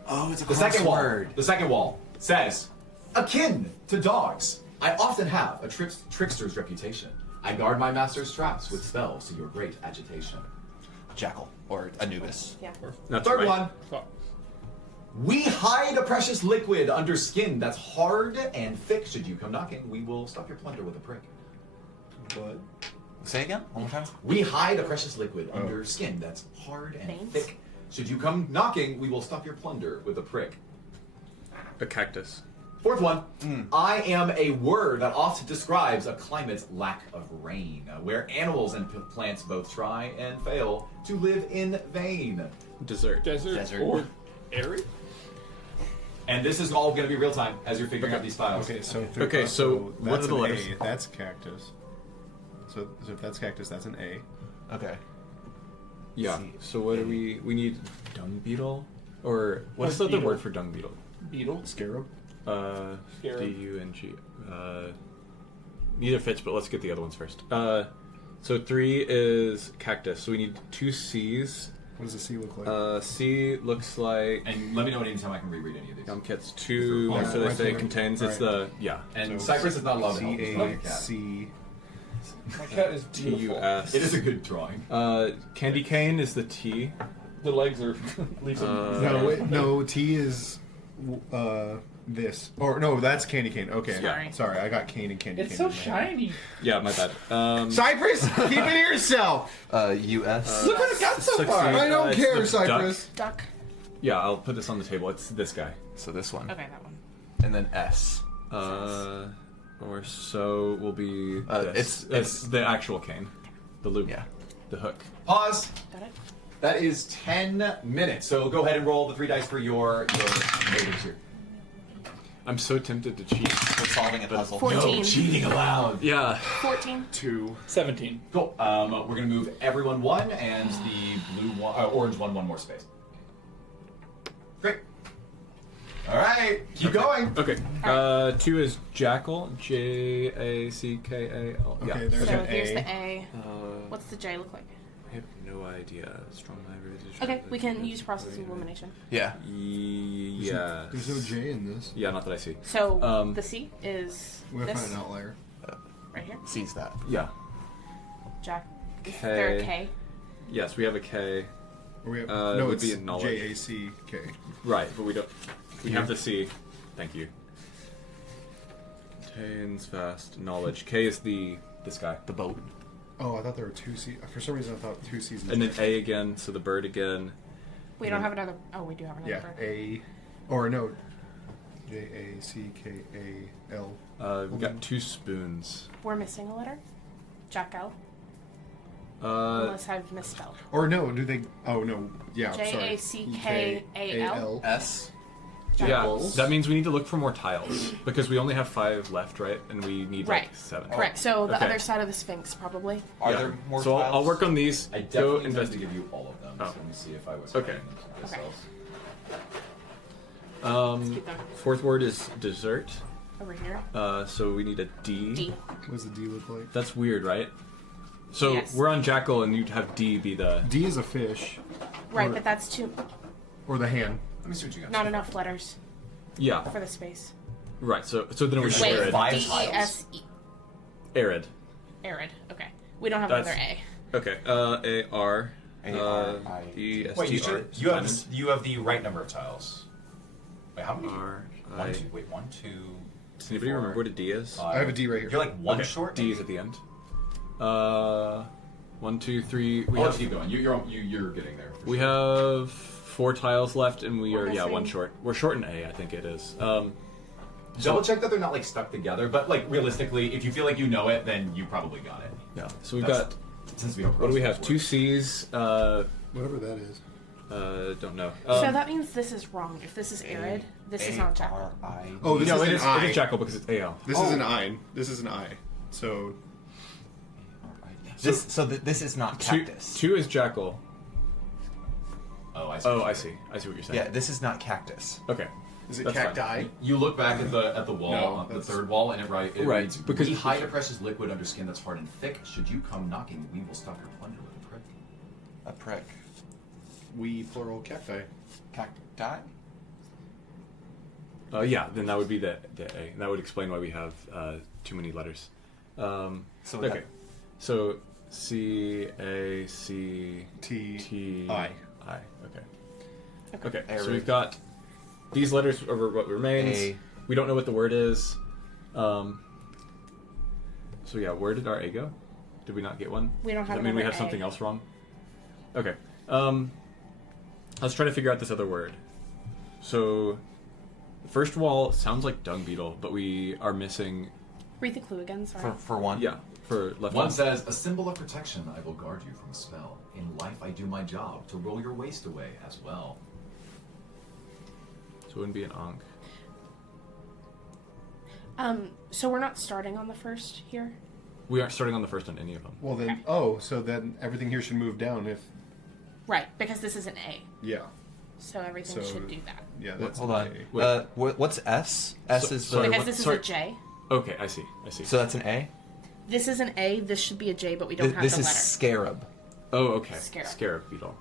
Oh, it's a The second wall. crossword. The second wall says, akin to dogs, I often have a trickster's reputation. I guard my master's traps with spells to your great agitation. Jackal or Anubis. Yeah. That's Third right. one. We hide a precious liquid under skin that's hard and thick. Should you come knocking, we will stop your plunder with a prick. What? Say again, one more time. We hide a precious liquid under skin that's hard and Thanks. thick. Should you come knocking, we will stop your plunder with a prick. A cactus. Fourth one. I am a word that often describes a climate's lack of rain, where animals and plants both try and fail to live in vain. Dessert. desert or airy. And this is all going to be real time as you're figuring out these files. Okay, so Okay, so what that's are the an letters? A. That's cactus. So if that's cactus, that's an A. Okay. Yeah. So what do we need? Dung beetle, or what's the other beetle? word for dung beetle? Beetle. Scarab. Scarab. D-U-N-G. Neither fits, but let's get the other ones first. So 3 is cactus. So we need 2 C's. What does the C look like? C looks like And let me know anytime I can reread any of these. gets 2. Oh, So they right say there. contains. It's the And So Cypress is not allowed to help. It's not a cat. C-A-C. My cat is beautiful. T-U-S. It is a good drawing. Candy cane is the T. The legs are leaves No, wait, no. T is this. Or no, that's candy cane. Okay, Sorry. I got cane and candy cane. It's so in my head. shiny. Yeah, my bad. Cypress, keep it to yourself. U.S. Look what it got so far. Succeed. I don't It's care, the Cypress. Duck. Yeah, I'll put this on the table. It's this guy. So this one. Okay, that one. And then S. Or so will be. It's it's the actual cane, the loop, Yeah. the hook. Pause. Got it? That is 10 minutes. So go ahead and roll the 3 dice for your neighbors here. I'm so tempted to cheat. We're solving a puzzle. 14. No cheating allowed. Yeah. 14. 17. Cool. We're going to move everyone 1 and the blue one, orange one more space. Great. All right. Keep going. Okay. 2 is jackal. J-A-C-K-A-L. Yeah. Okay, there's So an here's A. the A. What's the J look like? I have no idea. Strong library. Okay, we can use process of elimination. Yeah. Yeah. There's no J in this. Yeah, not that I see. So the C is We have to this find an outlier. right here. Sees that. Yeah. Jack. Is K. there a K? Yes, we have a K. Or we have, It no, would it's be a knowledge. J-A-C-K. Right, but we don't. We have the C. Thank you. Contains fast knowledge. K is this guy. The boat. Oh, I thought there were 2 C. For some reason, I thought 2 C's. And then A again, so the bird again. We don't have another. Oh, we do have another. Yeah, bird. A. Or no. J-A-C-K-A-L. We got 2 spoons. We're missing a letter. Jackal. Uh, Unless I've misspelled. Or no, do they? Oh no, yeah. Sorry. J-A-C-K-A-L? S. yeah, Jackals. that means we need to look for more tiles because we only have 5 left, right? And we need Right. like 7. Correct. So the Okay. other side of the Sphinx, probably. Are Yeah. there more So tiles? I'll work on these. I Go definitely intend to investigate. give you all of them. Oh. So let me see if I was Okay. writing this Okay. else. Let's keep them. 4th word is dessert. Over here. So we need a D. D. What does the D look like? That's weird, right? So Yes. we're on Jackal, and you'd have D be the... D is a fish. Right, Or- but that's too... Or the hand. Let me see what you got. Not enough letters Yeah. for the space. Right, so then it was Wait, Arid. D-E-S-E. Arid. Arid. Okay. We don't have That's- another A. Okay, A-R... A-R-I. E-S-T-R. Wait, you have the right number of tiles. Wait, how many? R-I... One, two. Wait, 1, 2. Does anybody remember what a D is? I have a D right here. You're like one Okay, short. D is at the end. 1, 2, 3... Let's keep going. You're getting there. We have 4 tiles left, and we We're are, one missing- short. We're short in A, I think it is. Double check that they're not like stuck together, but like realistically, if you feel like you know it, then you probably got it. Yeah, so we've That's- got... Since we don't What do we have? cross 2 C's, Whatever that is. don't know. So that means this is wrong. If this is Arid, this is not Jackal. Oh, this no, is it an is, I. it is Jackal because it's AL. This is an I. This is an I. So This is not cactus. 2 is Jackal. Oh, I see. Oh, I see. I see what you're saying. Yeah, this is not cactus. Okay. is it That's fine. cacti? You look back at the wall, No, the that's- third wall, and it Right, reads, because- we hide a precious liquid under skin that's hard and thick. Should you come knocking, we will stop your plunder with a prick. A prick. We plural cacti. Cacti? Yeah, then that would be the A. That would explain why we have too many letters. So we okay. have- So C A C T T I. I. Okay. Okay. So Arid. we've got these letters over what remains. A. We don't know what the word is. So yeah, where did our A go? Did we not get one? We don't Does have that mean we another have A. something else wrong? Okay. Let's try to figure out this other word. So, the first wall sounds like dung beetle, but we are missing. Read the clue again, sorry. For one? Yeah, for left One says, a symbol of protection, I will guard you from a spell. In life, I do my job to roll your waste away as well. So it wouldn't be an Ankh. So we're not starting on the first here? We aren't starting on the first on any of them. Well then, so then everything here should move down if. Right, because this is an A. Yeah. So everything So- should do that. Yeah. That's Hold on. an A. Wait. What's S? S So- is the. sorry, Because what- this is sorry. a J. Okay, I see. So that's an A? This is an A, this should be a J, but we don't have This the is letter. scarab. Oh, okay. Scarab. beetle.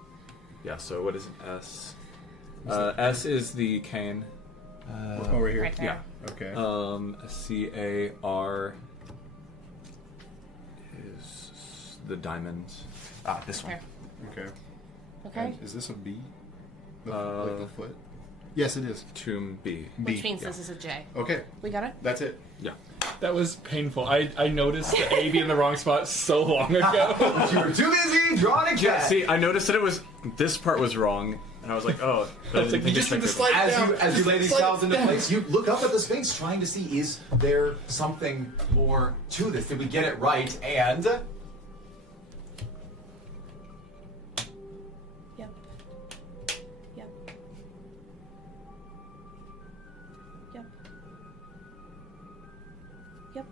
Yeah. So what is an S? S is the cane. Oh, right here. Right there. Okay. CAR is the diamond. Ah, this one. Here. Okay. Okay. And is this a B? Like Uh, the foot? Yes, it is. Tomb B. Which means this is a J. Okay. We got it? That's it. Yeah. That was painful. I noticed the A being in the wrong spot so long ago. You were too busy drawing a cat. Yeah. See, I noticed that it was this part was wrong, and I was like, oh. But I didn't think you just to need to check slide it. As you lay these Slide tiles into down. place, you look up at the Sphinx trying to see, is there something more to this? Did we get it right? And Yep. Yep. Yep. Yep.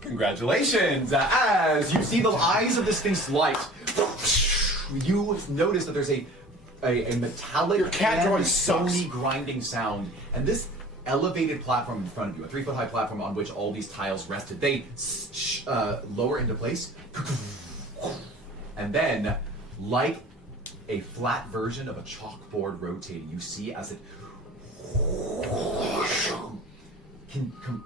congratulations! As you see the eyes of the Sphinx light, you notice that there's a metallic cat drawing and sucks. stony grinding sound, and this elevated platform in front of you, a 3-foot high platform on which all these tiles rested, they lower into place, and then, like a flat version of a chalkboard rotating, you see as it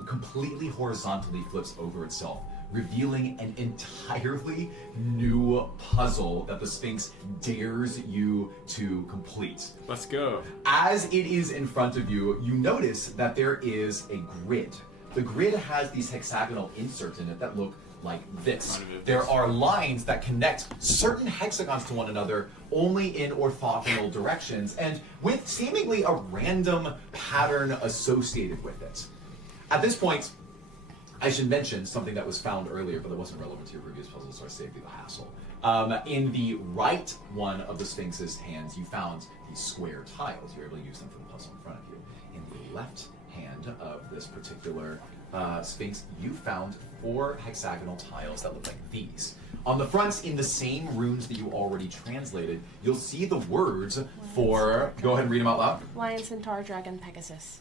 completely horizontally flips over itself, revealing an entirely new puzzle that the Sphinx dares you to complete. Let's go. As it is in front of you, you notice that there is a grid. The grid has these hexagonal inserts in it that look like this. There are lines that connect certain hexagons to one another only in orthogonal directions and with seemingly a random pattern associated with it. At this point, I should mention something that was found earlier, but that wasn't relevant to your previous puzzle, so I saved you the hassle. In the right one of the Sphinx's hands, you found these square tiles. You were able to use them for the puzzle in front of you. In the left hand of this particular Sphinx, you found 4 hexagonal tiles that look like these. On the fronts, in the same runes that you already translated, you'll see the words for... Go ahead and read them out loud. Lion, Centaur, Dragon, Pegasus.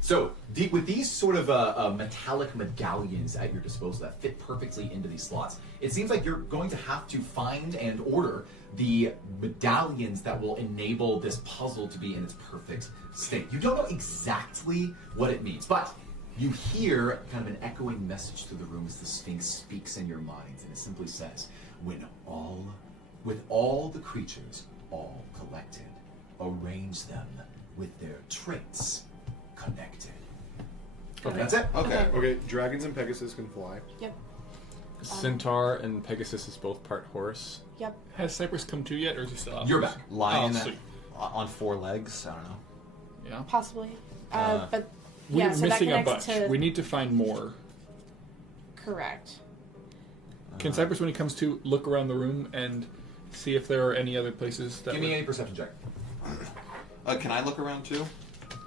So, with these sort of metallic medallions at your disposal that fit perfectly into these slots, it seems like you're going to have to find and order the medallions that will enable this puzzle to be in its perfect state. You don't know exactly what it means, but you hear kind of an echoing message through the room as the Sphinx speaks in your minds, and it simply says, with all the creatures all collected, arrange them with their traits connected. Okay. That's it. Okay. Dragons and Pegasus can fly. Yep. Centaur and Pegasus is both part horse. Yep. Has Cypress come to yet, or is he still out? You're back. Lying Oh, sweet. on 4 legs. I don't know. Yeah. Possibly. But We're yeah, so that missing a connects bunch. to... We need to find more. Correct. Can Cypress, when he comes to, look around the room and see if there are any other places that Give me a perception check. Can I look around too?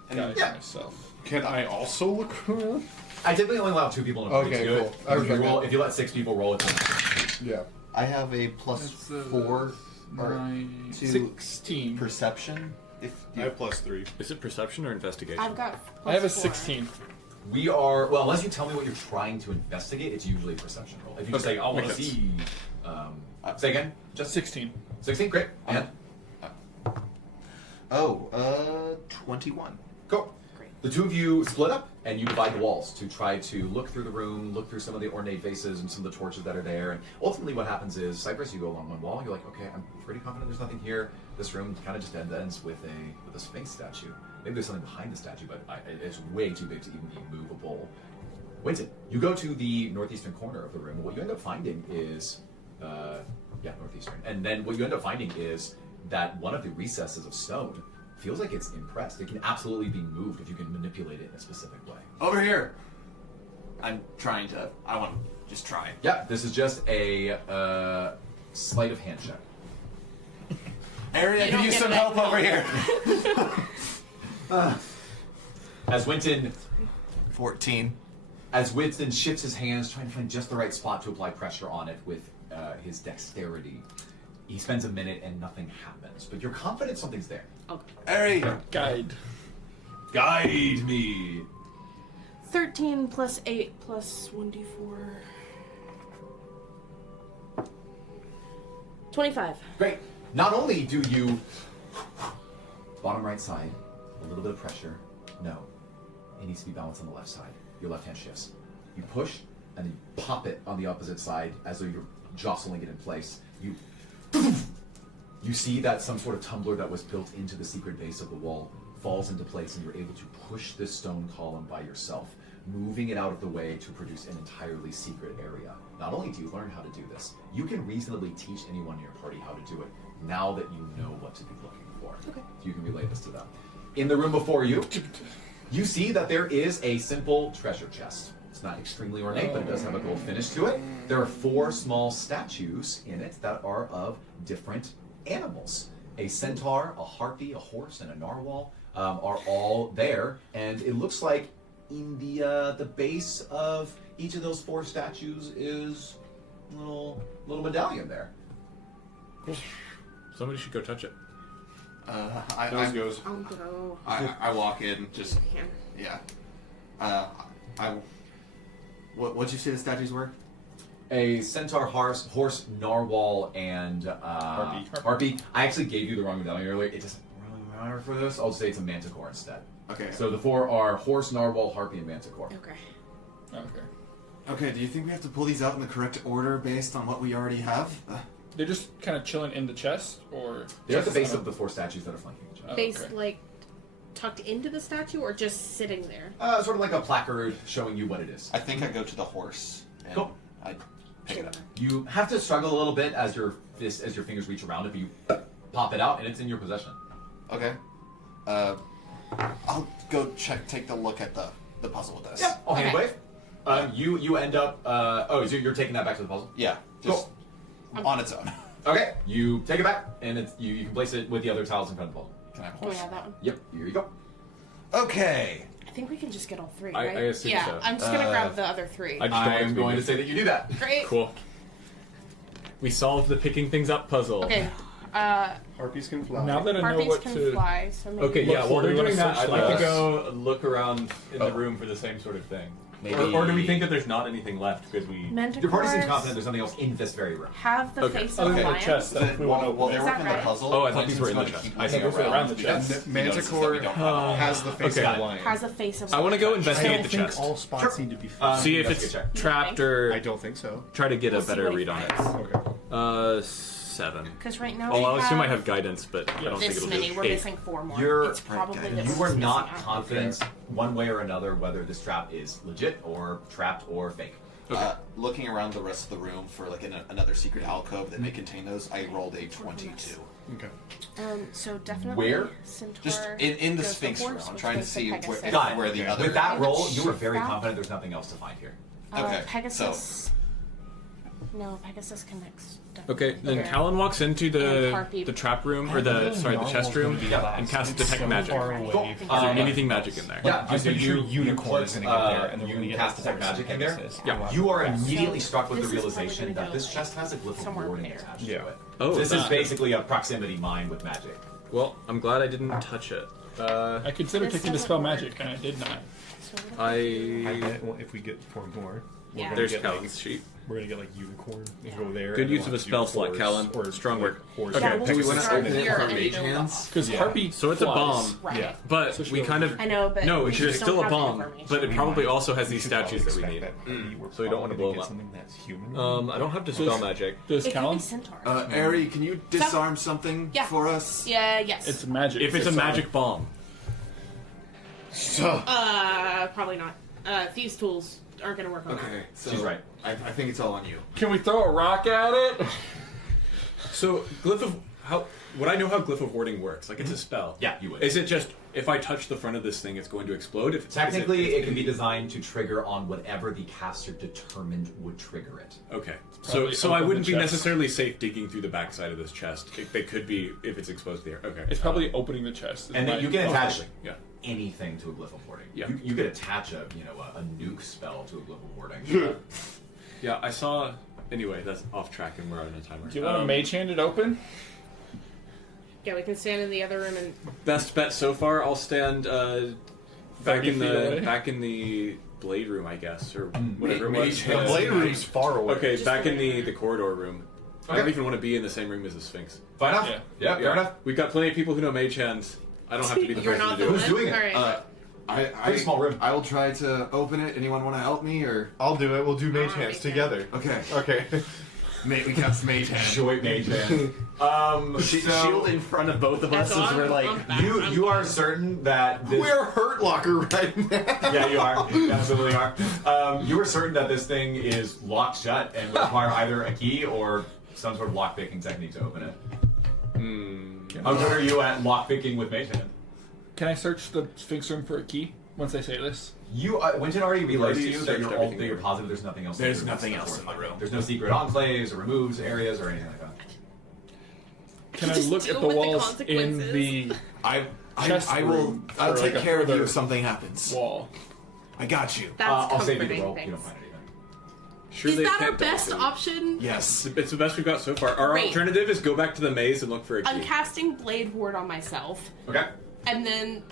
guide Yeah. myself? Can I also look around? I typically only allow 2 people in a party Okay, to do cool. it. I If you, respect that. if you let 6 people roll, it's Yeah. I have a plus 4 or 2 16. perception. If I have +3. Is it perception or investigation? I've got. I have a +4. 16. We are, well, unless you tell me what you're trying to investigate, it's usually a perception roll. If you just Okay, say, I want to makes sense. see, say again? Just 16. 16, great. And? 21. Cool. Great. The 2 of you split up, and you divide the walls to try to look through the room, look through some of the ornate vases and some of the torches that are there. And ultimately what happens is, Cypress, you go along one wall, you're like, okay, I'm pretty confident there's nothing here. This room kind of just ends with a Sphinx statue. Maybe there's something behind the statue, but it's way too big to even be movable. Winston, you go to the northeastern corner of the room. What you end up finding is, northeastern. And then what you end up finding is that one of the recesses of stone feels like it's impressed. It can absolutely be moved if you can manipulate it in a specific way. Over here. I want to just try. Yeah, this is just a sleight of hand check. Ari, I could use some help over here. As Winston 14. As Winston shifts his hands, trying to find just the right spot to apply pressure on it with his dexterity, he spends a minute and nothing happens. But you're confident something's there. Ari! Guide. Guide me! 13 plus 8 plus 1d4. 25. Great. Not only do you bottom right side, a little bit of pressure. No, it needs to be balanced on the left side. Your left hand shifts. You push and then you pop it on the opposite side as though you're jostling it in place. You see that some sort of tumbler that was built into the secret base of the wall falls into place, and you're able to push this stone column by yourself, moving it out of the way to produce an entirely secret area. Not only do you learn how to do this, you can reasonably teach anyone in your party how to do it now that you know what to be looking for. Okay. You can relay this to them. In the room before you, you see that there is a simple treasure chest. It's not extremely ornate, but it does have a gold finish to it. There are 4 small statues in it that are of different animals. A centaur, a harpy, a horse, and a narwhal are all there, and it looks like in the base of each of those 4 statues is a little medallion there. Cool. Somebody should go touch it. Nose goes. I'll go. I walk in, just Yeah. What'd you say the statues were? A centaur, horse, narwhal, and harpy. I actually gave you the wrong medallion earlier. It doesn't really matter for this. I'll say it's a manticore instead. Okay. So the 4 are horse, narwhal, harpy, and manticore. Okay. Okay, do you think we have to pull these out in the correct order based on what we already have? They're just kind of chilling in the chest, or They're at the just base on of the 4 statues that are flanking each other. Base, okay. like, tucked into the statue or just sitting there? Sort of like a placard showing you what it is. I think I go to the horse. And Cool. I pick it up. You have to struggle a little bit as your fingers reach around it, but you pop it out and it's in your possession. Okay. I'll go take the look at the puzzle with this. Yeah, I'll hand Okay. wave. You end up. So you're taking that back to the puzzle. Yeah. Just on its own. Okay, you take it back, and you can place it with the other tiles in front of the puzzle. Can I have a Do we horse? have that one? Yep, here you go. Okay. I think we can just get all 3, I right? assume yeah, so. I'm just gonna grab the other 3. I just don't I'm want going to say that you do that. Great. Cool. We solved the picking things up puzzle. Okay. Harpies can fly. Now that I know Harpies what can to... fly, so maybe. Okay, yeah. Look While for they're it, you doing wanna that, search I'd like to the- go look around in the room for the same sort of thing. Maybe- Or do we think that there's not anything left because we? Your party seems Manticores confident there's nothing else in this very room. have the Okay. face of a Okay, the lion. chest. That we want to Well, open. they're Is that working the right? puzzle. Oh, I thought these were in the Clemson's chest. gonna I keep see. looking Around the because chest. he notices that we don't have it. has the face Okay. of a lion. Has a face of. I want to go I investigate don't the think chest. all spots need to be filled. See if it's investigate check. trapped or I don't think so. try to get We'll a see better what he read on it. finds. Okay. 7. Because right now Well, we I'll assume I have have guidance, but I don't think this it'll many. do. We're 8. missing 4 more. You're- It's probably Right, that You we're are not missing out. confident one way or another whether this trap is legit or trapped or fake. Looking around the rest of the room for like another secret alcove that may contain those, I rolled a 22. Okay. So definitely. Where? Centaur Just in the goes Sphinx room. horse, I'm which trying to goes see Pegasus. Got it. where the other. With that Okay. roll, you were very That- confident there's nothing else to find here. Okay, Pegasus. No, Pegasus connects. Okay, then Okay. Callen walks into And Harpy. the trap room or the chest room and casts detect magic. Cool. Is there anything magic in there? Yeah, I'm so pretty sure you Unicorn is put, gonna get there, and then we're you gonna get cast the detect horse magic and in there. Pegasus. Yeah. You are Yeah. immediately So struck with the this is probably realization gonna that go, this like, chest has a glyph of somewhere warding there. attached Yeah. to it. Oh, This is that. basically a proximity mine with magic. Well, I'm glad I didn't touch it. I considered This taking doesn't dispel work. magic, and I did not. So what I I bet if we get 4 more, we're Yeah. gonna there's get like, Callen's sheet. we're gonna get like unicorn. Yeah. Go there. Good and use we'll of a have to spell do slot, horse Callen. or Strong like work. horse. Okay. Yeah, we'll Do we just want to start open it here for and mage build hands? Because Yeah. Harpy So it's a flies. bomb, Right. Yeah. but So she we goes kind over. of I know, but no. we It's just still don't a have the bomb, information. but it probably also has We these should probably statues that we expect need. that maybe we're So we don't probably want to gonna blow get them up. something that's human. I don't have dispel magic. Does It could be Callen? Centaur. Ari, can you disarm something Yeah. for us? Yeah. Yes. It's magic. If it's a magic bomb, Probably not. Thieves' tools aren't gonna work on that. Okay, so She's right. I think it's all on you. Can we throw a rock at it? so glyph of how would I know how glyph of warding works? Like it's a spell. Yeah, you would. Is it just if I touch the front of this thing, it's going to explode? If Technically, it can be designed to trigger on whatever the caster determined would trigger it. Okay, Probably so I open wouldn't the be chest. necessarily safe digging through the backside of this chest. They could be if it's exposed to the air. Okay, It's probably opening the chest. is And then my- you can attach yeah. anything to a glyph of warding. Yeah. You could attach a a nuke spell to a glyph of warding. Yeah, I saw. Anyway, that's off track, and we're on a timer. Do you want to mage hand it open? Yeah, we can stand in the other room and. Best bet so far. I'll stand back 30 in feet away? the blade room, I guess, or whatever it was. The blade room's far away. Okay, Just back in over the corridor room. I don't even want to be in the same room as the Sphinx. Fine enough. Yeah. Yeah, fair enough. We've got plenty of people who know mage hands. I don't have to be the You're person not to the do Who's it. one? doing it? Alright. Pretty small room. I will try to open it. Anyone want to help me or? I'll do it. We'll do mage hands okay. together. Okay. Okay. Mate, we cast mage hand. Joint mage hand. Shield in front of both of us That's as we're all. like. I'm back. You are certain that this, We're Hurt Locker right now. yeah, you are. You absolutely are. You are certain that this thing is locked shut and would require either a key or some sort of lockpicking technique to open it. How good are you at lockpicking with mage hand? Can I search the Sphinx room for a key once I say this? You, Winton already realized to already you that searched you're, everything that you're here. positive there's nothing else. There's in the room nothing that's else in the worth it. room. There's no secret enclaves or removes areas or anything like that. Can I Just look deal at the with the walls in consequences. the I will. room I'll for, take like, a care of you further if something happens. wall? I got you. That's I'll save you the comforting. roll. You don't Thanks. find anything. Sure, Is they that our can't do best it. option? Yes. It's the best we've got so far. Our Great. alternative is go back to the maze and look for a key. I'm casting Blade Ward on myself, Okay. and then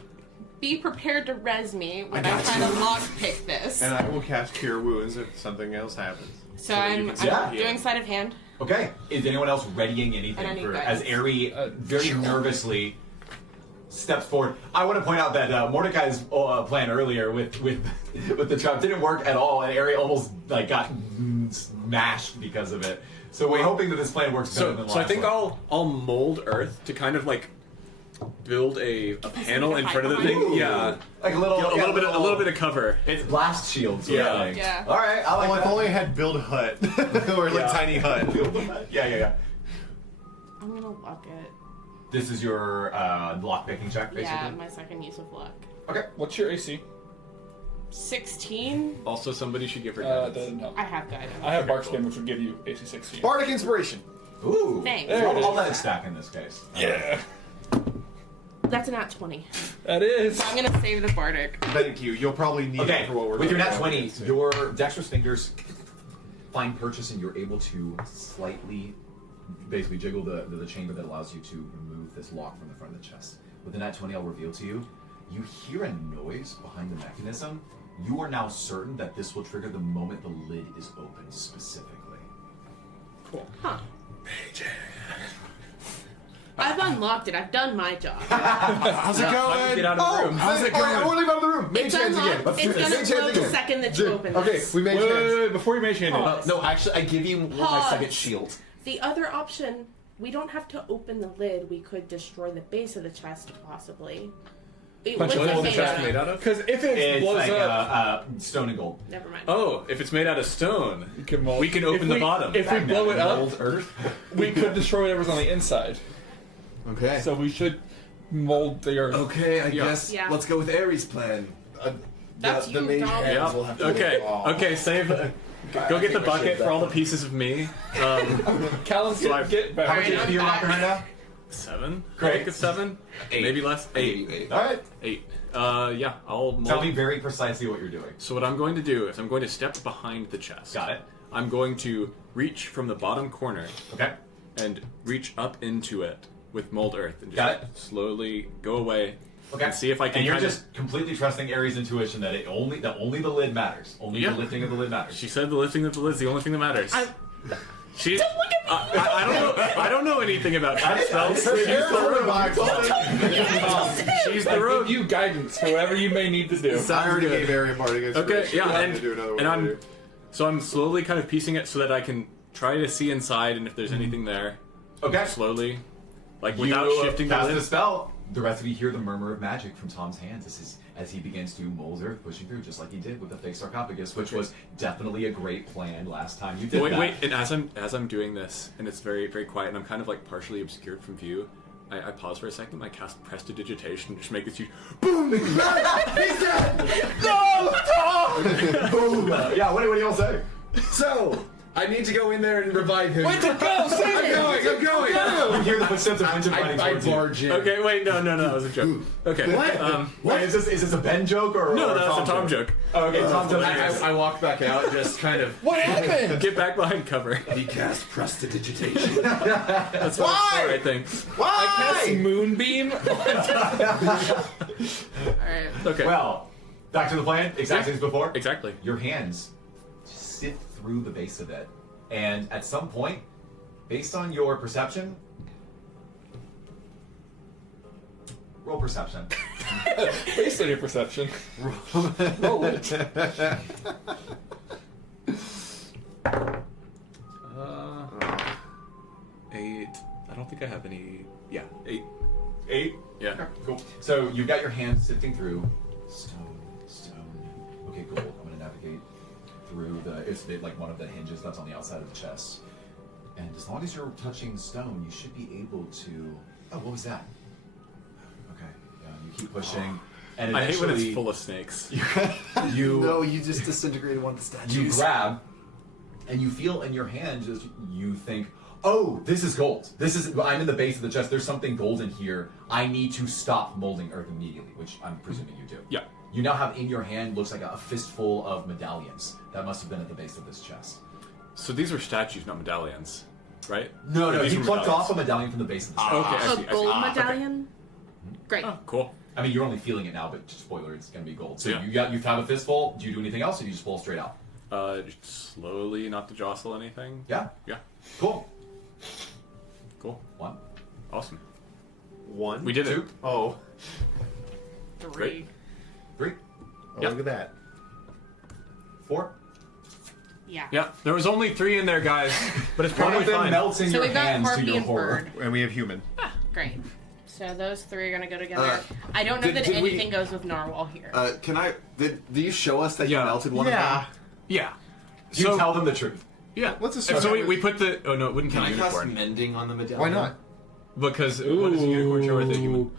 be prepared to res me when I I'm got trying you. to lockpick this. And I will cast Cure Wounds if something else happens. So that you I'm can see it. doing sleight of hand. Okay. Is anyone else readying I anything don't need for guidance. as Ari very nervously steps forward? I want to point out that Mordecai's plan earlier with the trap didn't work at all, and Ari almost like got smashed because of it. So we're hoping that this plan works better than the So I last think one. I'll mold earth to kind of like build a panel in hide front of the behind. thing. Ooh. Yeah, Like a little, a little bit of cover. It's blast shield sort Yeah. of thing. Yeah. All right. I like Oh, if that. only I had build hut or like Yeah. tiny hut. Yeah. I'm gonna lock it. This is your lockpicking check, basically. Yeah, my second use of luck. Okay. What's your AC? 16. Also, somebody should give her That guidance. doesn't help. I have guidance. I have Bark Spin, which would give you AC 16. Bardic Inspiration. Ooh. Thanks. There it I'll is. let it stack in this case. Yeah, That's a nat 20. that is. So I'm gonna save the Bardic. Thank you. You'll probably need Okay, it for what we're with your doing. nat 20, your dexterous fingers find purchase and you're able to slightly basically jiggle the chamber that allows you to remove this lock from the front of the chest. With the nat 20, I'll reveal to you. You hear a noise behind the mechanism. You are now certain that this will trigger the moment the lid is opened specifically. Cool. Huh. I've unlocked it. I've done my job. How's it going? Get out of the room. How's it going? I want to leave out of the room. Mage It's hands again. unlocked. Let's do It's this. gonna Mage hands glow the again. second that you open Okay, this. we mage hands. Before you mage hand it. No, actually, I give you my Pause. second shield. The other option, we don't have to open the lid. We could destroy the base of the chest, possibly. Punch What's a hole it in the made chest out made of? out of? Because if it It's blows like up, stone and gold. Never mind. Oh, if it's made out of stone, we can mold. we can open If the we- bottom. If we blow it up, Mold earth. we could destroy whatever's on the inside. Okay. So we should mold the earth. Okay, I guess Yeah. let's go with Ares' plan. That's the you, mage dog. hands Yeah. will have to Okay. Oh. Okay. Save. Go get the bucket for all the pieces of me. Callen's So I- get back. How much Alright, HP you're rocking right now? 7. Great. I think it's 7. 8. Maybe less. 8. 8. All right. 8. Yeah. I'll mold. Tell me very precisely what you're doing. So what I'm going to do is I'm going to step behind the chest. Got it. I'm going to reach from the bottom corner Okay. and reach up into it with mold earth and just Got it. slowly go away. Okay. And see if I can. And you're kinda- just completely trusting Ares' intuition that only the lid matters. Only Yeah. the lifting of the lid matters. She said the lifting of the lid is the only thing that matters. She's. Don't look at me. I don't know. I don't know anything about spells. She's the I rogue. give you guidance for whatever you may need to do. I already gave Arian Bardic inspiration. Okay, yeah, I have to do another one and later. so I'm slowly kind of piecing it so that I can try to see inside and if there's anything there. Okay. Slowly, like without You shifting the cast lid. the spell. The rest of you hear the murmur of magic from Tom's hands as he begins to mold earth, pushing through, just like he did with the fake sarcophagus, which was definitely a great plan last time you did that. Wait, and as I'm doing this, and it's very, very quiet, and I'm kind of like partially obscured from view, I pause for a second, and I cast Prestidigitation, just make this huge boom! He's dead! No! Boom! Yeah, what do you all say? So, I need to go in there and revive him. Winter, go! Save it! I'm going! You hear the footsteps of Winter running I towards you. barge in. Okay, wait, no, that was a joke. Okay. Wait, is this a Ben joke or No, or that's a Tom joke. Oh, okay, Tom joke. I walk back out, just kind of. What happened? Get back behind cover. He cast Prestidigitation. That's what it's for, I think. I cast Moonbeam. Alright. Okay. Well, back to the plan, exactly as before. Exactly. Your hands sift through the base of it, and at some point, based on your perception, roll perception. Based on your perception. Roll it. 8. I don't think I have any. Yeah, 8. 8. Yeah. Cool. So you've got your hands sifting through stone. Okay, gold. I'm going to navigate through it's like one of the hinges that's on the outside of the chest. And as long as you're touching stone, you should be able to. Oh, what was that? Okay. You keep pushing, and I hate when it's eventually full of snakes. you No, you just disintegrated one of the statues. you grab, and you feel in your hand just you think, oh, this is gold. I'm in the base of the chest. There's something golden here. I need to stop molding earth immediately, which I'm presuming you do. Yeah. You now have in your hand looks like a fistful of medallions that must have been at the base of this chest. So these were statues, not medallions, right? No, Or these he were plucked medallions? off a medallion from the base of the chest. Okay, I So see. I see. gold Okay. medallion? Great. Oh, cool. I mean, you're only feeling it now, but spoiler, it's gonna be gold. So Yeah. you found a fistful. Do you do anything else, or do you just pull it straight out? Just slowly, not to jostle anything. Yeah. Yeah. Cool. Cool. 1, Awesome. 1. We did it. 2, Oh. 3. Great. 3, Oh, Yep. look at that. 4. Yeah. Yeah. There was only 3 in there, guys, but it's One probably of them fine. melts in So your we've got hands to harpy your and horror. bird. And we have human. Great. So those three are gonna go together. I don't know did- that did we- anything goes with narwhal here. Can I? Did you show us that Yeah. you melted one of them? Yeah. You So- tell them the truth. Yeah. Let's assume So that we put the. Oh no, it wouldn't Can be I cast unicorn mending on the medallion? Why not? because what does a unicorn show with it? You would.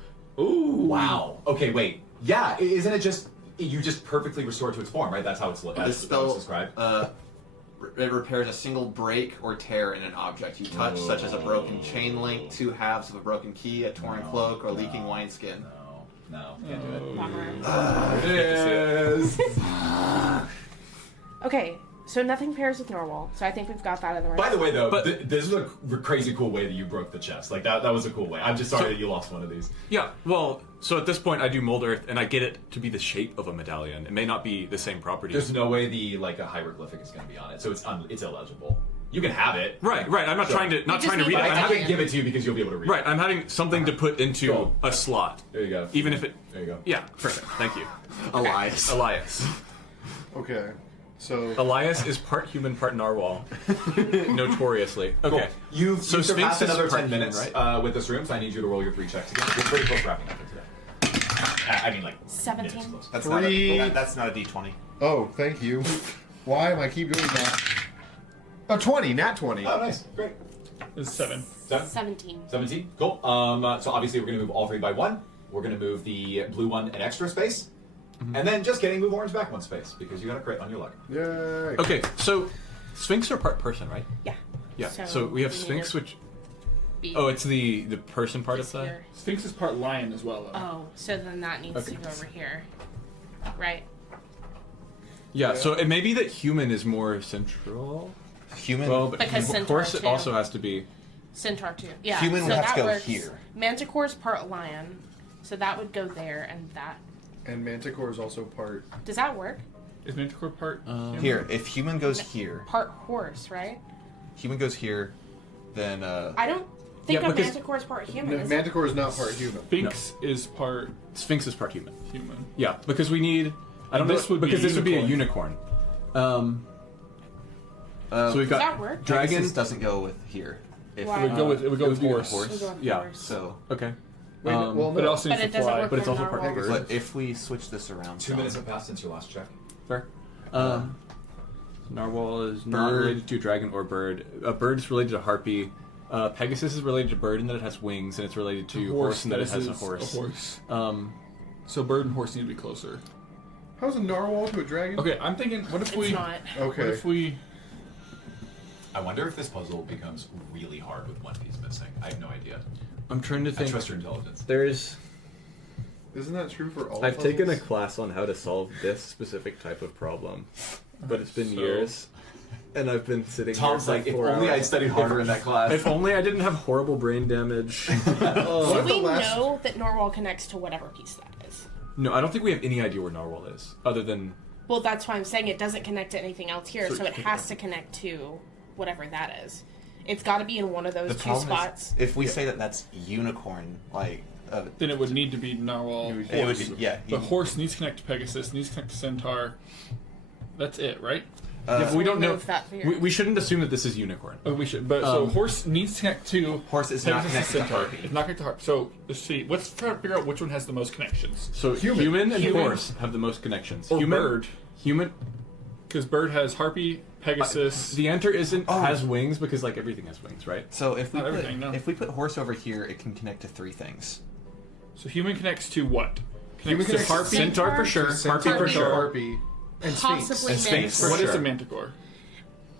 Ooh. Wow. Okay, wait. Yeah, isn't it just you just perfectly restore it to its form, right? That's how it's This that's how spell it's described. It repairs a single break or tear in an object you touch, such as a broken chain link, 2 halves of a broken key, a torn cloak, or leaking wineskin. No, can't do it. Bummer. It is. Okay, So nothing pairs with Norwal. So I think we've got that in the right. By the way, though, But- this is a crazy cool way that you broke the chest. Like that was a cool way. I'm just sorry that you lost one of these. Yeah, well, so at this point I do mold earth, and I get it to be the shape of a medallion. It may not be the same properties. There's no way a hieroglyphic is going to be on it, so it's illegible. You can have it. Right. I'm not Sure. trying to just read need it. to I'm I having, can give it to you because you'll be able to read right. I'm having something to put into Cool. a slot. There you go. Even if it. There you go. Yeah. Perfect. Thank you. Elias. Elias. Okay. So Elias is part human, part narwhal. Notoriously. Okay. Cool. You've So surpassed Sphinx is another part 10 human, minutes right? with this room, so I need you to roll your 3 checks again. We're pretty close wrapping up for today. I mean, like 17. minutes close. That's Three. that's not a D20. oh, thank you. Why am I keep doing that? A 20, nat 20. Oh, nice. Great. It's 7. 17. 17. Cool. So obviously we're going to move all 3 by 1. We're going to move the blue one an extra space. And then just kidding, move orange back 1 space because you got a crit on your luck. Yay. Okay. So Sphinx are part person, right? Yeah. Yeah. So we have need Sphinx, to which. be Oh, it's the person part of this that. here. Sphinx is part lion as well, though. Oh, so then that needs Okay. to go over here. Right. Yeah. So it may be that human is more central. Human. Well, but Because of centaur course it too. also has to be. Centaur too. Yeah. Human so would have to that go works. here. Manticore's part lion, so that would go there and that. And Manticore is also part. Does that work? Is Manticore part human? Here, if human goes here, Part horse, right? human goes here, then I don't think Yeah, a because- Manticore's part human. No, is it? Manticore is not part human. Sphinx is part Sphinx is part human. human. Yeah, because we need. I don't This know. would be because a this would be a unicorn. So we've Does got that work? dragon. Pegasus doesn't go with here. If Why? It would go with it would be horse. We'll go with Yeah. horse. so, Okay. Wait, well, no. But it also But needs it to doesn't fly. work But it's for also part narwhal. bird. but if we switch this around, 2 minutes have passed since your last check. Fair. Narwhal is not Bird. related to a dragon or bird. A bird is related to harpy. Pegasus is related to bird in that it has wings, and it's related to horse in that it has a horse. So bird and horse need to be closer. How's a narwhal to a dragon? Okay, I'm thinking. What if It's we? not. Okay. What if we? I wonder if this puzzle becomes really hard with one piece missing. I have no idea. I'm trying to I think. trust your intelligence. There's. Isn't that true for all I've puzzles? taken a class on how to solve this specific type of problem, but it's been years, and I've been sitting. Tom's here like, for if 4 only hours. I'd studied harder in that class. If only I didn't have horrible brain damage. Do What we the last- know that Norwal connects to whatever piece that is? No, I don't think we have any idea where Narwhal is, other than Well, that's why I'm saying it doesn't connect to anything else here, So so it it can't has go. to connect to whatever that is. It's got to be in one of those the two problem spots. is if we say that that's unicorn, like Then it would need to be narwhal. it would be, yeah. But horse needs to connect to Pegasus. Needs to connect to Centaur. That's it, right? yeah, but we don't know. Remove that here. We shouldn't assume that this is unicorn. Oh, we should. But so Um, horse needs to connect to Horse is not Pegasus connected to and Centaur. Harpy. It's not connected to Harpy. So let's see. Let's try to figure out which one has the most connections. So Human. human and Human. horse have the most connections. Or human, bird. Human. Because bird has Harpy, Pegasus. The enter isn't Oh. has wings because like everything has wings, right? So if we Not put, everything, no. if we put horse over here, it can connect to 3 things. So human connects to what? Human Connects connects to to Harpy. Centaur for sure. Harpy for Harpy. sure. Harpy. And Sphinx. Possibly And Sphinx. Manticore. What is sure. a manticore?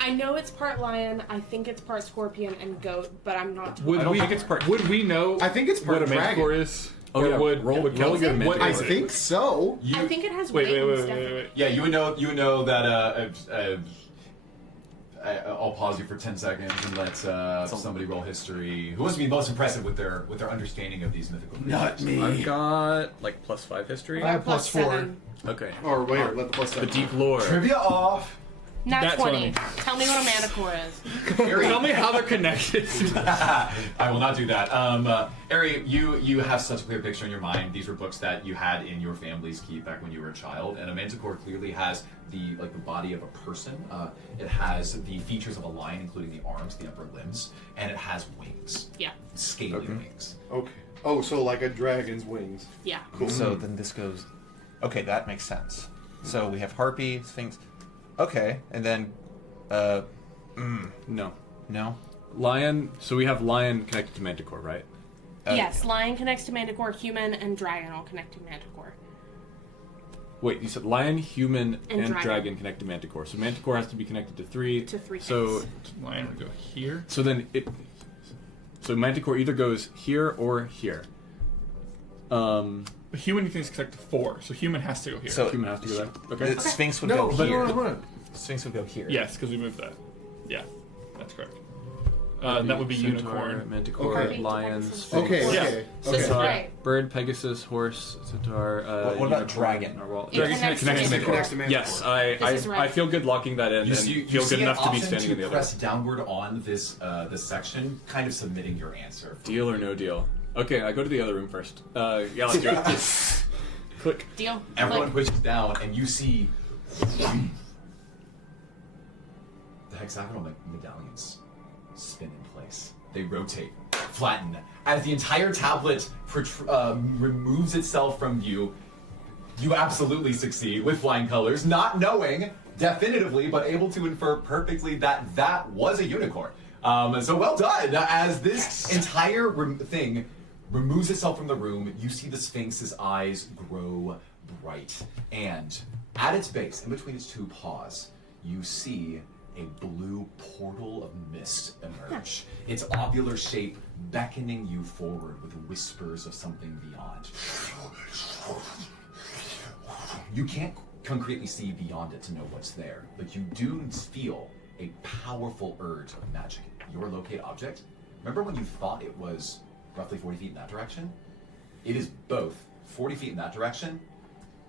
I know it's part lion. I think it's part scorpion and goat, but I'm not. Would I don't we, think it's part- Would we know? I think it's part what a manticore dragon. is. Oh, Or yeah. would Roll- would roll Kelsey- your what manticore. I is it? think so. I think it has Wait, wings. wait. definitely. Yeah, you would know that. I'll pause you for 10 seconds and let somebody roll history. Who wants to be most impressive with their understanding of these mythical creatures? Not me. I've got like +5 history. I have Plus +4. 7. Okay. Or wait, let the plus The 7. deep lore. Trivia off. Nat Nat 20. 20. Tell me what a manticore is. Tell me how they're connected. I will not do that. Ari, you have such a clear picture in your mind. These were books that you had in your family's keep back when you were a child, and a manticore clearly has the body of a person. It has the features of a lion, including the arms, the upper limbs, and it has wings, Yeah. scaly wings. Okay. Oh, so like a dragon's wings. Yeah. So then this goes. Okay, that makes sense. So we have Harpy, Sphinx. Okay, and then, No. no. Lion. So we have lion connected to manticore, right? Yes, lion connects to manticore, human and dragon all connect to manticore. Wait, you said lion, human, And and dragon. dragon connect to manticore. So manticore has to be connected to 3. To 3 So things. Lion would go here. so then it. So manticore either goes here or here. But human needs to connect to 4, so human has to go here. So Human has to go there. Okay. the Sphinx would No, go but here. hold on. Sphinx will go here. Yes, because we moved that. Yeah, that's correct. That would be Centaur, unicorn. Manticore, Okay. lions, Okay, sphinx, okay. So this is centaur, right. bird, Pegasus, horse, centaur. What about unicorn, dragon? narwhal. It Dragon connects to Connects Manticore. to Manticore. Yes, This is I right. feel good locking that in You and see, you feel see good an enough to be option standing in the to other. press downward on this section, kind of submitting your answer. Deal or no deal? Okay, I go to the other room first. Yeah, let's do it. Click. Deal. Everyone Like, pushes down, and you see the hexagonal medallions spin in place. They rotate, flatten. As the entire tablet removes itself from view, you absolutely succeed with flying colors, not knowing definitively, but able to infer perfectly that that was a unicorn. So well done. As this entire thing removes itself from the room, you see the Sphinx's eyes grow bright. And at its base, in between its two paws, you see a blue portal of mist emerge. Its ovular shape beckoning you forward with whispers of something beyond. You can't concretely see beyond it to know what's there, but you do feel a powerful urge of magic. Your locate object, remember when you thought it was roughly 40 feet in that direction? It is both 40 feet in that direction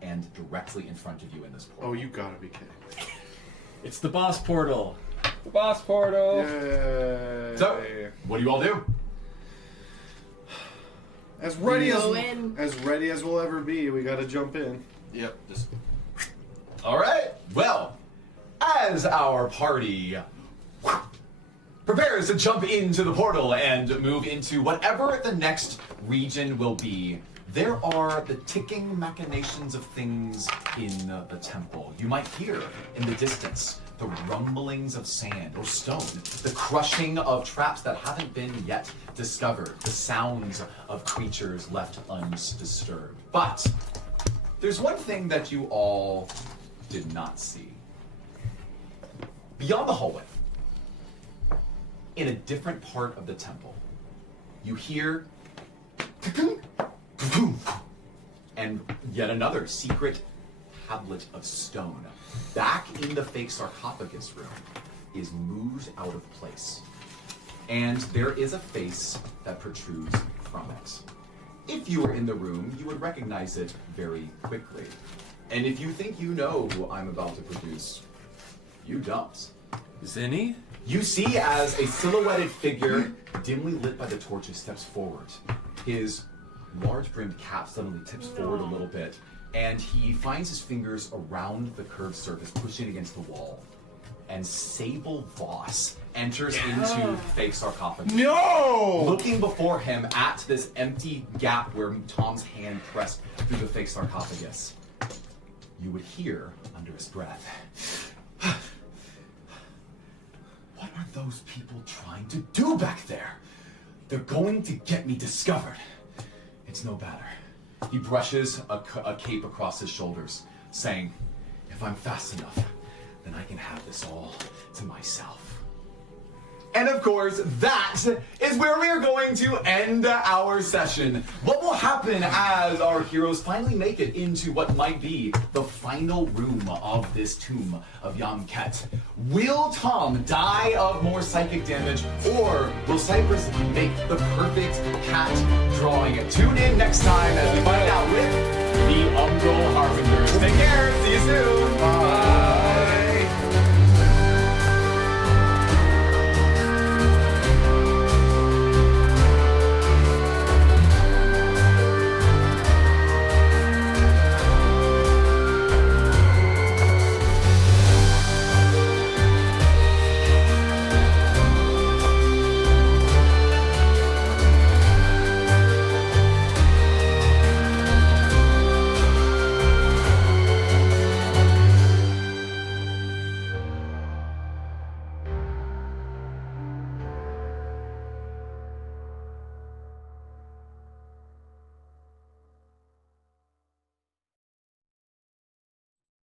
and directly in front of you in this portal. Oh, you gotta be kidding. It's the boss portal. The boss portal. Yay. So, what do you all do? As ready Go in. as we'll ever be, we gotta jump in. Yep. Just All right. Well, as our party prepares to jump into the portal and move into whatever the next region will be, there are the ticking machinations of things in the temple. You might hear in the distance the rumblings of sand or stone, the crushing of traps that haven't been yet discovered, the sounds of creatures left undisturbed. But there's one thing that you all did not see. Beyond the hallway, in a different part of the temple, you hear and yet another secret tablet of stone back in the fake sarcophagus room is moved out of place. And there is a face that protrudes from it. If you were in the room, you would recognize it very quickly. And if you think you know who I'm about to produce, you don't. Zinni? You see as a silhouetted figure, dimly lit by the torches, steps forward. His large-brimmed cap suddenly tips forward a little bit, and he finds his fingers around the curved surface, pushing against the wall. And Sable Voss enters into fake sarcophagus. No! Looking before him at this empty gap where Tom's hand pressed through the fake sarcophagus, you would hear under his breath, "What are those people trying to do back there? They're going to get me discovered. It's no matter." He brushes a cape across his shoulders, saying, "If I'm fast enough, then I can have this all to myself." And of course, that is where we are going to end our session. What will happen as our heroes finally make it into what might be the final room of this tomb of Yamket? Will Tom die of more psychic damage, or will Cypress make the perfect cat drawing? Tune in next time as we find out with the Umbral Harbingers. Take care. See you soon. Bye.